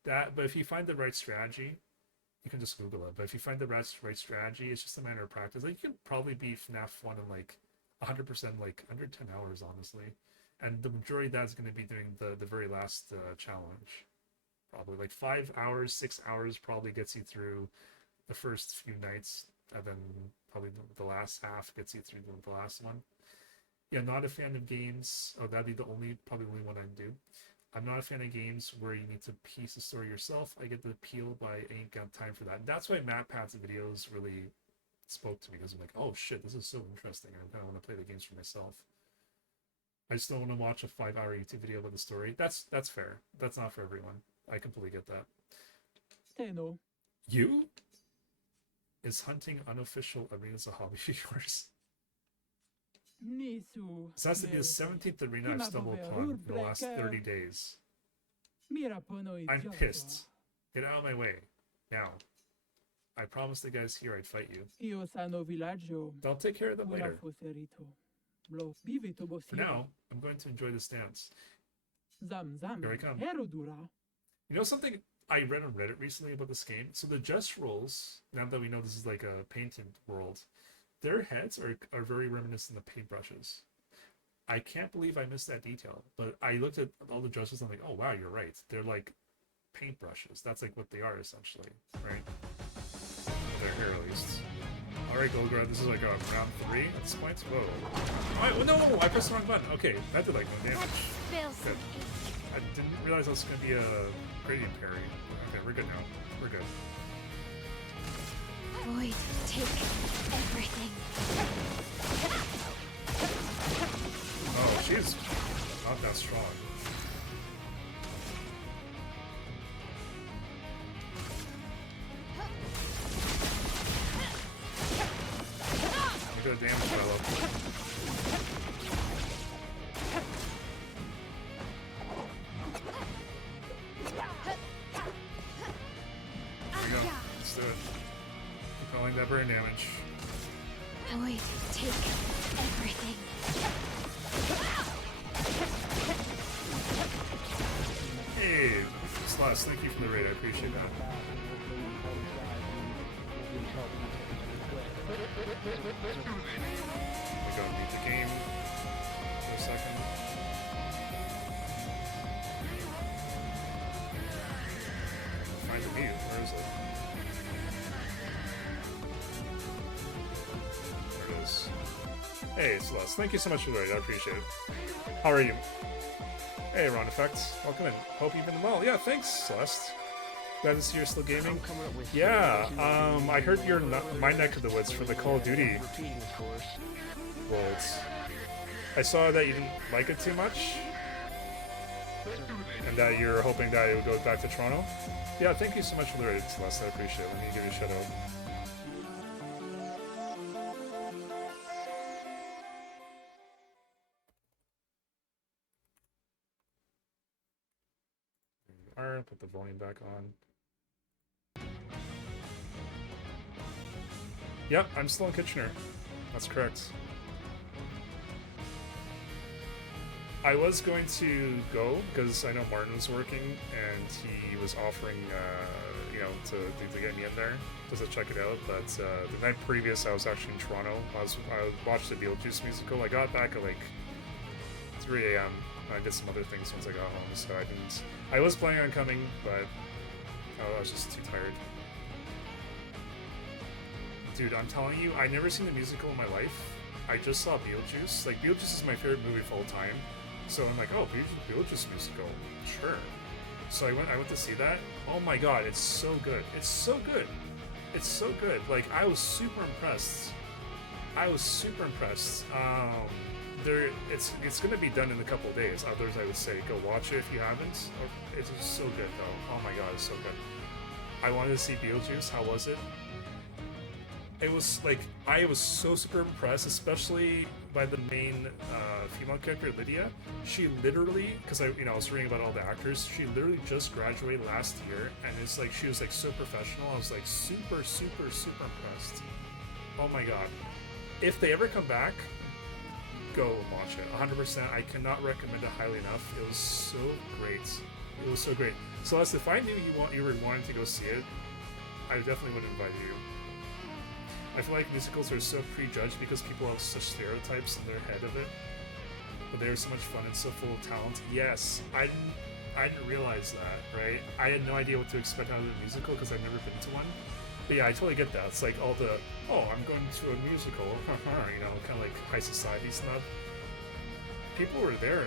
But if you find the right strategy, you can just Google it. But if you find the right strategy, it's just a matter of practice. Like you can probably beat FNAF 1 in like 100%, like under 10 hours, honestly. And the majority of that is going to be doing the very last challenge. Probably like 5 hours, 6 hours probably gets you through the first few nights, and then probably the last half gets you through the last one. Yeah, not a fan of games. Oh, that'd be probably the only one I'd do. I'm not a fan of games where you need to piece the story yourself. I get the appeal, but I ain't got time for that. That's why Matt Pat's videos really spoke to me, because I'm like, oh shit, this is so interesting. I kind of want to play the games for myself. I just don't want to watch a 5-hour YouTube video about the story. That's fair. That's not for everyone. I completely get that. Steno. You? Is hunting unofficial arenas a hobby of yours? This has to be the 17th arena I've stumbled upon in the last 30 days. I'm pissed. Get out of my way. Now. I promised the guys here I'd fight you. I'll take care of them later. For now, I'm going to enjoy this dance. Here I come. You know something I read on Reddit recently about this game? So the Just Rolls, now that we know this is like a painted world, their heads are very reminiscent of paintbrushes. I can't believe I missed that detail, but I looked at all the dresses and I'm like, oh wow, you're right. They're like paintbrushes. That's like what they are essentially, right? Their hair at least. Alright, Golgrad, this is like round 3 at this point. Whoa. Oh, no, I pressed the wrong button. Okay, that did like no damage. Good. I didn't realize that was going to be a gradient parry. Okay, we're good now. We're good. Void, take everything. Oh, she's not that strong. damage fellow. There we go. Let's do it. Keep rolling that burn damage. Void, take everything. Hey, Slash, thank you for the raid. I appreciate that. I'm gonna go beat the game for a second. Find the mute. Where is it? There it is. Hey, Celeste. Thank you so much for the raid. I appreciate it. How are you? Hey, Ron Effects. Welcome in. Hope you've been well. Yeah, thanks, Celeste. Glad to see you're still gaming. Yeah, I heard you're my neck of the woods for the Call of Duty worlds. I saw that you didn't like it too much, and that you're hoping that it would go back to Toronto. Yeah, thank you so much for the raid, Celeste. I appreciate it. Let me give you a shout out. Alright, put the volume back on. Yep, I'm still in Kitchener. That's correct. I was going to go because I know Martin was working and he was offering, you know, to get me in there just to check it out. But the night previous, I was actually in Toronto. I watched the Beetlejuice musical. I got back at like 3 a.m. I did some other things once I got home, so I didn't. I was planning on coming, but I was just too tired. Dude, I'm telling you, I never seen the musical in my life. I just saw Beetlejuice. Like, Beetlejuice is my favorite movie of all time. So I'm like, oh, Beetlejuice musical, sure. So I went to see that. Oh my god, it's so good. It's so good. It's so good. Like, I was super impressed. It's gonna be done in a couple of days. Others, I would say, go watch it if you haven't. It's so good though. Oh my god, it's so good. I wanted to see Beetlejuice. How was it? It was like, I was so super impressed, especially by the main female character, Lydia. She literally, because I was reading about all the actors, she literally just graduated last year, and it's like she was like so professional. I was like super impressed. Oh my god. If they ever come back, go watch it. 100%. I cannot recommend it highly enough. It was so great. It was so great. Celeste, if I knew you were wanting to go see it, I definitely would invite you. I feel like musicals are so prejudged because people have such stereotypes in their head of it. But they are so much fun and so full of talent. Yes, I didn't realize that, right? I had no idea what to expect out of the musical because I've never been to one. But yeah, I totally get that. It's like all the, oh, I'm going to a musical, you know, kind of like high society stuff. People were there,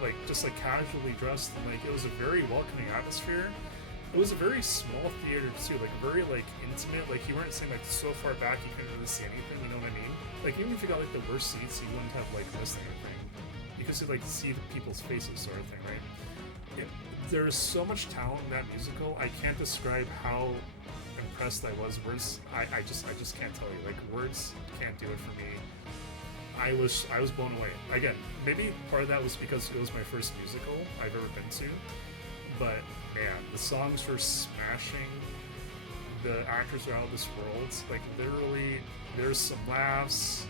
like, just like casually dressed, and like it was a very welcoming atmosphere. It was a very small theater too, like very like intimate. Like you weren't sitting like so far back you couldn't really see anything. You know what I mean? Like even if you got like the worst seats, you wouldn't have like missed anything. You could like see people's faces, sort of thing, right? There is so much talent in that musical. I can't describe how impressed I was. Words, I just can't tell you. Like words can't do it for me. I was blown away. Again, maybe part of that was because it was my first musical I've ever been to. But man, the songs were smashing. The actors are out of this world. Like literally, there's some laughs.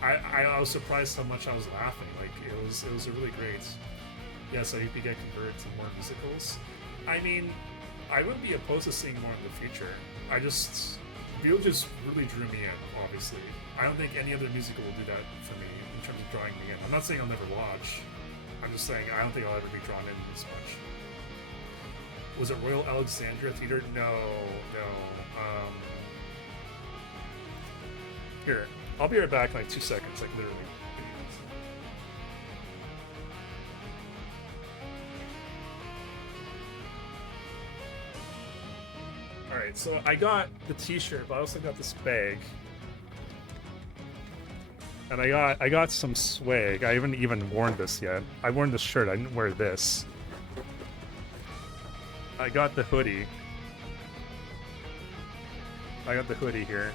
I was surprised how much I was laughing. Like it was a really great. Yes, I hope you get converted to more musicals. I mean, I wouldn't be opposed to seeing more in the future. Beetlejuice really drew me in, obviously. I don't think any other musical will do that for me in terms of drawing me in. I'm not saying I'll never watch. I'm just saying I don't think I'll ever be drawn in as much. Was it Royal Alexandria Theatre? No. Here, I'll be right back in like 2 seconds, like literally. Alright, so I got the t-shirt, but I also got this bag. And I got some swag. I haven't even worn this yet. I worn this shirt, I didn't wear this. I got the hoodie. I got the hoodie here.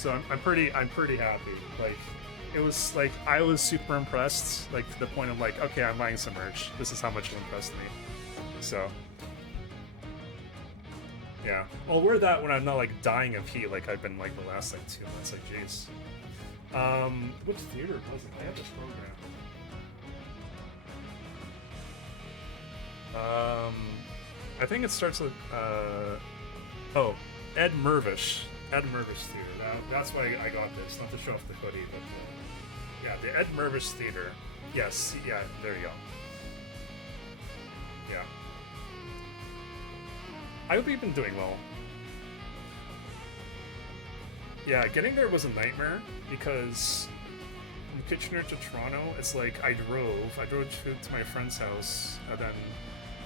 So I'm pretty happy. Like, it was like I was super impressed, like to the point of like, okay, I'm buying some merch. This is how much it impressed me. So yeah, I'll wear that when I'm not like dying of heat, like I've been like the last like 2 months. Like, jeez. Which theater was it? I had this program. I think it starts with oh, Ed Mervish. Ed Mervish Theater. That's why I got this, not to show off the hoodie, but yeah, the Ed Mervish Theater. Yes, yeah, there you go. Yeah. I hope you've been doing well. Yeah, getting there was a nightmare because from Kitchener to Toronto, it's like I drove to my friend's house, and then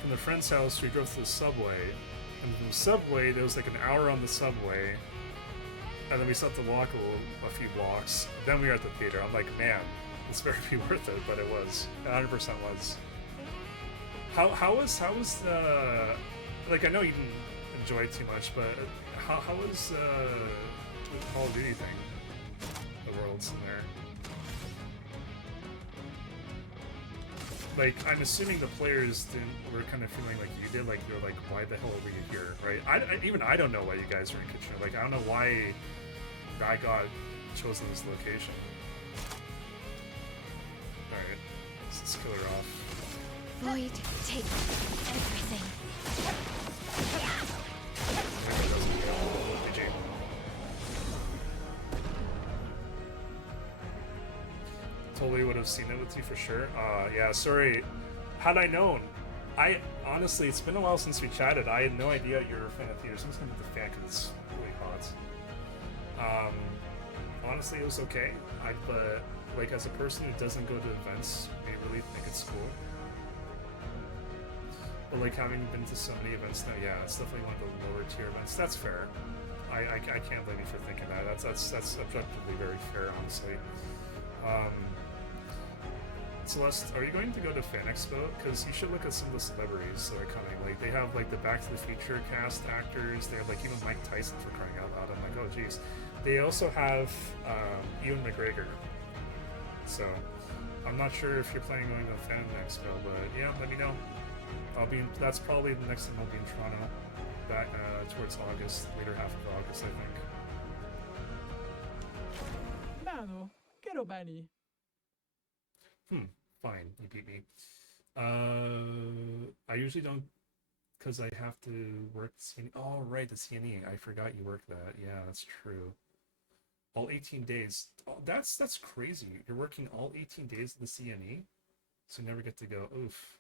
from the friend's house we drove to the subway, and from the subway there was like an hour on the subway, and then we still had to walk a few blocks. Then we were at the theater. I'm like, man, this better be worth it, but it was. 100% was. How was the, like, I know you didn't enjoy it too much, but how was the Call of Duty thing? The worlds in there. Like, I'm assuming the players were kind of feeling like you did, like they're like, why the hell are we here, right? Even I don't know why you guys are in Kitchener. Like, I don't know why I got chosen this location. Alright, let's kill her off. Void, take everything. GG. Totally would have seen it with you for sure. Yeah, sorry. Had I known, honestly, it's been a while since we chatted. I had no idea you were a fan of theaters. I'm just gonna put the fan because it's really hot. Honestly, it was okay. But like, as a person who doesn't go to events, I really think it's cool. But like, having been to so many events now, yeah, it's definitely one of the lower tier events. That's fair. I can't blame you for thinking that. That's objectively very fair, honestly. Celeste, are you going to go to Fan Expo? Because you should look at some of the celebrities that are coming. Like, they have like the Back to the Future cast actors. They have like even Mike Tyson, for crying out loud. I'm like, oh geez. They also have Ewan McGregor. So I'm not sure if you're planning on going to Fan Expo, but yeah, let me know. That's probably the next time I'll be in Toronto. Back towards August, later half of August, I think. Mano, quiero Benny. Fine, you beat me. I usually don't, because I have to work the CNE. Oh, right, the CNE. I forgot you work that. Yeah, that's true. All 18 days. Oh, that's crazy. You're working all 18 days of the CNE, so you never get to go. Oof.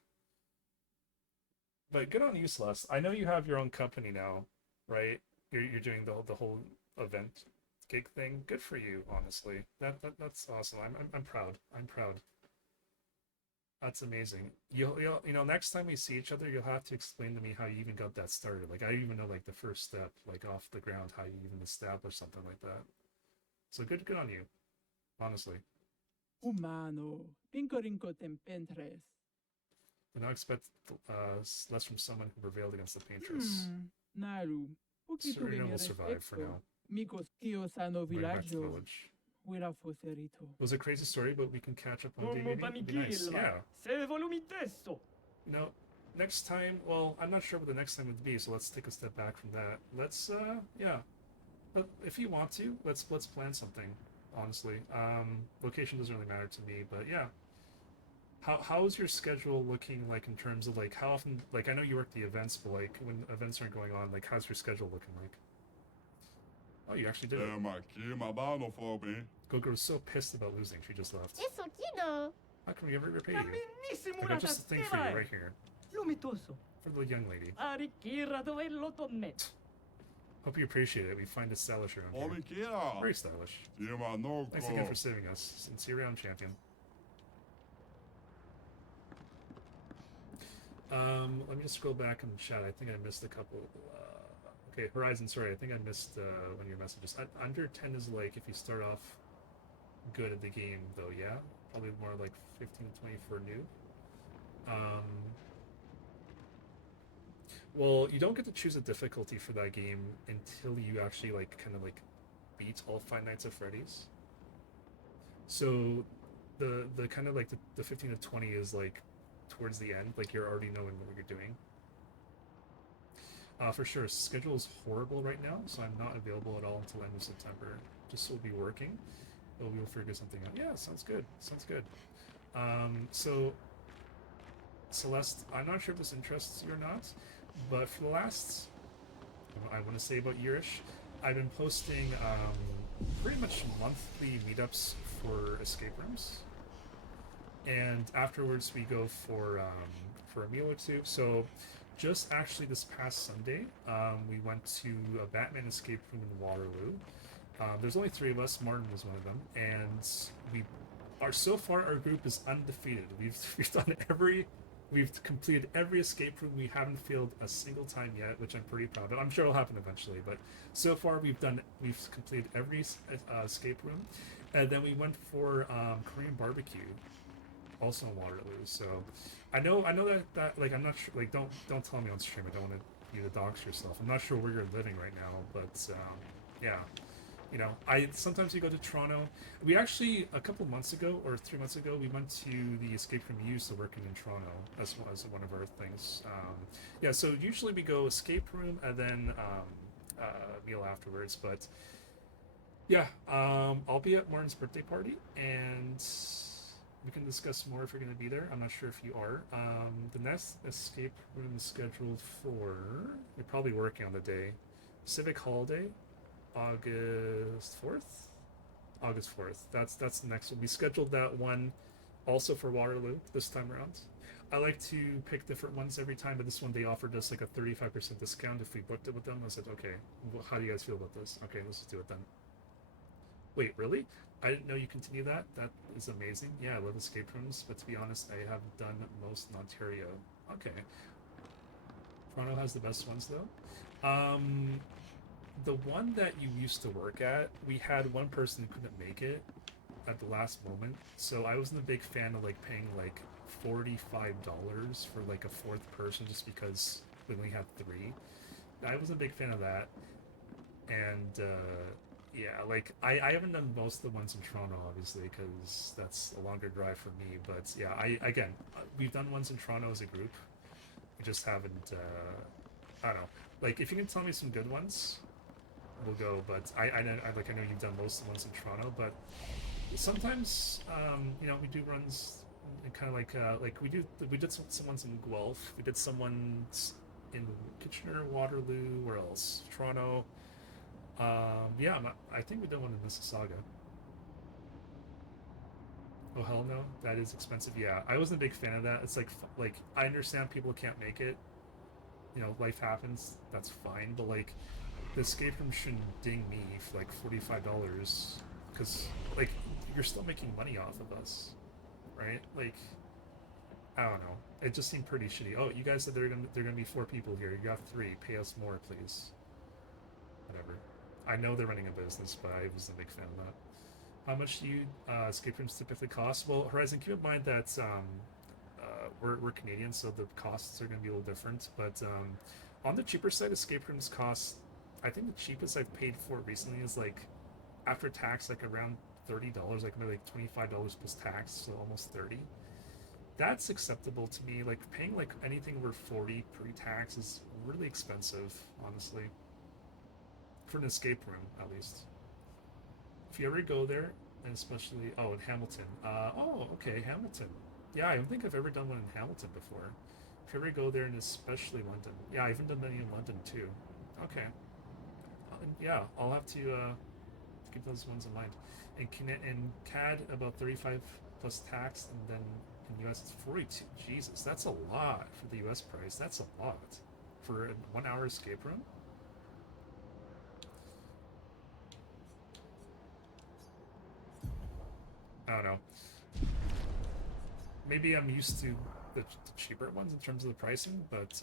But good on you, Celeste. I know you have your own company now, right? You're doing the whole event gig thing. Good for you, honestly. That's awesome. I'm proud. I'm proud. That's amazing. You know, next time we see each other, you'll have to explain to me how you even got that started. Like, I don't even know like the first step, like off the ground, how you even established something like that. So good on you, honestly. Humano, pinko tempentres. But now expect less from someone who prevailed against the paintress. Naru, Serena will survive for now. Mikos kio sano Going back to the villaggio. village. Wira foserito. It was a crazy story, but we can catch up one day. Maybe it'd be nice. Yeah. You know, next time. Well, I'm not sure what the next time would be, so let's take a step back from that. Let's, yeah. But if you want to, let's plan something. Honestly, location doesn't really matter to me, but yeah. How's your schedule looking like in terms of like how often? Like, I know you work the events, but like when events aren't going on, like how's your schedule looking like? Oh, you actually did it. Gogo's so pissed about losing, she just left. Isso aqui não. How can we ever repay you? I got just a thing for you right here. For the young lady. Hope you appreciate it. We find it stylish around here. Very stylish. Thanks again for saving us. Sincere round champion. Let me just scroll back in the chat. I think I missed a couple. Okay, Horizon, sorry, I think I missed one of your messages. Under 10 is like if you start off good at the game, though, yeah? Probably more like 15 to 20 for new. Well, you don't get to choose a difficulty for that game until you actually, like, kind of, like, beat all 5 Nights at Freddy's. So the kind of like the 15 to 20 is like towards the end, like you're already knowing what you're doing. For sure, schedule is horrible right now, so I'm not available at all until end of September. Just will be working, but we'll figure something out. Yeah, sounds good. Sounds good. So Celeste, I'm not sure if this interests you or not, but for the last, I want to say about yearish, I've been posting pretty much monthly meetups for escape rooms, and afterwards we go for a meal or two. So just actually this past Sunday, we went to a Batman escape room in Waterloo. There's only 3 of us. Martin was one of them, and so far our group is undefeated. We've completed every escape room. We haven't failed a single time yet, which I'm pretty proud of. I'm sure it'll happen eventually, but so far we've completed every escape room. And then we went for Korean barbecue, also in Waterloo. So I know that like, I'm not sure, like, don't tell me on stream. I don't want you to dox yourself. I'm not sure where you're living right now, but yeah. You know, sometimes we go to Toronto. We actually, a couple months ago or 3 months ago, we went to the escape room you used to work in Toronto as one of our things. Yeah, so usually we go escape room and then meal afterwards. But yeah, I'll be at Martin's birthday party and we can discuss more if you're going to be there. I'm not sure if you are. The next escape room is scheduled for, you're probably working on the day, Civic Holiday. August 4th? August 4th. That's the next one. We scheduled that one also for Waterloo this time around. I like to pick different ones every time, but this one they offered us like a 35% discount if we booked it with them. I said, okay, well, how do you guys feel about this? Okay, let's just do it then. Wait, really? I didn't know you continue that? That is amazing. Yeah, I love escape rooms, but to be honest, I have done most in Ontario. Okay. Toronto has the best ones though. The one that you used to work at, we had one person who couldn't make it at the last moment, so I wasn't a big fan of like paying like $45 for like a 4th person just because we only had 3. I wasn't a big fan of that, and yeah, like I haven't done most of the ones in Toronto obviously because that's a longer drive for me, but yeah, again we've done ones in Toronto as a group. We just haven't. I don't know. Like if you can tell me some good ones, we'll go, but I know you've done most of the ones in Toronto, but sometimes you know, we do runs kind of like we did some ones in Guelph, we did some ones in Kitchener, Waterloo, where else? Toronto. Yeah, I think we did one in Mississauga. Oh hell no, that is expensive. Yeah, I wasn't a big fan of that. It's like I understand people can't make it, you know, life happens, that's fine, but like the escape room shouldn't ding me for like $45 because like you're still making money off of us, right? Like I don't know, it just seemed pretty shitty. Oh, you guys said they're gonna be 4 people here, you have 3, pay us more please. Whatever. I know they're running a business, but I wasn't a big fan of that. How much do you escape rooms typically cost? Well, Horizon, keep in mind that we're Canadian, so the costs are going to be a little different. But on the cheaper side, escape rooms cost, I think the cheapest I've paid for recently is like, after tax, like around $30, like maybe like $25 plus tax, so almost 30. That's acceptable to me. Like paying like anything over 40 pre-tax is really expensive, honestly. For an escape room, at least. If you ever go there, and especially, oh, in Hamilton. Oh, okay, Hamilton. Yeah, I don't think I've ever done one in Hamilton before. If you ever go there, and especially London. Yeah, I even done many in London, too. Okay. Yeah, I'll have to keep those ones in mind. In CAD, about 35 plus tax, and then in US, it's 42. Jesus, that's a lot for the US price. That's a lot. For a 1 hour escape room? I don't know. Maybe I'm used to the cheaper ones in terms of the pricing, but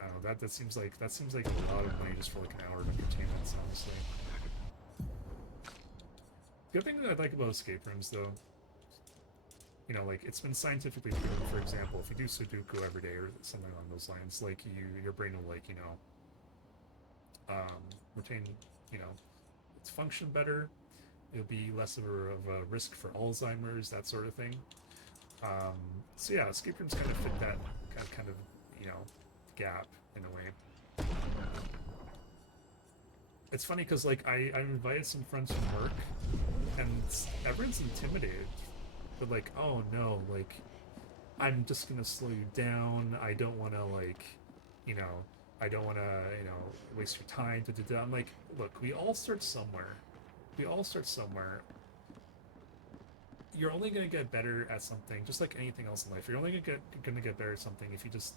I don't know. That seems like a lot of money just for like an hour of entertainment, honestly. The other thing that I like about escape rooms, though, you know, like it's been scientifically proven. For example, if you do Sudoku every day or something along those lines, like your brain will, like, you know, retain, you know, function better. It'll be less of a risk for Alzheimer's, that sort of thing. So yeah, escape rooms kind of fit that kind of you know, gap in a way. It's funny because like I invited some friends from work, and everyone's intimidated. They're like, oh no, like I'm just gonna slow you down. I don't want to like, you know, I don't want to, you know, waste your time. I'm like, look, we all start somewhere. We all start somewhere. You're only gonna get better at something, just like anything else in life. You're only gonna get better at something if you just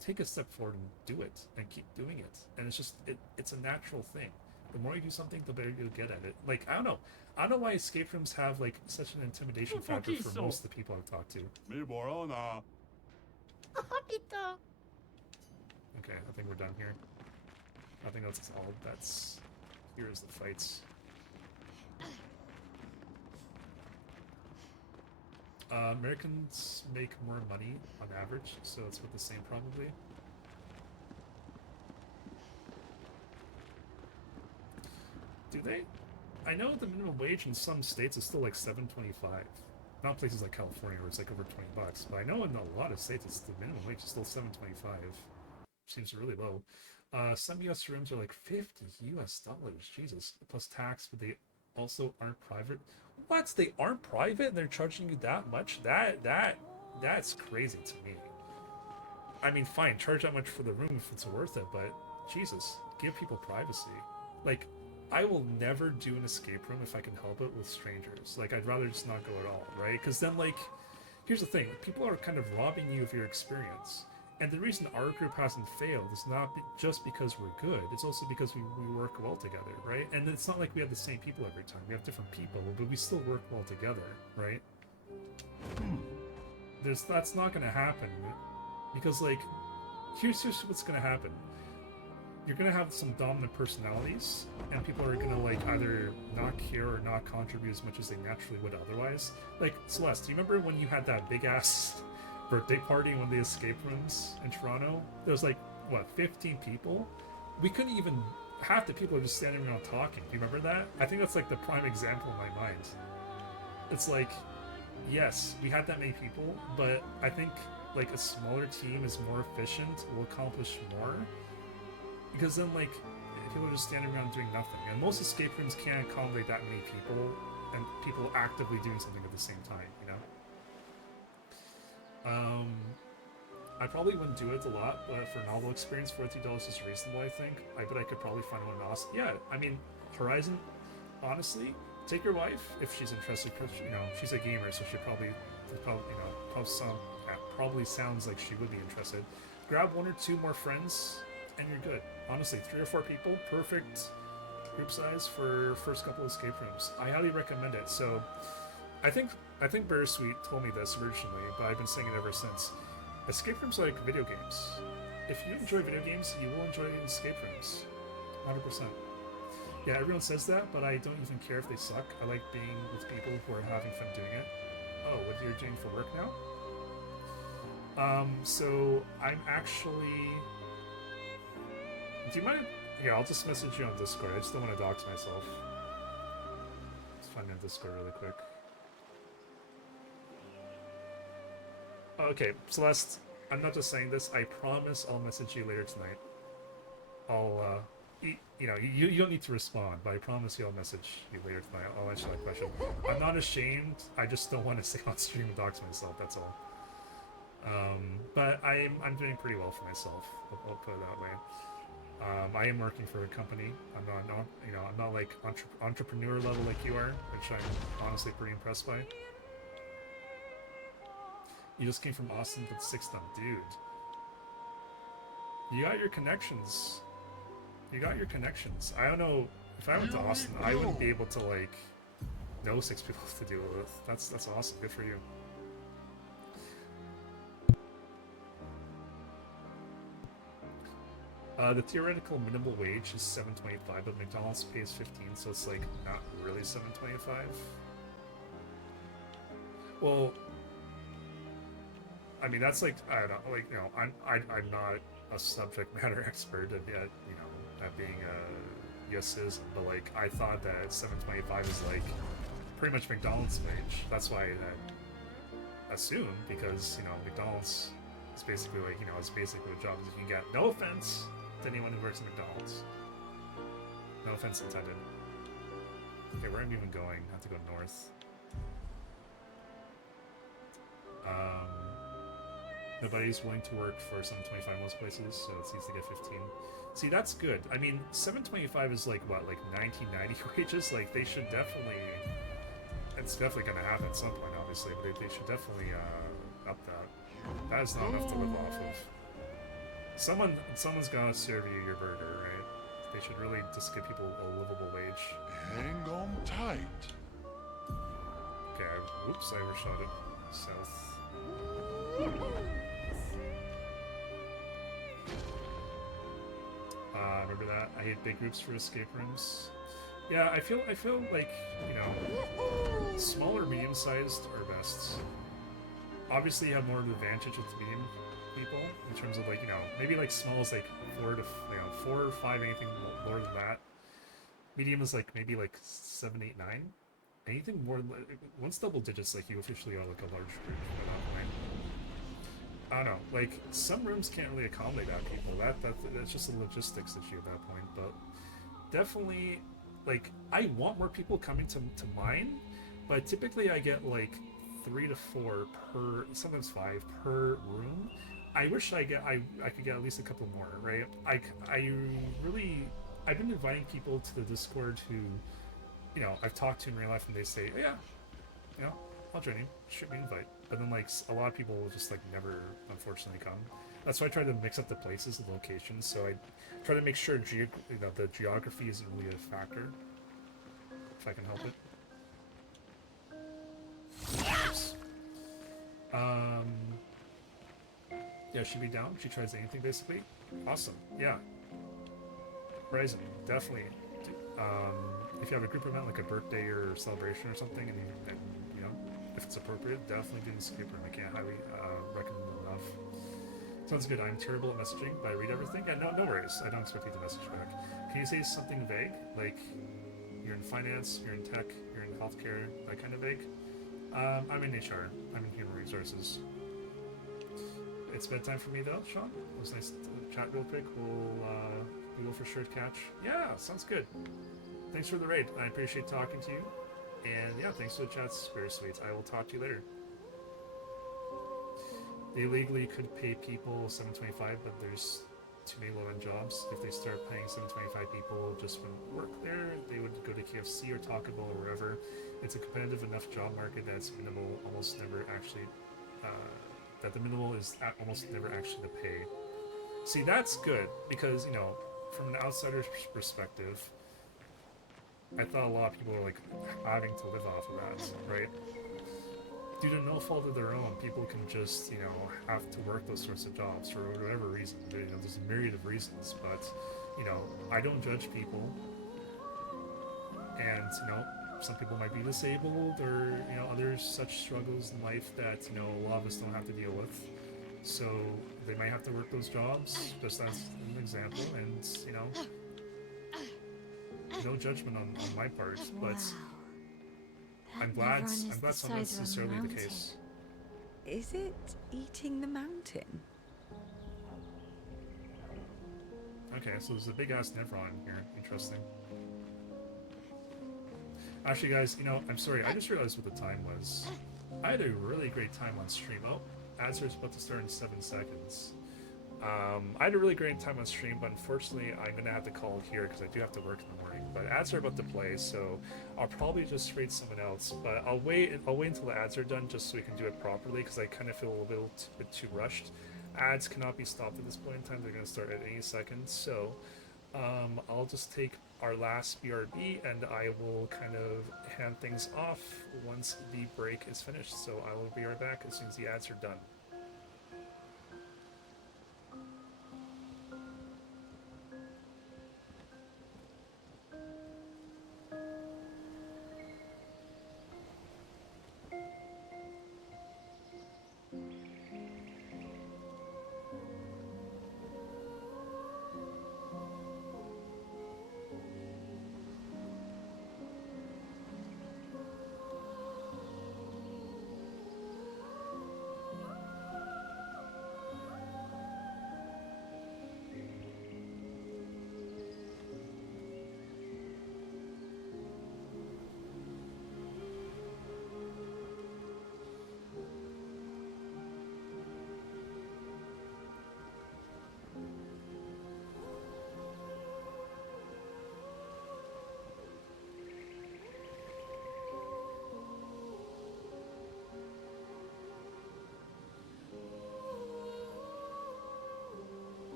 take a step forward and do it and keep doing it. And it's just it's a natural thing. The more you do something, the better you'll get at it. Like I don't know why escape rooms have like such an intimidation factor for most of the people I've talked to. Okay, I think we're done here. I think that's all. Here's the fights. Americans make more money on average, so it's about the same probably. Do they? I know the minimum wage in some states is still like $7.25. Not places like California where it's like over $20, but I know in a lot of states it's the minimum wage is still $7.25. Seems really low. Some US rooms are like $50 US. Jesus, plus tax, but they also aren't private. What? They aren't private and they're charging you that much? That's crazy to me. I mean, fine, charge that much for the room if it's worth it, but Jesus, give people privacy. Like, I will never do an escape room if I can help it with strangers. Like, I'd rather just not go at all, right? Because then, like, here's the thing. People are kind of robbing you of your experience. And the reason our group hasn't failed is not just because we're good. It's also because we work well together, right? And it's not like we have the same people every time. We have different people, but we still work well together, right? That's not going to happen. Because, like, here's what's going to happen. You're going to have some dominant personalities, and people are going to, like, either not care or not contribute as much as they naturally would otherwise. Like, Celeste, do you remember when you had that big-ass birthday party in one of the escape rooms in Toronto? There was, like, what, 15 people? We couldn't even... Half the people are just standing around talking. Do you remember that? I think that's, like, the prime example in my mind. It's like, yes, we had that many people, but I think, like, a smaller team is more efficient, will accomplish more. Because then, like, people are just standing around doing nothing. And most escape rooms can't accommodate that many people, and people actively doing something at the same time, you know? I probably wouldn't do it a lot, but for a novel experience, $42 is reasonable, I think. I bet I could probably find one awesome. Yeah, I mean, Horizon, honestly, take your wife if she's interested, because, you know, she's a gamer, so she probably you know, probably sounds like she would be interested. Grab 1 or 2 more friends, and you're good. Honestly, 3 or 4 people, perfect group size for first couple escape rooms. I highly recommend it. So, I think Bittersweet told me this originally, but I've been saying it ever since. Escape rooms are like video games. If you enjoy video games, you will enjoy escape rooms. 100%. Yeah, everyone says that, but I don't even care if they suck. I like being with people who are having fun doing it. Oh, what you're doing for work now? So I'm actually... Do you mind? Yeah, I'll just message you on Discord. I just don't want to dox myself. Let's find me on Discord really quick. Okay, Celeste, I'm not just saying this. I promise I'll message you later tonight. I'll, you know, you don't need to respond, but I promise you I'll message you later tonight. I'll answer that question. I'm not ashamed. I just don't want to stay on stream and dox myself. That's all. But I'm doing pretty well for myself. I'll put it that way. I am working for a company. I'm not you know, I'm not like entrepreneur level like you are, which I'm honestly pretty impressed by. You just came from Austin to the 6th dump, dude. You got your connections. You got your connections. I don't know, if I went to Austin, I wouldn't be able to, like, know 6 people to deal with. That's awesome. Good for you. The theoretical minimum wage is $7.25, but McDonald's pays $15, so it's, like, not really $7.25. Well, I mean, that's like, I don't know, like, you know, I'm not a subject matter expert, and yet, you know, that being yes is, but like I thought that 725 is like pretty much McDonald's wage. That's why I assumed, because you know McDonald's is basically like, you know, it's basically a job that you can get. No offense to anyone who works at McDonald's. No offense intended. Okay, where am I even going? I have to go north. Nobody's willing to work for 725 most places, so it seems to get 15. See, that's good. I mean, 725 is like, what, like 1990 wages? Like, they should definitely... It's definitely going to happen at some point, obviously, but they should definitely up that. That is not enough to live off of. Someone's got to serve you your burger, right? They should really just give people a livable wage. Hang on tight. Okay, whoops, I overshot it. South. Remember that? I hate big groups for escape rooms. Yeah, I feel like, you know, small or medium-sized are best. Obviously, you have more of an advantage with medium people in terms of, like, you know, maybe like small is like 4 or 5, anything lower than that. Medium is like maybe like 7, 8, 9. Anything more, once double digits, like you officially are like a large group at that point. I don't know, like some rooms can't really accommodate that people. That's just a logistics issue at that point. But definitely, like I want more people coming to mine, but typically I get like 3 to 4 per, sometimes 5 per room. I wish I could get at least a couple more, right? I've been inviting people to the Discord who, you know, I've talked to in real life, and they say, oh, yeah, you know, I'll join you, shoot me an invite. But then, like, a lot of people will just, like, never, unfortunately, come. That's why I try to mix up the places, the locations, so I try to make sure the geography isn't really a factor, if I can help it. Oops. Yeah, she'd be down. She tries anything, basically. Awesome. Yeah. Horizon, definitely. If you have a group event like a birthday or celebration or something, and you know, if it's appropriate, definitely do the escape room. I can't highly recommend it enough. Sounds good. I'm terrible at messaging, but I read everything. Yeah, no worries. I don't expect you to message back. Can you say something vague, like you're in finance, you're in tech, you're in healthcare, that kind of vague? I'm in HR. I'm in human resources. It's bedtime for me though, Sean. It was nice to chat real quick. We'll go for sure catch. Yeah, sounds good. Thanks for the raid. I appreciate talking to you. And yeah, thanks for the chats, very sweet. I will talk to you later. They legally could pay people $7.25, but there's too many low-end jobs. If they start paying $7.25 people just from work there, they would go to KFC or Taco Bell or wherever. It's a competitive enough job market that's minimal, almost never actually. That the minimal is almost never actually to pay. See, that's good because, you know, from an outsider's perspective, I thought a lot of people were like having to live off of that, right? Due to no fault of their own, people can just, you know, have to work those sorts of jobs for whatever reason. You know, there's a myriad of reasons, but, you know, I don't judge people. And, you know, some people might be disabled or, you know, other such struggles in life that, you know, a lot of us don't have to deal with. So they might have to work those jobs, just as an example, and, you know, no judgment on my part, but I'm glad it's not necessarily the case. Is it eating the mountain? Okay, so there's a big-ass Nevron here. Interesting. Actually, guys, you know, I'm sorry, I just realized what the time was. I had a really great time on stream. Oh, ads are about to start in 7 seconds. I had a really great time on stream, but unfortunately, I'm going to have to call it here because I do have to work in the morning. But ads are about to play, so I'll probably just raid someone else. But I'll wait until the ads are done just so we can do it properly because I kind of feel a little bit too rushed. Ads cannot be stopped at this point in time. They're going to start at any second. So I'll just take our last BRB and I will kind of hand things off once the break is finished. So I will be right back as soon as the ads are done.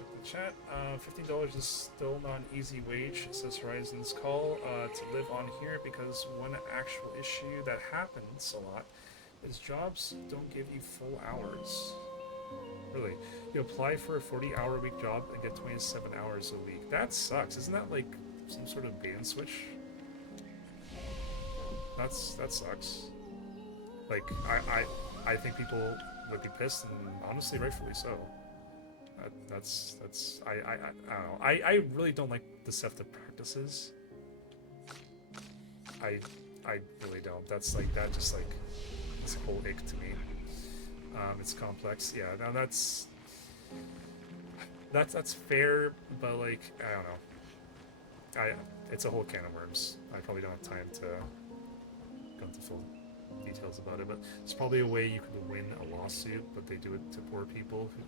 check the chat. $15 is still not an easy wage, says Horizon's Call, to live on here, because one actual issue that happens a lot is jobs don't give you full hours. Really. You apply for a 40-hour-a-week job and get 27 hours a week. That sucks. Isn't that like some sort of bait and switch? That sucks. Like, I think people would be pissed, and honestly, rightfully so. That's I don't know. I really don't like deceptive practices. I really don't. That's like, that just like, it's a whole ick to me. It's complex. Yeah, now that's fair, but like, I don't know. It's a whole can of worms. I probably don't have time to go into full details about it, but there's probably a way you could win a lawsuit, but they do it to poor people who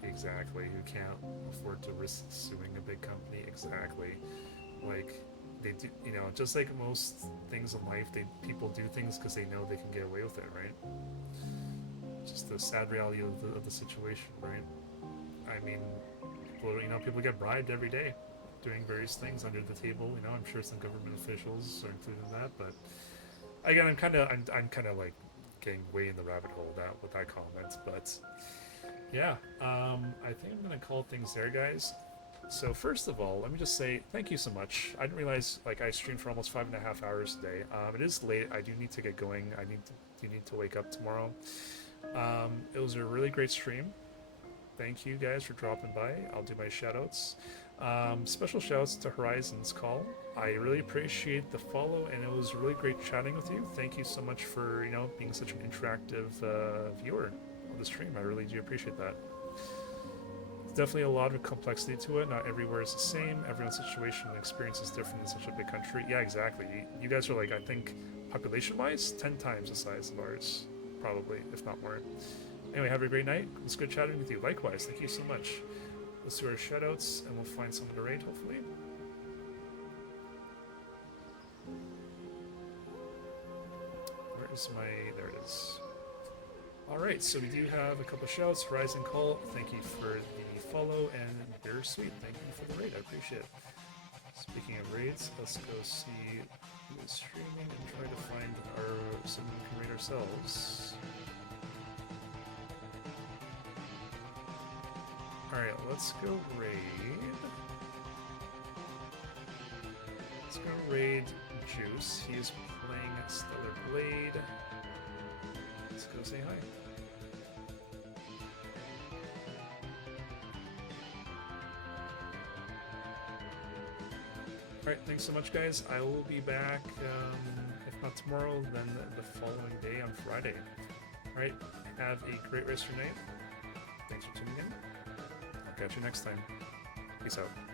can't afford to risk suing a big company. Exactly. Like, they do, you know, just like most things in life, people do things because they know they can get away with it, right? Just the sad reality of the situation, right? I mean, people get bribed every day doing various things under the table. You know, I'm sure some government officials are included in that, but again, I'm kind of like getting way in the rabbit hole with that comment. But yeah, I think I'm gonna call things there, guys. So first of all, let me just say thank you so much. I didn't realize, like, I streamed for almost 5.5 hours today. It is late. I do need to get going. Do need to wake up tomorrow. It was a really great stream. Thank you guys for dropping by. I'll do my shoutouts. Special shoutouts to Horizon's Call. I really appreciate the follow, and it was really great chatting with you. Thank you so much for, you know, being such an interactive viewer of the stream. I really do appreciate that. There's definitely a lot of complexity to it. Not everywhere is the same. Everyone's situation and experience is different in such a big country. Yeah, exactly. You guys are, like, I think, population-wise, 10 times the size of ours. Probably, if not more. Anyway, have a great night. It was good chatting with you. Likewise, thank you so much. Let's do our shoutouts, and we'll find someone to raid, hopefully. Where is there it is. Alright, so we do have a couple of shoutouts. Horizon Call, thank you for the follow, and Bear Sweet, thank you for the raid. I appreciate it. Speaking of raids, let's go see who is streaming and try to find someone who can raid ourselves. Alright, let's go raid. Let's go raid Juice. He is playing Stellar Blade. Let's go say hi. Alright, thanks so much, guys. I will be back, if not tomorrow, then the following day on Friday. Alright, have a great rest of your night. Thanks for tuning in. I'll catch you next time. Peace out.